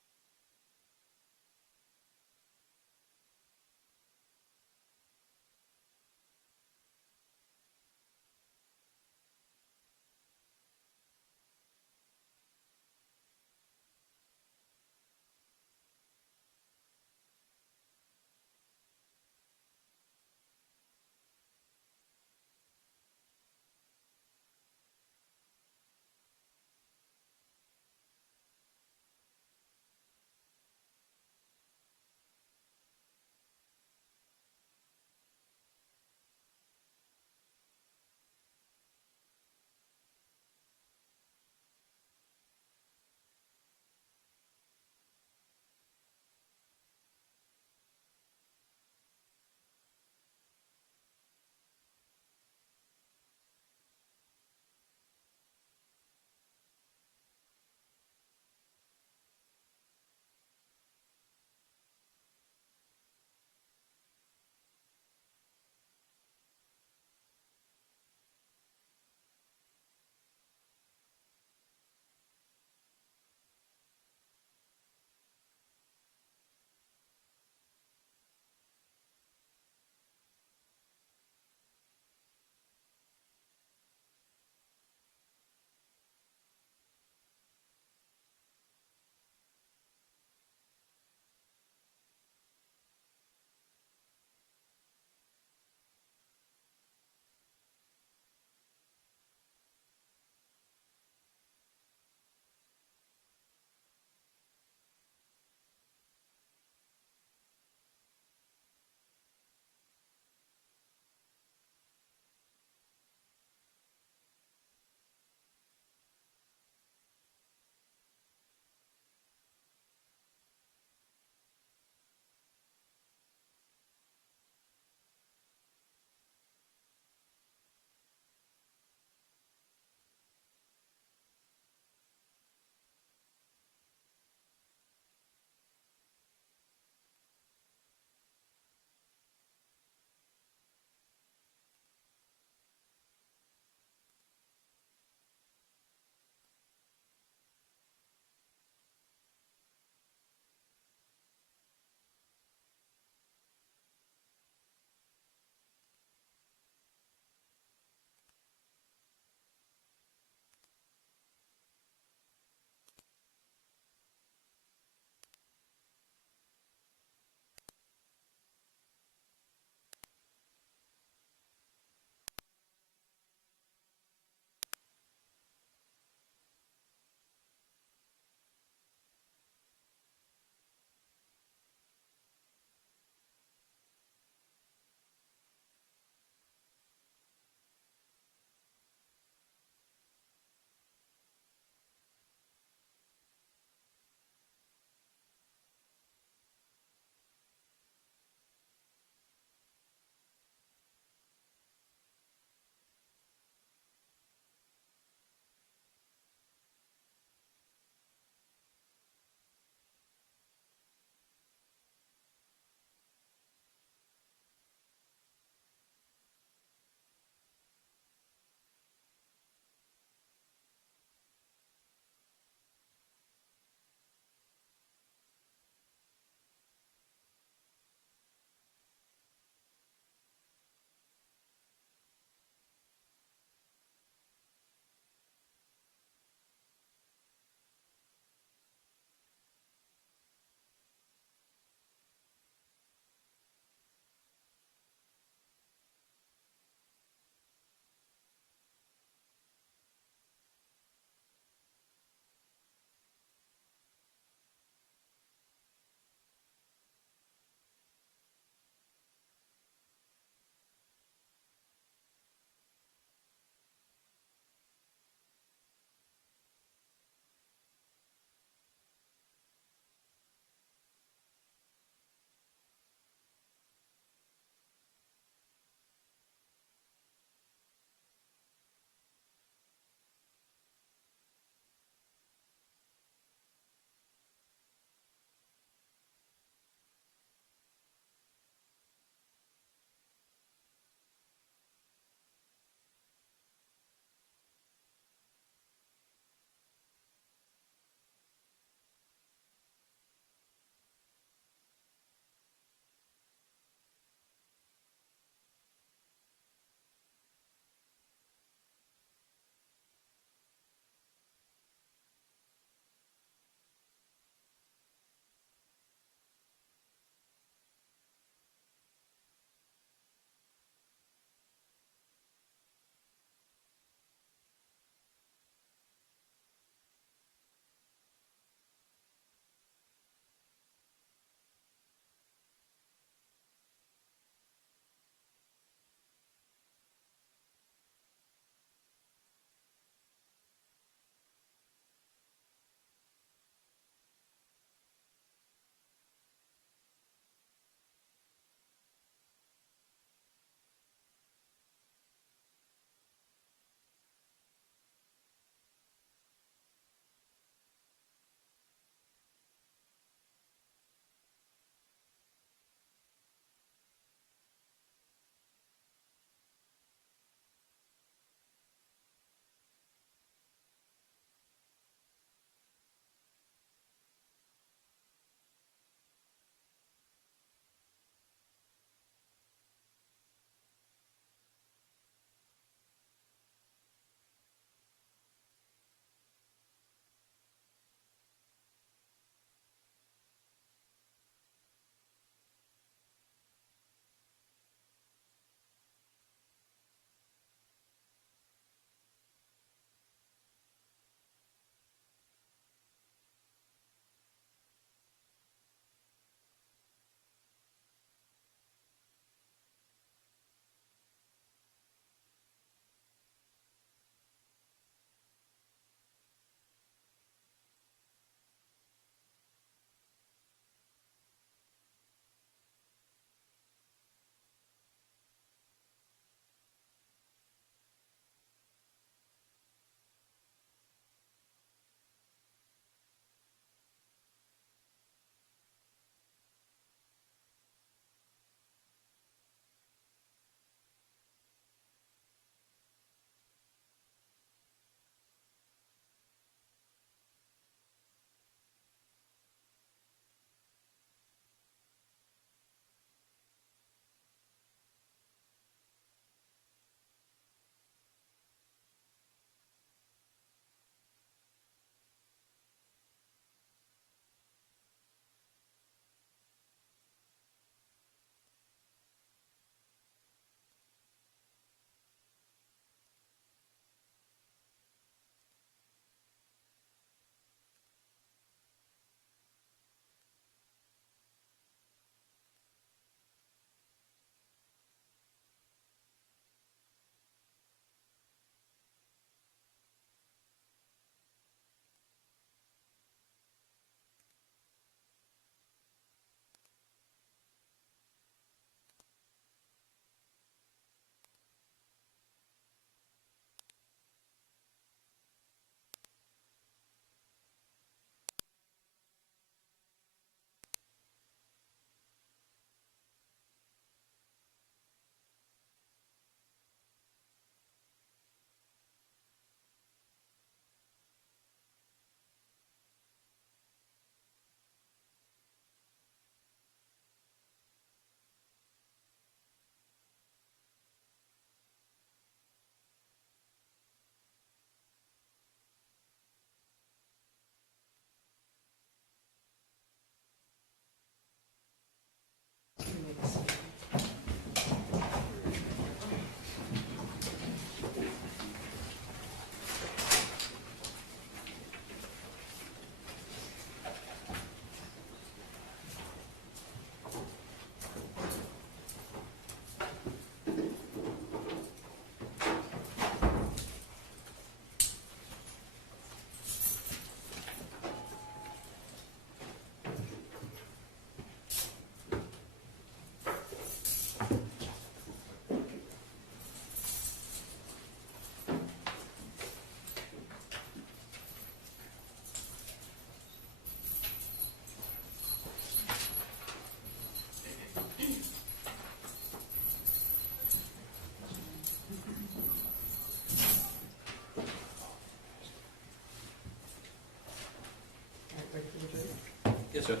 Judge.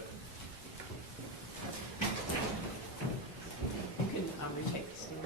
You can retake the stand.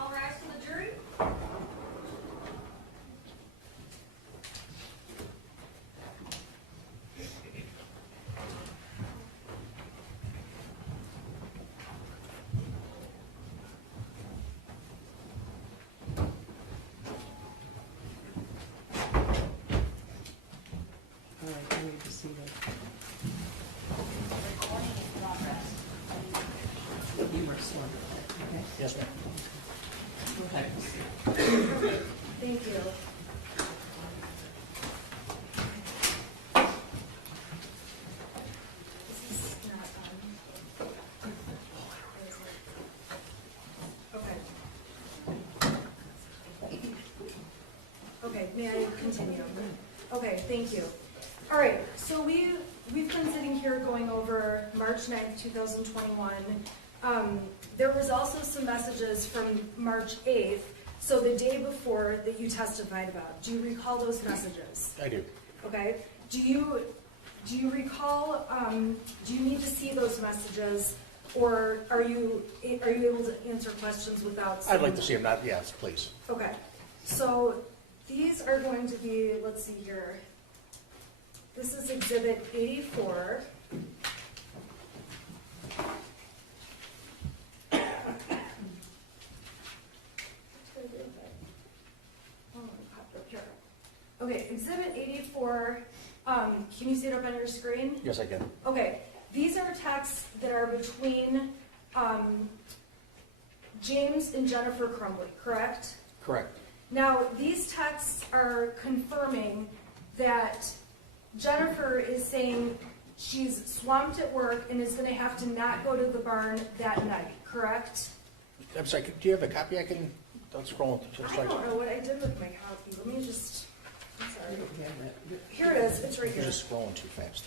All rise for the jury. All right, I need to see that. You were sworn, okay? Yes, ma'am. Go ahead. Thank you. This is not okay. Okay, may I continue? Okay, thank you. All right, so we've been sitting here going over March 9th, 2021. There was also some messages from March 8th, so the day before that you testified about. Do you recall those messages? I do. Okay. Do you recall? Do you need to see those messages, or are you able to answer questions without? I'd like seeing to see him, not, yes, please. Okay, so these are going to be, let's see here. This is Exhibit 84. Okay, Exhibit 84, can you see it up on your screen? Yes, I can. Okay, these are texts that are between James and Jennifer Crumbley, correct? Correct. Now, these texts are confirming that Jennifer is saying she's swamped at work and is going to have to not go to the barn that night, correct? I'm sorry, do you have a copy I can, don't scroll to the I slide. don't know what I did with my copy. Let me just, I'm I sorry. don't have that. Here it is, it's right You're here. just scrolling too fast.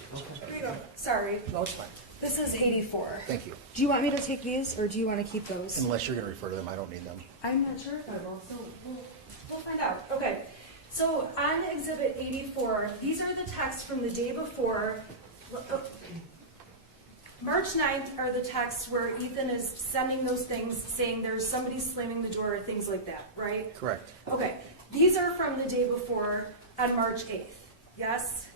Here you go, sorry. No, it's fine. This is 84. Thank you. Do you want me to take these, or do you want to keep those? Unless you're going to refer to them, I don't need them. I'm not sure if I will, so we'll find out. Okay, so on Exhibit 84, these are the texts from the day before. March 9th are the texts where Ethan is sending those things saying there's somebody slamming the door or things like that, right? Correct. Okay, these are from the day before on March 8th, yes?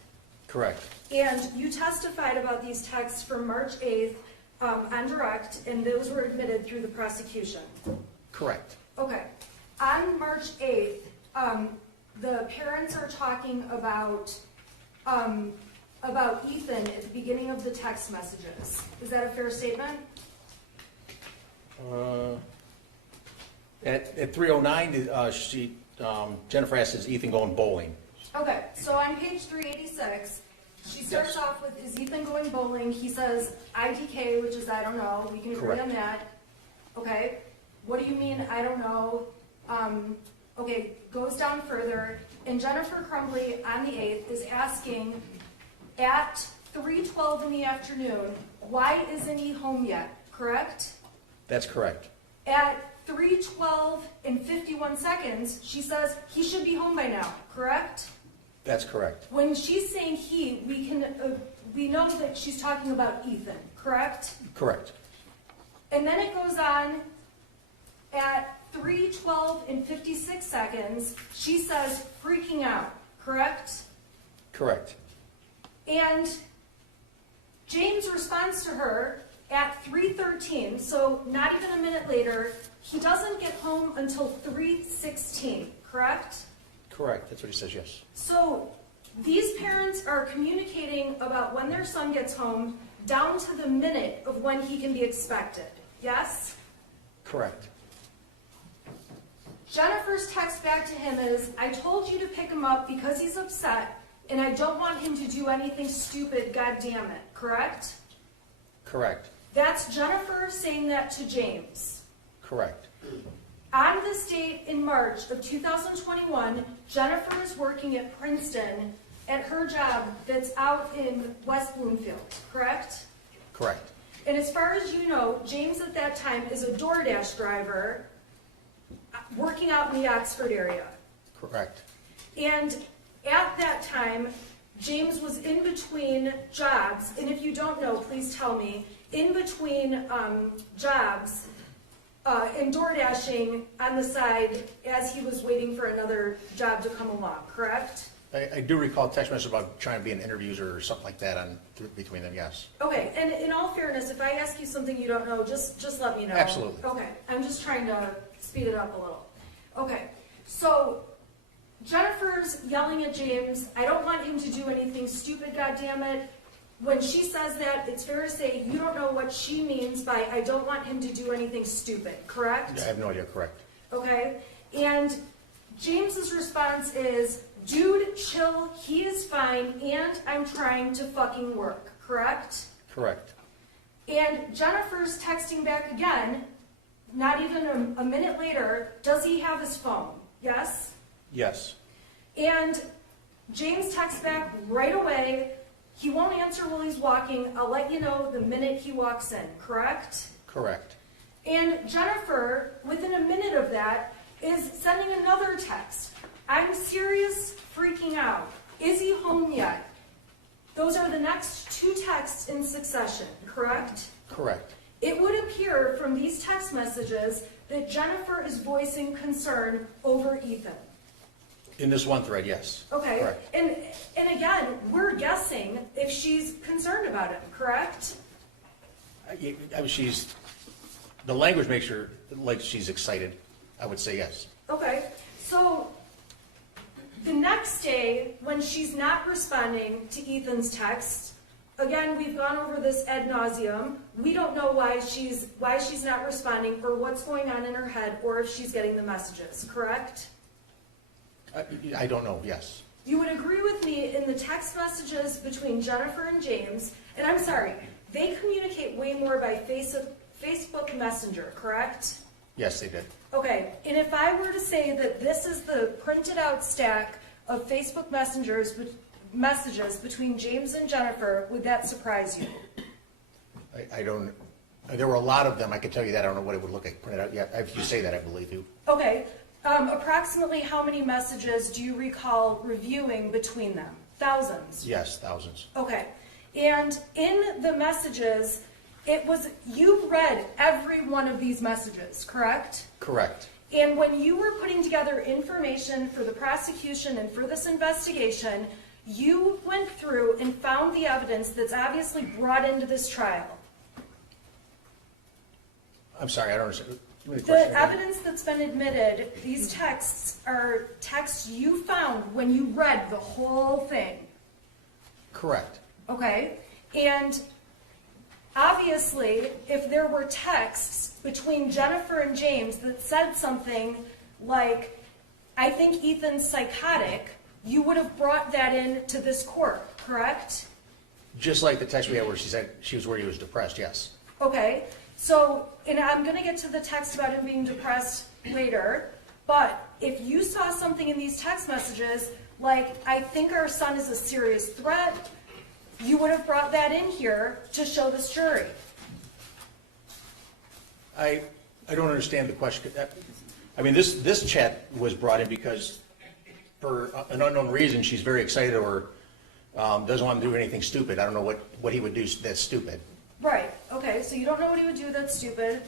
Correct. And you testified about these texts from March 8th on direct, and those were admitted through the prosecution. Correct. Okay. On March 8th, the parents are talking about Ethan at the beginning of the text messages. Is that a fair statement? At 3:09, Jennifer asks, is Ethan going bowling? Okay, so on page 386, she starts off with, is Ethan going bowling? He says IDK, which is I don't know. We can agree Correct. on that. Okay. What do you mean, I don't know? Okay, goes down further. And Jennifer Crumbley on the 8th is asking at 3:12 in the afternoon, why isn't he home yet? Correct? That's correct. At 3:12 and 51 seconds, she says he should be home by now. Correct? That's correct. When she's saying he, we know that she's talking about Ethan. Correct? Correct. And then it goes on at 3:12 and 56 seconds, she says freaking out, correct? Correct. And James responds to her at 3:13, so not even a minute later. He doesn't get home until 3:16, correct? Correct. That's what he says, yes. So These parents are communicating about when their son gets home down to the minute of when he can be expected. Yes? Correct. Jennifer's text back to him is, I told you to pick him up because he's upset and I don't want him to do anything stupid, god damn it. Correct? Correct. That's Jennifer saying that to James. Correct. On this date in March of 2021, Jennifer is working at Princeton at her job that's out in West Bloomfield, correct? Correct. And as far as you know, James at that time is a DoorDash driver working out in the Oxford area. Correct. And at that time, James was in between jobs, and if you don't know, please tell me, in between jobs and door dashing on the side as he was waiting for another job to come along, correct? I do recall a text message about trying to be an interviewer or something like that between them, yes. Okay, and in all fairness, if I ask you something you don't know, just let me know. Absolutely. Okay, I'm just trying to speed it up a little. Okay, so Jennifer's yelling at James, I don't want him to do anything stupid, goddammit. When she says that, it's fair to say you don't know what she means by I don't want him to do anything stupid, correct? I have no idea, correct. Okay, and James's response is, dude, chill, he is fine, and I'm trying to fucking work, correct? Correct. And Jennifer's texting back again, not even a minute later, does he have his phone? Yes? Yes. And James texts back right away, he won't answer while he's walking, I'll let you know the minute he walks in, correct? Correct. And Jennifer, within a minute of that, is sending another text. I'm serious, freaking out. Is he home yet? Those are the next two texts in succession, correct? Correct. It would appear from these text messages that Jennifer is voicing concern over Ethan. In this one thread, yes. Okay, Correct. and again, we're guessing if she's concerned about him, correct? The language makes her like she's excited. I would say yes. Okay, so the next day, when she's not responding to Ethan's text, again, we've gone over this ad nauseum. We don't know why she's not responding or what's going on in her head or if she's getting the messages, correct? I don't know, yes. You would agree with me in the text messages between Jennifer and James, and I'm sorry, they communicate way more by Facebook Messenger, correct? Yes, they did. Okay, and if I were to say that this is the printed out stack of Facebook messages between James and Jennifer, would that surprise you? I don't, there were a lot of them, I can tell you that, I don't know what it would look like printed out yet. If you say that, I believe you. Okay, approximately how many messages do you recall reviewing between them? Thousands? Yes, thousands. Okay, and in the messages, you read every one of these messages, correct? Correct. And when you were putting together information for the prosecution and for this investigation, you went through and found the evidence that's obviously brought into this trial. I'm sorry, I don't understand. The evidence that's been admitted, these texts are texts you found when you read the whole thing. Correct. Okay? And obviously, if there were texts between Jennifer and James that said something like, I think Ethan's psychotic, you would have brought that into this court, correct? Just like the text we had where she said she was worried he was depressed, yes. Okay, so, and I'm going to get to the text about him being depressed later, but if you saw something in these text messages, like, I think our son is a serious threat, you would have brought that in here to show this jury. I don't understand the question. I mean, this chat was brought in because for an unknown reason, she's very excited or doesn't want to do anything stupid. I don't know what he would do that's stupid. Right, okay, so you don't know what he would do that's stupid.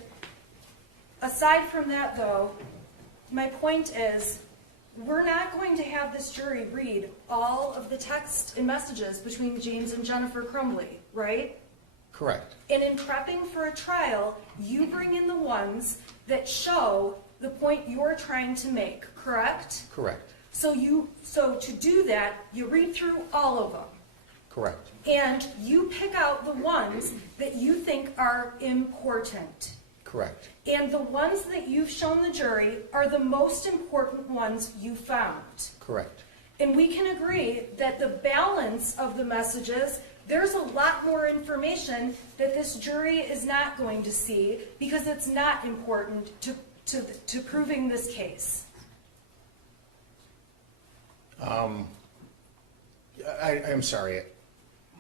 Aside from that, though, my point is, we're not going to have this jury read all of the text and messages between James and Jennifer Crumbley, right? Correct. And in prepping for a trial, you bring in the ones that show the point you're trying to make, correct? Correct. So to do that, you read through all of them. Correct. And you pick out the ones that you think are important. Correct. And the ones that you've shown the jury are the most important ones you found. Correct. And we can agree that the balance of the messages, there's a lot more information that this jury is not going to see because it's not important to proving this case. I'm sorry.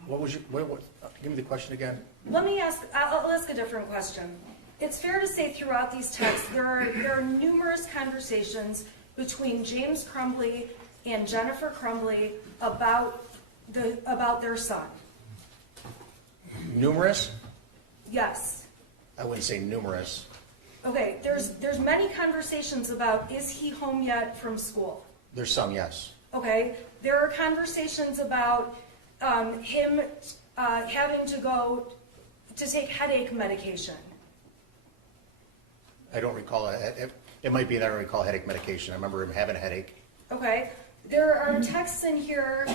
What was what, give me the question again. I'll ask a different question. It's fair to say throughout these texts there are numerous conversations between James Crumbley and Jennifer Crumbley about their son. Numerous? Yes. I wouldn't say numerous. Okay, there's many conversations about, is he home yet from school? There's some, yes. Okay, there are conversations about him having to go to take headache medication. I don't recall it might be that I don't recall headache medication. I remember him having a headache. Okay, there are texts in here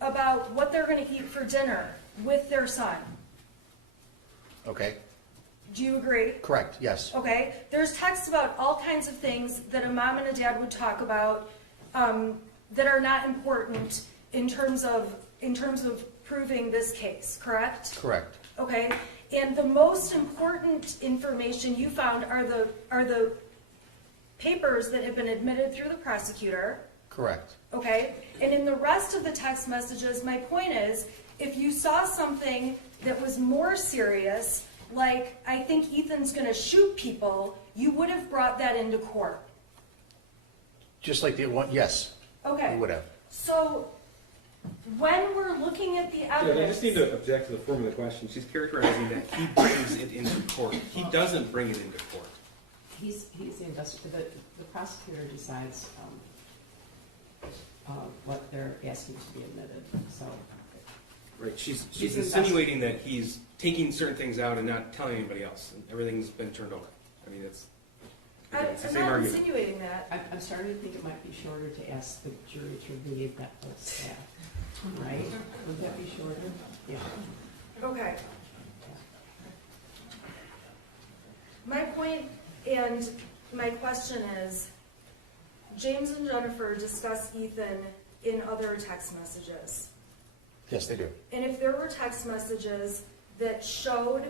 about what they're going to eat for dinner with their son. Okay. Do you agree? Correct, yes. Okay, there's texts about all kinds of things that a mom and a dad would talk about that are not important in terms of proving this case, correct? Correct. Okay, and the most important information you found are the papers that have been admitted through the prosecutor. Correct. Okay, and in the rest of the text messages, my point is, if you saw something that was more serious, like, I think Ethan's gonna shoot people, you would have brought that into court. Just like the one, yes. Okay. We would have. So, when we're looking at the Judge, evidence. I just need to object to the form of the question. She's characterizing that he brings it into court. He doesn't bring it into court. He's the investigator. The prosecutor decides what they're asking to be admitted. So, Right, she's She's insinuating that he's taking certain things out and not telling anybody else. And everything's been turned over. I mean, it's the I'm same not argument. insinuating that. I'm starting to think it might be shorter to ask the jury to read that whole staff, right? Would that be shorter? Yeah. Okay. My point and my question is, James and Jennifer discuss Ethan in other text messages. Yes, they do. And if there were text messages that showed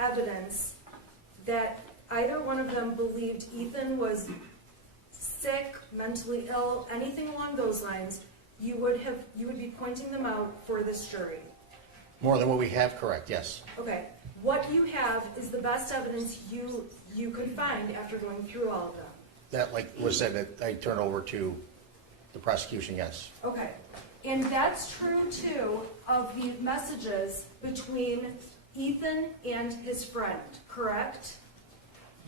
evidence that either one of them believed Ethan was sick, mentally ill, anything along those lines, you would be pointing them out for this jury. More than what we have, correct, yes. Okay, what you have is the best evidence you could find after going through all of them. That, like was said, that I turn over to the prosecution, yes. Okay, and that's true too of the messages between Ethan and his friend, correct?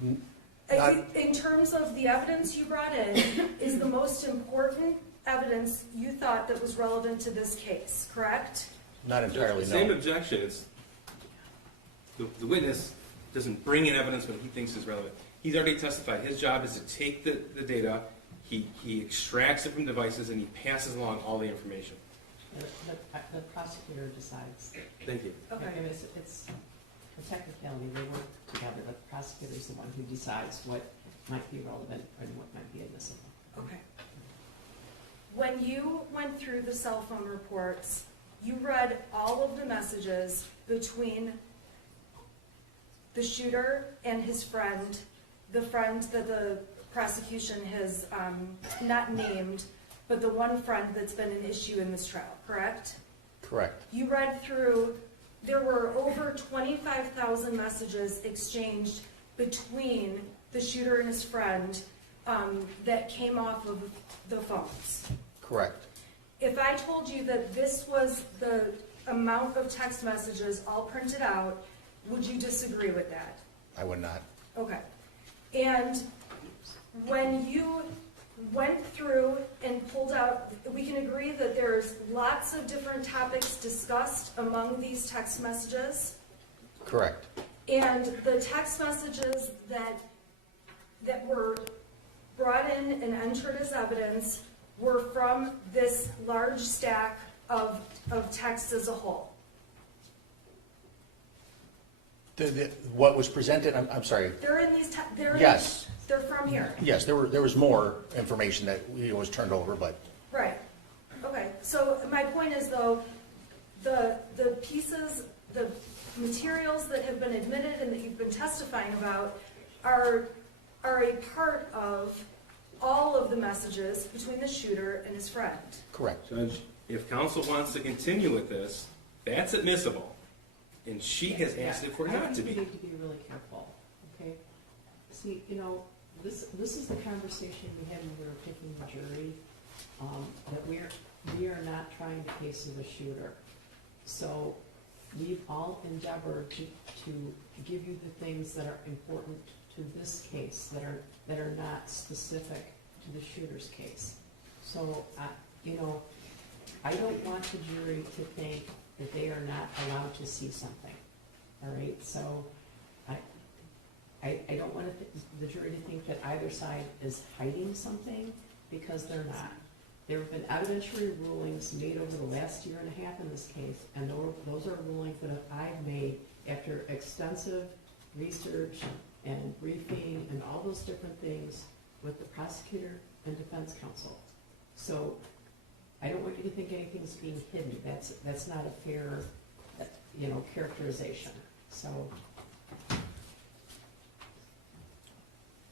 In terms of the evidence you brought in, is the most important evidence you thought that was relevant to this case, correct? Not entirely, Same no. objection. It's the witness doesn't bring in evidence when he thinks is relevant. He's already testified. His job is to take the data, he extracts it from devices, and he passes along all the information. The prosecutor decides. Thank you. Okay. I mean, it's a technicality. They work together, but the prosecutor is the one who decides what might be relevant and what might be admissible. Okay. When you went through the cell phone reports, you read all of the messages between the shooter and his friend, the friend that the prosecution has not named, but the one friend that's been an issue in this trial, correct? Correct. You read through, there were over 25,000 messages exchanged between the shooter and his friend that came off of the phones. Correct. If I told you that this was the amount of text messages all printed out, would you disagree with that? I would not. Okay. And when you went through and pulled out, we can agree that there's lots of different topics discussed among these text messages. Correct. And the text messages that were brought in and entered as evidence were from this large stack of texts as a whole? What was presented, I'm sorry, They're in these, yes, they're from here. yes, there was more information that was turned over, but Right, okay, so my point is though, the pieces, the materials that have been admitted and that you've been testifying about are a part of all of the messages between the shooter and his friend. correct. Judge, if counsel wants to continue with this, that's admissible, and she has asked it for I not to think be. we need to be really careful, okay? See, you know, this is the conversation we had when we were picking the jury, that we are not trying to case of a shooter. So we've all endeavored to give you the things that are important to this case, that are not specific to the shooter's case. So, you know, I don't want the jury to think that they are not allowed to see something, all right? So I don't want the jury to think that either side is hiding something, because they're not. There have been evidentiary rulings made over the last year and a half in this case, and those are rulings that I've made after extensive research and briefing and all those different things with the prosecutor and defense counsel. So I don't want you to think anything's being hidden. That's not a fair, you know, characterization. So,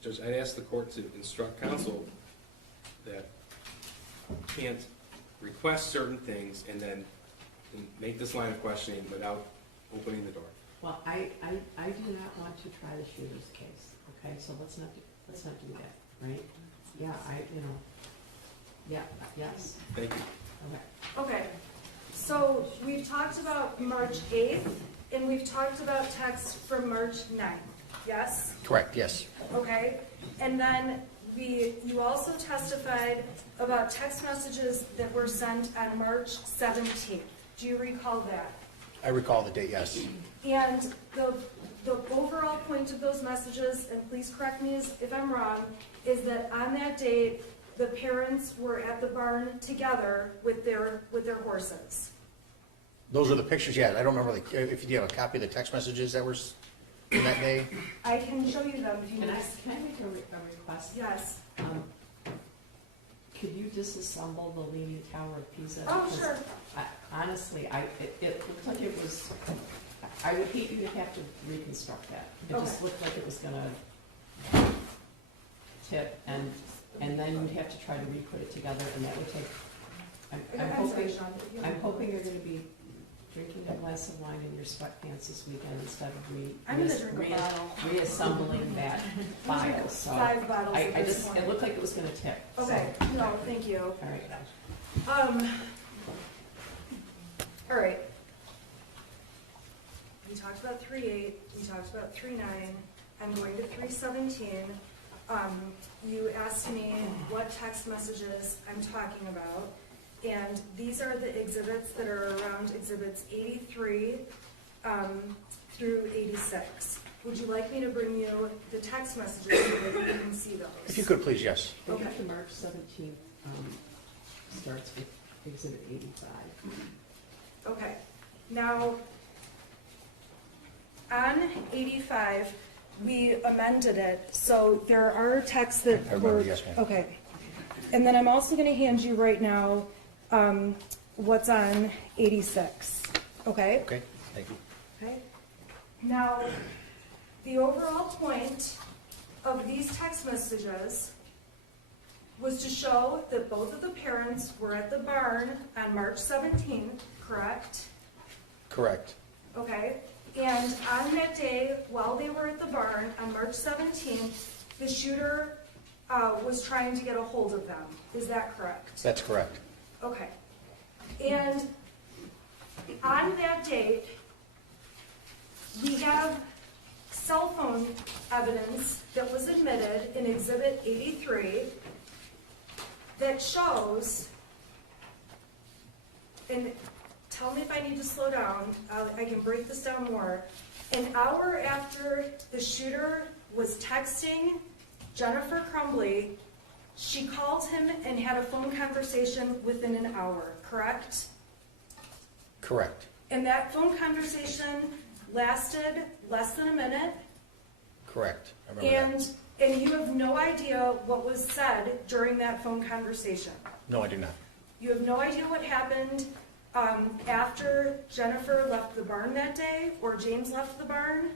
Judge, I'd ask the court to instruct counsel that can't request certain things and then make this line of questioning without opening the door. well, I do not want to try the shooter's case, okay? So let's not do that, right? Yeah, yes, Thank you. okay. Okay, so we've talked about March 8th, and we've talked about texts from March 9th, yes? Correct, yes. Okay, and then you also testified about text messages that were sent on March 17th. Do you recall that? I recall the date, yes. And the overall point of those messages, and please correct me if I'm wrong, is that on that date, the parents were at the barn together with their horses. Those are the pictures, yeah. I don't remember, if you have a copy of the text messages that were in that day. I can show you them if you Can need. I make a request? Yes. Could you disassemble the Leaning Tower of Pisa? Oh, Because sure. honestly, it looked like it was, I would hate you to have to reconstruct that. It just Okay. looked like it was gonna tip, and then you'd have to try to re-put it together, and that would take, I'm hoping you're gonna be drinking a glass of wine in your sweatpants this weekend instead of I'm gonna drink a bottle. reassembling that file, so. 5 bottles I at this just, point. it looked like it was gonna tip. so- Okay, no, thank you. All right. All right. We talked about 3.8, we talked about 3.9, I'm going to 3.17. You asked me what text messages I'm talking about, and these are the exhibits that are around exhibits 83 through 86. Would you like me to bring you the text messages so that you can see those? If you could, please, yes. The Okay. week of March 17th starts with Exhibit 85. Okay, now, on 85, we amended it, so there are texts that I remember, were. yes, ma'am. Okay, and then I'm also gonna hand you right now, what's on 86, okay? Okay, thank you. Okay. Now, the overall point of these text messages was to show that both of the parents were at the barn on March 17th, correct? Correct. Okay, and on that day, while they were at the barn on March 17th, the shooter was trying to get a hold of them. Is that correct? That's correct. Okay. And on that date, we have cell phone evidence that was admitted in Exhibit 83 that shows, and tell me if I need to slow down, I can break this down more. An hour after the shooter was texting Jennifer Crumbley She called him and had a phone conversation within an hour, correct? Correct. And that phone conversation lasted less than a minute, Correct. I remember that. and you have no idea what was said during that phone conversation. No, I do not. You have no idea what happened after Jennifer left the barn that day, or James left the barn.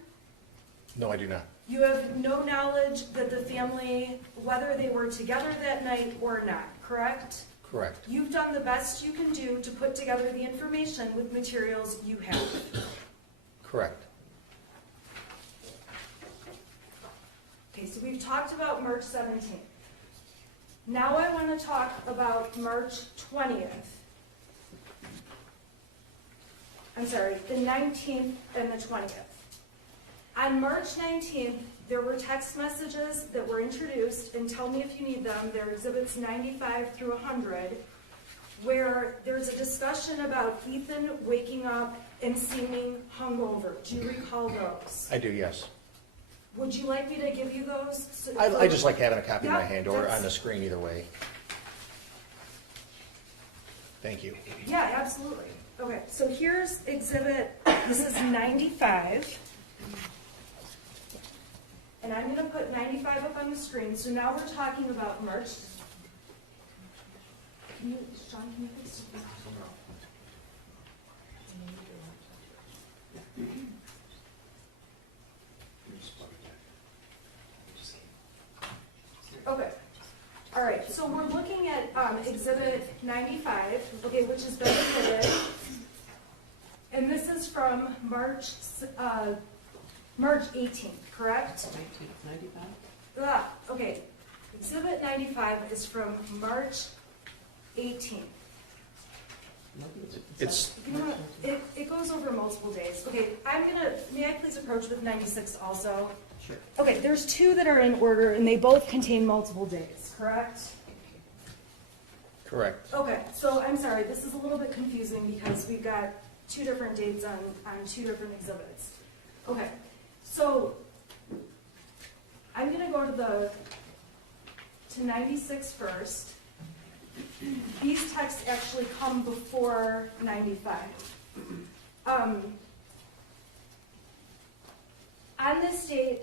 No, I do not. You have no knowledge that the family, whether they were together that night or not, correct? Correct. You've done the best you can do to put together the information with materials you have. Correct. Okay, so we've talked about March 17th. Now I want to talk about March 20th. I'm sorry, the 19th and the 20th. On March 19th, there were text messages that were introduced, and tell me if you need them, they're exhibits 95 through 100, where there's a discussion about Ethan waking up and seeming hungover. Do you recall those? I do, yes. Would you like me to give you those? I just like having a copy in my Yeah, hand or that's- on the screen either way. Thank you. Yeah, absolutely. Okay, so here's exhibit, this is 95. And I'm gonna put 95 up on the screen, so now we're talking about March. Sean, can you please? Okay. All right, so we're looking at exhibit 95, okay, which has been admitted. And this is from March 18th, correct? 1995? Okay, exhibit 95 is from March 18th. It's, You know what, it goes over multiple days. Okay, may I please approach with 96 also? Sure. Okay, there's two that are in order, and they both contain multiple days, correct? correct. Okay, so I'm sorry, this is a little bit confusing because we've got two different dates on two different exhibits. Okay, so I'm gonna go to 96 first. These texts actually come before 95. On this date,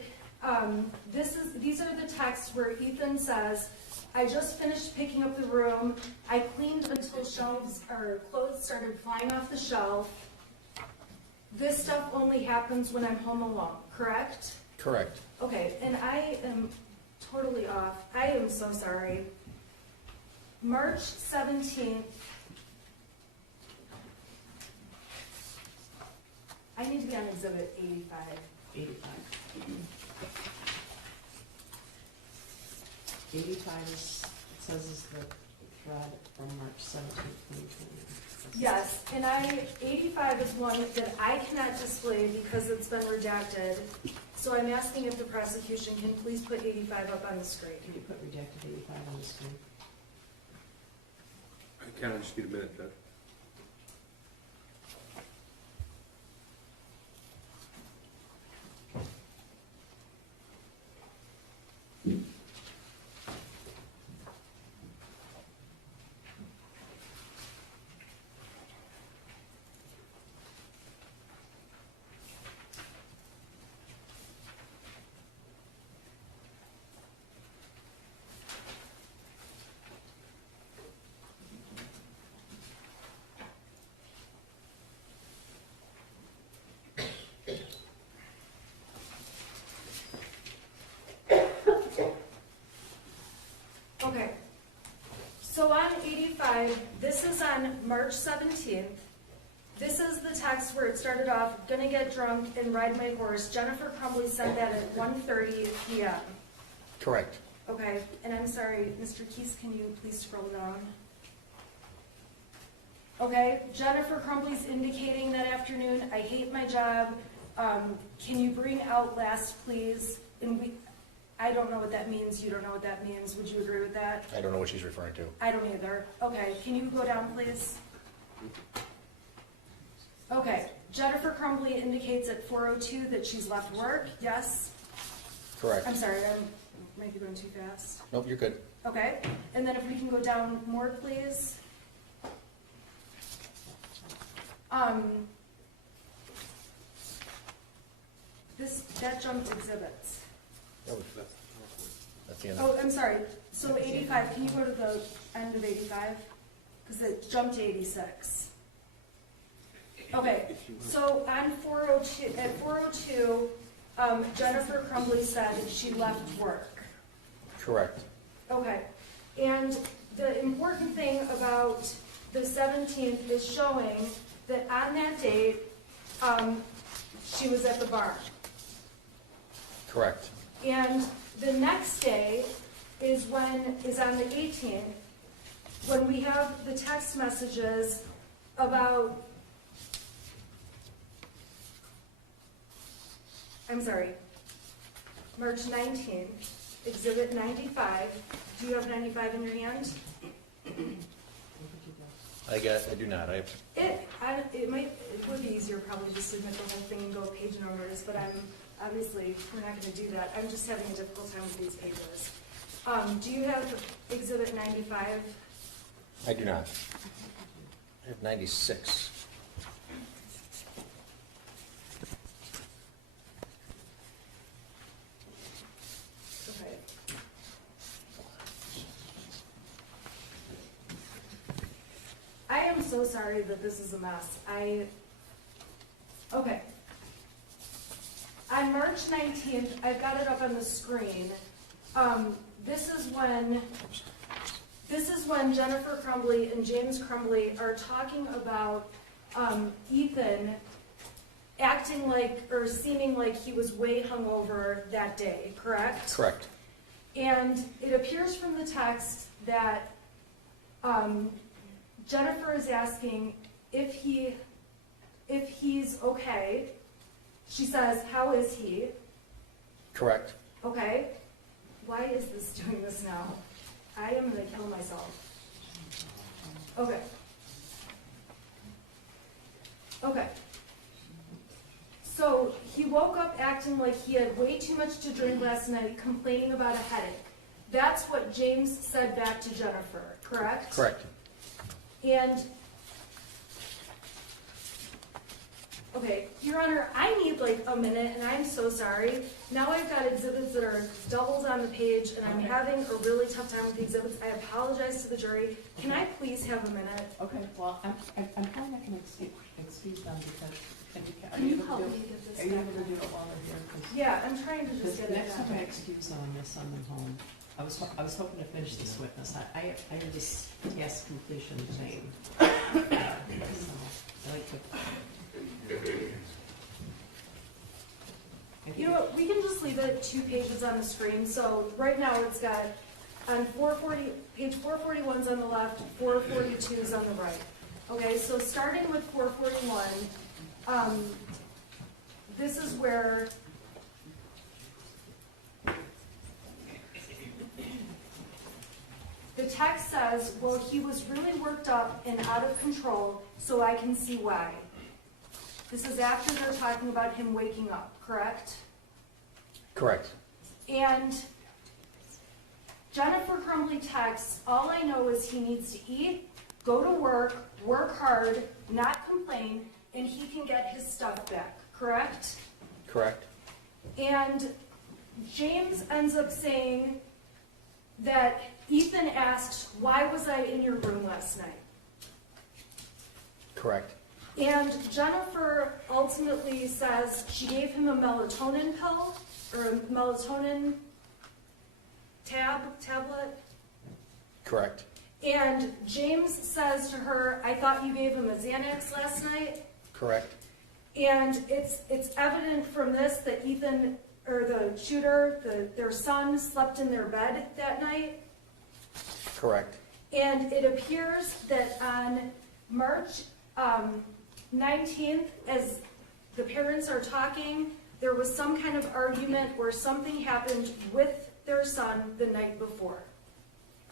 these are the texts where Ethan says, I just finished picking up the room. I cleaned until clothes started flying off the shelf. This stuff only happens when I'm home alone, correct? Correct. Okay, and I am totally off. I am so sorry. March 17th. I need to be on exhibit 85. 85. 85 is, it says is the thread from March 17th, 2020. Yes, and 85 is one that I cannot display because it's been redacted. So I'm asking if the prosecution can please put 85 up on the screen. Can you put redacted 85 on the screen? I kind of just need a minute, Judge. Okay, so on 85, this is on March 17th. This is the text where it started off, gonna get drunk and ride my horse. Jennifer Crumbley sent that at 1:30 p.m. Correct. Okay, and I'm sorry, Mr. Keys, can you please scroll down? Okay, Jennifer Crumbley's indicating that afternoon, I hate my job. Can you bring Outlast, please? And I don't know what that means, you don't know what that means. Would you agree with that? I don't know what she's referring to. I don't either. Okay, can you go down, please? Okay, Jennifer Crumbley indicates at 4:02 that she's left work, yes? Correct. I'm sorry, I might be going too fast. Nope, you're good. Okay, and then if we can go down more, please. That jumped exhibits. That's the end. Oh, I'm sorry, so 85, can you go to the end of 85? Because it jumped to 86. Okay, so on 402, at 402, Jennifer Crumbley said she left work. Correct. Okay, and the important thing about the 17th is showing that on that date, she was at the bar. Correct. And the next day is on the 18th, when we have the text messages about, March 19th, exhibit 95. Do you have 95 in your hand? I do not. It would be easier probably just to admit the whole thing and go page numbers, but obviously, we're not gonna do that. I'm just having a difficult time with these pages. Do you have exhibit 95? I do not. I have 96. Okay. I am so sorry that this is a mess. Okay. On March 19th, I've got it up on the screen. This is when Jennifer Crumbley and James Crumbley are talking about Ethan acting like, or seeming like he was way hungover that day, correct? Correct. And it appears from the text that Jennifer is asking if he's okay. She says, "How is he?" Correct. Okay. Why is this doing this now? I am gonna kill myself. Okay. Okay. So he woke up acting like he had way too much to drink last night, complaining about a headache. That's what James said back to Jennifer, correct? Correct. And, okay, Your Honor, I need like a minute, and I'm so sorry. Now I've got exhibits that are doubles on the page, and I'm having a really tough time with the exhibits. I apologize to the jury. Can I please have a minute? Okay, well, I'm probably not gonna excuse them because, are Can you you able help to me do, get this are you back able to on? do it while they're here? 'Cause- Yeah, I'm trying to Because just get the it next time I done. excuse them, I send them home. I was hoping to finish this witness. I have this task completion thing. So, I like to. You know what, we can just leave it 2 pages on the screen. So right now it's got on 440, page 441's on the left, 442's on the right. Okay, so starting with 441, this is where the text says, well, he was really worked up and out of control, so I can see why. This is after they're talking about him waking up, correct? Correct. And Jennifer Crumbley texts, all I know is he needs to eat, go to work hard, not complain, and he can get his stuff back, correct? Correct. And James ends up saying that Ethan asked, why was I in your room last night? Correct. And Jennifer ultimately says she gave him a melatonin pill, or a melatonin tablet. Correct. And James says to her, I thought you gave him a Xanax last night. Correct. And it's evident from this that Ethan, or the shooter, their son, slept in their bed that night. Correct. And it appears that on March 19th, as the parents are talking, there was some kind of argument or something happened with their son the night before.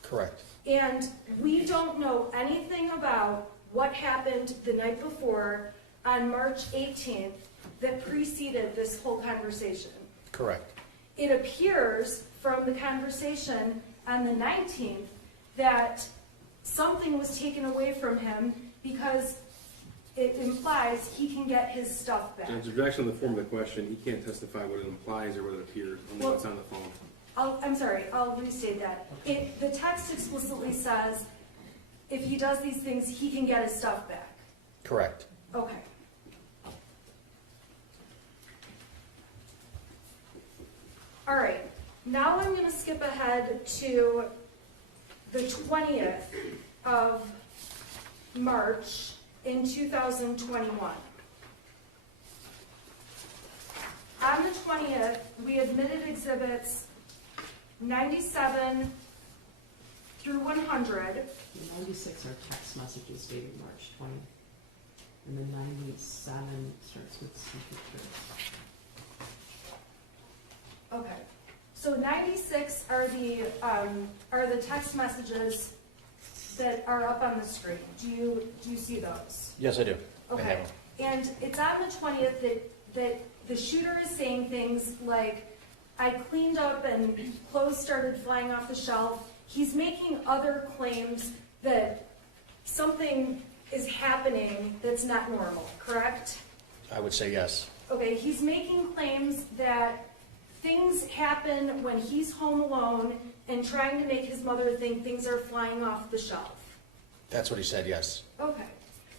Correct. And we don't know anything about what happened the night before on March 18th that preceded this whole conversation. Correct. It appears from the conversation on the 19th that something was taken away from him because it implies he can get his stuff back. Judge, objection on the form of the question, he can't testify what it implies or what it appears, only Well- what's on the phone. I'm sorry, I'll restate that. The text explicitly says if he does these things, he can get his stuff back. Correct. Okay. All right, now I'm gonna skip ahead to the 20th of March in 2021. On the 20th, we admitted exhibits 97 through 100. The 96 are text messages dated March 20th. And the 97 starts with some pictures. Okay, so 96 are the text messages that are up on the screen. Do you see those? Yes, I do. I have Okay, them. and it's on the 20th that the shooter is saying things like, I cleaned up and clothes started flying off the shelf. He's making other claims that something is happening that's not normal, correct? I would say yes. Okay, he's making claims that things happen when he's home alone and trying to make his mother think things are flying off the shelf. That's what he said, yes. Okay,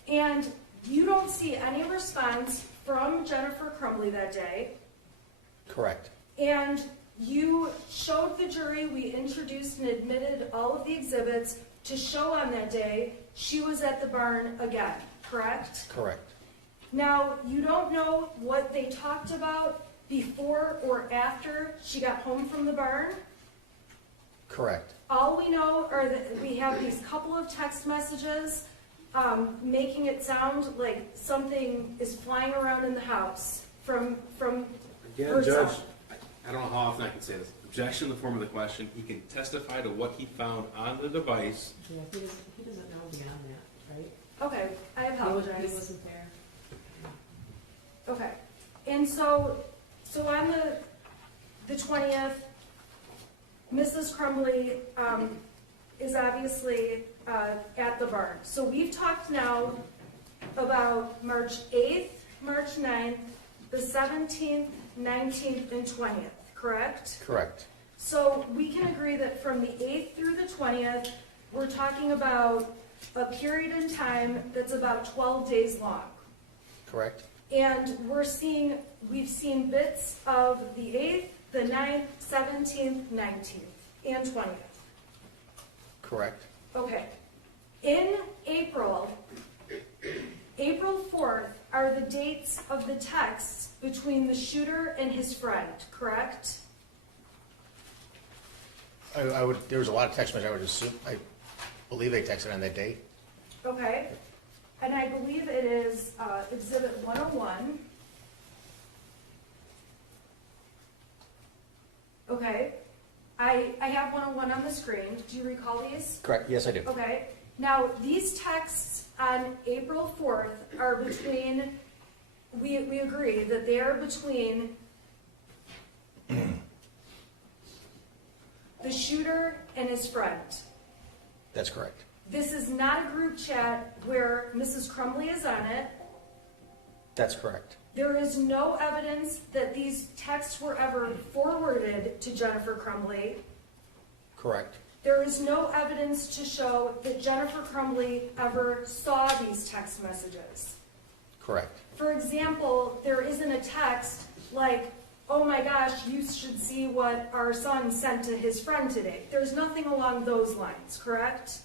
and you don't see any response from Jennifer Crumbley that day, Correct. and you showed the jury, we introduced and admitted all of the exhibits to show on that day she was at the barn again, correct? Correct. Now, you don't know what they talked about before or after she got home from the barn? Correct. All we know are that we have these couple of text messages making it sound like something is flying around in the house from Again, her Judge, son. I don't know how often I can say this. Objection in the form of the question, he can testify to what he found on the device. Yeah, he doesn't know beyond that, right? Okay, I He apologize. wasn't there. Okay, and so on the 20th, Mrs. Crumbley is obviously at the barn. So we've talked now about March 8th, March 9th, the 17th, 19th, and 20th, correct? Correct. So we can agree that from the 8th through the 20th, we're talking about a period in time that's about 12 days long. Correct. And we've seen bits of the 8th, the 9th, 17th, 19th, and 20th. Correct. Okay. In April 4th are the dates of the texts between the shooter and his friend, correct? There was a lot of text messages, I would assume, I believe they texted on that day. Okay. And I believe it is Exhibit 101. Okay. I have 101 on the screen. Do you recall these? Correct, yes, I do. Okay. Now, these texts on April 4th are between, we agree that they are between the shooter and his friend. That's correct. This is not a group chat where Mrs. Crumbley is on it. That's correct. There is no evidence that these texts were ever forwarded to Jennifer Crumbley. Correct. There is no evidence to show that Jennifer Crumbley ever saw these text messages. Correct. For example, there isn't a text like, oh my gosh, you should see what our son sent to his friend today. There's nothing along those lines, correct?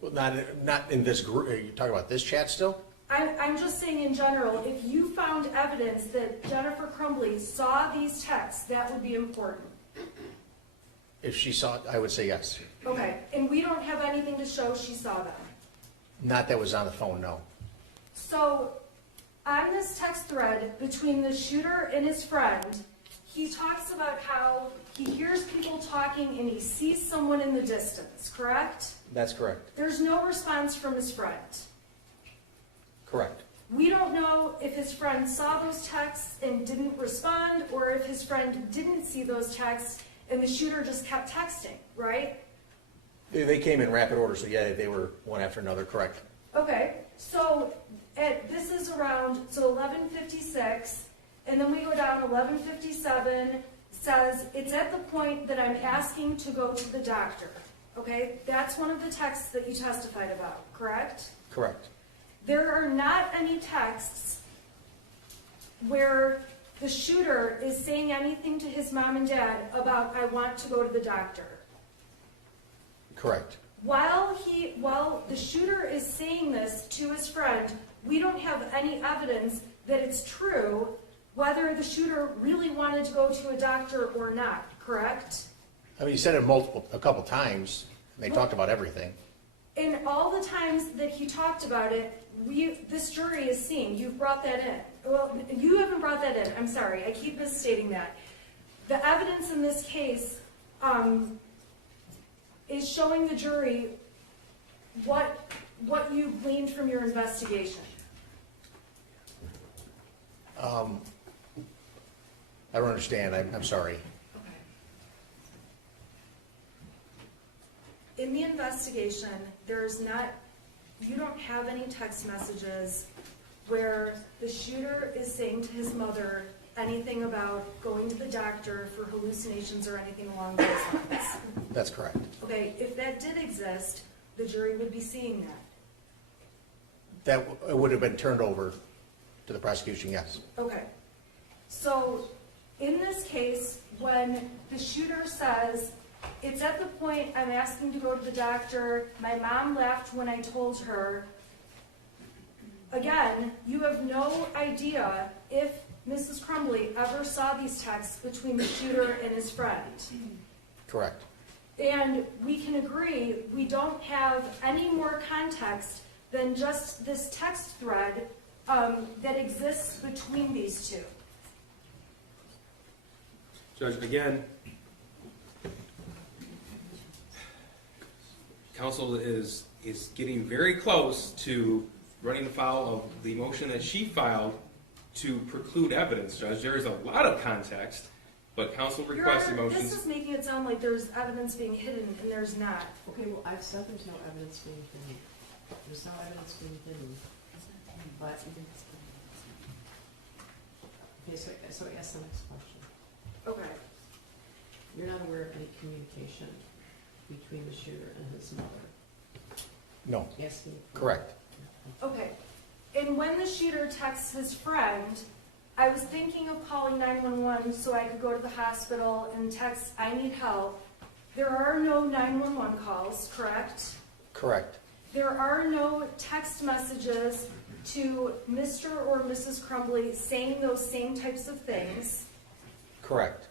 Well, not in this group, are you talking about this chat still? I'm just saying in general, if you found evidence that Jennifer Crumbley saw these texts, that would be important. If she saw it, I would say yes. Okay, and we don't have anything to show she saw them. Not that was on the phone, no. So, on this text thread between the shooter and his friend, he talks about how he hears people talking and he sees someone in the distance, correct? That's correct. There's no response from his friend. Correct. We don't know if his friend saw those texts and didn't respond, or if his friend didn't see those texts and the shooter just kept texting, right? They came in rapid order, so yeah, they were one after another, correct? Okay, so this is around, so 11:56, and then we go down 11:57, says, it's at the point that I'm asking to go to the doctor. Okay, that's one of the texts that you testified about, correct? Correct. There are not any texts where the shooter is saying anything to his mom and dad about, I want to go to the doctor. Correct. While the shooter is saying this to his friend, we don't have any evidence that it's true whether the shooter really wanted to go to a doctor or not, correct? I mean, he said it a couple times, and they talked about everything. In all the times that he talked about it, this jury is seeing, you've brought that in. Well, you haven't brought that in, I'm sorry, I keep misstating that. The evidence in this case is showing the jury what you gleaned from your investigation. I don't understand, I'm sorry. In the investigation, you don't have any text messages where the shooter is saying to his mother anything about going to the doctor for hallucinations or anything along those lines. That's correct. Okay, if that did exist, the jury would be seeing that. That would have been turned over to the prosecution, yes. Okay, so in this case, when the shooter says, it's at the point I'm asking to go to the doctor, my mom laughed when I told her, again, you have no idea if Mrs. Crumbley ever saw these texts between the shooter and his friend. Correct. And we can agree we don't have any more context than just this text thread that exists between these two. Judge, again, counsel is getting very close to running afoul of the motion that she filed to preclude evidence, Judge. There is a lot of context, but counsel requests Your Honor, motions. this is making it sound like there's evidence being hidden, and there's not. Okay, well, I've said there's no evidence being hidden. There's no evidence being hidden. But, okay, so ask the next question. Okay. You're not aware of any communication between the shooter and his mother? No, Asking. correct. Okay. And when the shooter texts his friend, I was thinking of calling 911 so I could go to the hospital and text, I need help. There are no 911 calls, correct? Correct. There are no text messages to Mr. or Mrs. Crumbley saying those same types of things. Correct.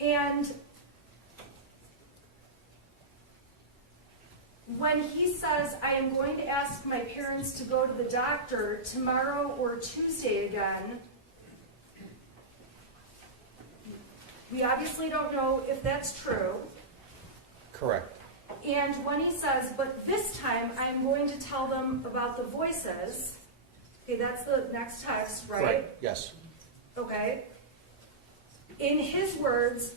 And when he says, I am going to ask my parents to go to the doctor tomorrow or Tuesday again, we obviously don't know if that's true. Correct. And when he says, but this time I am going to tell them about the voices, okay, that's the next text, right? Correct. Yes. Okay. In his words,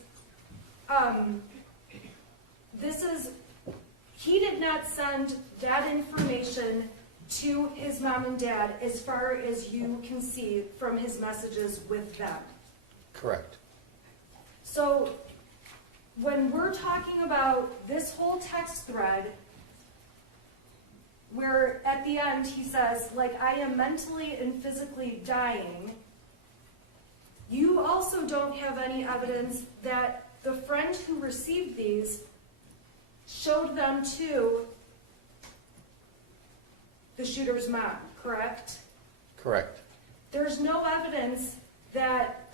he did not send that information to his mom and dad as far as you can see from his messages with them. Correct. So when we're talking about this whole text thread, where at the end he says, like, I am mentally and physically dying, you also don't have any evidence that the friend who received these showed them to the shooter's mom, correct? Correct. There's no evidence that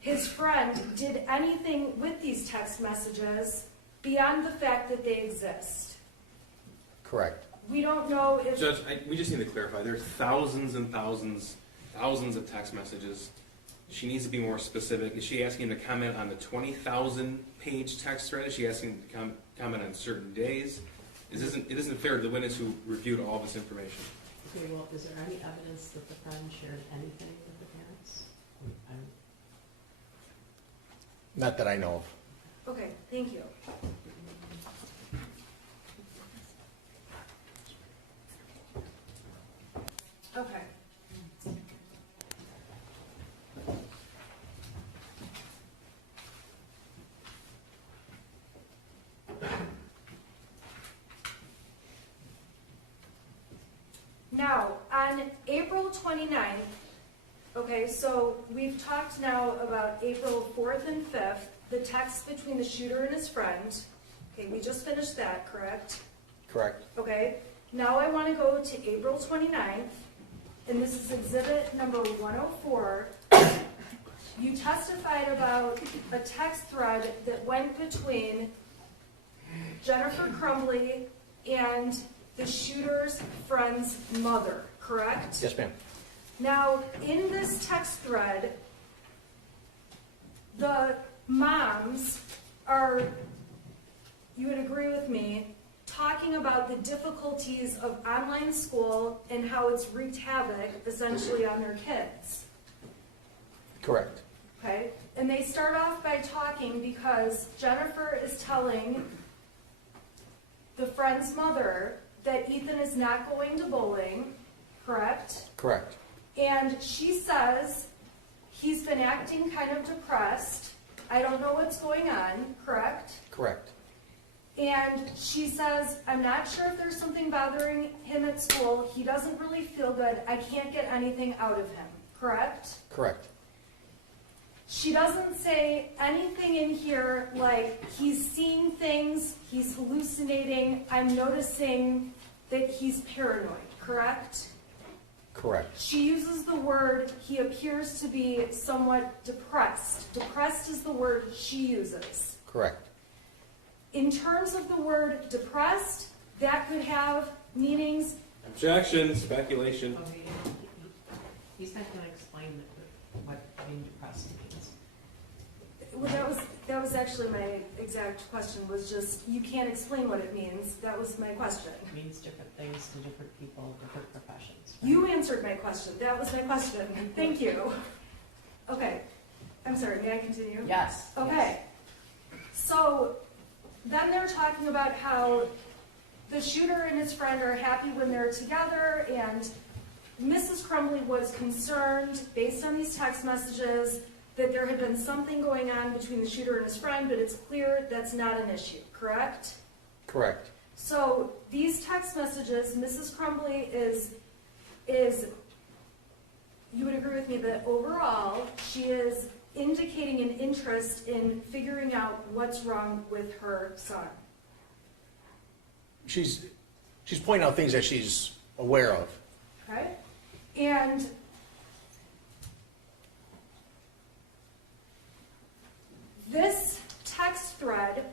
his friend did anything with these text messages beyond the fact that they exist. Correct. We don't know if... Judge, we just need to clarify. There's thousands and thousands of text messages. She needs to be more specific. Is she asking to comment on the 20,000 page text thread? Is she asking to comment on certain days? It isn't fair to the witness who reviewed all this information. Okay, well, is there any evidence that the friend shared anything with the parents? Not that I know of. Okay, thank you. Okay. Now, on April 29th, okay, so we've talked now about April 4th and 5th, the text between the shooter and his friend. Okay, we just finished that, correct? Correct. Okay, now I want to go to April 29th, and this is exhibit number 104. You testified about a text thread that went between Jennifer Crumbley and the shooter's friend's mother, correct? Yes, ma'am. Now, in this text thread, the moms are, you would agree with me, talking about the difficulties of online school and how it's wreaked havoc, essentially, on their kids. Correct. Okay? And they start off by talking because Jennifer is telling the friend's mother that Ethan is not going to bowling, correct? Correct. And she says he's been acting kind of depressed. I don't know what's going on, correct? Correct. And she says, I'm not sure if there's something bothering him at school. He doesn't really feel good. I can't get anything out of him, correct? Correct. She doesn't say anything in here like he's seeing things, he's hallucinating, I'm noticing that he's paranoid, correct? Correct. She uses the word, he appears to be somewhat depressed. Depressed is the word she uses. Correct. In terms of the word depressed, that could have meanings. Objection, speculation. Okay, he's not going to explain what being depressed means. Well, that was actually my exact question, was just, you can't explain what it means. That was my question. It means different things to different people, different professions. Right? You answered my question. That was my question. Thank you. Okay. I'm sorry, may I continue? Yes. Okay. Yes. So then they're talking about how the shooter and his friend are happy when they're together, and Mrs. Crumbley was concerned, based on these text messages, that there had been something going on between the shooter and his friend, but it's clear that's not an issue, correct? Correct. So these text messages, Mrs. Crumbley is, you would agree with me that overall, she is indicating an interest in figuring out what's wrong with her son. She's pointing out things that she's aware of. Okay? And this text thread,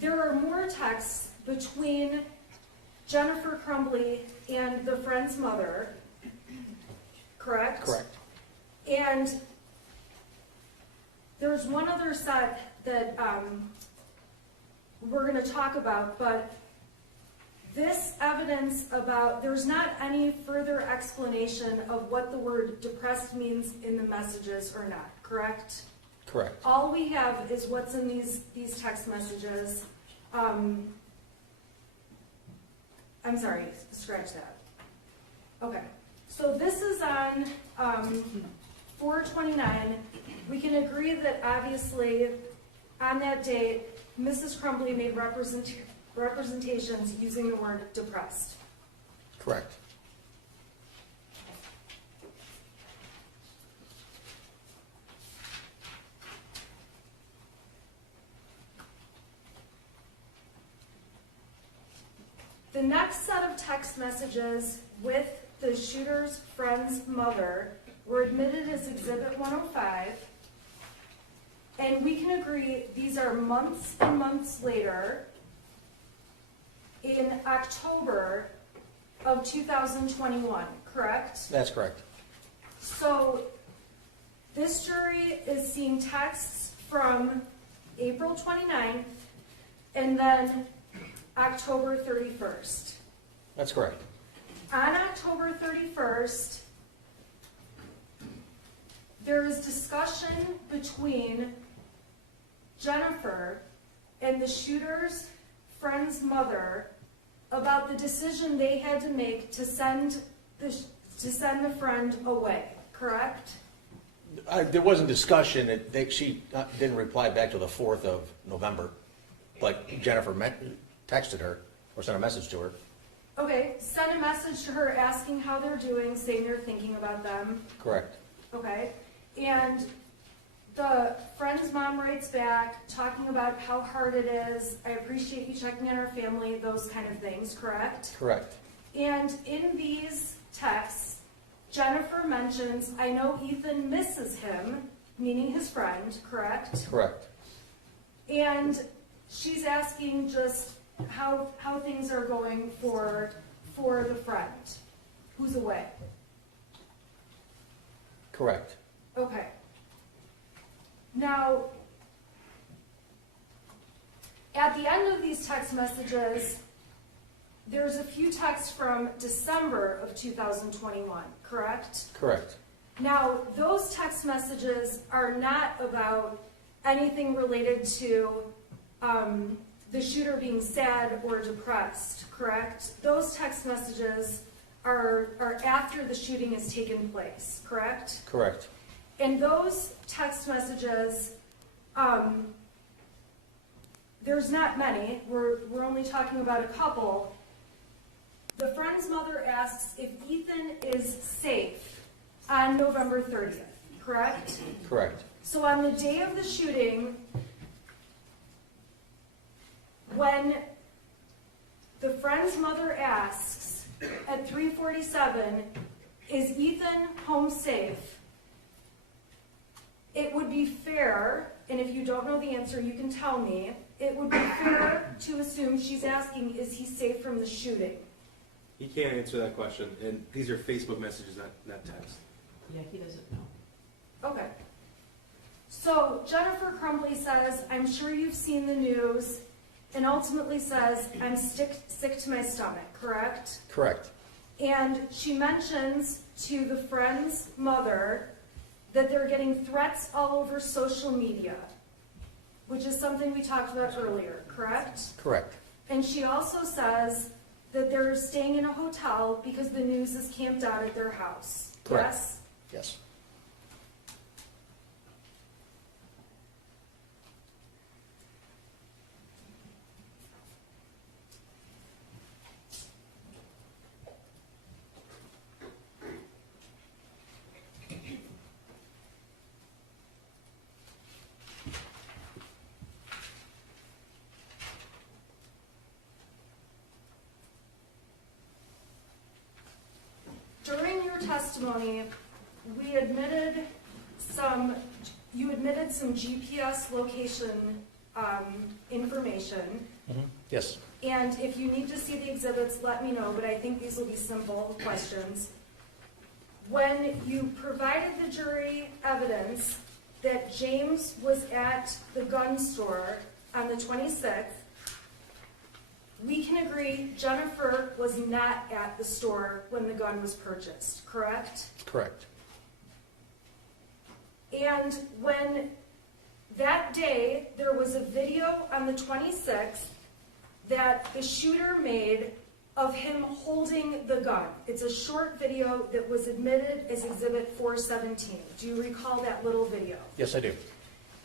there are more texts between Jennifer Crumbley and the friend's mother, correct? Correct. And there's one other set that we're going to talk about, but this evidence about, there's not any further explanation of what the word depressed means in the messages or not, correct? Correct. All we have is what's in these text messages. I'm sorry, scratch that. Okay, so this is on 4/29. We can agree that obviously on that date, Mrs. Crumbley made representations using the word depressed. Correct. The next set of text messages with the shooter's friend's mother were admitted as Exhibit 105. And we can agree these are months and months later, in October of 2021, correct? That's correct. So this jury is seeing texts from April 29th and then October 31st. That's correct. On October 31st, there is discussion between Jennifer and the shooter's friend's mother about the decision they had to make to send the friend away, correct? There wasn't discussion, she didn't reply back till the 4th of November, like Jennifer texted her, or sent a message to her. Okay, send a message to her asking how they're doing, saying you're thinking about them. Correct. Okay, and the friend's mom writes back, talking about how hard it is. I appreciate you checking on our family, those kind of things, correct? Correct. And in these texts, Jennifer mentions, I know Ethan misses him, meaning his friend, correct? Correct. And she's asking just how things are going for the friend who's away. Correct. Okay. Now, at the end of these text messages, there's a few texts from December of 2021, correct? Correct. Now, those text messages are not about anything related to the shooter being sad or depressed, correct? Those text messages are after the shooting has taken place, correct? Correct. And those text messages, there's not many. We're only talking about a couple. The friend's mother asks if Ethan is safe on November 30th, correct? Correct. So on the day of the shooting, when the friend's mother asks at 3:47, is Ethan home safe? It would be fair, and if you don't know the answer, you can tell me, it would be fair to assume she's asking, is he safe from the shooting? He can't answer that question, and these are Facebook messages, not text. Yeah, he doesn't know. Okay. So Jennifer Crumbley says, I'm sure you've seen the news, and ultimately says, I'm sick to my stomach, correct? Correct. And she mentions to the friend's mother that they're getting threats all over social media, which is something we talked about earlier, correct? Correct. And she also says that they're staying in a hotel because the news is camped out at their house. Correct. Yes? Yes. During your testimony, you admitted some GPS location information. Yes. And if you need to see the exhibits, let me know, but I think these will be simple questions. When you provided the jury evidence that James was at the gun store on the 26th, we can agree Jennifer was not at the store when the gun was purchased, correct? Correct. And when that day, there was a video on the 26th that the shooter made of him holding the gun. It's a short video that was admitted as Exhibit 417. Do you recall that little video? Yes, I do.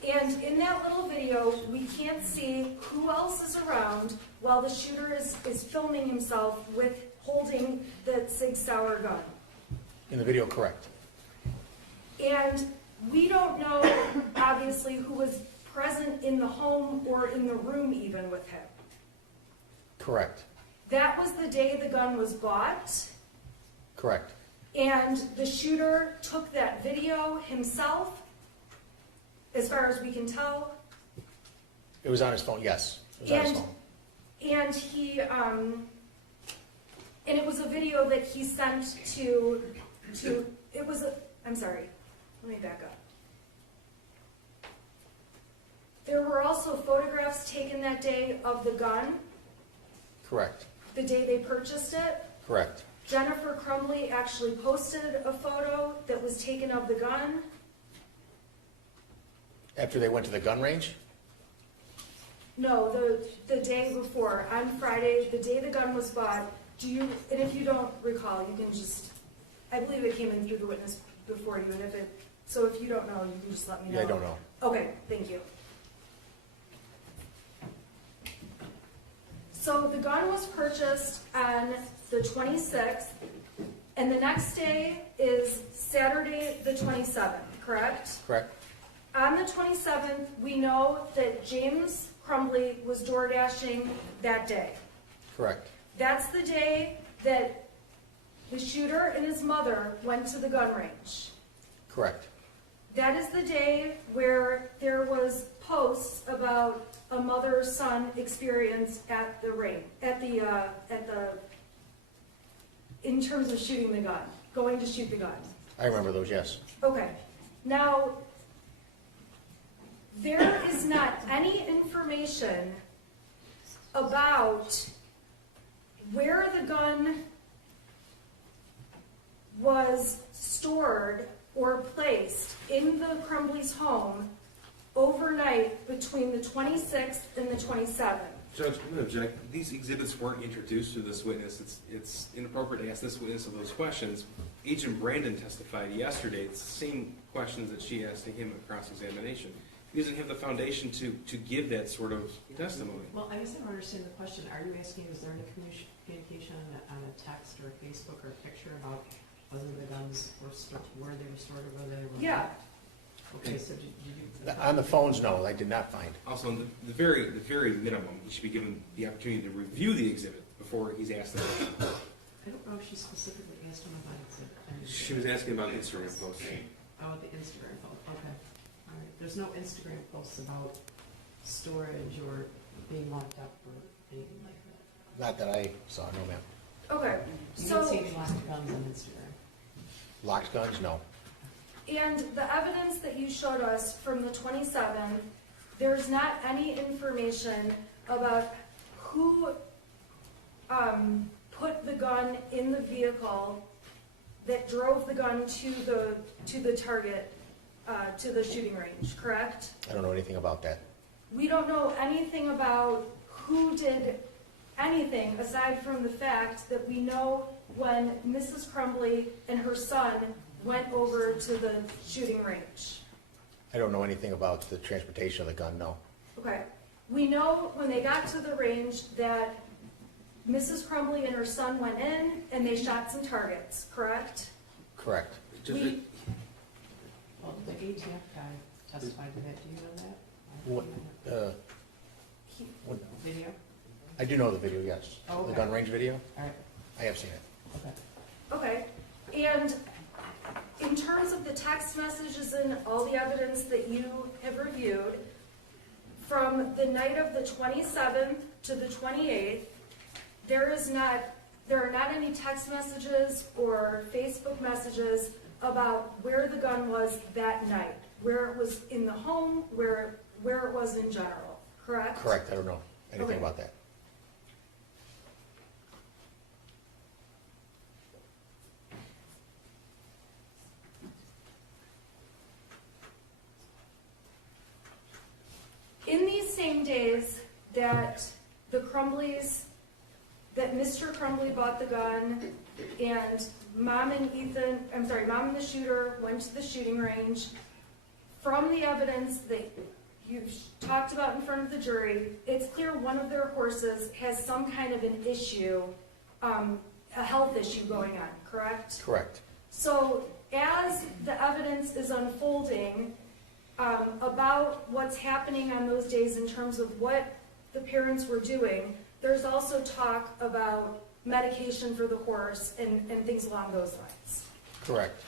And in that little video, we can't see who else is around while the shooter is filming himself with holding the Sig Sauer gun. In the video, correct. And we don't know, obviously, who was present in the home or in the room even with him. Correct. That was the day the gun was bought, Correct. and the shooter took that video himself, as far as we can tell. It was on his phone, yes. It was on his phone. And he, and it was a video that he sent to, it was a, I'm sorry, let me back up. There were also photographs taken that day of the gun, Correct. the day they purchased it. Correct. Jennifer Crumbley actually posted a photo that was taken of the gun. After they went to the gun range? No, the day before, on Friday, the day the gun was bought, and if you don't recall, you can just, I believe it came in through the witness before you, and so if you don't know, you can just let me know. Yeah, I don't know. Okay, thank you. So the gun was purchased on the 26th, and the next day is Saturday, the 27th, correct? Correct? On the 27th, we know that James Crumbley was door dashing that day. Correct. That's the day that the shooter and his mother went to the gun range. Correct. That is the day where there was posts about a mother-son experience at the range, in terms of shooting the gun, going to shoot the gun. I remember those, yes. Okay. Now, there is not any information about where the gun was stored or placed in the Crumbley's home overnight between the 26th and the 27th. Judge, I'm going to object. These exhibits weren't introduced to this witness. It's inappropriate to ask this witness of those questions. Agent Brandon testified yesterday. It's the same questions that she asked to him at cross-examination. He doesn't have the foundation to give that sort of testimony. Well, I guess I don't understand the question. Are you asking, is there any communication on a text or a Facebook or a picture about whether the guns were where they were stored or whether they were Yeah. not? Okay, so did you? On the phones, no, I did not find. Also, in the very minimum, he should be given the opportunity to review the exhibit before he's asked the question. I don't know if she specifically asked him about it. She was asking about Instagram posts. Oh, the Instagram post, okay. All right, there's no Instagram posts about storage or being locked up or anything like that. Not that I saw, no ma'am. Okay. You don't see So, any locked guns on Instagram? Locked guns, no. and the evidence that you showed us from the 27th, there's not any information about who put the gun in the vehicle that drove the gun to the target, to the shooting range, correct? I don't know anything about that. We don't know anything about who did anything aside from the fact that we know when Mrs. Crumbley and her son went over to the shooting range. I don't know anything about the transportation of the gun, no. Okay. We know when they got to the range that Mrs. Crumbley and her son went in and they shot some targets, correct? Correct. Just- Well, the ATF guy testified to that, do you know that? What, what, Video? I do know the video, yes. Oh, The okay. gun range video, All right, I have seen it. okay. Okay. And in terms of the text messages and all the evidence that you have reviewed, from the night of the 27th to the 28th, there are not any text messages or Facebook messages about where the gun was that night, where it was in the home, where it was in general, correct? Correct, I don't know anything Okay. about that. In these same days that the Crumbleys, that Mr. Crumbley bought the gun and Mom and the shooter went to the shooting range, from the evidence that you've talked about in front of the jury, it's clear one of their horses has some kind of an issue, a health issue going on, correct? Correct. So as the evidence is unfolding about what's happening on those days in terms of what the parents were doing, there's also talk about medication for the horse and things along those lines. Correct.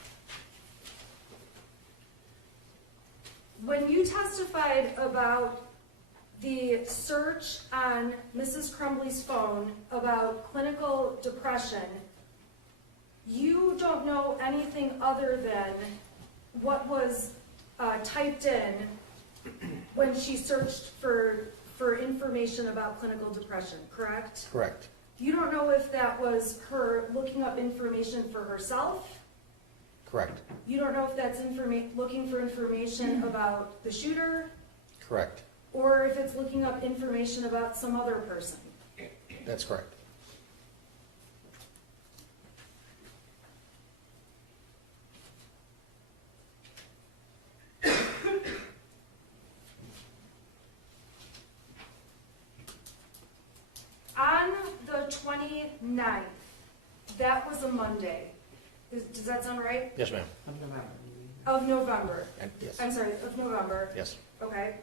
When you testified about the search on Mrs. Crumbley's phone about clinical depression, you don't know anything other than what was typed in when she searched for information about clinical depression, correct? Correct. You don't know if that was her looking up information for herself, Correct, You don't know if that's looking for information about the shooter, correct. or if it's looking up information about some other person. That's correct. On the 29th, that was a Monday. Does that sound right? Yes, ma'am. Of November. And, yes, I'm sorry, of November. yes, Okay.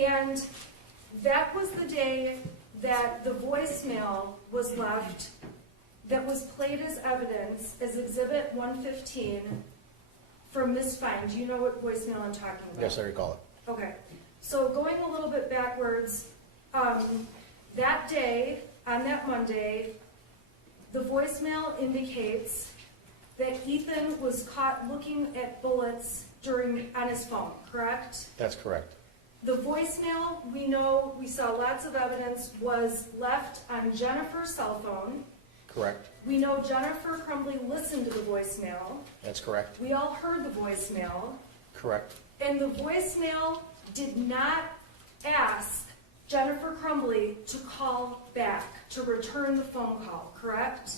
And that was the day that the voicemail was left that was played as evidence as Exhibit 115 from Miss Fine. Do you know what voicemail I'm talking about? yes, I recall it. Okay. So going a little bit backwards, that day, on that Monday, the voicemail indicates that Ethan was caught looking at bullets on his phone, correct? That's correct. The voicemail, we saw lots of evidence, was left on Jennifer's cell phone. Correct. We know Jennifer Crumbley listened to the voicemail. That's correct. We all heard the voicemail. Correct. And the voicemail did not ask Jennifer Crumbley to call back, to return the phone call, correct?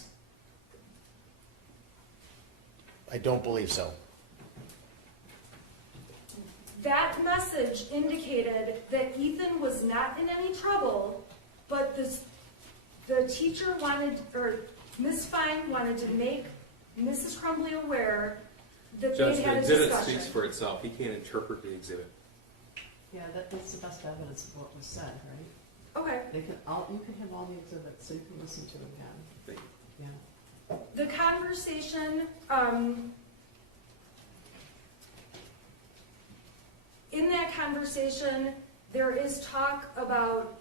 I don't believe so. That message indicated that Ethan was not in any trouble, but the teacher wanted, or Miss Fine wanted to make Mrs. Crumbley aware that Judge, they the had a exhibit discussion. speaks for itself. He can't interpret the exhibit. Yeah, that's the best evidence of what was said, right? Okay. You can have all the exhibits, so you can listen to them again. Thank you. Yeah. The conversation, in that conversation, there is talk about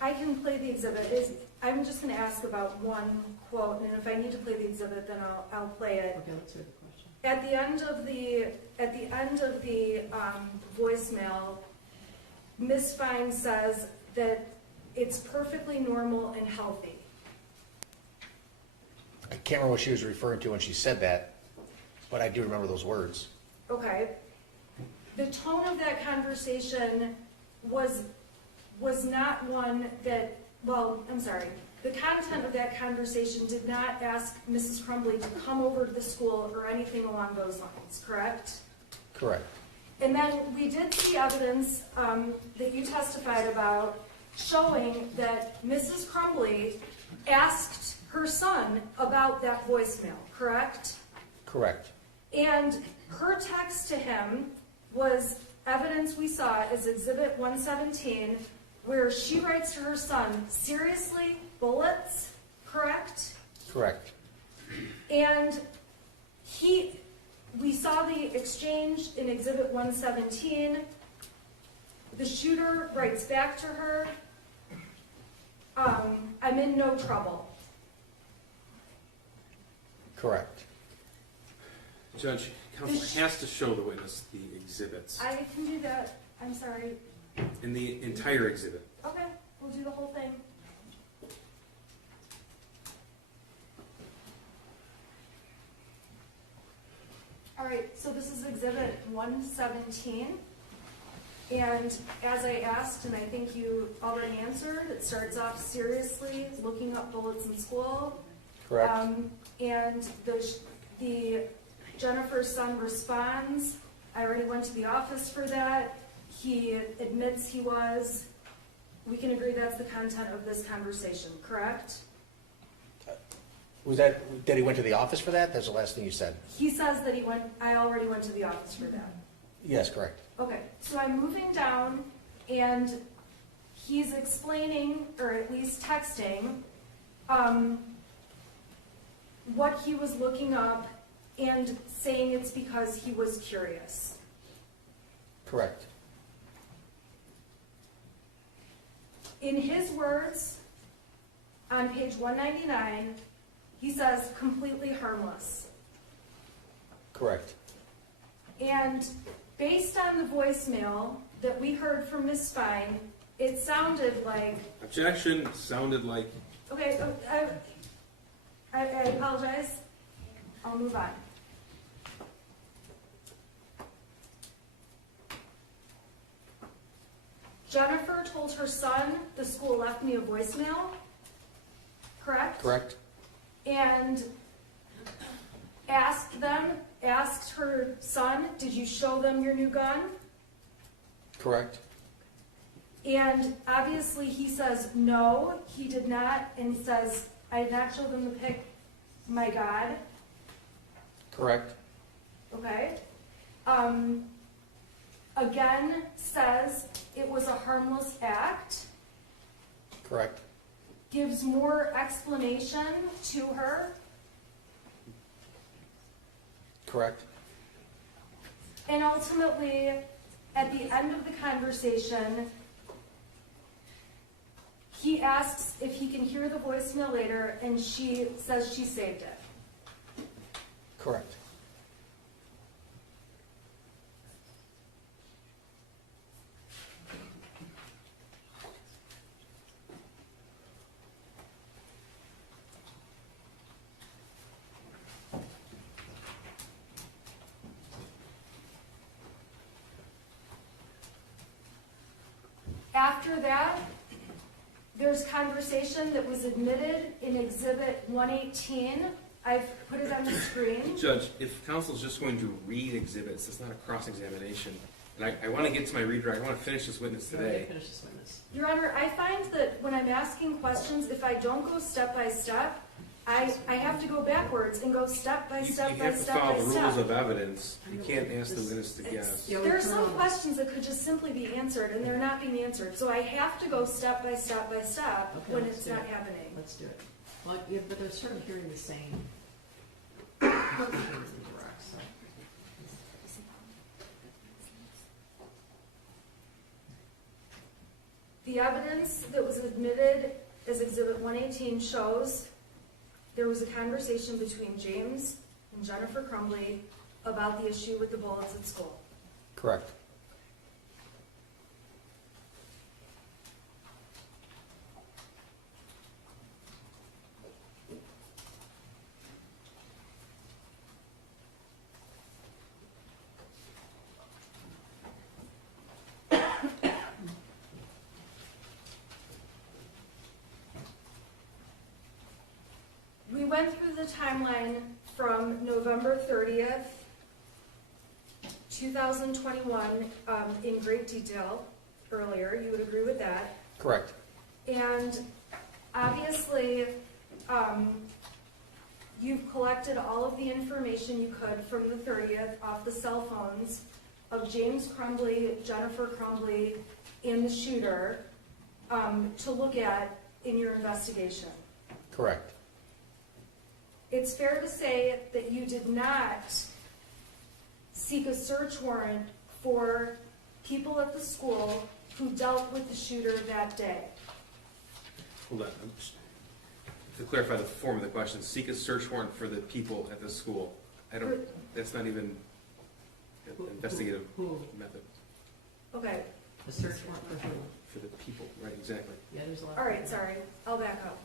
I can play the exhibit. I'm just going to ask about one quote, and if I need to play the exhibit, then I'll play it. Okay, let's hear the question. At the end of the voicemail, Miss Fine says that it's perfectly normal and healthy. I can't remember what she was referring to when she said that, but I do remember those words. Okay. The tone of that conversation was not one that, well, I'm sorry. The content of that conversation did not ask Mrs. Crumbley to come over to the school or anything along those lines, correct? Correct. And then we did see evidence that you testified about showing that Mrs. Crumbley asked her son about that voicemail, correct? Correct. And her text to him was evidence we saw as Exhibit 117, where she writes to her son, seriously, bullets, correct? Correct. And we saw the exchange in Exhibit 117. The shooter writes back to her, I'm in no trouble. Correct. Judge, counsel has to show the witness the exhibits I can do that. I'm sorry. in the entire exhibit. Okay, we'll do the whole thing. All right, so this is Exhibit 117. And as I asked, and I think you already answered, it starts off seriously, looking up bullets in school. Correct. And the Jennifer's son responds, I already went to the office for that. He admits he was. We can agree that's the content of this conversation, correct? Was that he went to the office for that? That's the last thing you said. He says that I already went to the office for that. Yes, correct. Okay, so I'm moving down, and he's explaining, or at least texting, what he was looking up and saying it's because he was curious. Correct. In his words, on page 199, he says, completely harmless. Correct. And based on the voicemail that we heard from Ms. Fine, it sounded like, Objection sounded like, okay, I apologize. I'll move on. Jennifer told her son the school left me a voicemail, correct? Correct? And asked her son, did you show them your new gun? Correct? And obviously he says, no, he did not, and says, I did not show them the pic, my God, Correct? okay? Again, says it was a harmless act, Correct? gives more explanation to her, Correct? and ultimately, at the end of the conversation, he asks if he can hear the voicemail later, and she says she saved it. Correct. After that, there's conversation that was admitted in Exhibit 118. I've put it on the screen. Judge, if counsel's just going to read exhibits, it's not a cross-examination. And I want to get to my reader, I want to finish this witness today. Finish this witness. Your Honor, I find that when I'm asking questions, if I don't go step by step, I have to go backwards and go step by You step by have to step follow by the rules step. of evidence. You can't ask the witness to guess. There are some questions that could just simply be answered, and they're not being answered. So I have to go step by step by step Okay, when let's it's do not it. happening. Let's do it. Well, yeah, but they're sort of hearing the same. Direct, so. The evidence that was admitted as Exhibit 118 shows there was a conversation between James and Jennifer Crumbley about the issue with the bullets at school. Correct. We went through the timeline from November 30th, 2021, in great detail earlier. You would agree with that. Correct. And obviously, you've collected all of the information you could from the 30th off the cell phones of James Crumbley, Jennifer Crumbley, and the shooter to look at in your investigation. Correct. It's fair to say that you did not seek a search warrant for people at the school who dealt with the shooter that day. Hold on. To clarify the form of the question, seek a search warrant for the people at the school. That's not even an investigative Who? method. Okay, A search warrant for who? For the people, right, exactly. Yeah, there's a lot. all right, sorry, I'll back up.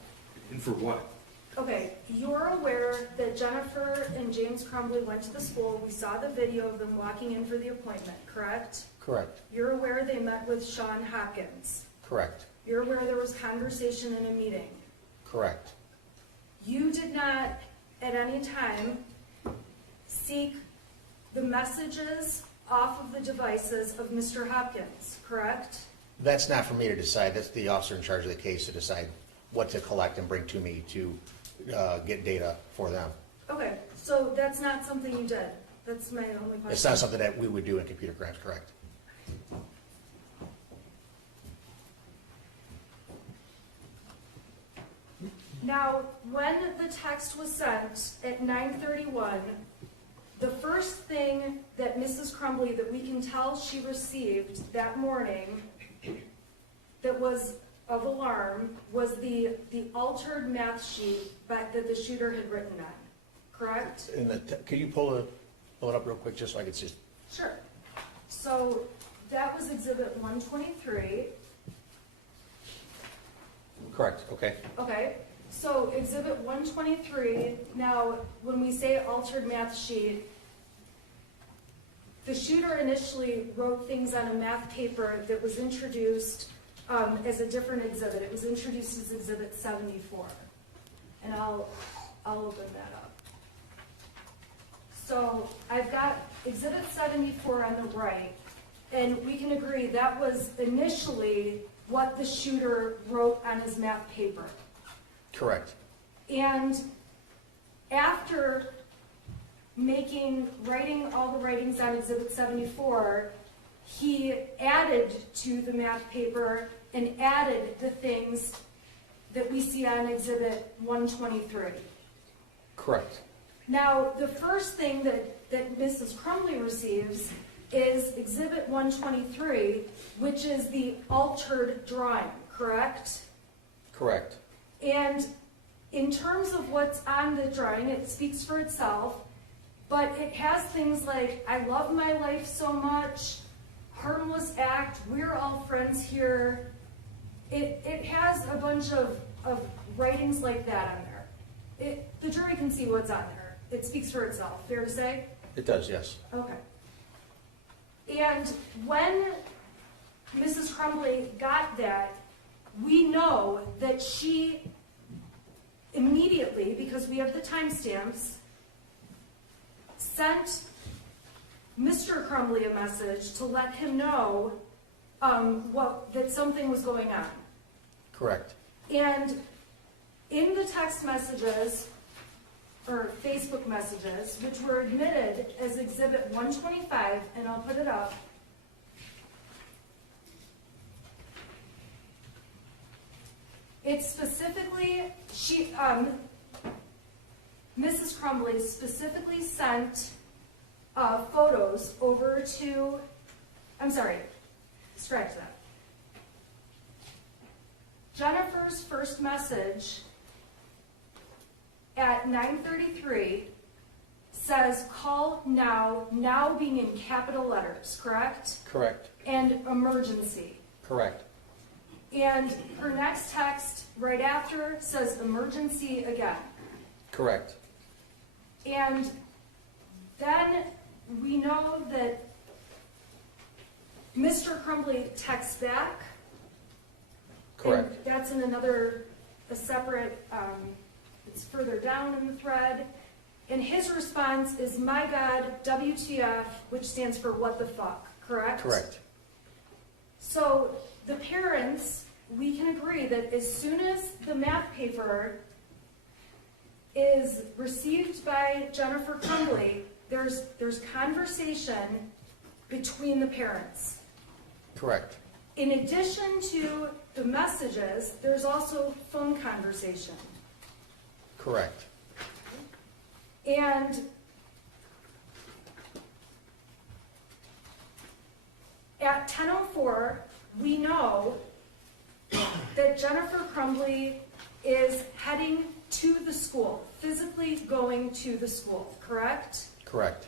And for what? Okay, you're aware that Jennifer and James Crumbley went to the school. We saw the video of them walking in for the appointment, correct? Correct. You're aware they met with Sean Hopkins. Correct. You're aware there was conversation in a meeting. Correct. You did not, at any time, seek the messages off of the devices of Mr. Hopkins, correct? That's not for me to decide. That's the officer in charge of the case to decide what to collect and bring to me to get data for them. Okay, so that's not something you did. That's my only question. It's not something that we would do in computer crimes, correct? Now, when the text was sent at 9:31, the first thing that Mrs. Crumbley, that we can tell she received that morning that was of alarm was the altered math sheet that the shooter had written on, correct? Could you pull it up real quick just so I could see? Sure. So that was Exhibit 123. Correct, okay. Okay, so exhibit 123, now, when we say altered math sheet, the shooter initially wrote things on a math paper that was introduced as a different exhibit. It was introduced as exhibit 74. And I'll open that up. So I've got exhibit 74 on the right, and we can agree that was initially what the shooter wrote on his math paper. Correct. And after writing all the writings on exhibit 74, he added to the math paper and added the things that we see on exhibit 123. Correct. Now, the first thing that Mrs. Crumbley receives is exhibit 123, which is the altered drawing, correct? Correct. And in terms of what's on the drawing, it speaks for itself, but it has things like, I love my life so much, harmless act, we're all friends here. It has a bunch of writings like that on there. The jury can see what's on there. It speaks for itself, fair to say? It does, yes. Okay. And when Mrs. Crumbley got that, we know that she immediately, because we have the timestamps, sent Mr. Crumbley a message to let him know that something was going on. Correct. And in the text messages, or Facebook messages, which were admitted as Exhibit 125, and I'll put it up, it specifically, Mrs. Crumbley specifically sent photos over to, I'm sorry, scratch that. Jennifer's first message at 9:33 says call now, now being in capital letters, correct? Correct. And emergency. Correct. And her next text right after says emergency again. Correct. And then we know that Mr. Crumbley texts back. Correct. And that's in a separate, it's further down in the thread. And his response is, my God, WTF, which stands for what the fuck, correct? Correct. So the parents, we can agree that as soon as the math paper is received by Jennifer Crumbley, there's conversation between the parents. Correct. In addition to the messages, there's also phone conversation. Correct. And at 10:04, we know that Jennifer Crumbley is heading to the school, physically going to the school, correct? Correct.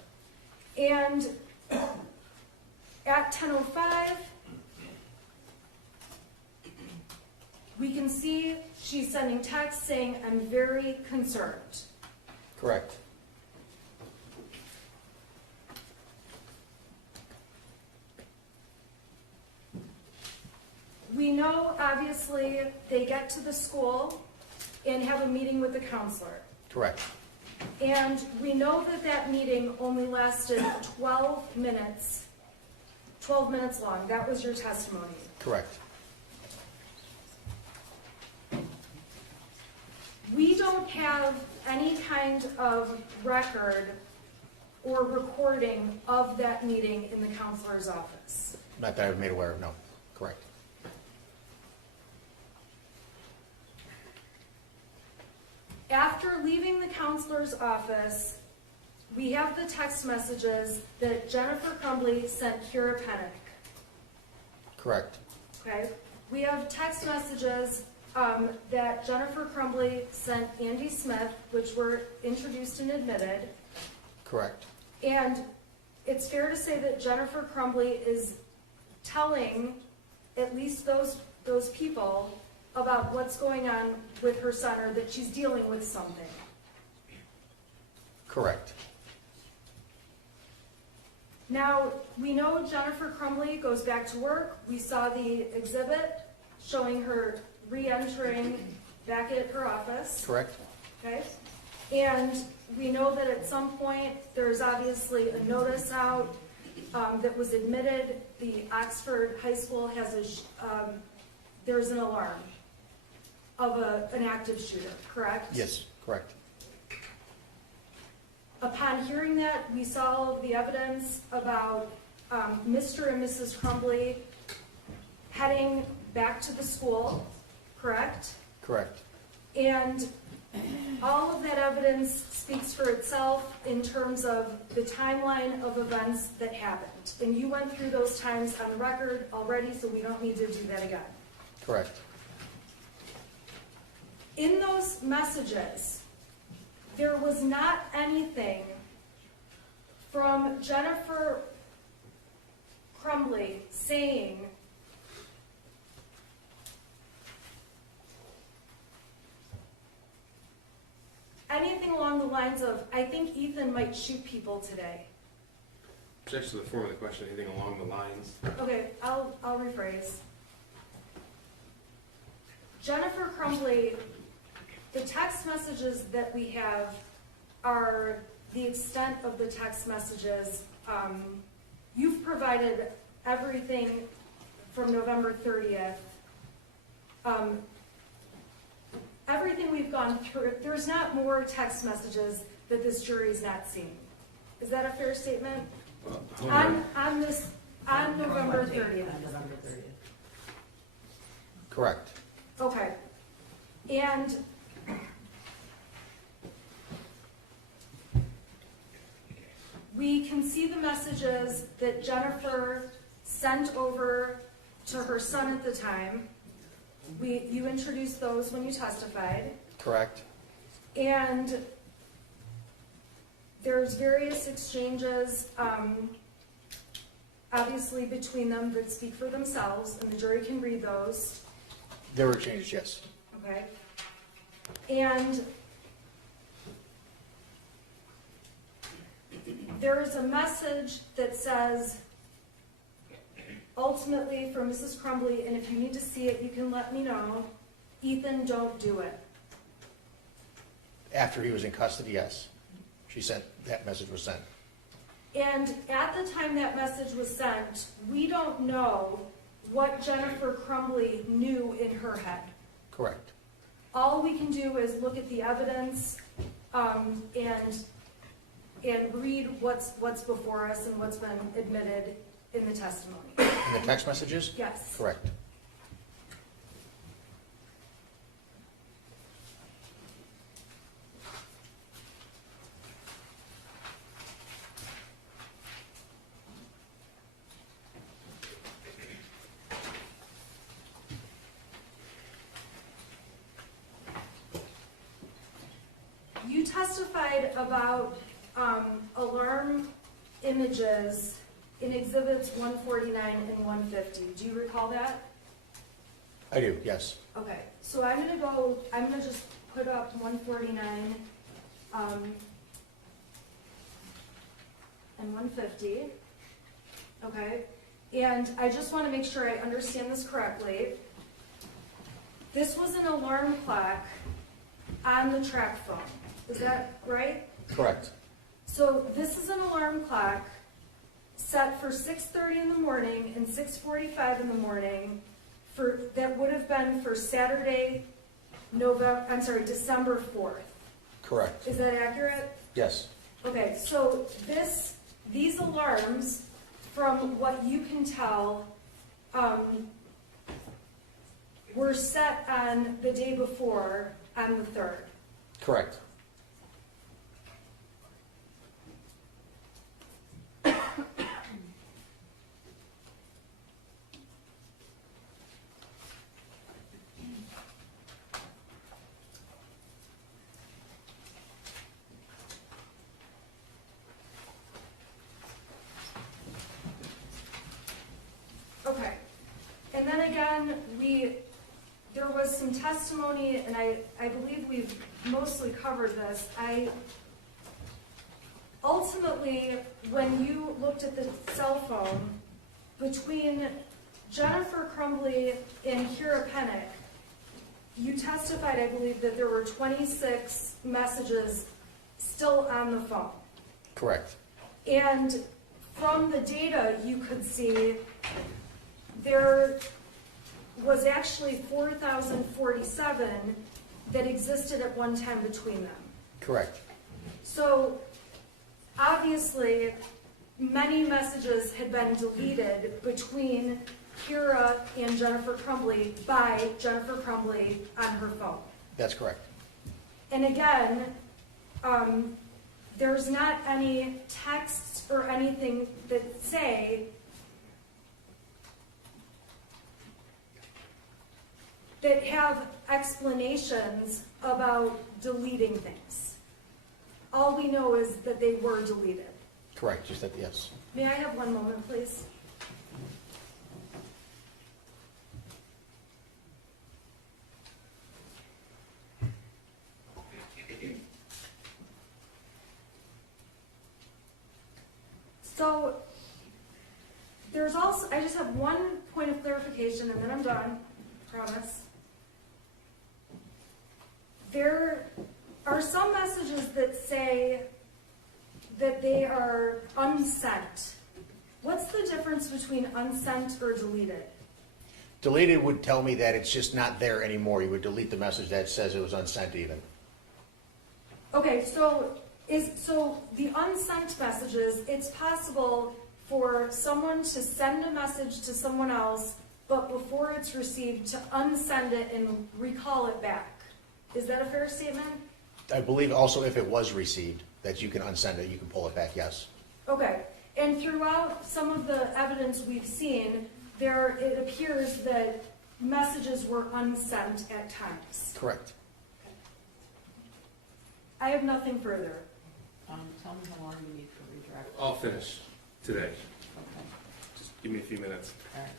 And at 10:05, we can see she's sending texts saying, I'm very concerned. Correct. We know, obviously, they get to the school and have a meeting with the counselor. Correct. And we know that that meeting only lasted 12 minutes long. That was your testimony. Correct. We don't have any kind of record or recording of that meeting in the counselor's office. Not that I was made aware of, no. Correct. After leaving the counselor's office, we have the text messages that Jennifer Crumbley sent Kira Pennick. Correct. Okay? We have text messages that Jennifer Crumbley sent Andy Smith, which were introduced and admitted. Correct. And it's fair to say that Jennifer Crumbley is telling at least those people about what's going on with her son, or that she's dealing with something. Correct. Now, we know Jennifer Crumbley goes back to work. We saw the exhibit showing her re-entering back at her office. Correct. Okay? And we know that at some point, there's obviously a notice out that was admitted. The Oxford High School has there's an alarm of an active shooter, correct? Yes, correct. Upon hearing that, we saw all of the evidence about Mr. and Mrs. Crumbley heading back to the school, correct? Correct. And all of that evidence speaks for itself in terms of the timeline of events that happened. And you went through those times on the record already, so we don't need to do that again. Correct. In those messages, there was not anything from Jennifer Crumbley saying anything along the lines of, I think Ethan might shoot people today. Just to the form of the question, anything along the lines? Okay, I'll rephrase. Jennifer Crumbley, the text messages that we have are the extent of the text messages. You've provided everything from November 30th. Everything we've gone through, there's not more text messages that this jury's not seen. Is that a fair statement? On November 30th. November 30th. Correct. Okay. And we can see the messages that Jennifer sent over to her son at the time. You introduced those when you testified. Correct. And there's various exchanges, obviously between them, that speak for themselves, and the jury can read those. There were changes, yes. Okay? And there is a message that says, ultimately for Mrs. Crumbley, and if you need to see it, you can let me know, Ethan, don't do it. After he was in custody, yes. She said that message was sent. And at the time that message was sent, we don't know what Jennifer Crumbley knew in her head. Correct. All we can do is look at the evidence and read what's before us and what's been admitted in the testimony. In the text messages? Yes. Correct. You testified about alarm images in exhibits 149 and 150. Do you recall that? I do, yes. Okay, so I'm gonna just put up 149 and 150. Okay, and I just want to make sure I understand this correctly. This was an alarm clock on the track phone. Is that right? Correct. So this is an alarm clock set for 6:30 in the morning and 6:45 in the morning that would have been for Saturday, December 4th. Correct. Is that accurate? Yes. Okay, so these alarms, from what you can tell, were set on the day before, on the 3rd. Correct. Okay, and then again, there was some testimony, and I believe we've mostly covered this. Ultimately, when you looked at the cell phone, between Jennifer Crumbley and Kira Pennick, you testified, I believe, that there were 26 messages still on the phone. Correct. And from the data, you could see there was actually 4,047 that existed at one time between them. Correct. So obviously, many messages had been deleted between Kira and Jennifer Crumbley by Jennifer Crumbley on her phone. That's correct. And again, there's not any texts or anything that say that have explanations about deleting things. All we know is that they were deleted. Correct, just that, yes. May I have one moment, please? So, there's also, I just have one point of clarification and then I'm done, promise. There are some messages that say that they are unsent. What's the difference between unsent or deleted? Deleted would tell me that it's just not there anymore. You would delete the message that says it was unsent even. Okay, so the unsent messages, it's possible for someone to send a message to someone else, but before it's received, to unsend it and recall it back. Is that a fair statement? I believe also if it was received, that you can unsend it, you can pull it back, yes. Okay, and throughout some of the evidence we've seen, it appears that messages were unsent at times. Correct. I have nothing further. Tell me how long you need for redirect. I'll finish today. Okay, Just give me a few minutes. all right.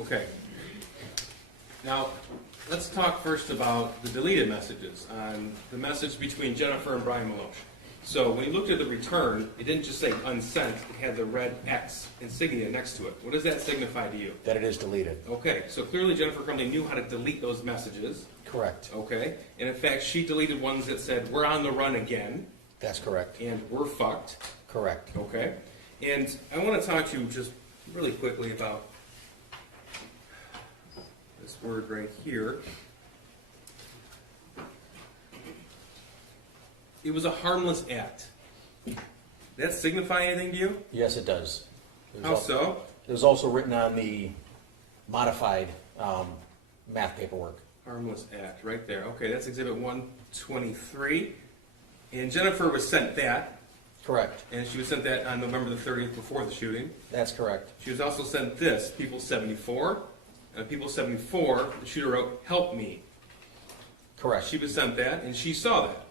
Okay. Now, let's talk first about the deleted messages on the message between Jennifer and Brian Maloche. So when you looked at the return, it didn't just say unsent, it had the red X insignia next to it. What does that signify to you? That it is deleted. Okay, so clearly Jennifer Crumbley knew how to delete those messages. Correct. Okay, and in fact, she deleted ones that said, "We're on the run again," That's correct. and "We're fucked." Correct. Okay, and I want to talk to you just really quickly about this word right here. It was a harmless act. Does that signify anything to you? Yes, it does. It was How so? It was also written on the modified math paperwork. Harmless act, right there. Okay, that's Exhibit 123. And Jennifer was sent that, Correct. and she was sent that on November the 30th before the shooting. That's correct. She was also sent this, People 74. And People 74, the shooter wrote, "Help me." Correct. She was sent that, and she saw that.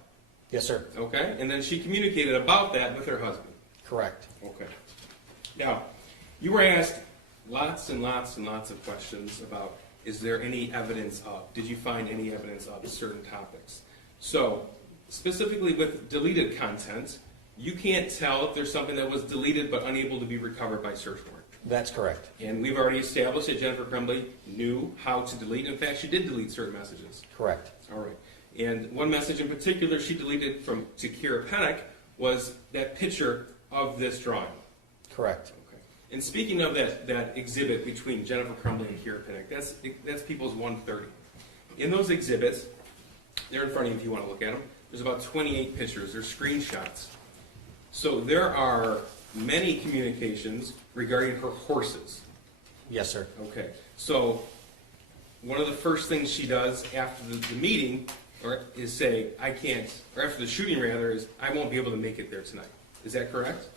Yes, sir. Okay? And then she communicated about that with her husband. Correct. Okay. Now, you were asked lots and lots and lots of questions about, is there any evidence of, did you find any evidence of certain topics? So, specifically with deleted content, you can't tell if there's something that was deleted but unable to be recovered by search warrant. That's correct. And we've already established that Jennifer Crumbley knew how to delete. In fact, she did delete certain messages. Correct. All right. And one message in particular she deleted to Kira Pennick was that picture of this drawing. Correct. Okay. And speaking of that exhibit between Jennifer Crumbley and Kira Pennick, that's People's 130. In those exhibits, they're in front of you if you want to look at them, there's about 28 pictures. They're screenshots. So there are many communications regarding her horses. Yes, sir. Okay. So one of the first things she does after the meeting is say, I can't, or after the shooting rather, is I won't be able to make it there tonight. Is that correct?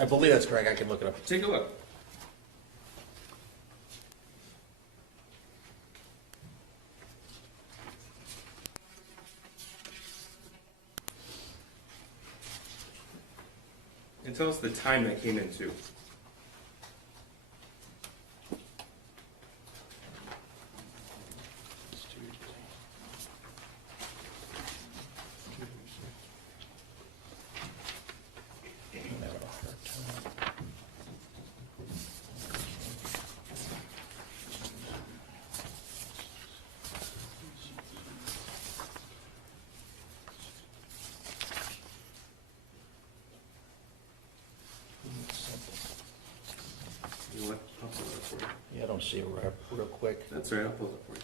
I believe that's correct. I can look it up. Take a look. And tell us the time that came into. You know what? I'll pull it up for you. Yeah, I don't see it real quick. That's all right, I'll pull it up for you.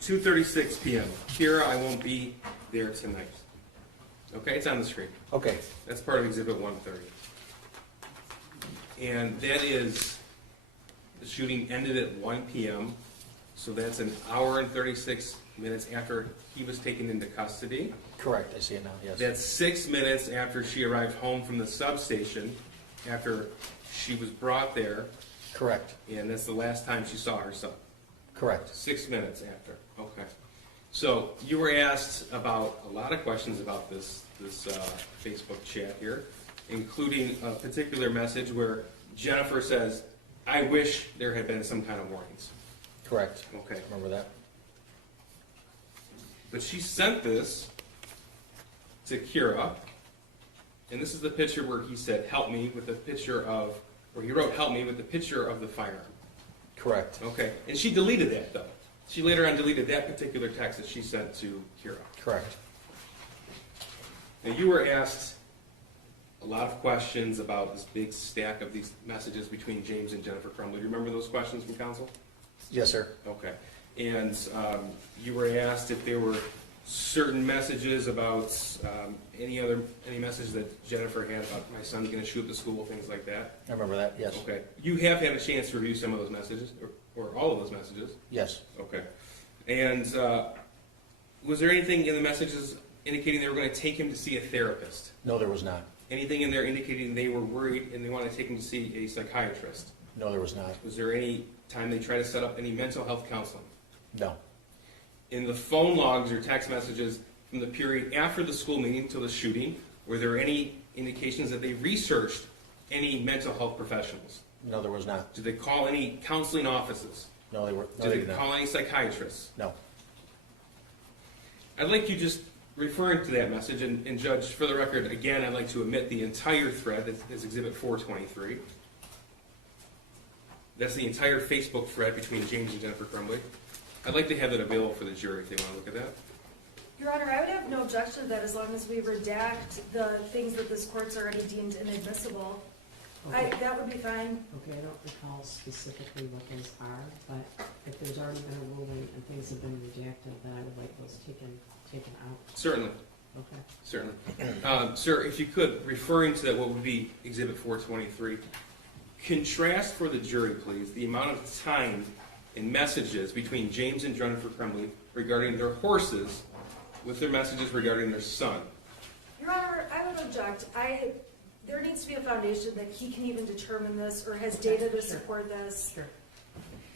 "2:36 p.m. Kira, I won't be there tonight." Okay, it's on the screen. Okay, That's part of Exhibit 130. And that is, the shooting ended at 1 p.m., so that's an hour and 36 minutes after he was taken into custody. correct, I see it now, yes. That's 6 minutes after she arrived home from the substation, after she was brought there, Correct, and that's the last time she saw her son. correct. 6 minutes after, okay. So you were asked about a lot of questions about this Facebook chat here, including a particular message where Jennifer says, "I wish there had been some kind of warnings." Correct. Okay. Remember that? But she sent this to Kira, and this is the picture where he said, "Help me," with the picture of, or he wrote, "Help me," with the picture of the firearm. Correct, Okay, and she deleted that though. She later on deleted that particular text that she sent to Kira. correct. Now, you were asked a lot of questions about this big stack of these messages between James and Jennifer Crumbley. Do you remember those questions from council? Yes, sir. Okay. And you were asked if there were certain messages about any message that Jennifer had about my son's going to shoot up the school, things like that. I remember that, yes. Okay. You have had a chance to review some of those messages, or all of those messages. Yes. Okay. And was there anything in the messages indicating they were going to take him to see a therapist? No, there was not. Anything in there indicating they were worried and they wanted to take him to see a psychiatrist? No, there was not. Was there any time they tried to set up any mental health counseling? No. In the phone logs or text messages from the period after the school meeting till the shooting, were there any indications that they researched any mental health professionals? No, there was not. Did they call any counseling offices? No, they were. No, Did they they did call not. any psychiatrists? No. I'd like you just referring to that message, and Judge, for the record, again, I'd like to omit the entire thread that is Exhibit 423. That's the entire Facebook thread between James and Jennifer Crumbley. I'd like to have that available for the jury if they want to look at that. Your Honor, I would have no objection to that as long as we redact the things that this court's already deemed inadmissible. That would be fine. Okay, I don't recall specifically what those are, but if there's already been a ruling and things have been redacted, then I would like those taken out. Certainly, Okay. certainly. Sir, if you could, referring to that, what would be Exhibit 423, contrast for the jury, please, the amount of time and messages between James and Jennifer Crumbley regarding their horses with their messages regarding their son. Your Honor, I would object. There needs to be a foundation that he can even determine this or has data to support this. Sure.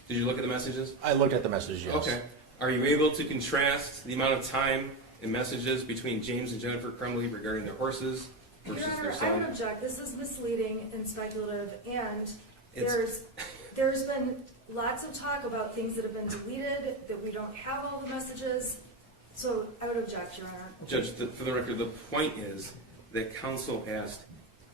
Did you look at the messages? I looked at the message, yes. Okay. Are you able to contrast the amount of time and messages between James and Jennifer Crumbley regarding their horses Your versus Honor, their I would son? object. This is misleading and speculative, and It's- there's been lots of talk about things that have been deleted, that we don't have all the messages. So I would object, Your Honor. Judge, for the record, the point is that counsel asked,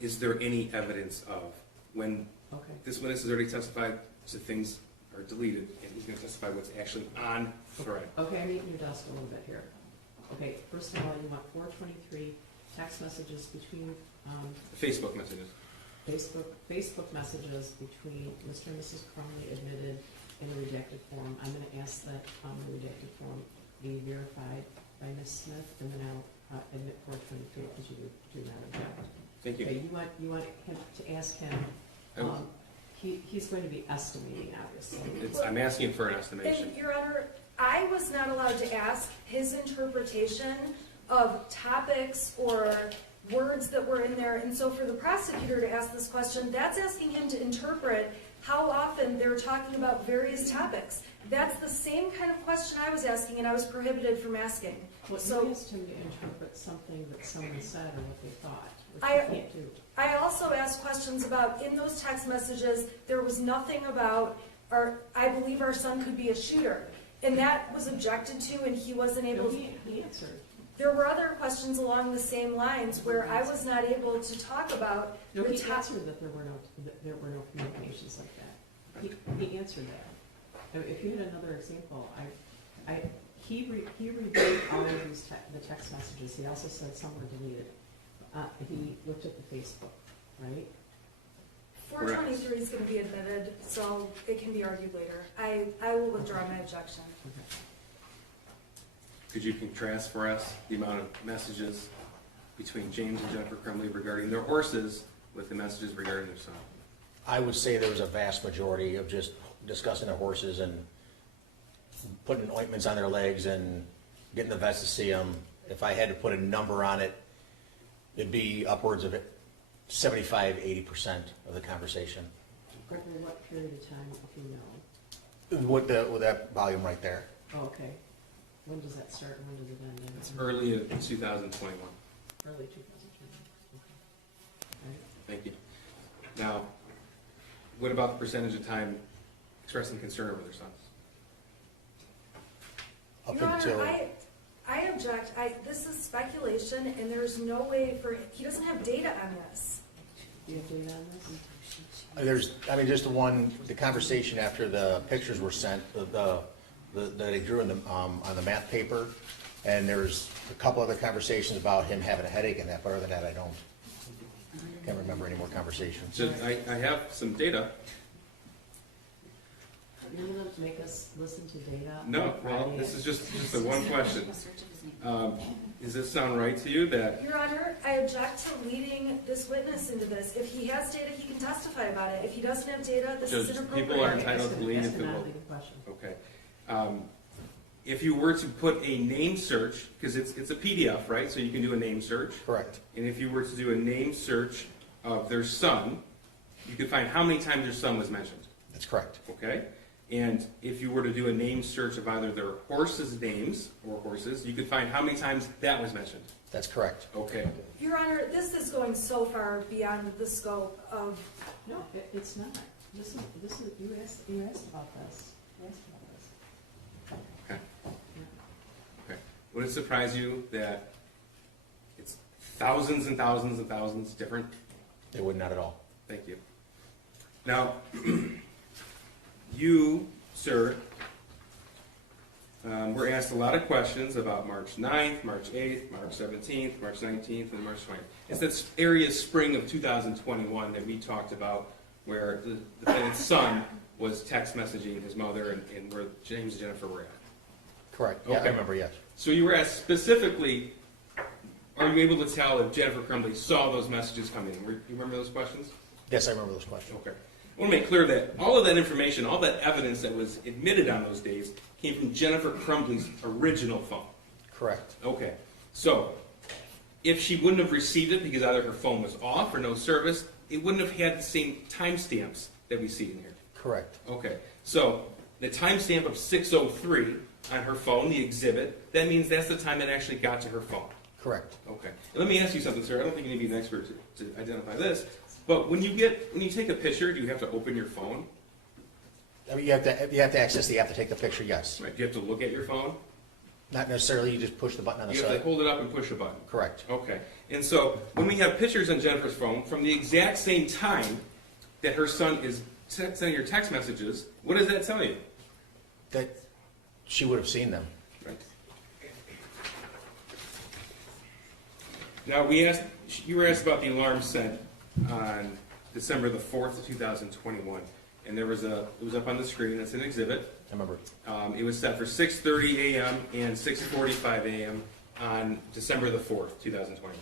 is there any evidence of when Okay. this witness has already testified to things are deleted, and he's going to testify what's actually on thread. Okay, I'm eating your desk a little bit here. Okay, first of all, you want 423 text messages between, Facebook messages. Facebook messages between Mr. and Mrs. Crumley admitted in a redacted form. I'm gonna ask that, the redacted form be verified by Ms. Smith, and then I'll, admit 423, because you do not object. Thank Okay, you. you want him to ask him, he's going to be estimating, obviously. I'm asking for an estimation. And, Your Honor, I was not allowed to ask his interpretation of topics or words that were in there. And so for the prosecutor to ask this question, that's asking him to interpret how often they're talking about various topics. That's the same kind of question I was asking, and I was prohibited from asking. Well, So you asked him to interpret something that someone said or what they thought, which I- you can't do. I also asked questions about, in those text messages, there was nothing about, I believe our son could be a shooter. And that was objected to, and he wasn't able No, to. he answered. There were other questions along the same lines where I was not able to talk about No, the he top. answered that there were no communications like that. He answered that. Now, if you had another example, he reviewed all of these the text messages. He also said some were deleted. He looked at the Facebook, right? 423 is going to be admitted, so it can be argued later. I will withdraw my objection. Okay. Could you contrast for us the amount of messages between James and Jennifer Crumbley regarding their horses with the messages regarding their son? I would say there was a vast majority of just discussing their horses and putting ointments on their legs and getting the vets to see them. If I had to put a number on it, it'd be upwards of 75-80% of the conversation. Over what period of time, if you know? With that volume right there. Oh, okay. When does that start and when does it end? It's early in 2021. Early 2020. Okay. All right. Thank you. Now, what about the percentage of time expressing concern over their sons? Up Your until, Honor, I object. This is speculation, and there's no way for, he doesn't have data on this. Do you have data on this? just the conversation after the pictures were sent, that they drew in on the math paper, and there's a couple other conversations about him having a headache and that, but other than that, I can't remember any more conversations. So I have some data. You're going to make us listen to data? No, well, this is just the one question. Does this sound right to you that, Your Honor, I object to leading this witness into this. If he has data, he can testify about it. If he doesn't have data, this is Judge, inappropriate. people are entitled to lead That's if a they will? non-legal question. Okay. If you were to put a name search, because it's a PDF, right? So you can do a name search. Correct. And if you were to do a name search of their son, you could find how many times their son was mentioned. That's correct. Okay? And if you were to do a name search of either their horses' names or horses, you could find how many times that was mentioned. That's correct. Okay. Your Honor, this is going so far beyond the scope of, No, it's not. This is, you asked about this. You asked about this. Okay. Yeah. Okay. Would it surprise you that it's thousands and thousands and thousands different? It would not at all. Thank you. Now, you, sir, were asked a lot of questions about March 9th, March 8th, March 17th, March 19th, and March 20th. It's that area spring of 2021 that we talked about where the defendant's son was text messaging his mother and where James and Jennifer were at. Correct. Yeah, Okay. I remember, yes. So you were asked specifically, are you able to tell if Jennifer Crumbley saw those messages coming in? You remember those questions? Yes, I remember those questions. Okay. I want to make clear that all of that information, all that evidence that was admitted on those days came from Jennifer Crumbley's original phone. Correct. Okay. So, if she wouldn't have received it because either her phone was off or no service, it wouldn't have had the same timestamps that we see in here. Correct. Okay. So, the timestamp of 6:03 on her phone, the exhibit, that means that's the time it actually got to her phone. Correct. Okay. And let me ask you something, sir. I don't think you need to be an expert to identify this, but when you take a picture, do you have to open your phone? I mean, you have to access you have to take the picture, yes. Right. Do you have to look at your phone? Not necessarily, you just push the button on the You have to side. hold it up and push a button. Correct. Okay. And so when we have pictures on Jennifer's phone from the exact same time that her son is sending her text messages, what does that tell you? That she would have seen them. Right. Now you were asked about the alarm sent on December the 4th of 2021, and it was up on the screen. It's an exhibit. I remember. It was set for 6:30 a.m. and 6:45 a.m. on December the 4th, 2021.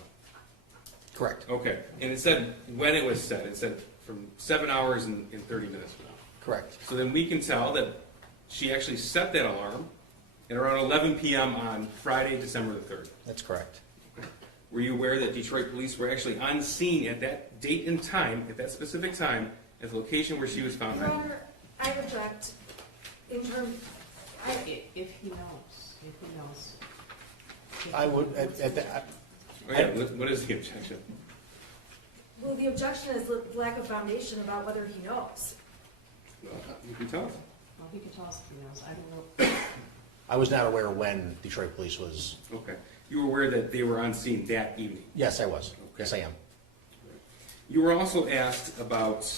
Correct. Okay, and it said when it was set. It said from 7 hours and 30 minutes. Correct. So then we can tell that she actually set that alarm at around 11 p.m. on Friday, December the 3rd. That's correct. Were you aware that Detroit police were actually on scene at that date and time, at that specific time, at the location where she was found? Your Honor, I object in terms, If he knows. I would, at that, Oh, yeah, what is the objection? well, the objection is the lack of foundation about whether he knows. Well, you can tell us. Well, he could tell us if he knows. I don't know. I was not aware when Detroit police was, Okay. You were aware that they were on scene that evening? yes, I was. Okay. Yes, I am. You were also asked about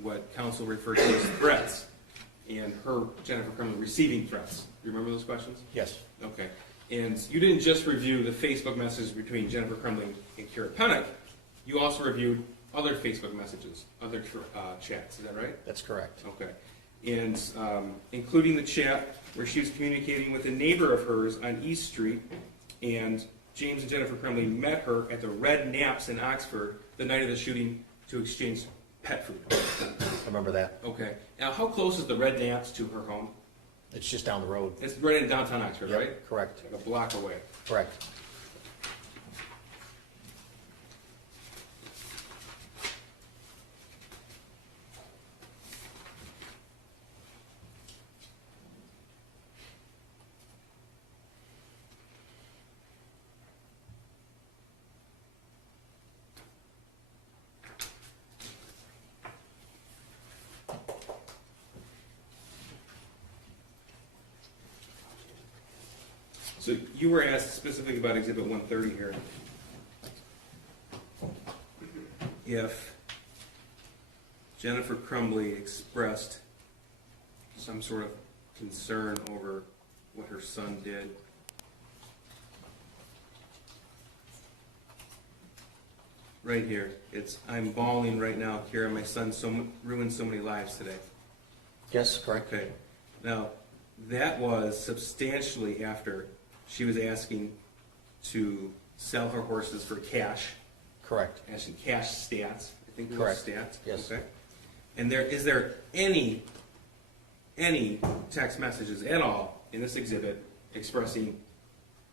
what counsel referred to as threats. and her, Jennifer Crumbley, receiving threats. Do you remember those questions? Yes, Okay. And you didn't just review the Facebook messages between Jennifer Crumbley and Kara Pennock, you also reviewed other Facebook messages, other chats, is that right? that's correct. Okay. And including the chat where she was communicating with a neighbor of hers on East Street, and James and Jennifer Crumbley met her at the Red Naps in Oxford the night of the shooting to exchange pet food. I remember that. Okay. Now, how close is the Red Naps to her home? It's just down the road. It's right in downtown Oxford, Yep, right? correct, Like a block away. correct. So you were asked specifically about Exhibit 130 here. If Jennifer Crumbley expressed some sort of concern over what her son did, right here, it's, "I'm bawling right now, Kara, my son ruined so many lives today." Yes, correct. Okay, now, that was substantially after she was asking to sell her horses for cash, Correct. asking cash stats, I think it was Correct. stats. Yes. Okay. And is there any text messages at all in this exhibit expressing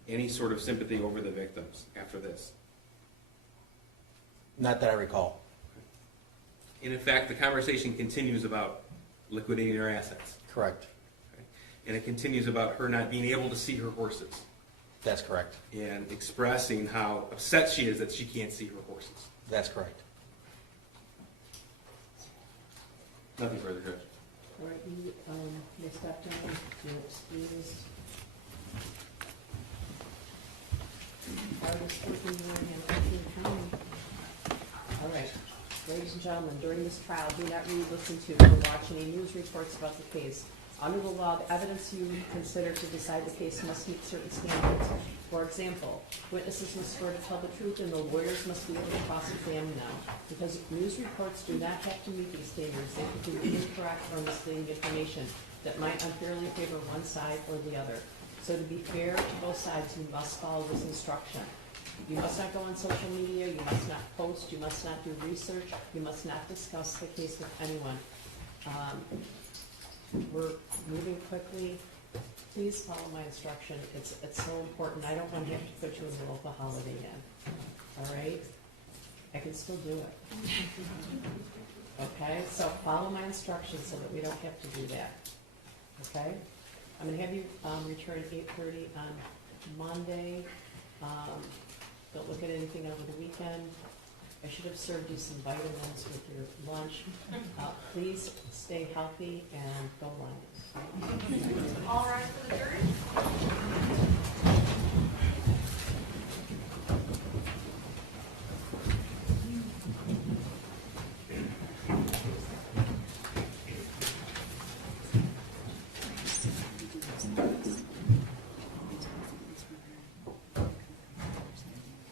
any sort of sympathy over the victims after this? Not that I recall. And in fact, the conversation continues about liquidating her assets. Correct. And it continues about her not being able to see her horses That's correct. and expressing how upset she is that she can't see her horses. That's correct. Nothing further, Judge. All right, you step down, you excuse. Artist working in Oakland County. All right, ladies and gentlemen, during this trial, do not read, listen to, or watch any news reports about the case. Under the law, the evidence you consider to decide the case must meet certain standards. For example, witnesses must swear to tell the truth and the lawyers must be able to cross-examine them. Because news reports do not have to meet these standards, they could be incorrect or misleading information that might unfairly favor one side or the other. So to be fair to both sides, you must follow this instruction. You must not go on social media, you must not post, you must not do research, you must not discuss the case with anyone. We're moving quickly. Please follow my instruction. It's so important. I don't want to have to put you in the local holiday in. All right? I can still do it. Okay? So follow my instructions so that we don't have to do that. Okay? I'm going to have you return at 8:30 on Monday. Don't look at anything over the weekend. I should have served you some vitamins with your lunch. Please stay healthy and go Lions. All rise for the jury.